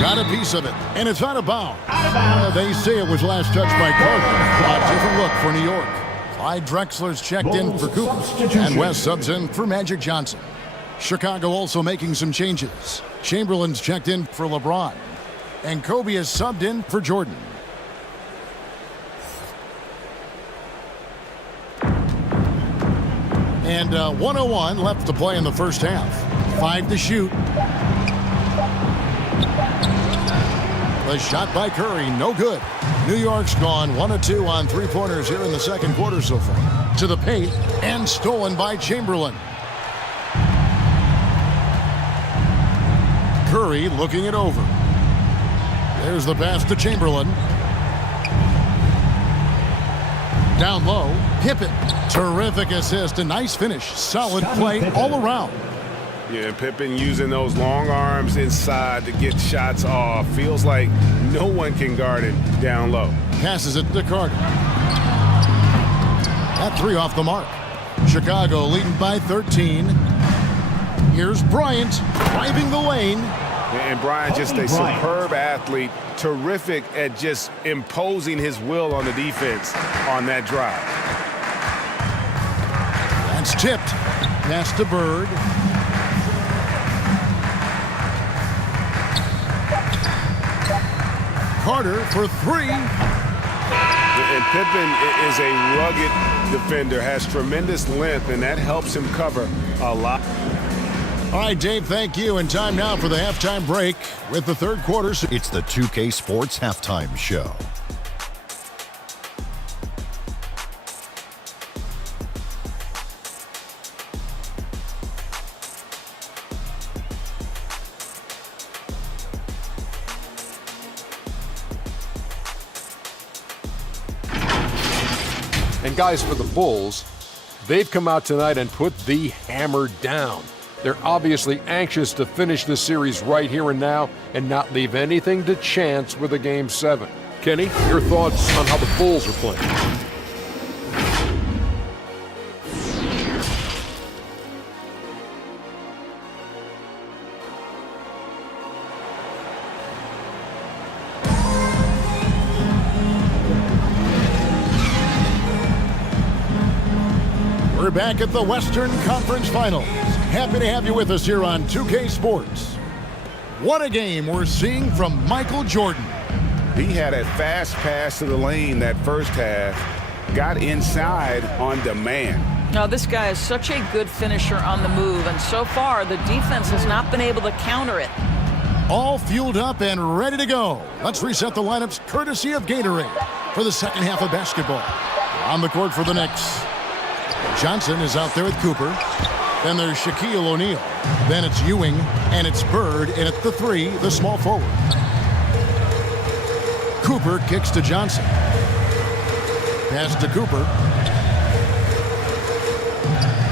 Got a piece of it, and it's out of bounds. They say it was last touched by Carter. A different look for New York. Clyde Drexler's checked in for Cooper, and Wes subs in for Magic Johnson. Chicago also making some changes. Chamberlain's checked in for LeBron, and Kobe is subbed in for Jordan. And 1:01 left to play in the first half. 5 to shoot. The shot by Curry, no good. New York's gone 1 of 2 on 3-pointers here in the second quarter so far. To the paint, and stolen by Chamberlain. Curry looking it over. There's the pass to Chamberlain. Down low, Pippen. Terrific assist, a nice finish. Solid play all around. Yeah, Pippen using those long arms inside to get shots off. Feels like no one can guard him down low. Passes it to Carter. That 3 off the mark. Chicago leading by 13. Here's Bryant driving the lane. And Bryant just a superb athlete. Terrific at just imposing his will on the defense on that drive. That's tipped. Pass to Bird. Carter for 3. And Pippen is a rugged defender, has tremendous length, and that helps him cover a lot. All right, Dave, thank you. And time now for the halftime break with the third quarter. It's the 2K Sports Halftime Show. And guys, for the Bulls, they've come out tonight and put the hammer down. They're obviously anxious to finish the series right here and now and not leave anything to chance with a Game 7. Kenny, your thoughts on how the Bulls are playing? We're back at the Western Conference Finals. Happy to have you with us here on 2K Sports. What a game we're seeing from Michael Jordan. He had a fast pass to the lane that first half, got inside on demand. Now, this guy is such a good finisher on the move, and so far the defense has not been able to counter it. All fueled up and ready to go. Let's reset the lineups courtesy of Gatorade for the second half of basketball. On the court for the Knicks, Johnson is out there with Cooper. Then there's Shaquille O'Neal. Then it's Ewing, and it's Bird, and at the 3, the small forward. Cooper kicks to Johnson. Pass to Cooper.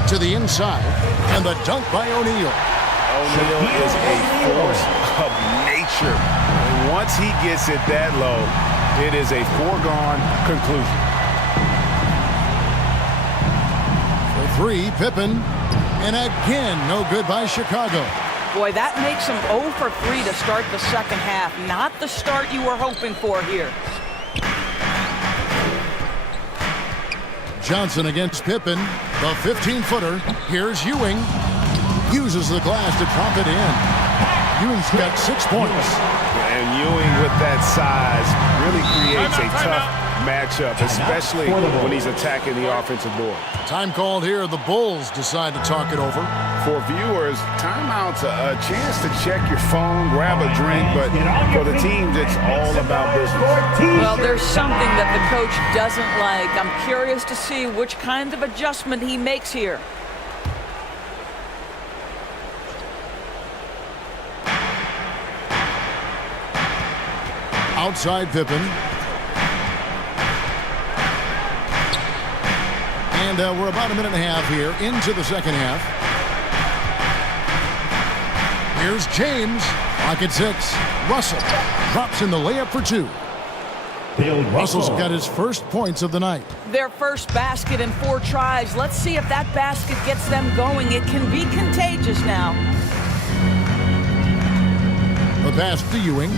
To the inside, and the dunk by O'Neal. O'Neal is a force of nature. And once he gets it that low, it is a foregone conclusion. 3, Pippen, and again, no good by Chicago. Boy, that makes him 0 for 3 to start the second half. Not the start you were hoping for here. Johnson against Pippen. The 15-footer. Here's Ewing. Uses the glass to drop it in. Ewing's got 6 points. And Ewing with that size really creates a tough matchup, especially when he's attacking the offensive board. Time called here. The Bulls decide to talk it over. For viewers, timeout's a chance to check your phone, grab a drink, but for the teams, it's all about business. Well, there's something that the coach doesn't like. I'm curious to see which kind of adjustment he makes here. Outside Pippen. And we're about a minute and a half here into the second half. Here's James. Clock at 6. Russell drops in the layup for 2. Russell's got his first points of the night. Their first basket in 4 tries. Let's see if that basket gets them going. It can be contagious now. The pass to Ewing.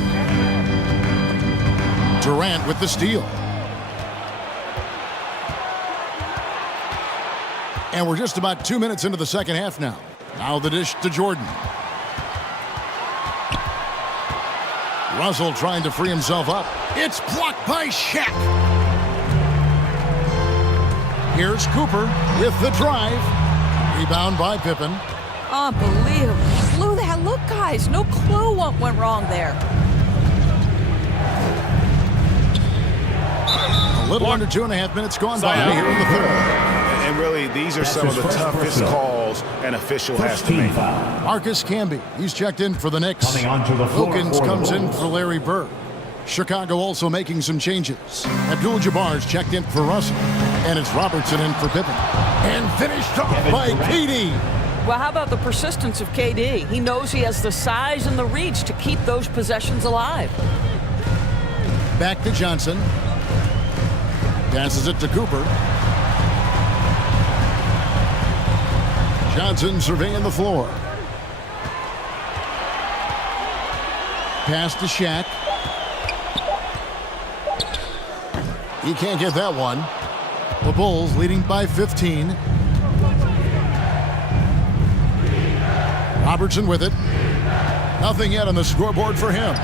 Durant with the steal. And we're just about 2 minutes into the second half now. Now the dish to Jordan. Russell trying to free himself up. It's blocked by Shaq. Here's Cooper with the drive. Rebound by Pippen. Unbelievable. He blew that. Look, guys, no clue what went wrong there. A little under 2.5 minutes gone by here in the third. And really, these are some of the toughest calls an official has to make. Marcus Camby, he's checked in for the Knicks. Coming onto the floor Wilkins for the comes in Bulls. for Larry Bird. Chicago also making some changes. Abdul-Jabbar's checked in for Russell. And it's Robertson in for Pippen. And finished off by KD. Well, how about the persistence of KD? He knows he has the size and the reach to keep those possessions alive. Back to Johnson. Passes it to Cooper. Johnson surveying the floor. Pass to Shaq. He can't get that one. The Bulls leading by 15. Robertson with it. Nothing yet on the scoreboard for him.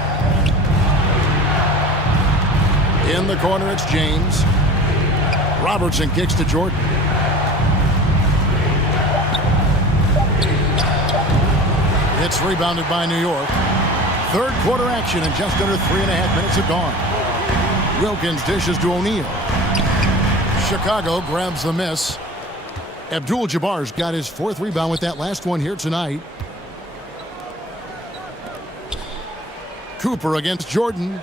In the corner, it's James. Robertson kicks to Jordan. It's rebounded by New York. Third quarter action and just under 3.5 minutes have gone. Wilkins dishes to O'Neal. Chicago grabs the miss. Abdul-Jabbar's got his 4th rebound with that last one here tonight. Cooper against Jordan.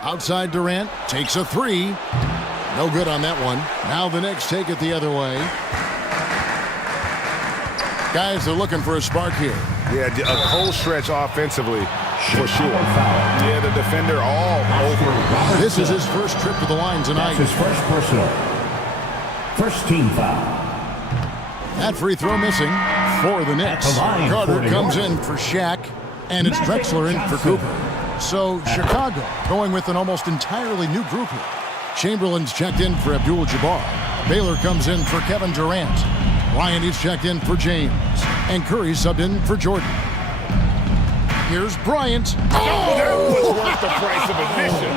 Outside Durant takes a 3. No good on that one. Now the Knicks take it the other way. Guys are looking for a spark here. Yeah, a cold stretch offensively, for sure. Yeah, the defender all over. This is his first trip to the line tonight. That's his first personal. First team foul. That free throw missing for the Knicks. Carter comes in for Shaq, and it's Drexler in for Cooper. So Chicago going with an almost entirely new group here. Chamberlain's checked in for Abdul-Jabbar. Baylor comes in for Kevin Durant. Ryan is checked in for James. And Curry subbed in for Jordan. Here's Bryant. Oh, that was worth the price of admission.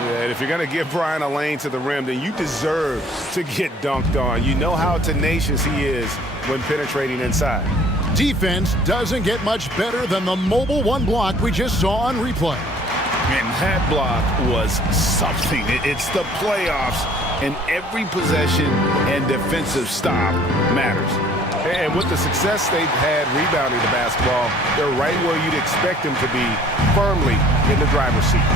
Yeah, and if you're going to give Bryant a lane to the rim, then you deserve to get dunked on. You know how tenacious he is when penetrating inside. Defense doesn't get much better than the mobile 1 block we just saw on replay. And that block was something. It's the playoffs, and every possession and defensive stop matters. And with the success they've had rebounding the basketball, they're right where you'd expect them to be, firmly in the driver's seat.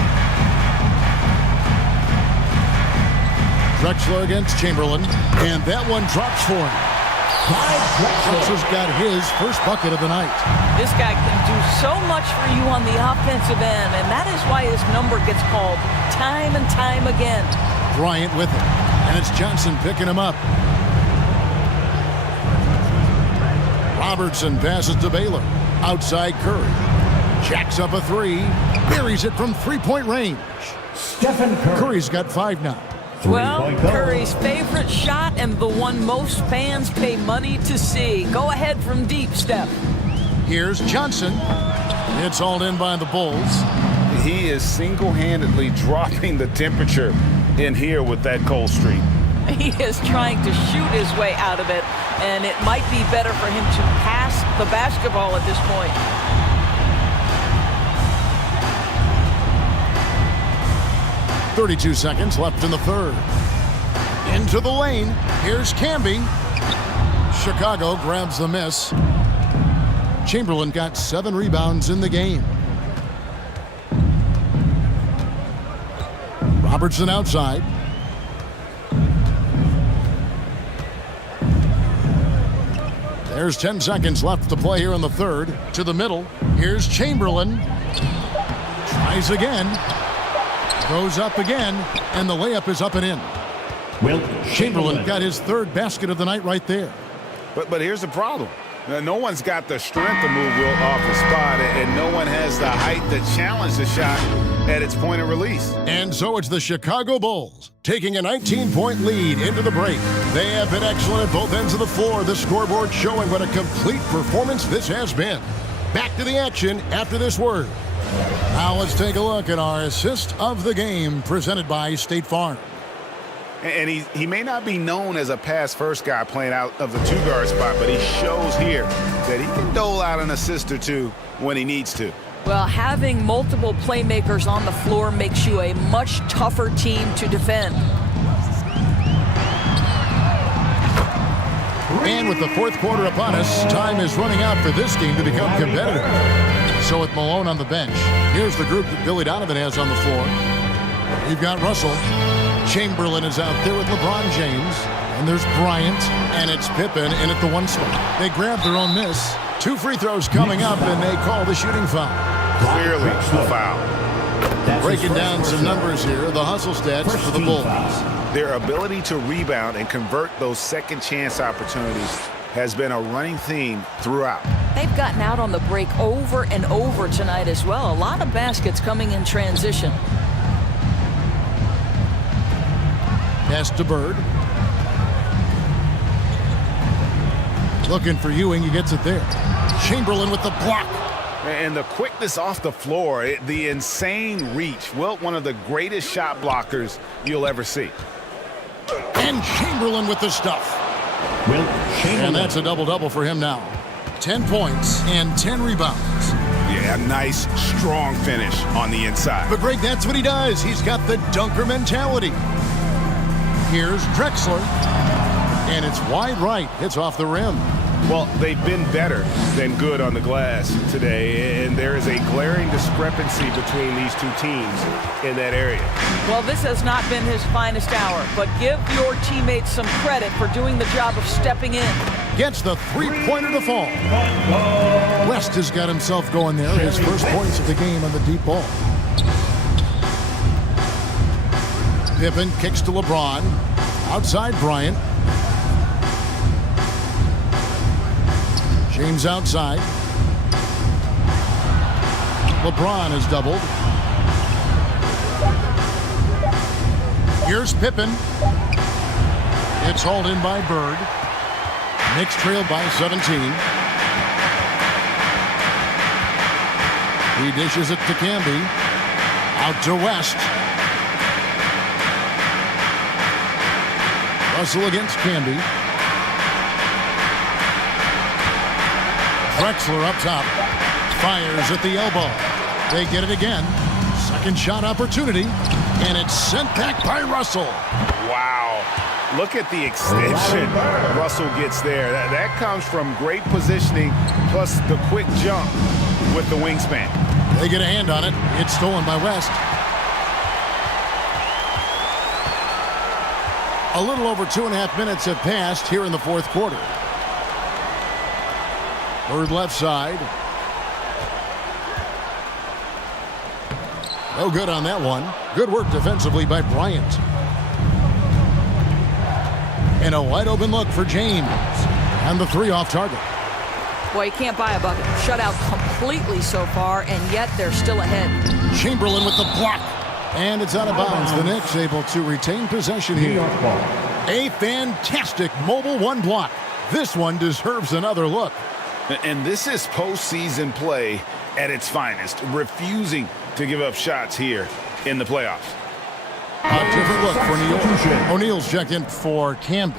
Drexler against Chamberlain, and that one drops for him. Drexler's got his first bucket of the night. This guy can do so much for you on the offensive end, and that is why his number gets called time and time again. Bryant with it, and it's Johnson picking him up. Robertson passes to Baylor. Outside Curry. Jacks up a 3. Buries it from 3-point range. Stephen Curry. Curry's got 5 now. Well, Curry's favorite shot and the one most fans pay money to see. Go ahead from deep, Steph. Here's Johnson. It's hauled in by the Bulls. He is single-handedly dropping the temperature in here with that cold streak. He is trying to shoot his way out of it, and it might be better for him to pass the basketball at this point. .32 seconds left in the third. Into the lane. Here's Camby. Chicago grabs the miss. Chamberlain got 7 rebounds in the game. Robertson outside. There's 10 seconds left to play here in the third. To the middle. Here's Chamberlain. Tries again. Goes up again. And the layup is up and in. Chamberlain got his third basket of the night right there. But here's the problem. No one's got the strength to move Wilt off the spot, and no one has the height to challenge the shot at its point of release. And so it's the Chicago Bulls taking a 19-point lead into the break. They have been excellent at both ends of the floor. The scoreboard showing what a complete performance this has been. Back to the action after this word. Now let's take a look at our assist of the game presented by State Farm. And he may not be known as a pass-first guy playing out of the two-guard spot, but he shows here that he can dole out an assist or two when he needs to. Well, having multiple playmakers on the floor makes you a much tougher team to defend. And with the fourth quarter upon us, time is running out for this game to become competitive. So with Malone on the bench, here's the group that Billy Donovan has on the floor. We've got Russell. Chamberlain is out there with LeBron James. And there's Bryant. And it's Pippen in at the 1 spot. They grab their own miss. 2 free throws coming up, and they call the shooting foul. Clearly a foul. Breaking down some numbers here, the hustle stats for the Bulls. Their ability to rebound and convert those second chance opportunities has been a running theme throughout. They've gotten out on the break over and over tonight as well. A lot of baskets coming in transition. Pass to Bird. Looking for Ewing, he gets it there. Chamberlain with the block. And the quickness off the floor, the insane reach. Wilt, one of the greatest shot blockers you'll ever see. And Chamberlain with the stuff. And that's a double-double for him now. 10 points and 10 rebounds. Yeah, nice, strong finish on the inside. But Greg, that's what he does. He's got the dunker mentality. Here's Drexler. And it's wide right. It's off the rim. Well, they've been better than good on the glass today, and there is a glaring discrepancy between these two teams in that area. Well, this has not been his finest hour, but give your teammates some credit for doing the job of stepping in. Gets the three-pointer to fall. West has got himself going there. His first points of the game on the deep ball. Pippen kicks to LeBron. Outside Bryant. James outside. LeBron is doubled. Here's Pippen. It's hauled in by Bird. Knicks trailed by 17. He dishes it to Camby. Out to West. Russell against Camby. Drexler up top. Fires at the elbow. They get it again. Second shot opportunity. And it's sent back by Russell. Wow. Look at the extension Russell gets there. That comes from great positioning plus the quick jump with the wingspan. They get a hand on it. It's stolen by West. A little over 2.5 minutes have passed here in the fourth quarter. Bird left side. No good on that one. Good work defensively by Bryant. And a wide open look for James. And the 3 off target. Boy, you can't buy a bucket. Shut out completely so far, and yet they're still ahead. Chamberlain with the block. And it's out of bounds. The Knicks able to retain possession here. A fantastic mobile one block. This one deserves another look. And this is postseason play at its finest, refusing to give up shots here in the playoffs. A different look for Neal. O'Neal's checked in for Camby,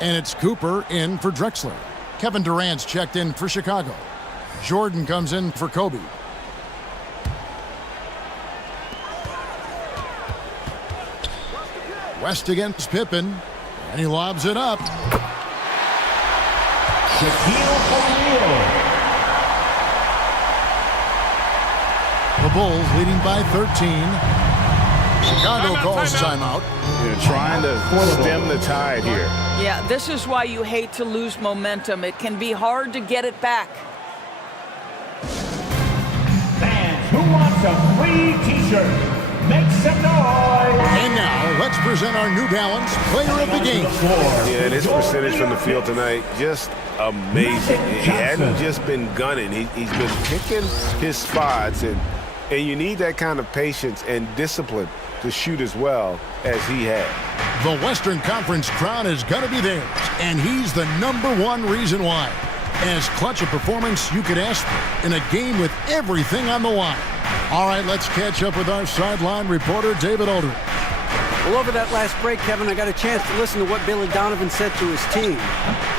and it's Cooper in for Drexler. Kevin Durant's checked in for Chicago. Jordan comes in for Kobe. West against Pippen, and he lobs it up. The Bulls leading by 13. Chicago calls timeout. They're trying to stem the tide here. Yeah, this is why you hate to lose momentum. It can be hard to get it back. Fans who wants a free t-shirt, make some noise. And now, let's present our New Balance Player of the Game. Yeah, and his percentage from the field tonight, just amazing. He hadn't just been gunning. He's been picking his spots, and you need that kind of patience and discipline to shoot as well as he had. The Western Conference crown is going to be theirs, and he's the #1 reason why. As clutch a performance you could ask for in a game with everything on the line. All right, let's catch up with our sideline reporter, David Aldridge. Well, over that last break, Kevin, I got a chance to listen to what Billy Donovan said to his team.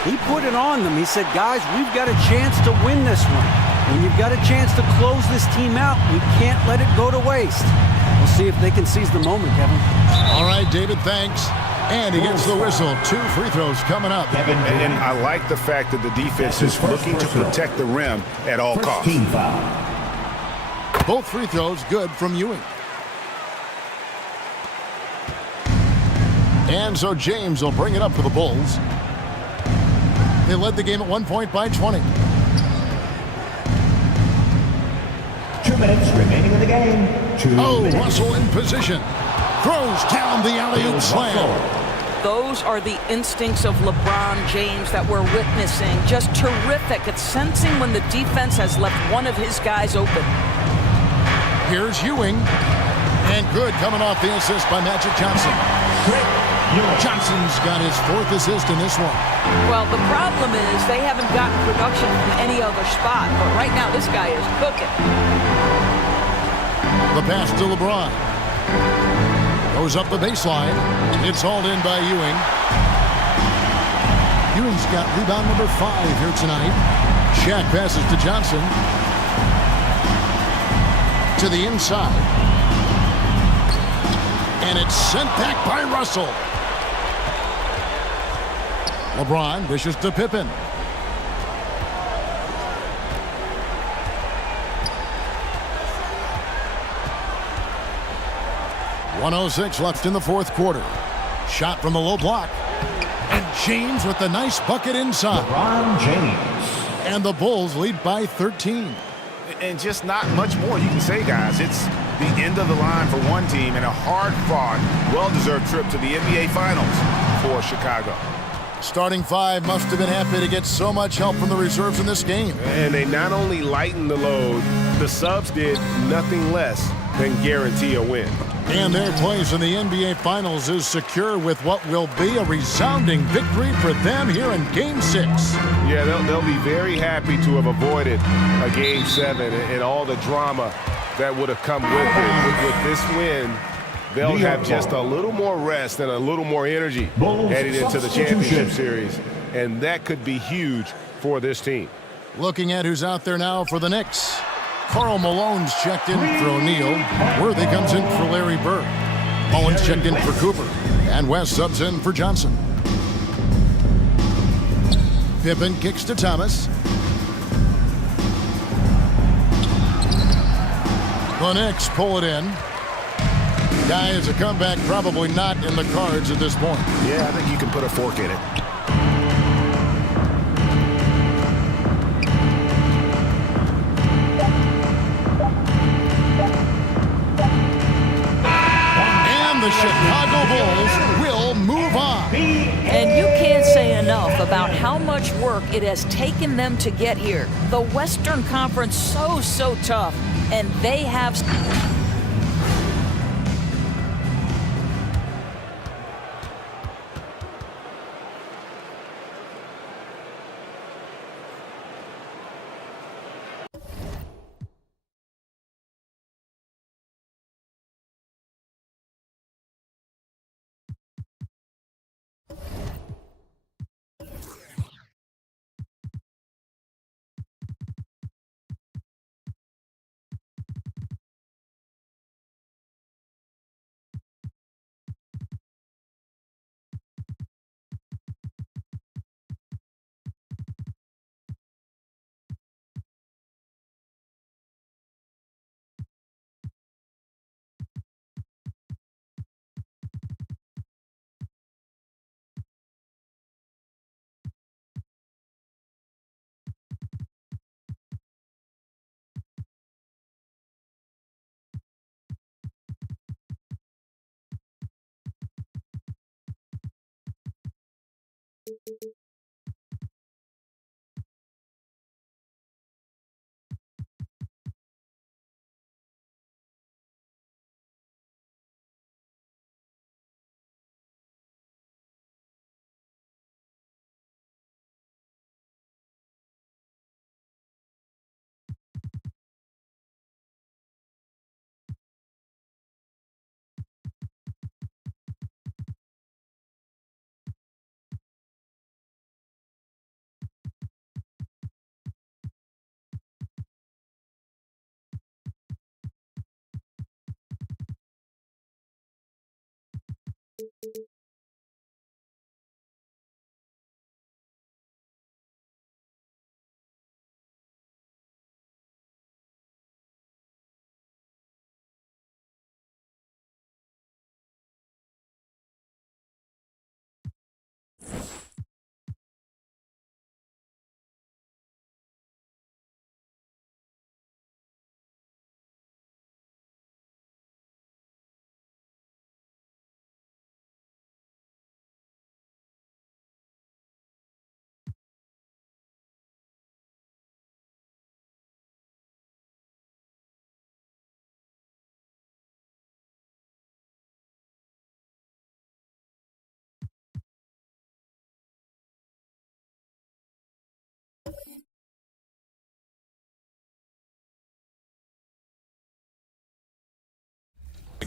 He put it on them. He said, guys, we've got a chance to win this one. When you've got a chance to close this team out, we can't let it go to waste. We'll see if they can seize the moment, Kevin. All right, David, thanks. And he gets the whistle. 2 free throws coming up. And I like the fact that the defense is looking to protect the rim at all costs. Both free throws good from Ewing. And so James will bring it up for the Bulls. They led the game at 1 point by 20. 2 minutes remaining in the game. 2 minutes. Russell in position. Throws down the alley-oop slam. Those are the instincts of LeBron James that we're witnessing. Just terrific at sensing when the defense has left one of his guys open. Here's Ewing. And good coming off the assist by Magic Johnson. Johnson's got his 4th assist in this one. Well, the problem is they haven't gotten production from any other spot. But right now, this guy is cooking. The pass to LeBron. Goes up the baseline. It's hauled in by Ewing. Ewing's got rebound number 5 here tonight. Shaq passes to Johnson. To the inside. And it's sent back by Russell. LeBron dishes to Pippen. .106 left in the 4th quarter. Shot from the low block. And James with the nice bucket inside. LeBron James. And the Bulls lead by 13. And just not much more you can say, guys. It's the end of the line for one team and a hard-fought, well-deserved trip to the NBA Finals for Chicago. Starting 5 must have been happy to get so much help from the reserves in this game. And they not only lightened the load, the subs did nothing less than guarantee a win. And their place in the NBA Finals is secure with what will be a resounding victory for them here in Game 6. Yeah, they'll be very happy to have avoided a Game 7 and all the drama that would have come with it. With this win, they'll have just a little more rest and a little more energy heading into the championship series. And that could be huge for this team. Looking at who's out there now for the Knicks. Karl Malone's checked in for O'Neal. Worthy comes in for Larry Bird. Mullins checked in for Cooper. And West subs in for Johnson. Pippen kicks to Thomas. The Knicks pull it in. Guy is a comeback probably not in the cards at this point. Yeah, I think you can put a fork in it. The Chicago Bulls will move on. And you can't say enough about how much work it has taken them to get here. The Western Conference so tough, and they have...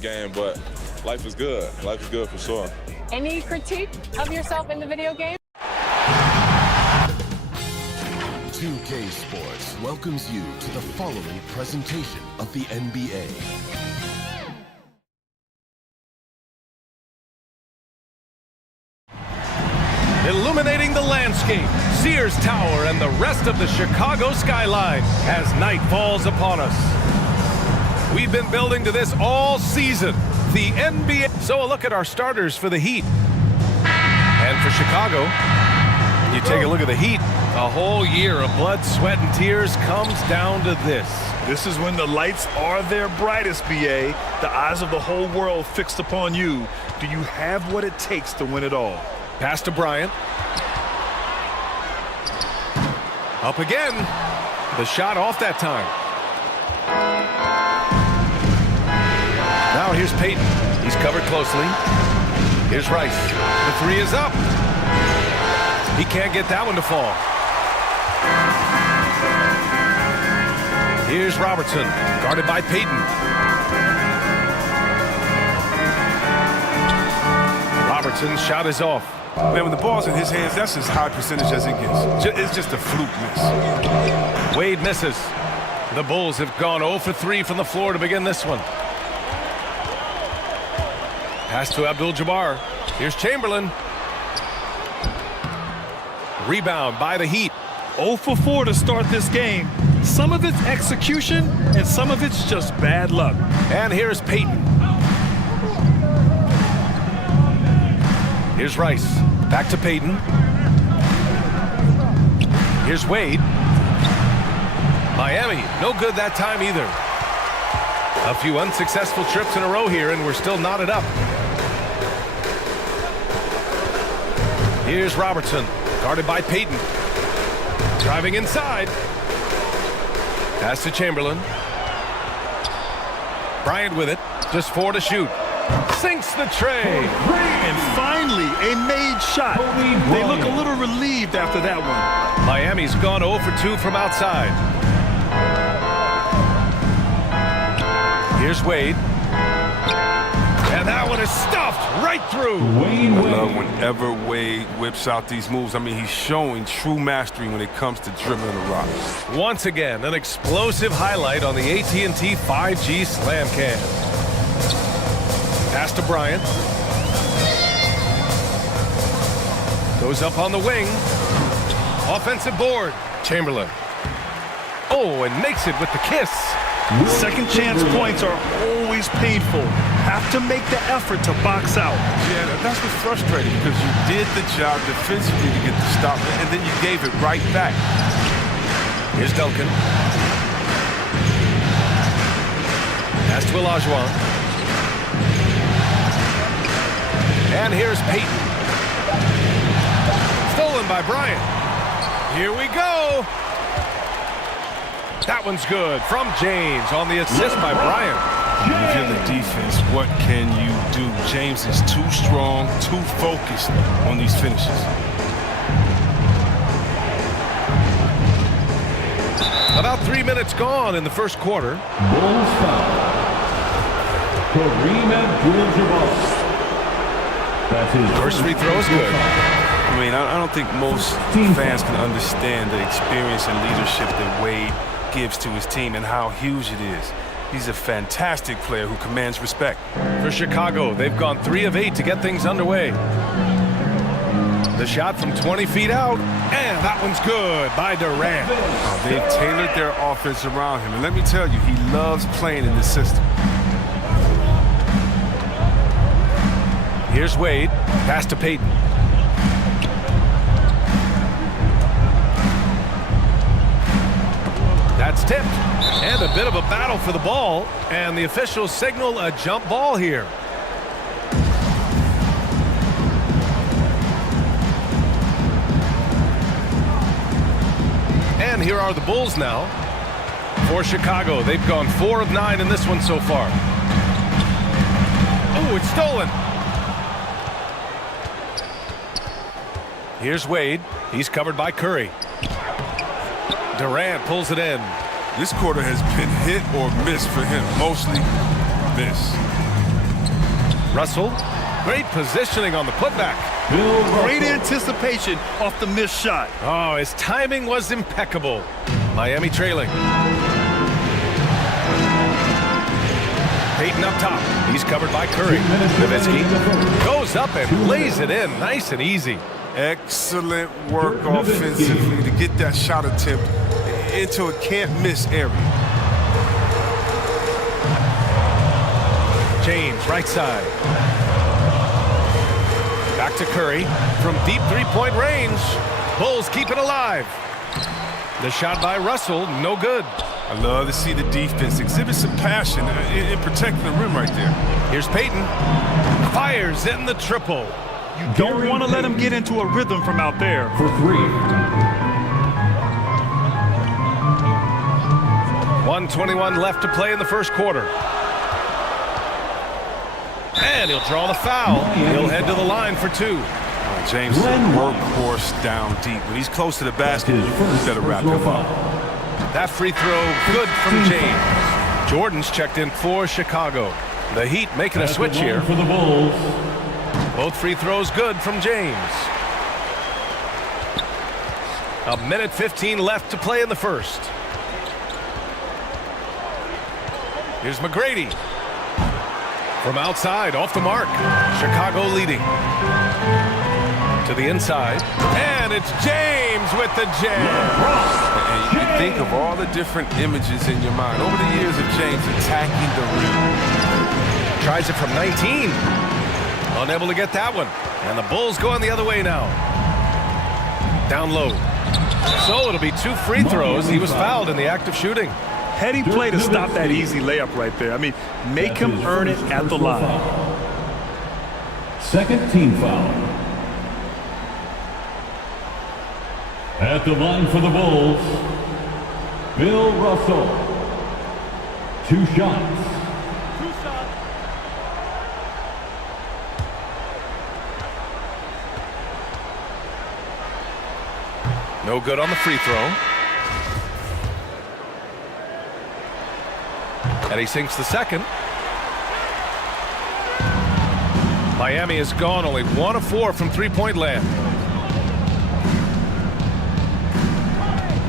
Game, but life is good. Life is good for sure. Any critique of yourself in the video game? 2K Sports welcomes you to the following presentation of the NBA. Illuminating the landscape, Sears Tower and the rest of the Chicago skyline as night falls upon us. We've been building to this all season, the NBA. So a look at our starters for the Heat. And for Chicago, you take a look at the Heat, a whole year of blood, sweat, and tears comes down to this. This is when the lights are their brightest, BA. The eyes of the whole world fixed upon you. Do you have what it takes to win it all? Pass to Bryant. Up again. The shot off that time. Now here's Payton. He's covered closely. Here's Rice. The three is up. He can't get that one to fall. Here's Robertson, guarded by Payton. Robertson's shot is off. Man, when the ball's in his hands, that's as high percentage as it gets. It's just a fluke miss. Wade misses. The Bulls have gone 0 for 3 from the floor to begin this one. Pass to Abdul-Jabbar. Here's Chamberlain. Rebound by the Heat. 0 for 4 to start this game. Some of it's execution, and some of it's just bad luck. And here's Payton. Here's Rice. Back to Payton. Here's Wade. Miami, no good that time either. A few unsuccessful trips in a row here, and we're still knotted up. Here's Robertson, guarded by Payton. Driving inside. Pass to Chamberlain. Bryant with it. Just 4 to shoot. Sinks the tray. And finally, a made shot. They look a little relieved after that one. Miami's gone 0 for 2 from outside. Here's Wade. And that one is stuffed right through. I love whenever Wade whips out these moves. I mean, he's showing true mastery when it comes to dribbling the rock. Once again, an explosive highlight on the AT&T 5G Slam Cam. Pass to Bryant. Goes up on the wing. Offensive board. Chamberlain. Oh, and makes it with the kiss. Second chance points are always painful. Have to make the effort to box out. Yeah, that's what's frustrating because you did the job defensively to get the stop, and then you gave it right back. Here's Duncan. Pass to Olajuwon. And here's Payton. Stolen by Bryant. Here we go. That one's good from James on the assist by Bryant. If you're the defense, what can you do? James is too strong, too focused on these finishes. About 3 minutes gone in the first quarter. Bulls foul. Kareem Abdul-Jabbar. That's his first free throw is good. I mean, I don't think most fans can understand the experience and leadership that Wade gives to his team and how huge it is. He's a fantastic player who commands respect. For Chicago, they've gone 3 of 8 to get things underway. The shot from 20 feet out, and that one's good by Durant. Oh, they've tailored their offense around him, and let me tell you, he loves playing in this system. Here's Wade, pass to Payton. That's tipped, and a bit of a battle for the ball, and the officials signal a jump ball here. And here are the Bulls now. For Chicago, they've gone 4 of 9 in this one so far. Oh, it's stolen. Here's Wade. He's covered by Curry. Durant pulls it in. This quarter has been hit or miss for him. Mostly miss. Russell, great positioning on the putback. Great anticipation off the missed shot. Oh, his timing was impeccable. Miami trailing. Payton up top. He's covered by Curry. Nowitzki goes up and lays it in nice and easy. Excellent work offensively to get that shot attempt into a can't-miss area. James, right side. Back to Curry from deep three-point range. Bulls keep it alive. The shot by Russell, no good. I love to see the defense exhibit some passion in protecting the rim right there. Here's Payton. Fires in the triple. You don't want to let him get into a rhythm from out there. For 3. 1:21 left to play in the first quarter. And he'll draw the foul. He'll head to the line for 2. James is a workhorse down deep. When he's close to the basket, you better wrap him up. That free throw good from James. Jordan's checked in for Chicago. The Heat making a switch here. For the Bulls. Both free throws good from James. 1:15 left to play in the first. Here's McGrady. From outside, off the mark. Chicago leading. To the inside. And it's James with the jam. And you think of all the different images in your mind over the years of James attacking the rim. Tries it from 19. Unable to get that one. And the Bulls going the other way now. Down low. So it'll be 2 free throws. He was fouled in the act of shooting. Heady play to stop that easy layup right there. I mean, make him earn it at the line. Second team foul. At the line for the Bulls, Bill Russell. 2 shots. No good on the free throw. And he sinks the second. Miami has gone only 1 of 4 from three-point land.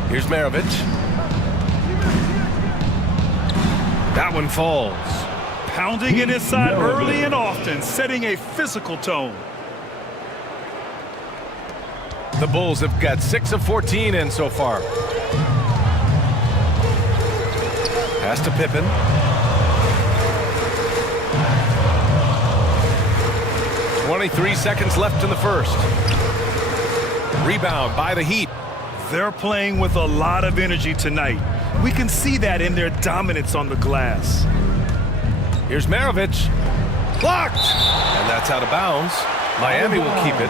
Here's Maravich. That one falls. Pounding it inside early and often, setting a physical tone. The Bulls have got 6 of 14 in so far. Pass to Pippen. .23 seconds left in the first. Rebound by the Heat. They're playing with a lot of energy tonight. We can see that in their dominance on the glass. Here's Maravich. Blocked! And that's out of bounds. Miami will keep it.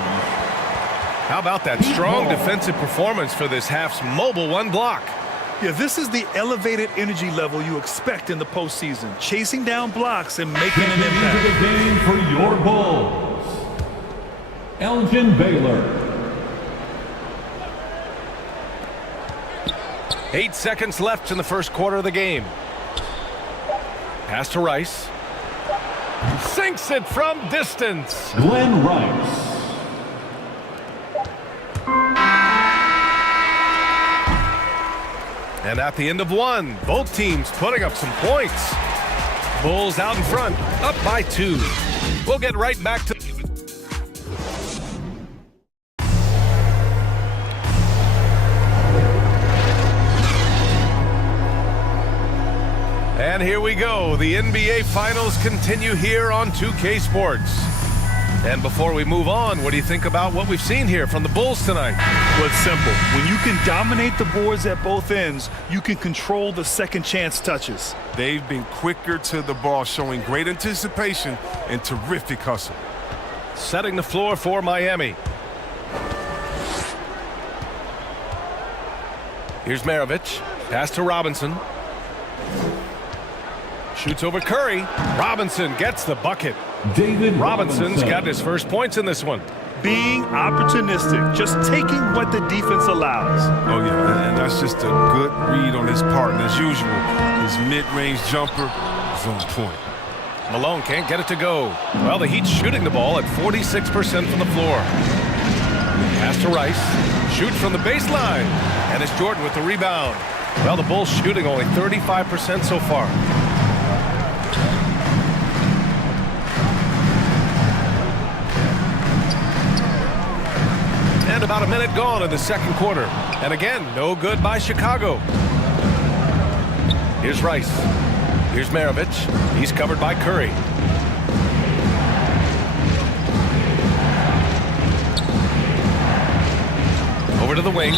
How about that strong defensive performance for this half's mobile 1 block? Yeah, this is the elevated energy level you expect in the postseason. Chasing down blocks and making an impact. Into the game for your Bulls, Elgin Baylor. 8 seconds left in the first quarter of the game. Pass to Rice. Sinks it from distance. Glenn Rice. And at the end of one, both teams putting up some points. Bulls out in front, up by 2. We'll get right back to... And here we go. The NBA Finals continue here on 2K Sports. And before we move on, what do you think about what we've seen here from the Bulls tonight? Well, it's simple. When you can dominate the boards at both ends, you can control the second chance touches. They've been quicker to the ball, showing great anticipation and terrific hustle. Setting the floor for Miami. Here's Maravich. Pass to Robinson. Shoots over Curry. Robinson gets the bucket. Robinson's got his first points in this one. Being opportunistic, just taking what the defense allows. Oh, yeah, and that's just a good read on his part. And as usual, his mid-range jumper is on point. Malone can't get it to go. Well, the Heat's shooting the ball at 46% from the floor. Pass to Rice. Shoots from the baseline. And it's Jordan with the rebound. Well, the Bulls shooting only 35% so far. And about a minute gone in the second quarter. And again, no good by Chicago. Here's Rice. Here's Maravich. He's covered by Curry. Over to the wing.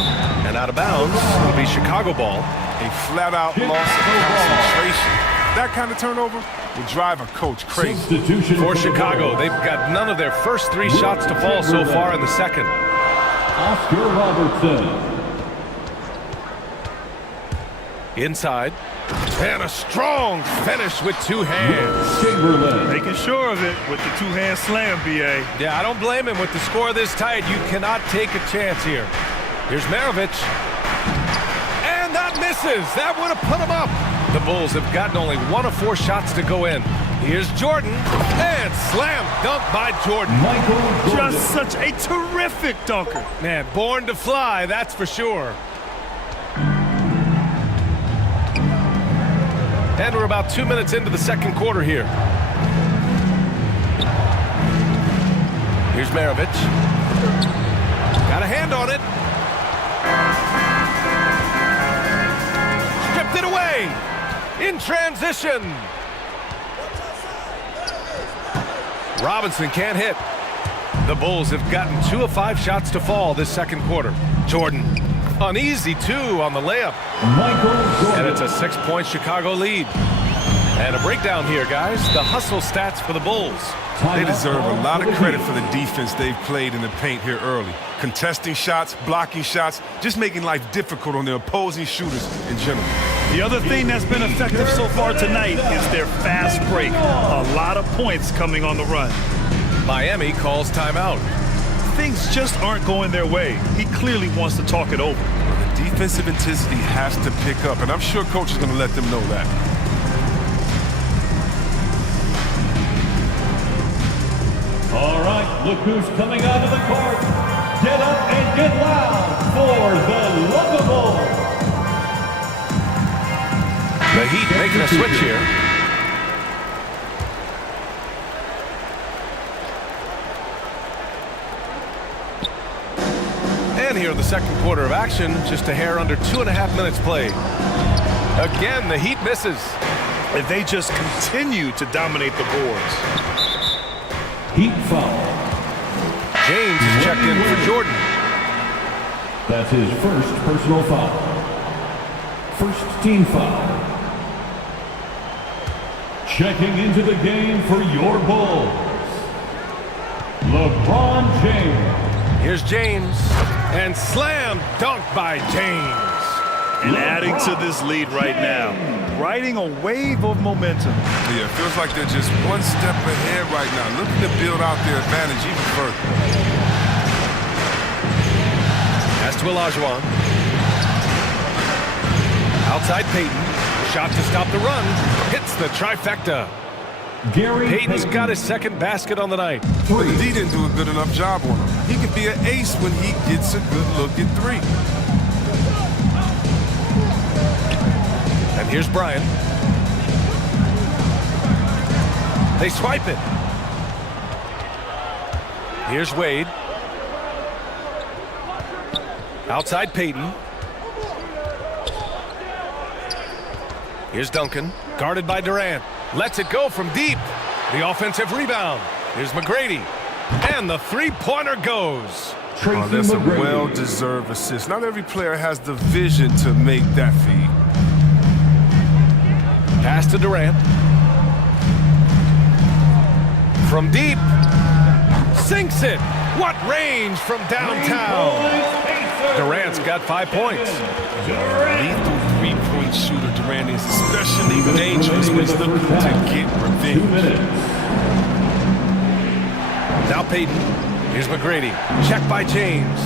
And out of bounds. It'll be Chicago ball. A flat-out loss of concentration. That kind of turnover will drive a coach crazy. For Chicago, they've got none of their first 3 shots to fall so far in the second. Oscar Robertson. Inside. And a strong finish with 2 hands. Chamberlain. Making sure of it with the 2-hand slam, B.A. Yeah, I don't blame him. With the score this tight, you cannot take a chance here. Here's Maravich. And that misses. That would have put him up. The Bulls have gotten only 1 of 4 shots to go in. Here's Jordan, and slam dunk by Jordan. Just such a terrific dunker. Man, born to fly, that's for sure. And we're about 2 minutes into the second quarter here. Here's Maravich. Got a hand on it. Stripped it away. In transition. Robinson can't hit. The Bulls have gotten 2 of 5 shots to fall this second quarter. Jordan, uneasy 2 on the layup. And it's a 6-point Chicago lead. And a breakdown here, guys. The hustle stats for the Bulls. They deserve a lot of credit for the defense they've played in the paint here early. Contesting shots, blocking shots, just making life difficult on the opposing shooters in general. The other thing that's been effective so far tonight is their fast break. A lot of points coming on the run. Miami calls timeout. Things just aren't going their way. He clearly wants to talk it over. The defensive intensity has to pick up, and I'm sure coach is going to let them know that. All right, look who's coming out of the court. Get up and get loud for the Lookable. The Heat making a switch here. And here in the second quarter of action, just a hair under 2.5 minutes played. Again, the Heat misses. And they just continue to dominate the boards. Heat foul. James is checked in for Jordan. That's his first personal foul. First team foul. Checking into the game for your Bulls, LeBron James. Here's James. And slam dunk by James. And adding to this lead right now. Riding a wave of momentum. Yeah, it feels like they're just one step ahead right now, looking to build out their advantage even further. Pass to Olajuwon. Outside Payton. Shot to stop the run. Hits the trifecta. Payton's got his second basket on the night. But the D didn't do a good enough job on him. He could be an ace when he gets a good look at 3. And here's Bryant. They swipe it. Here's Wade. Outside Payton. Here's Duncan. Guarded by Durant. Lets it go from deep. The offensive rebound. Here's McGrady. And the three-pointer goes. Oh, that's a well-deserved assist. Not every player has the vision to make that feed. Pass to Durant. From deep. Sinks it. What range from downtown. Durant's got 5 points. Lethal three-point shooter Durant is especially dangerous when he's looking to get revenge. Now Payton. Here's McGrady. Check by James.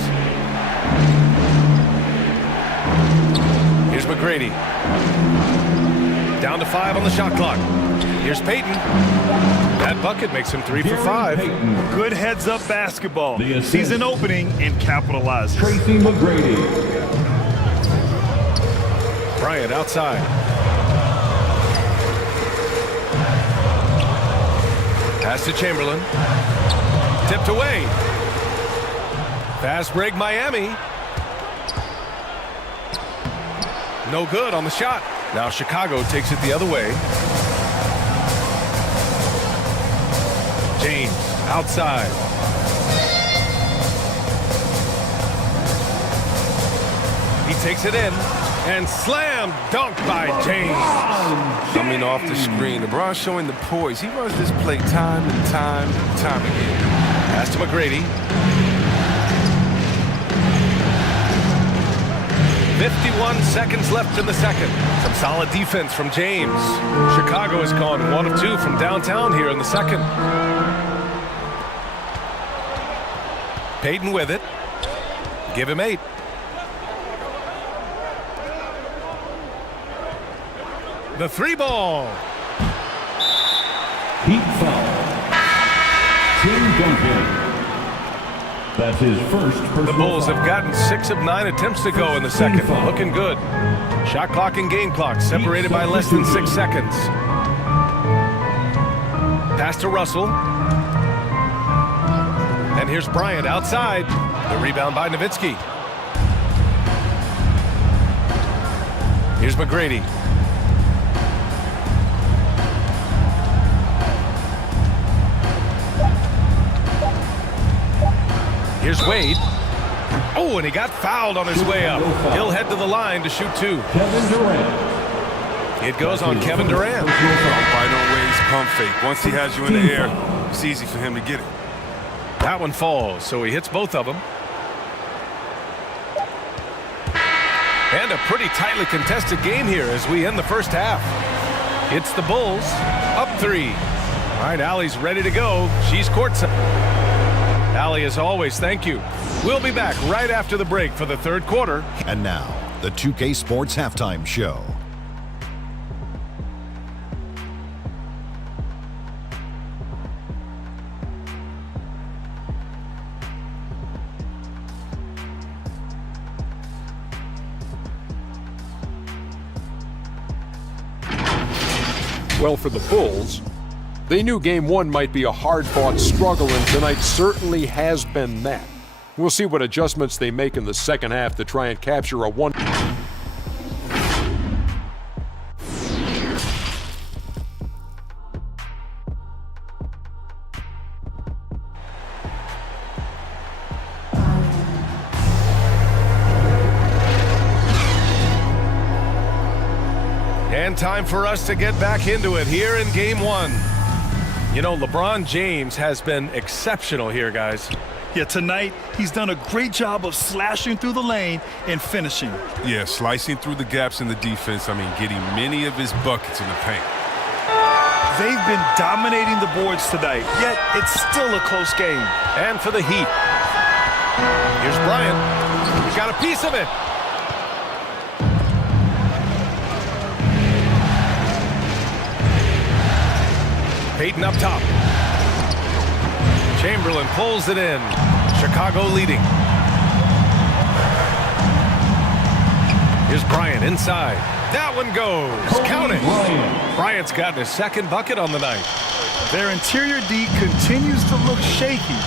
Here's McGrady. Down to 5 on the shot clock. Here's Payton. That bucket makes him 3 for 5. Good heads-up basketball. Sees an opening and capitalizes. Tracy McGrady. Bryant outside. Pass to Chamberlain. Tipped away. Fast break Miami. No good on the shot. Now Chicago takes it the other way. James outside. He takes it in and slam dunk by James. Coming off the screen, LeBron showing the poise. He runs this play time and time and time again. Pass to McGrady. 51 seconds left in the second. Some solid defense from James. Chicago has gone 1 of 2 from downtown here in the second. Payton with it. Give him 8. The 3 ball. Heat foul. Tim Duncan. That's his first personal The Bulls foul. have gotten 6 of 9 attempts to go in the second. Looking good. Shot clock and game clock separated by less than 6 seconds. Pass to Russell. And here's Bryant outside. The rebound by Nowitzki. Here's McGrady. Here's Wade. Oh, and he got fouled on his way up. He'll head to the line to shoot 2. Kevin Durant. It goes on Kevin Durant. Right on Wade's pump fake. Once he has you in the air, it's easy for him to get it. That one falls, so he hits both of them. And a pretty tightly contested game here as we end the first half. It's the Bulls, up 3. All right, Allie's ready to go. She's courtside. Allie, as always, thank you. We'll be back right after the break for the third quarter. And now, the 2K Sports Halftime Show. Well, for the Bulls, they knew Game 1 might be a hard-fought struggle, and tonight certainly has been that. We'll see what adjustments they make in the second half to try and capture a 1. And time for us to get back into it here in Game 1. You know, LeBron James has been exceptional here, guys. Yeah, tonight he's done a great job of slashing through the lane and finishing. Yeah, slicing through the gaps in the defense. I mean, getting many of his buckets in the paint. They've been dominating the boards tonight, yet it's still a close game. And for the Heat, here's Bryant. He got a piece of it. Payton up top. Chamberlain pulls it in. Chicago leading. Here's Bryant inside. That one goes. Count it. Bryant's got his second bucket on the night. Their interior D continues to look shaky.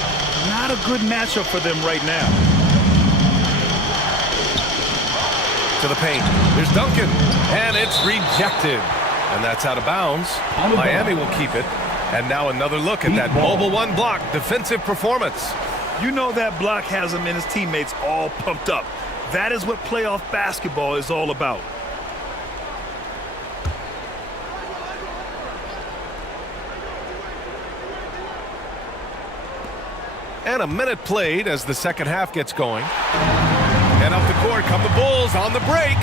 Not a good matchup for them right now. To the paint. There's Duncan. And it's rejected. And that's out of bounds. Miami will keep it. And now another look at that mobile one block defensive performance. You know that block has him and his teammates all pumped up. That is what playoff basketball is all about. And a minute played as the second half gets going. And up the court come the Bulls on the break.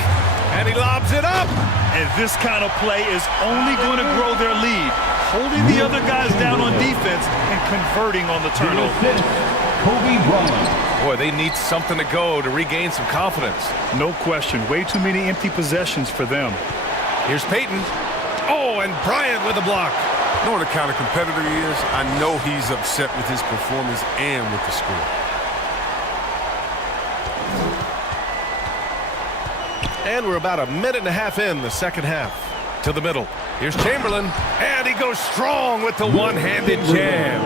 And he lobs it up. And this kind of play is only going to grow their lead. Holding the other guys down on defense and converting on the turnover. Boy, they need something to go to regain some confidence. No question. Way too many empty possessions for them. Here's Payton. Oh, and Bryant with a block. You know what the kind of competitor he is? I know he's upset with his performance and with the score. And we're about a minute and a half in the second half. To the middle. Here's Chamberlain. And he goes strong with the one-handed jam.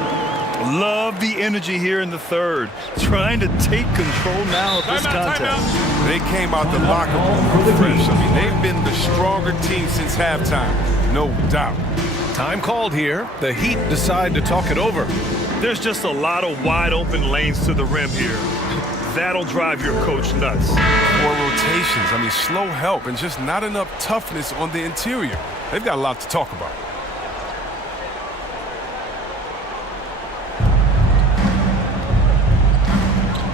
Love the energy here in the third. Trying to take control now of this contest. They came out the locker room fresh. I mean, they've been the stronger team since halftime. No doubt. Time called here. The Heat decide to talk it over. There's just a lot of wide open lanes to the rim here. That'll drive your coach nuts. More rotations. I mean, slow help and just not enough toughness on the interior. They've got a lot to talk about.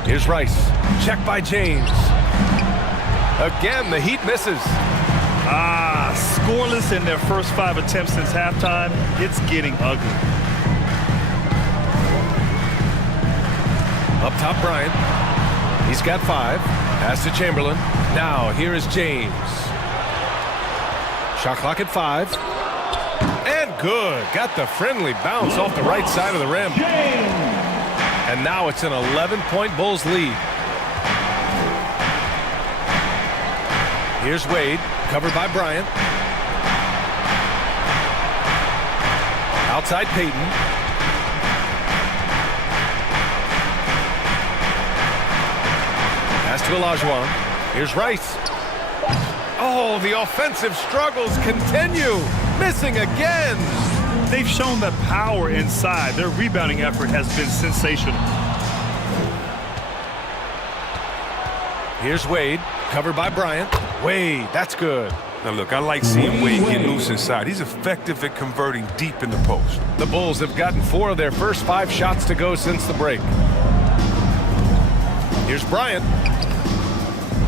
Here's Rice. Check by James. Again, the Heat misses. Scoreless in their first 5 attempts since halftime. It's getting ugly. Up top, Bryant. He's got 5. Pass to Chamberlain. Now, here is James. Shot clock at 5. And good. Got the friendly bounce off the right side of the rim. And now it's an 11-point Bulls lead. Here's Wade, covered by Bryant. Outside Payton. Pass to Olajuwon. Here's Rice. Oh, the offensive struggles continue. Missing again. They've shown the power inside. Their rebounding effort has been sensational. Here's Wade, covered by Bryant. Wade, that's good. Now, look, I like seeing Wade get loose inside. He's effective at converting deep in the post. The Bulls have gotten 4 of their first 5 shots to go since the break. Here's Bryant.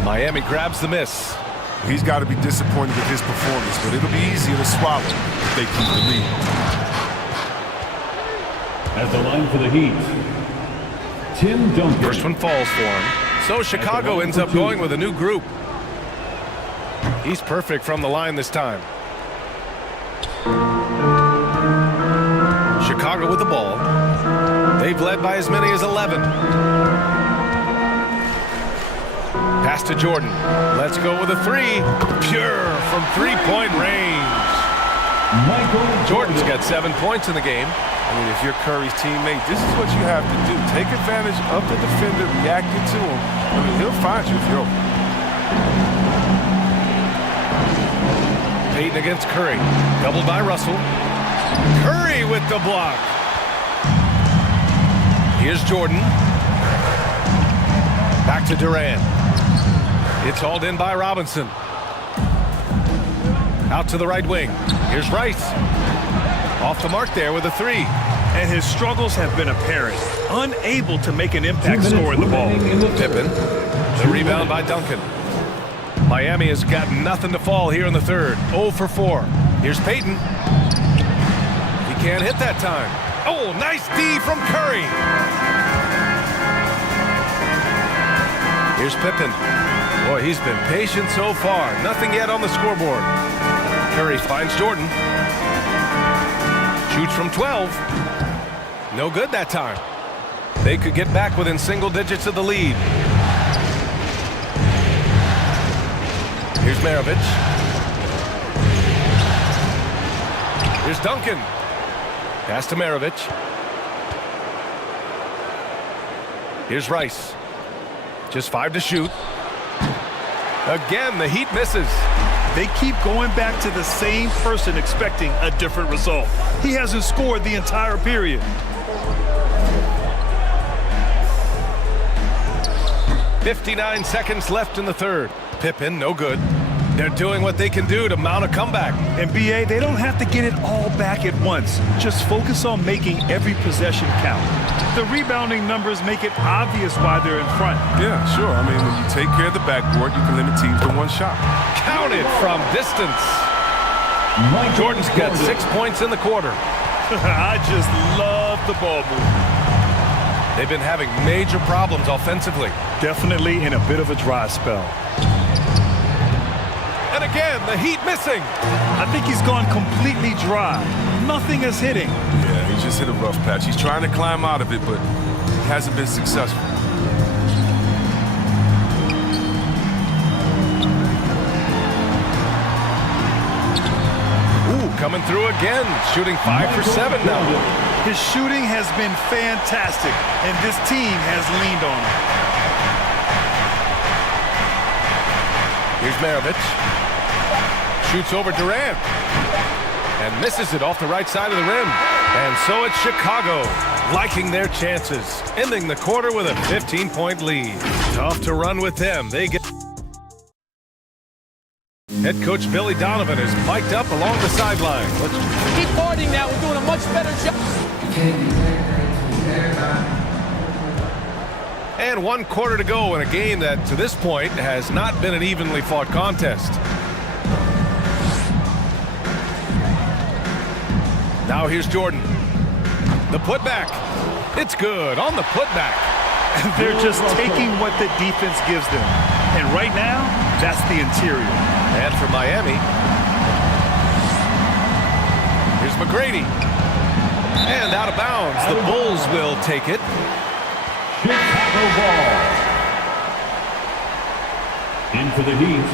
Miami grabs the miss. He's got to be disappointed with his performance, but it'll be easier to swallow if they keep the lead. At the line for the Heat, Tim Duncan. First one falls for him. So Chicago ends up going with a new group. He's perfect from the line this time. Chicago with the ball. They've led by as many as 11. Pass to Jordan. Let's go with a 3. Pure from 3-point range. Jordan's got 7 points in the game. I mean, if you're Curry's teammate, this is what you have to do. Take advantage of the defender reacting to him. I mean, he'll find you if you're open. Payton against Curry. Doubled by Russell. Curry with the block. Here's Jordan. Back to Durant. It's hauled in by Robinson. Out to the right wing. Here's Rice. Off the mark there with a 3. And his struggles have been apparent. Unable to make an impact scoring the ball. Pippen. The rebound by Duncan. Miami has got nothing to fall here in the third. 0 for 4. Here's Payton. He can't hit that time. Oh, nice D from Curry. Here's Pippen. Boy, he's been patient so far. Nothing yet on the scoreboard. Curry finds Jordan. Shoots from 12. No good that time. They could get back within single digits of the lead. Here's Maravich. Here's Duncan. Pass to Maravich. Here's Rice. Just 5 to shoot. Again, the Heat misses. They keep going back to the same person expecting a different result. He hasn't scored the entire period. .59 seconds left in the third. Pippen, no good. They're doing what they can do to mount a comeback. And BA, they don't have to get it all back at once. Just focus on making every possession count. The rebounding numbers make it obvious why they're in front. Yeah, sure. I mean, when you take care of the backboard, you can limit teams to one shot. Counted from distance. Jordan's got 6 points in the quarter. I just love the ball movement. They've been having major problems offensively. Definitely in a bit of a dry spell. And again, the Heat missing. I think he's gone completely dry. Nothing is hitting. Yeah, he just hit a rough patch. He's trying to climb out of it, but hasn't been successful. Ooh, coming through again. Shooting 5 for 7 now. His shooting has been fantastic, and this team has leaned on him. Here's Maravich. Shoots over Durant. And misses it off the right side of the rim. And so it's Chicago liking their chances, ending the quarter with a 15-point lead. Tough to run with them. They get... Head coach Billy Donovan is mic'd up along the sideline. Let's keep partying now. We're doing a much better job. And 1 quarter to go in a game that, to this point, has not been an evenly fought contest. Now here's Jordan. The putback. It's good on the putback. They're just taking what the defense gives them. And right now, that's the interior. And for Miami, here's McGrady. And out of bounds. The Bulls will take it. Chicago ball. In for the Heat.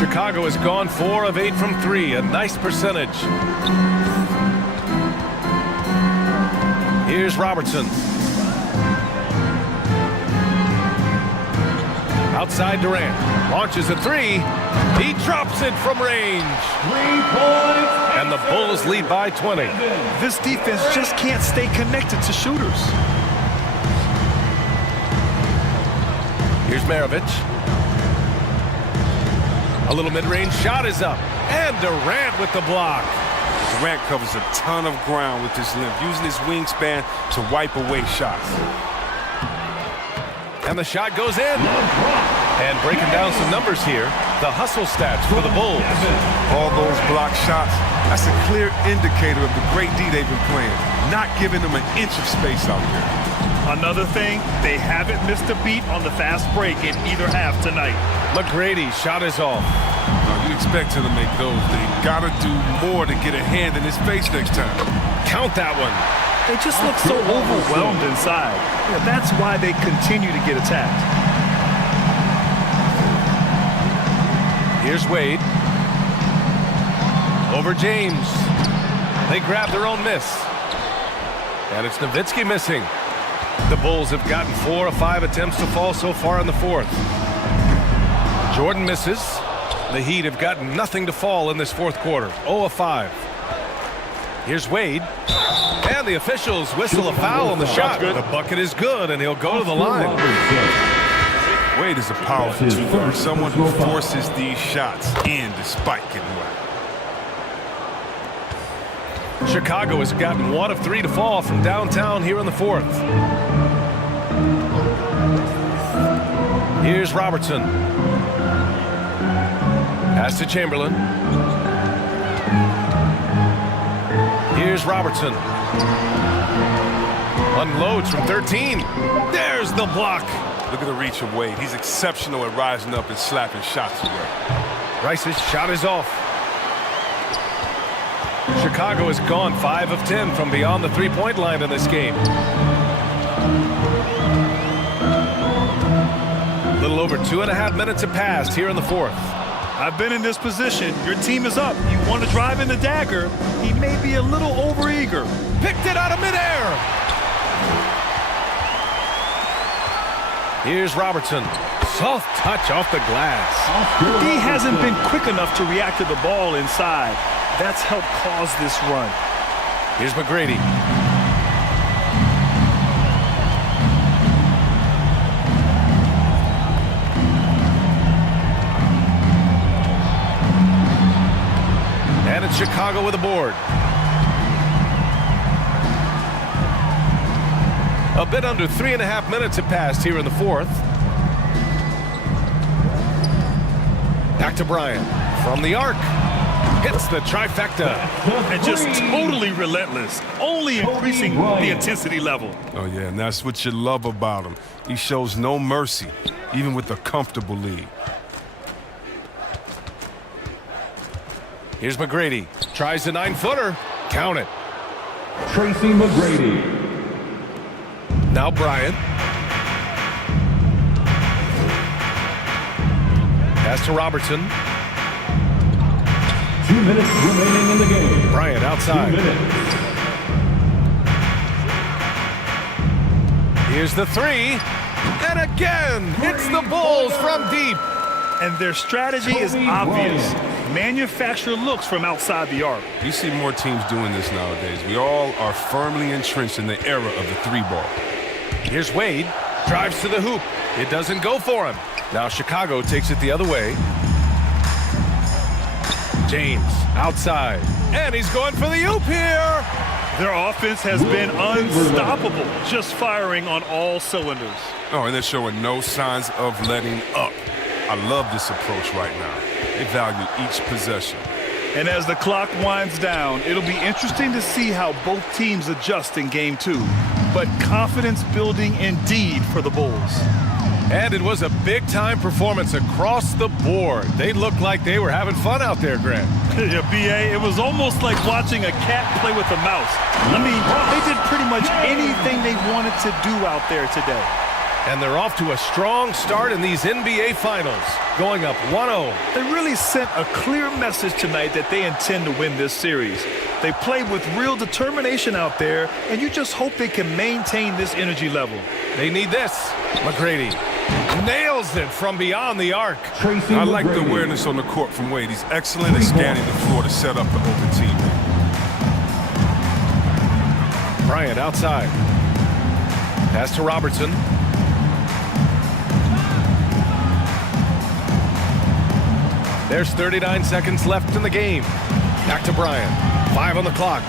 Chicago has gone 4 of 8 from 3, a nice percentage. Here's Robertson. Outside Durant. Launches a 3. He drops it from range. 3 points. And the Bulls lead by 20. This defense just can't stay connected to shooters. Here's Maravich. A little mid-range shot is up. And Durant with the block. Durant covers a ton of ground with his limb, using his wingspan to wipe away shots. And the shot goes in. And breaking down some numbers here, the hustle stats for the Bulls. All those block shots, that's a clear indicator of the great D they've been playing, not giving them an inch of space out there. Another thing, they haven't missed a beat on the fast break in either half tonight. McGrady shot is off. You expect him to make those. They gotta do more to get a hand in his face next time. Count that one. They just look so overwhelmed inside. Yeah, that's why they continue to get attacked. Here's Wade. Over James. They grab their own miss. And it's Nowitzki missing. The Bulls have gotten 4 of 5 attempts to fall so far in the fourth. Jordan misses. The Heat have gotten nothing to fall in this fourth quarter. 0 of 5. Here's Wade. And the officials whistle a foul on the shot. The bucket is good, and he'll go to the line. Wade is a powerful scorer, someone who forces these shots in despite getting wet. Chicago has gotten 1 of 3 to fall from downtown here in the fourth. Here's Robertson. Pass to Chamberlain. Here's Robertson. Unloads from 13. There's the block. Look at the reach of Wade. He's exceptional at rising up and slapping shots away. Rice's shot is off. Chicago has gone 5 of 10 from beyond the three-point line in this game. Little little over 2.5 minutes have passed here in the fourth. I've been in this position. Your team is up. You want to drive in the dagger. He may be a little overeager. Picked it out of midair. Here's Robertson. Soft touch off the glass. He hasn't been quick enough to react to the ball inside. That's helped cause this run. Here's McGrady. And it's Chicago with a board. A bit under 3.5 minutes have passed here in the fourth. Back to Bryant. From the arc. Hits the trifecta. And just totally relentless. Only increasing the intensity level. Oh, yeah, and that's what you love about him. He shows no mercy, even with a comfortable lead. Here's McGrady. Tries the 9-footer. Count it. Tracy McGrady. Now Bryant. Pass to Robertson. 2 minutes remaining in the game. Bryant outside. 2 minutes. Here's the three. And again, it's the Bulls from deep. And their strategy is obvious. Manufacture looks from outside the arc. You see more teams doing this nowadays. We all are firmly entrenched in the era of the 3-ball. Here's Wade. Drives to the hoop. It doesn't go for him. Now Chicago takes it the other way. James outside. And he's going for the oop here. Their offense has been unstoppable, just firing on all cylinders. Oh, and they're showing no signs of letting up. I love this approach right now. They value each possession. And as the clock winds down, it'll be interesting to see how both teams adjust in Game 2. But confidence building indeed for the Bulls. And it was a big-time performance across the board. They looked like they were having fun out there, Grant. Yeah, B.A., it was almost like watching a cat play with a mouse. I mean, they did pretty much anything they wanted to do out there today. And they're off to a strong start in these NBA Finals, going up 1-0. They really sent a clear message tonight that they intend to win this series. They played with real determination out there, and you just hope they can maintain this energy level. They need this. McGrady nails it from beyond the arc. I like the awareness on the court from Wade. He's excellent at scanning the floor to set up the open team. Bryant outside. Pass to Robertson. There's 39 seconds left in the game. Back to Bryant. 5 on the clock.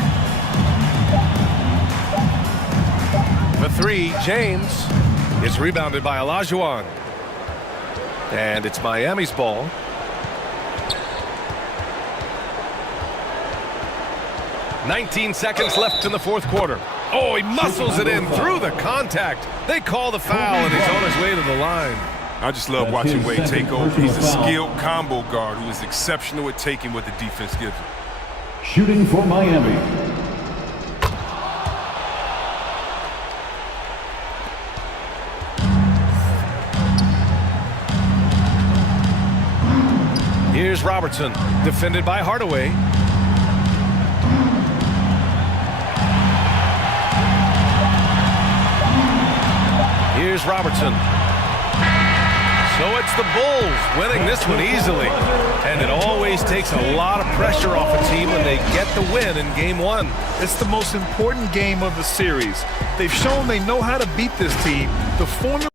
The three, James, is rebounded by Olajuwon. And it's Miami's ball. "19 seconds left in the fourth quarter. Oh, he muscles it in through the contact. They call the foul, and he's on his way to the line. I just love watching Wade take over. He's a skilled combo guard who is exceptional at taking what the defense gives him. Shooting for Miami. Here's Robertson, defended by Hardaway. Here's Robertson. So it's the Bulls winning this one easily. And it always takes a lot of pressure off a team when they get the win in Game 1. It's the most important game of the series. They've shown they know how to beat this team. The formula.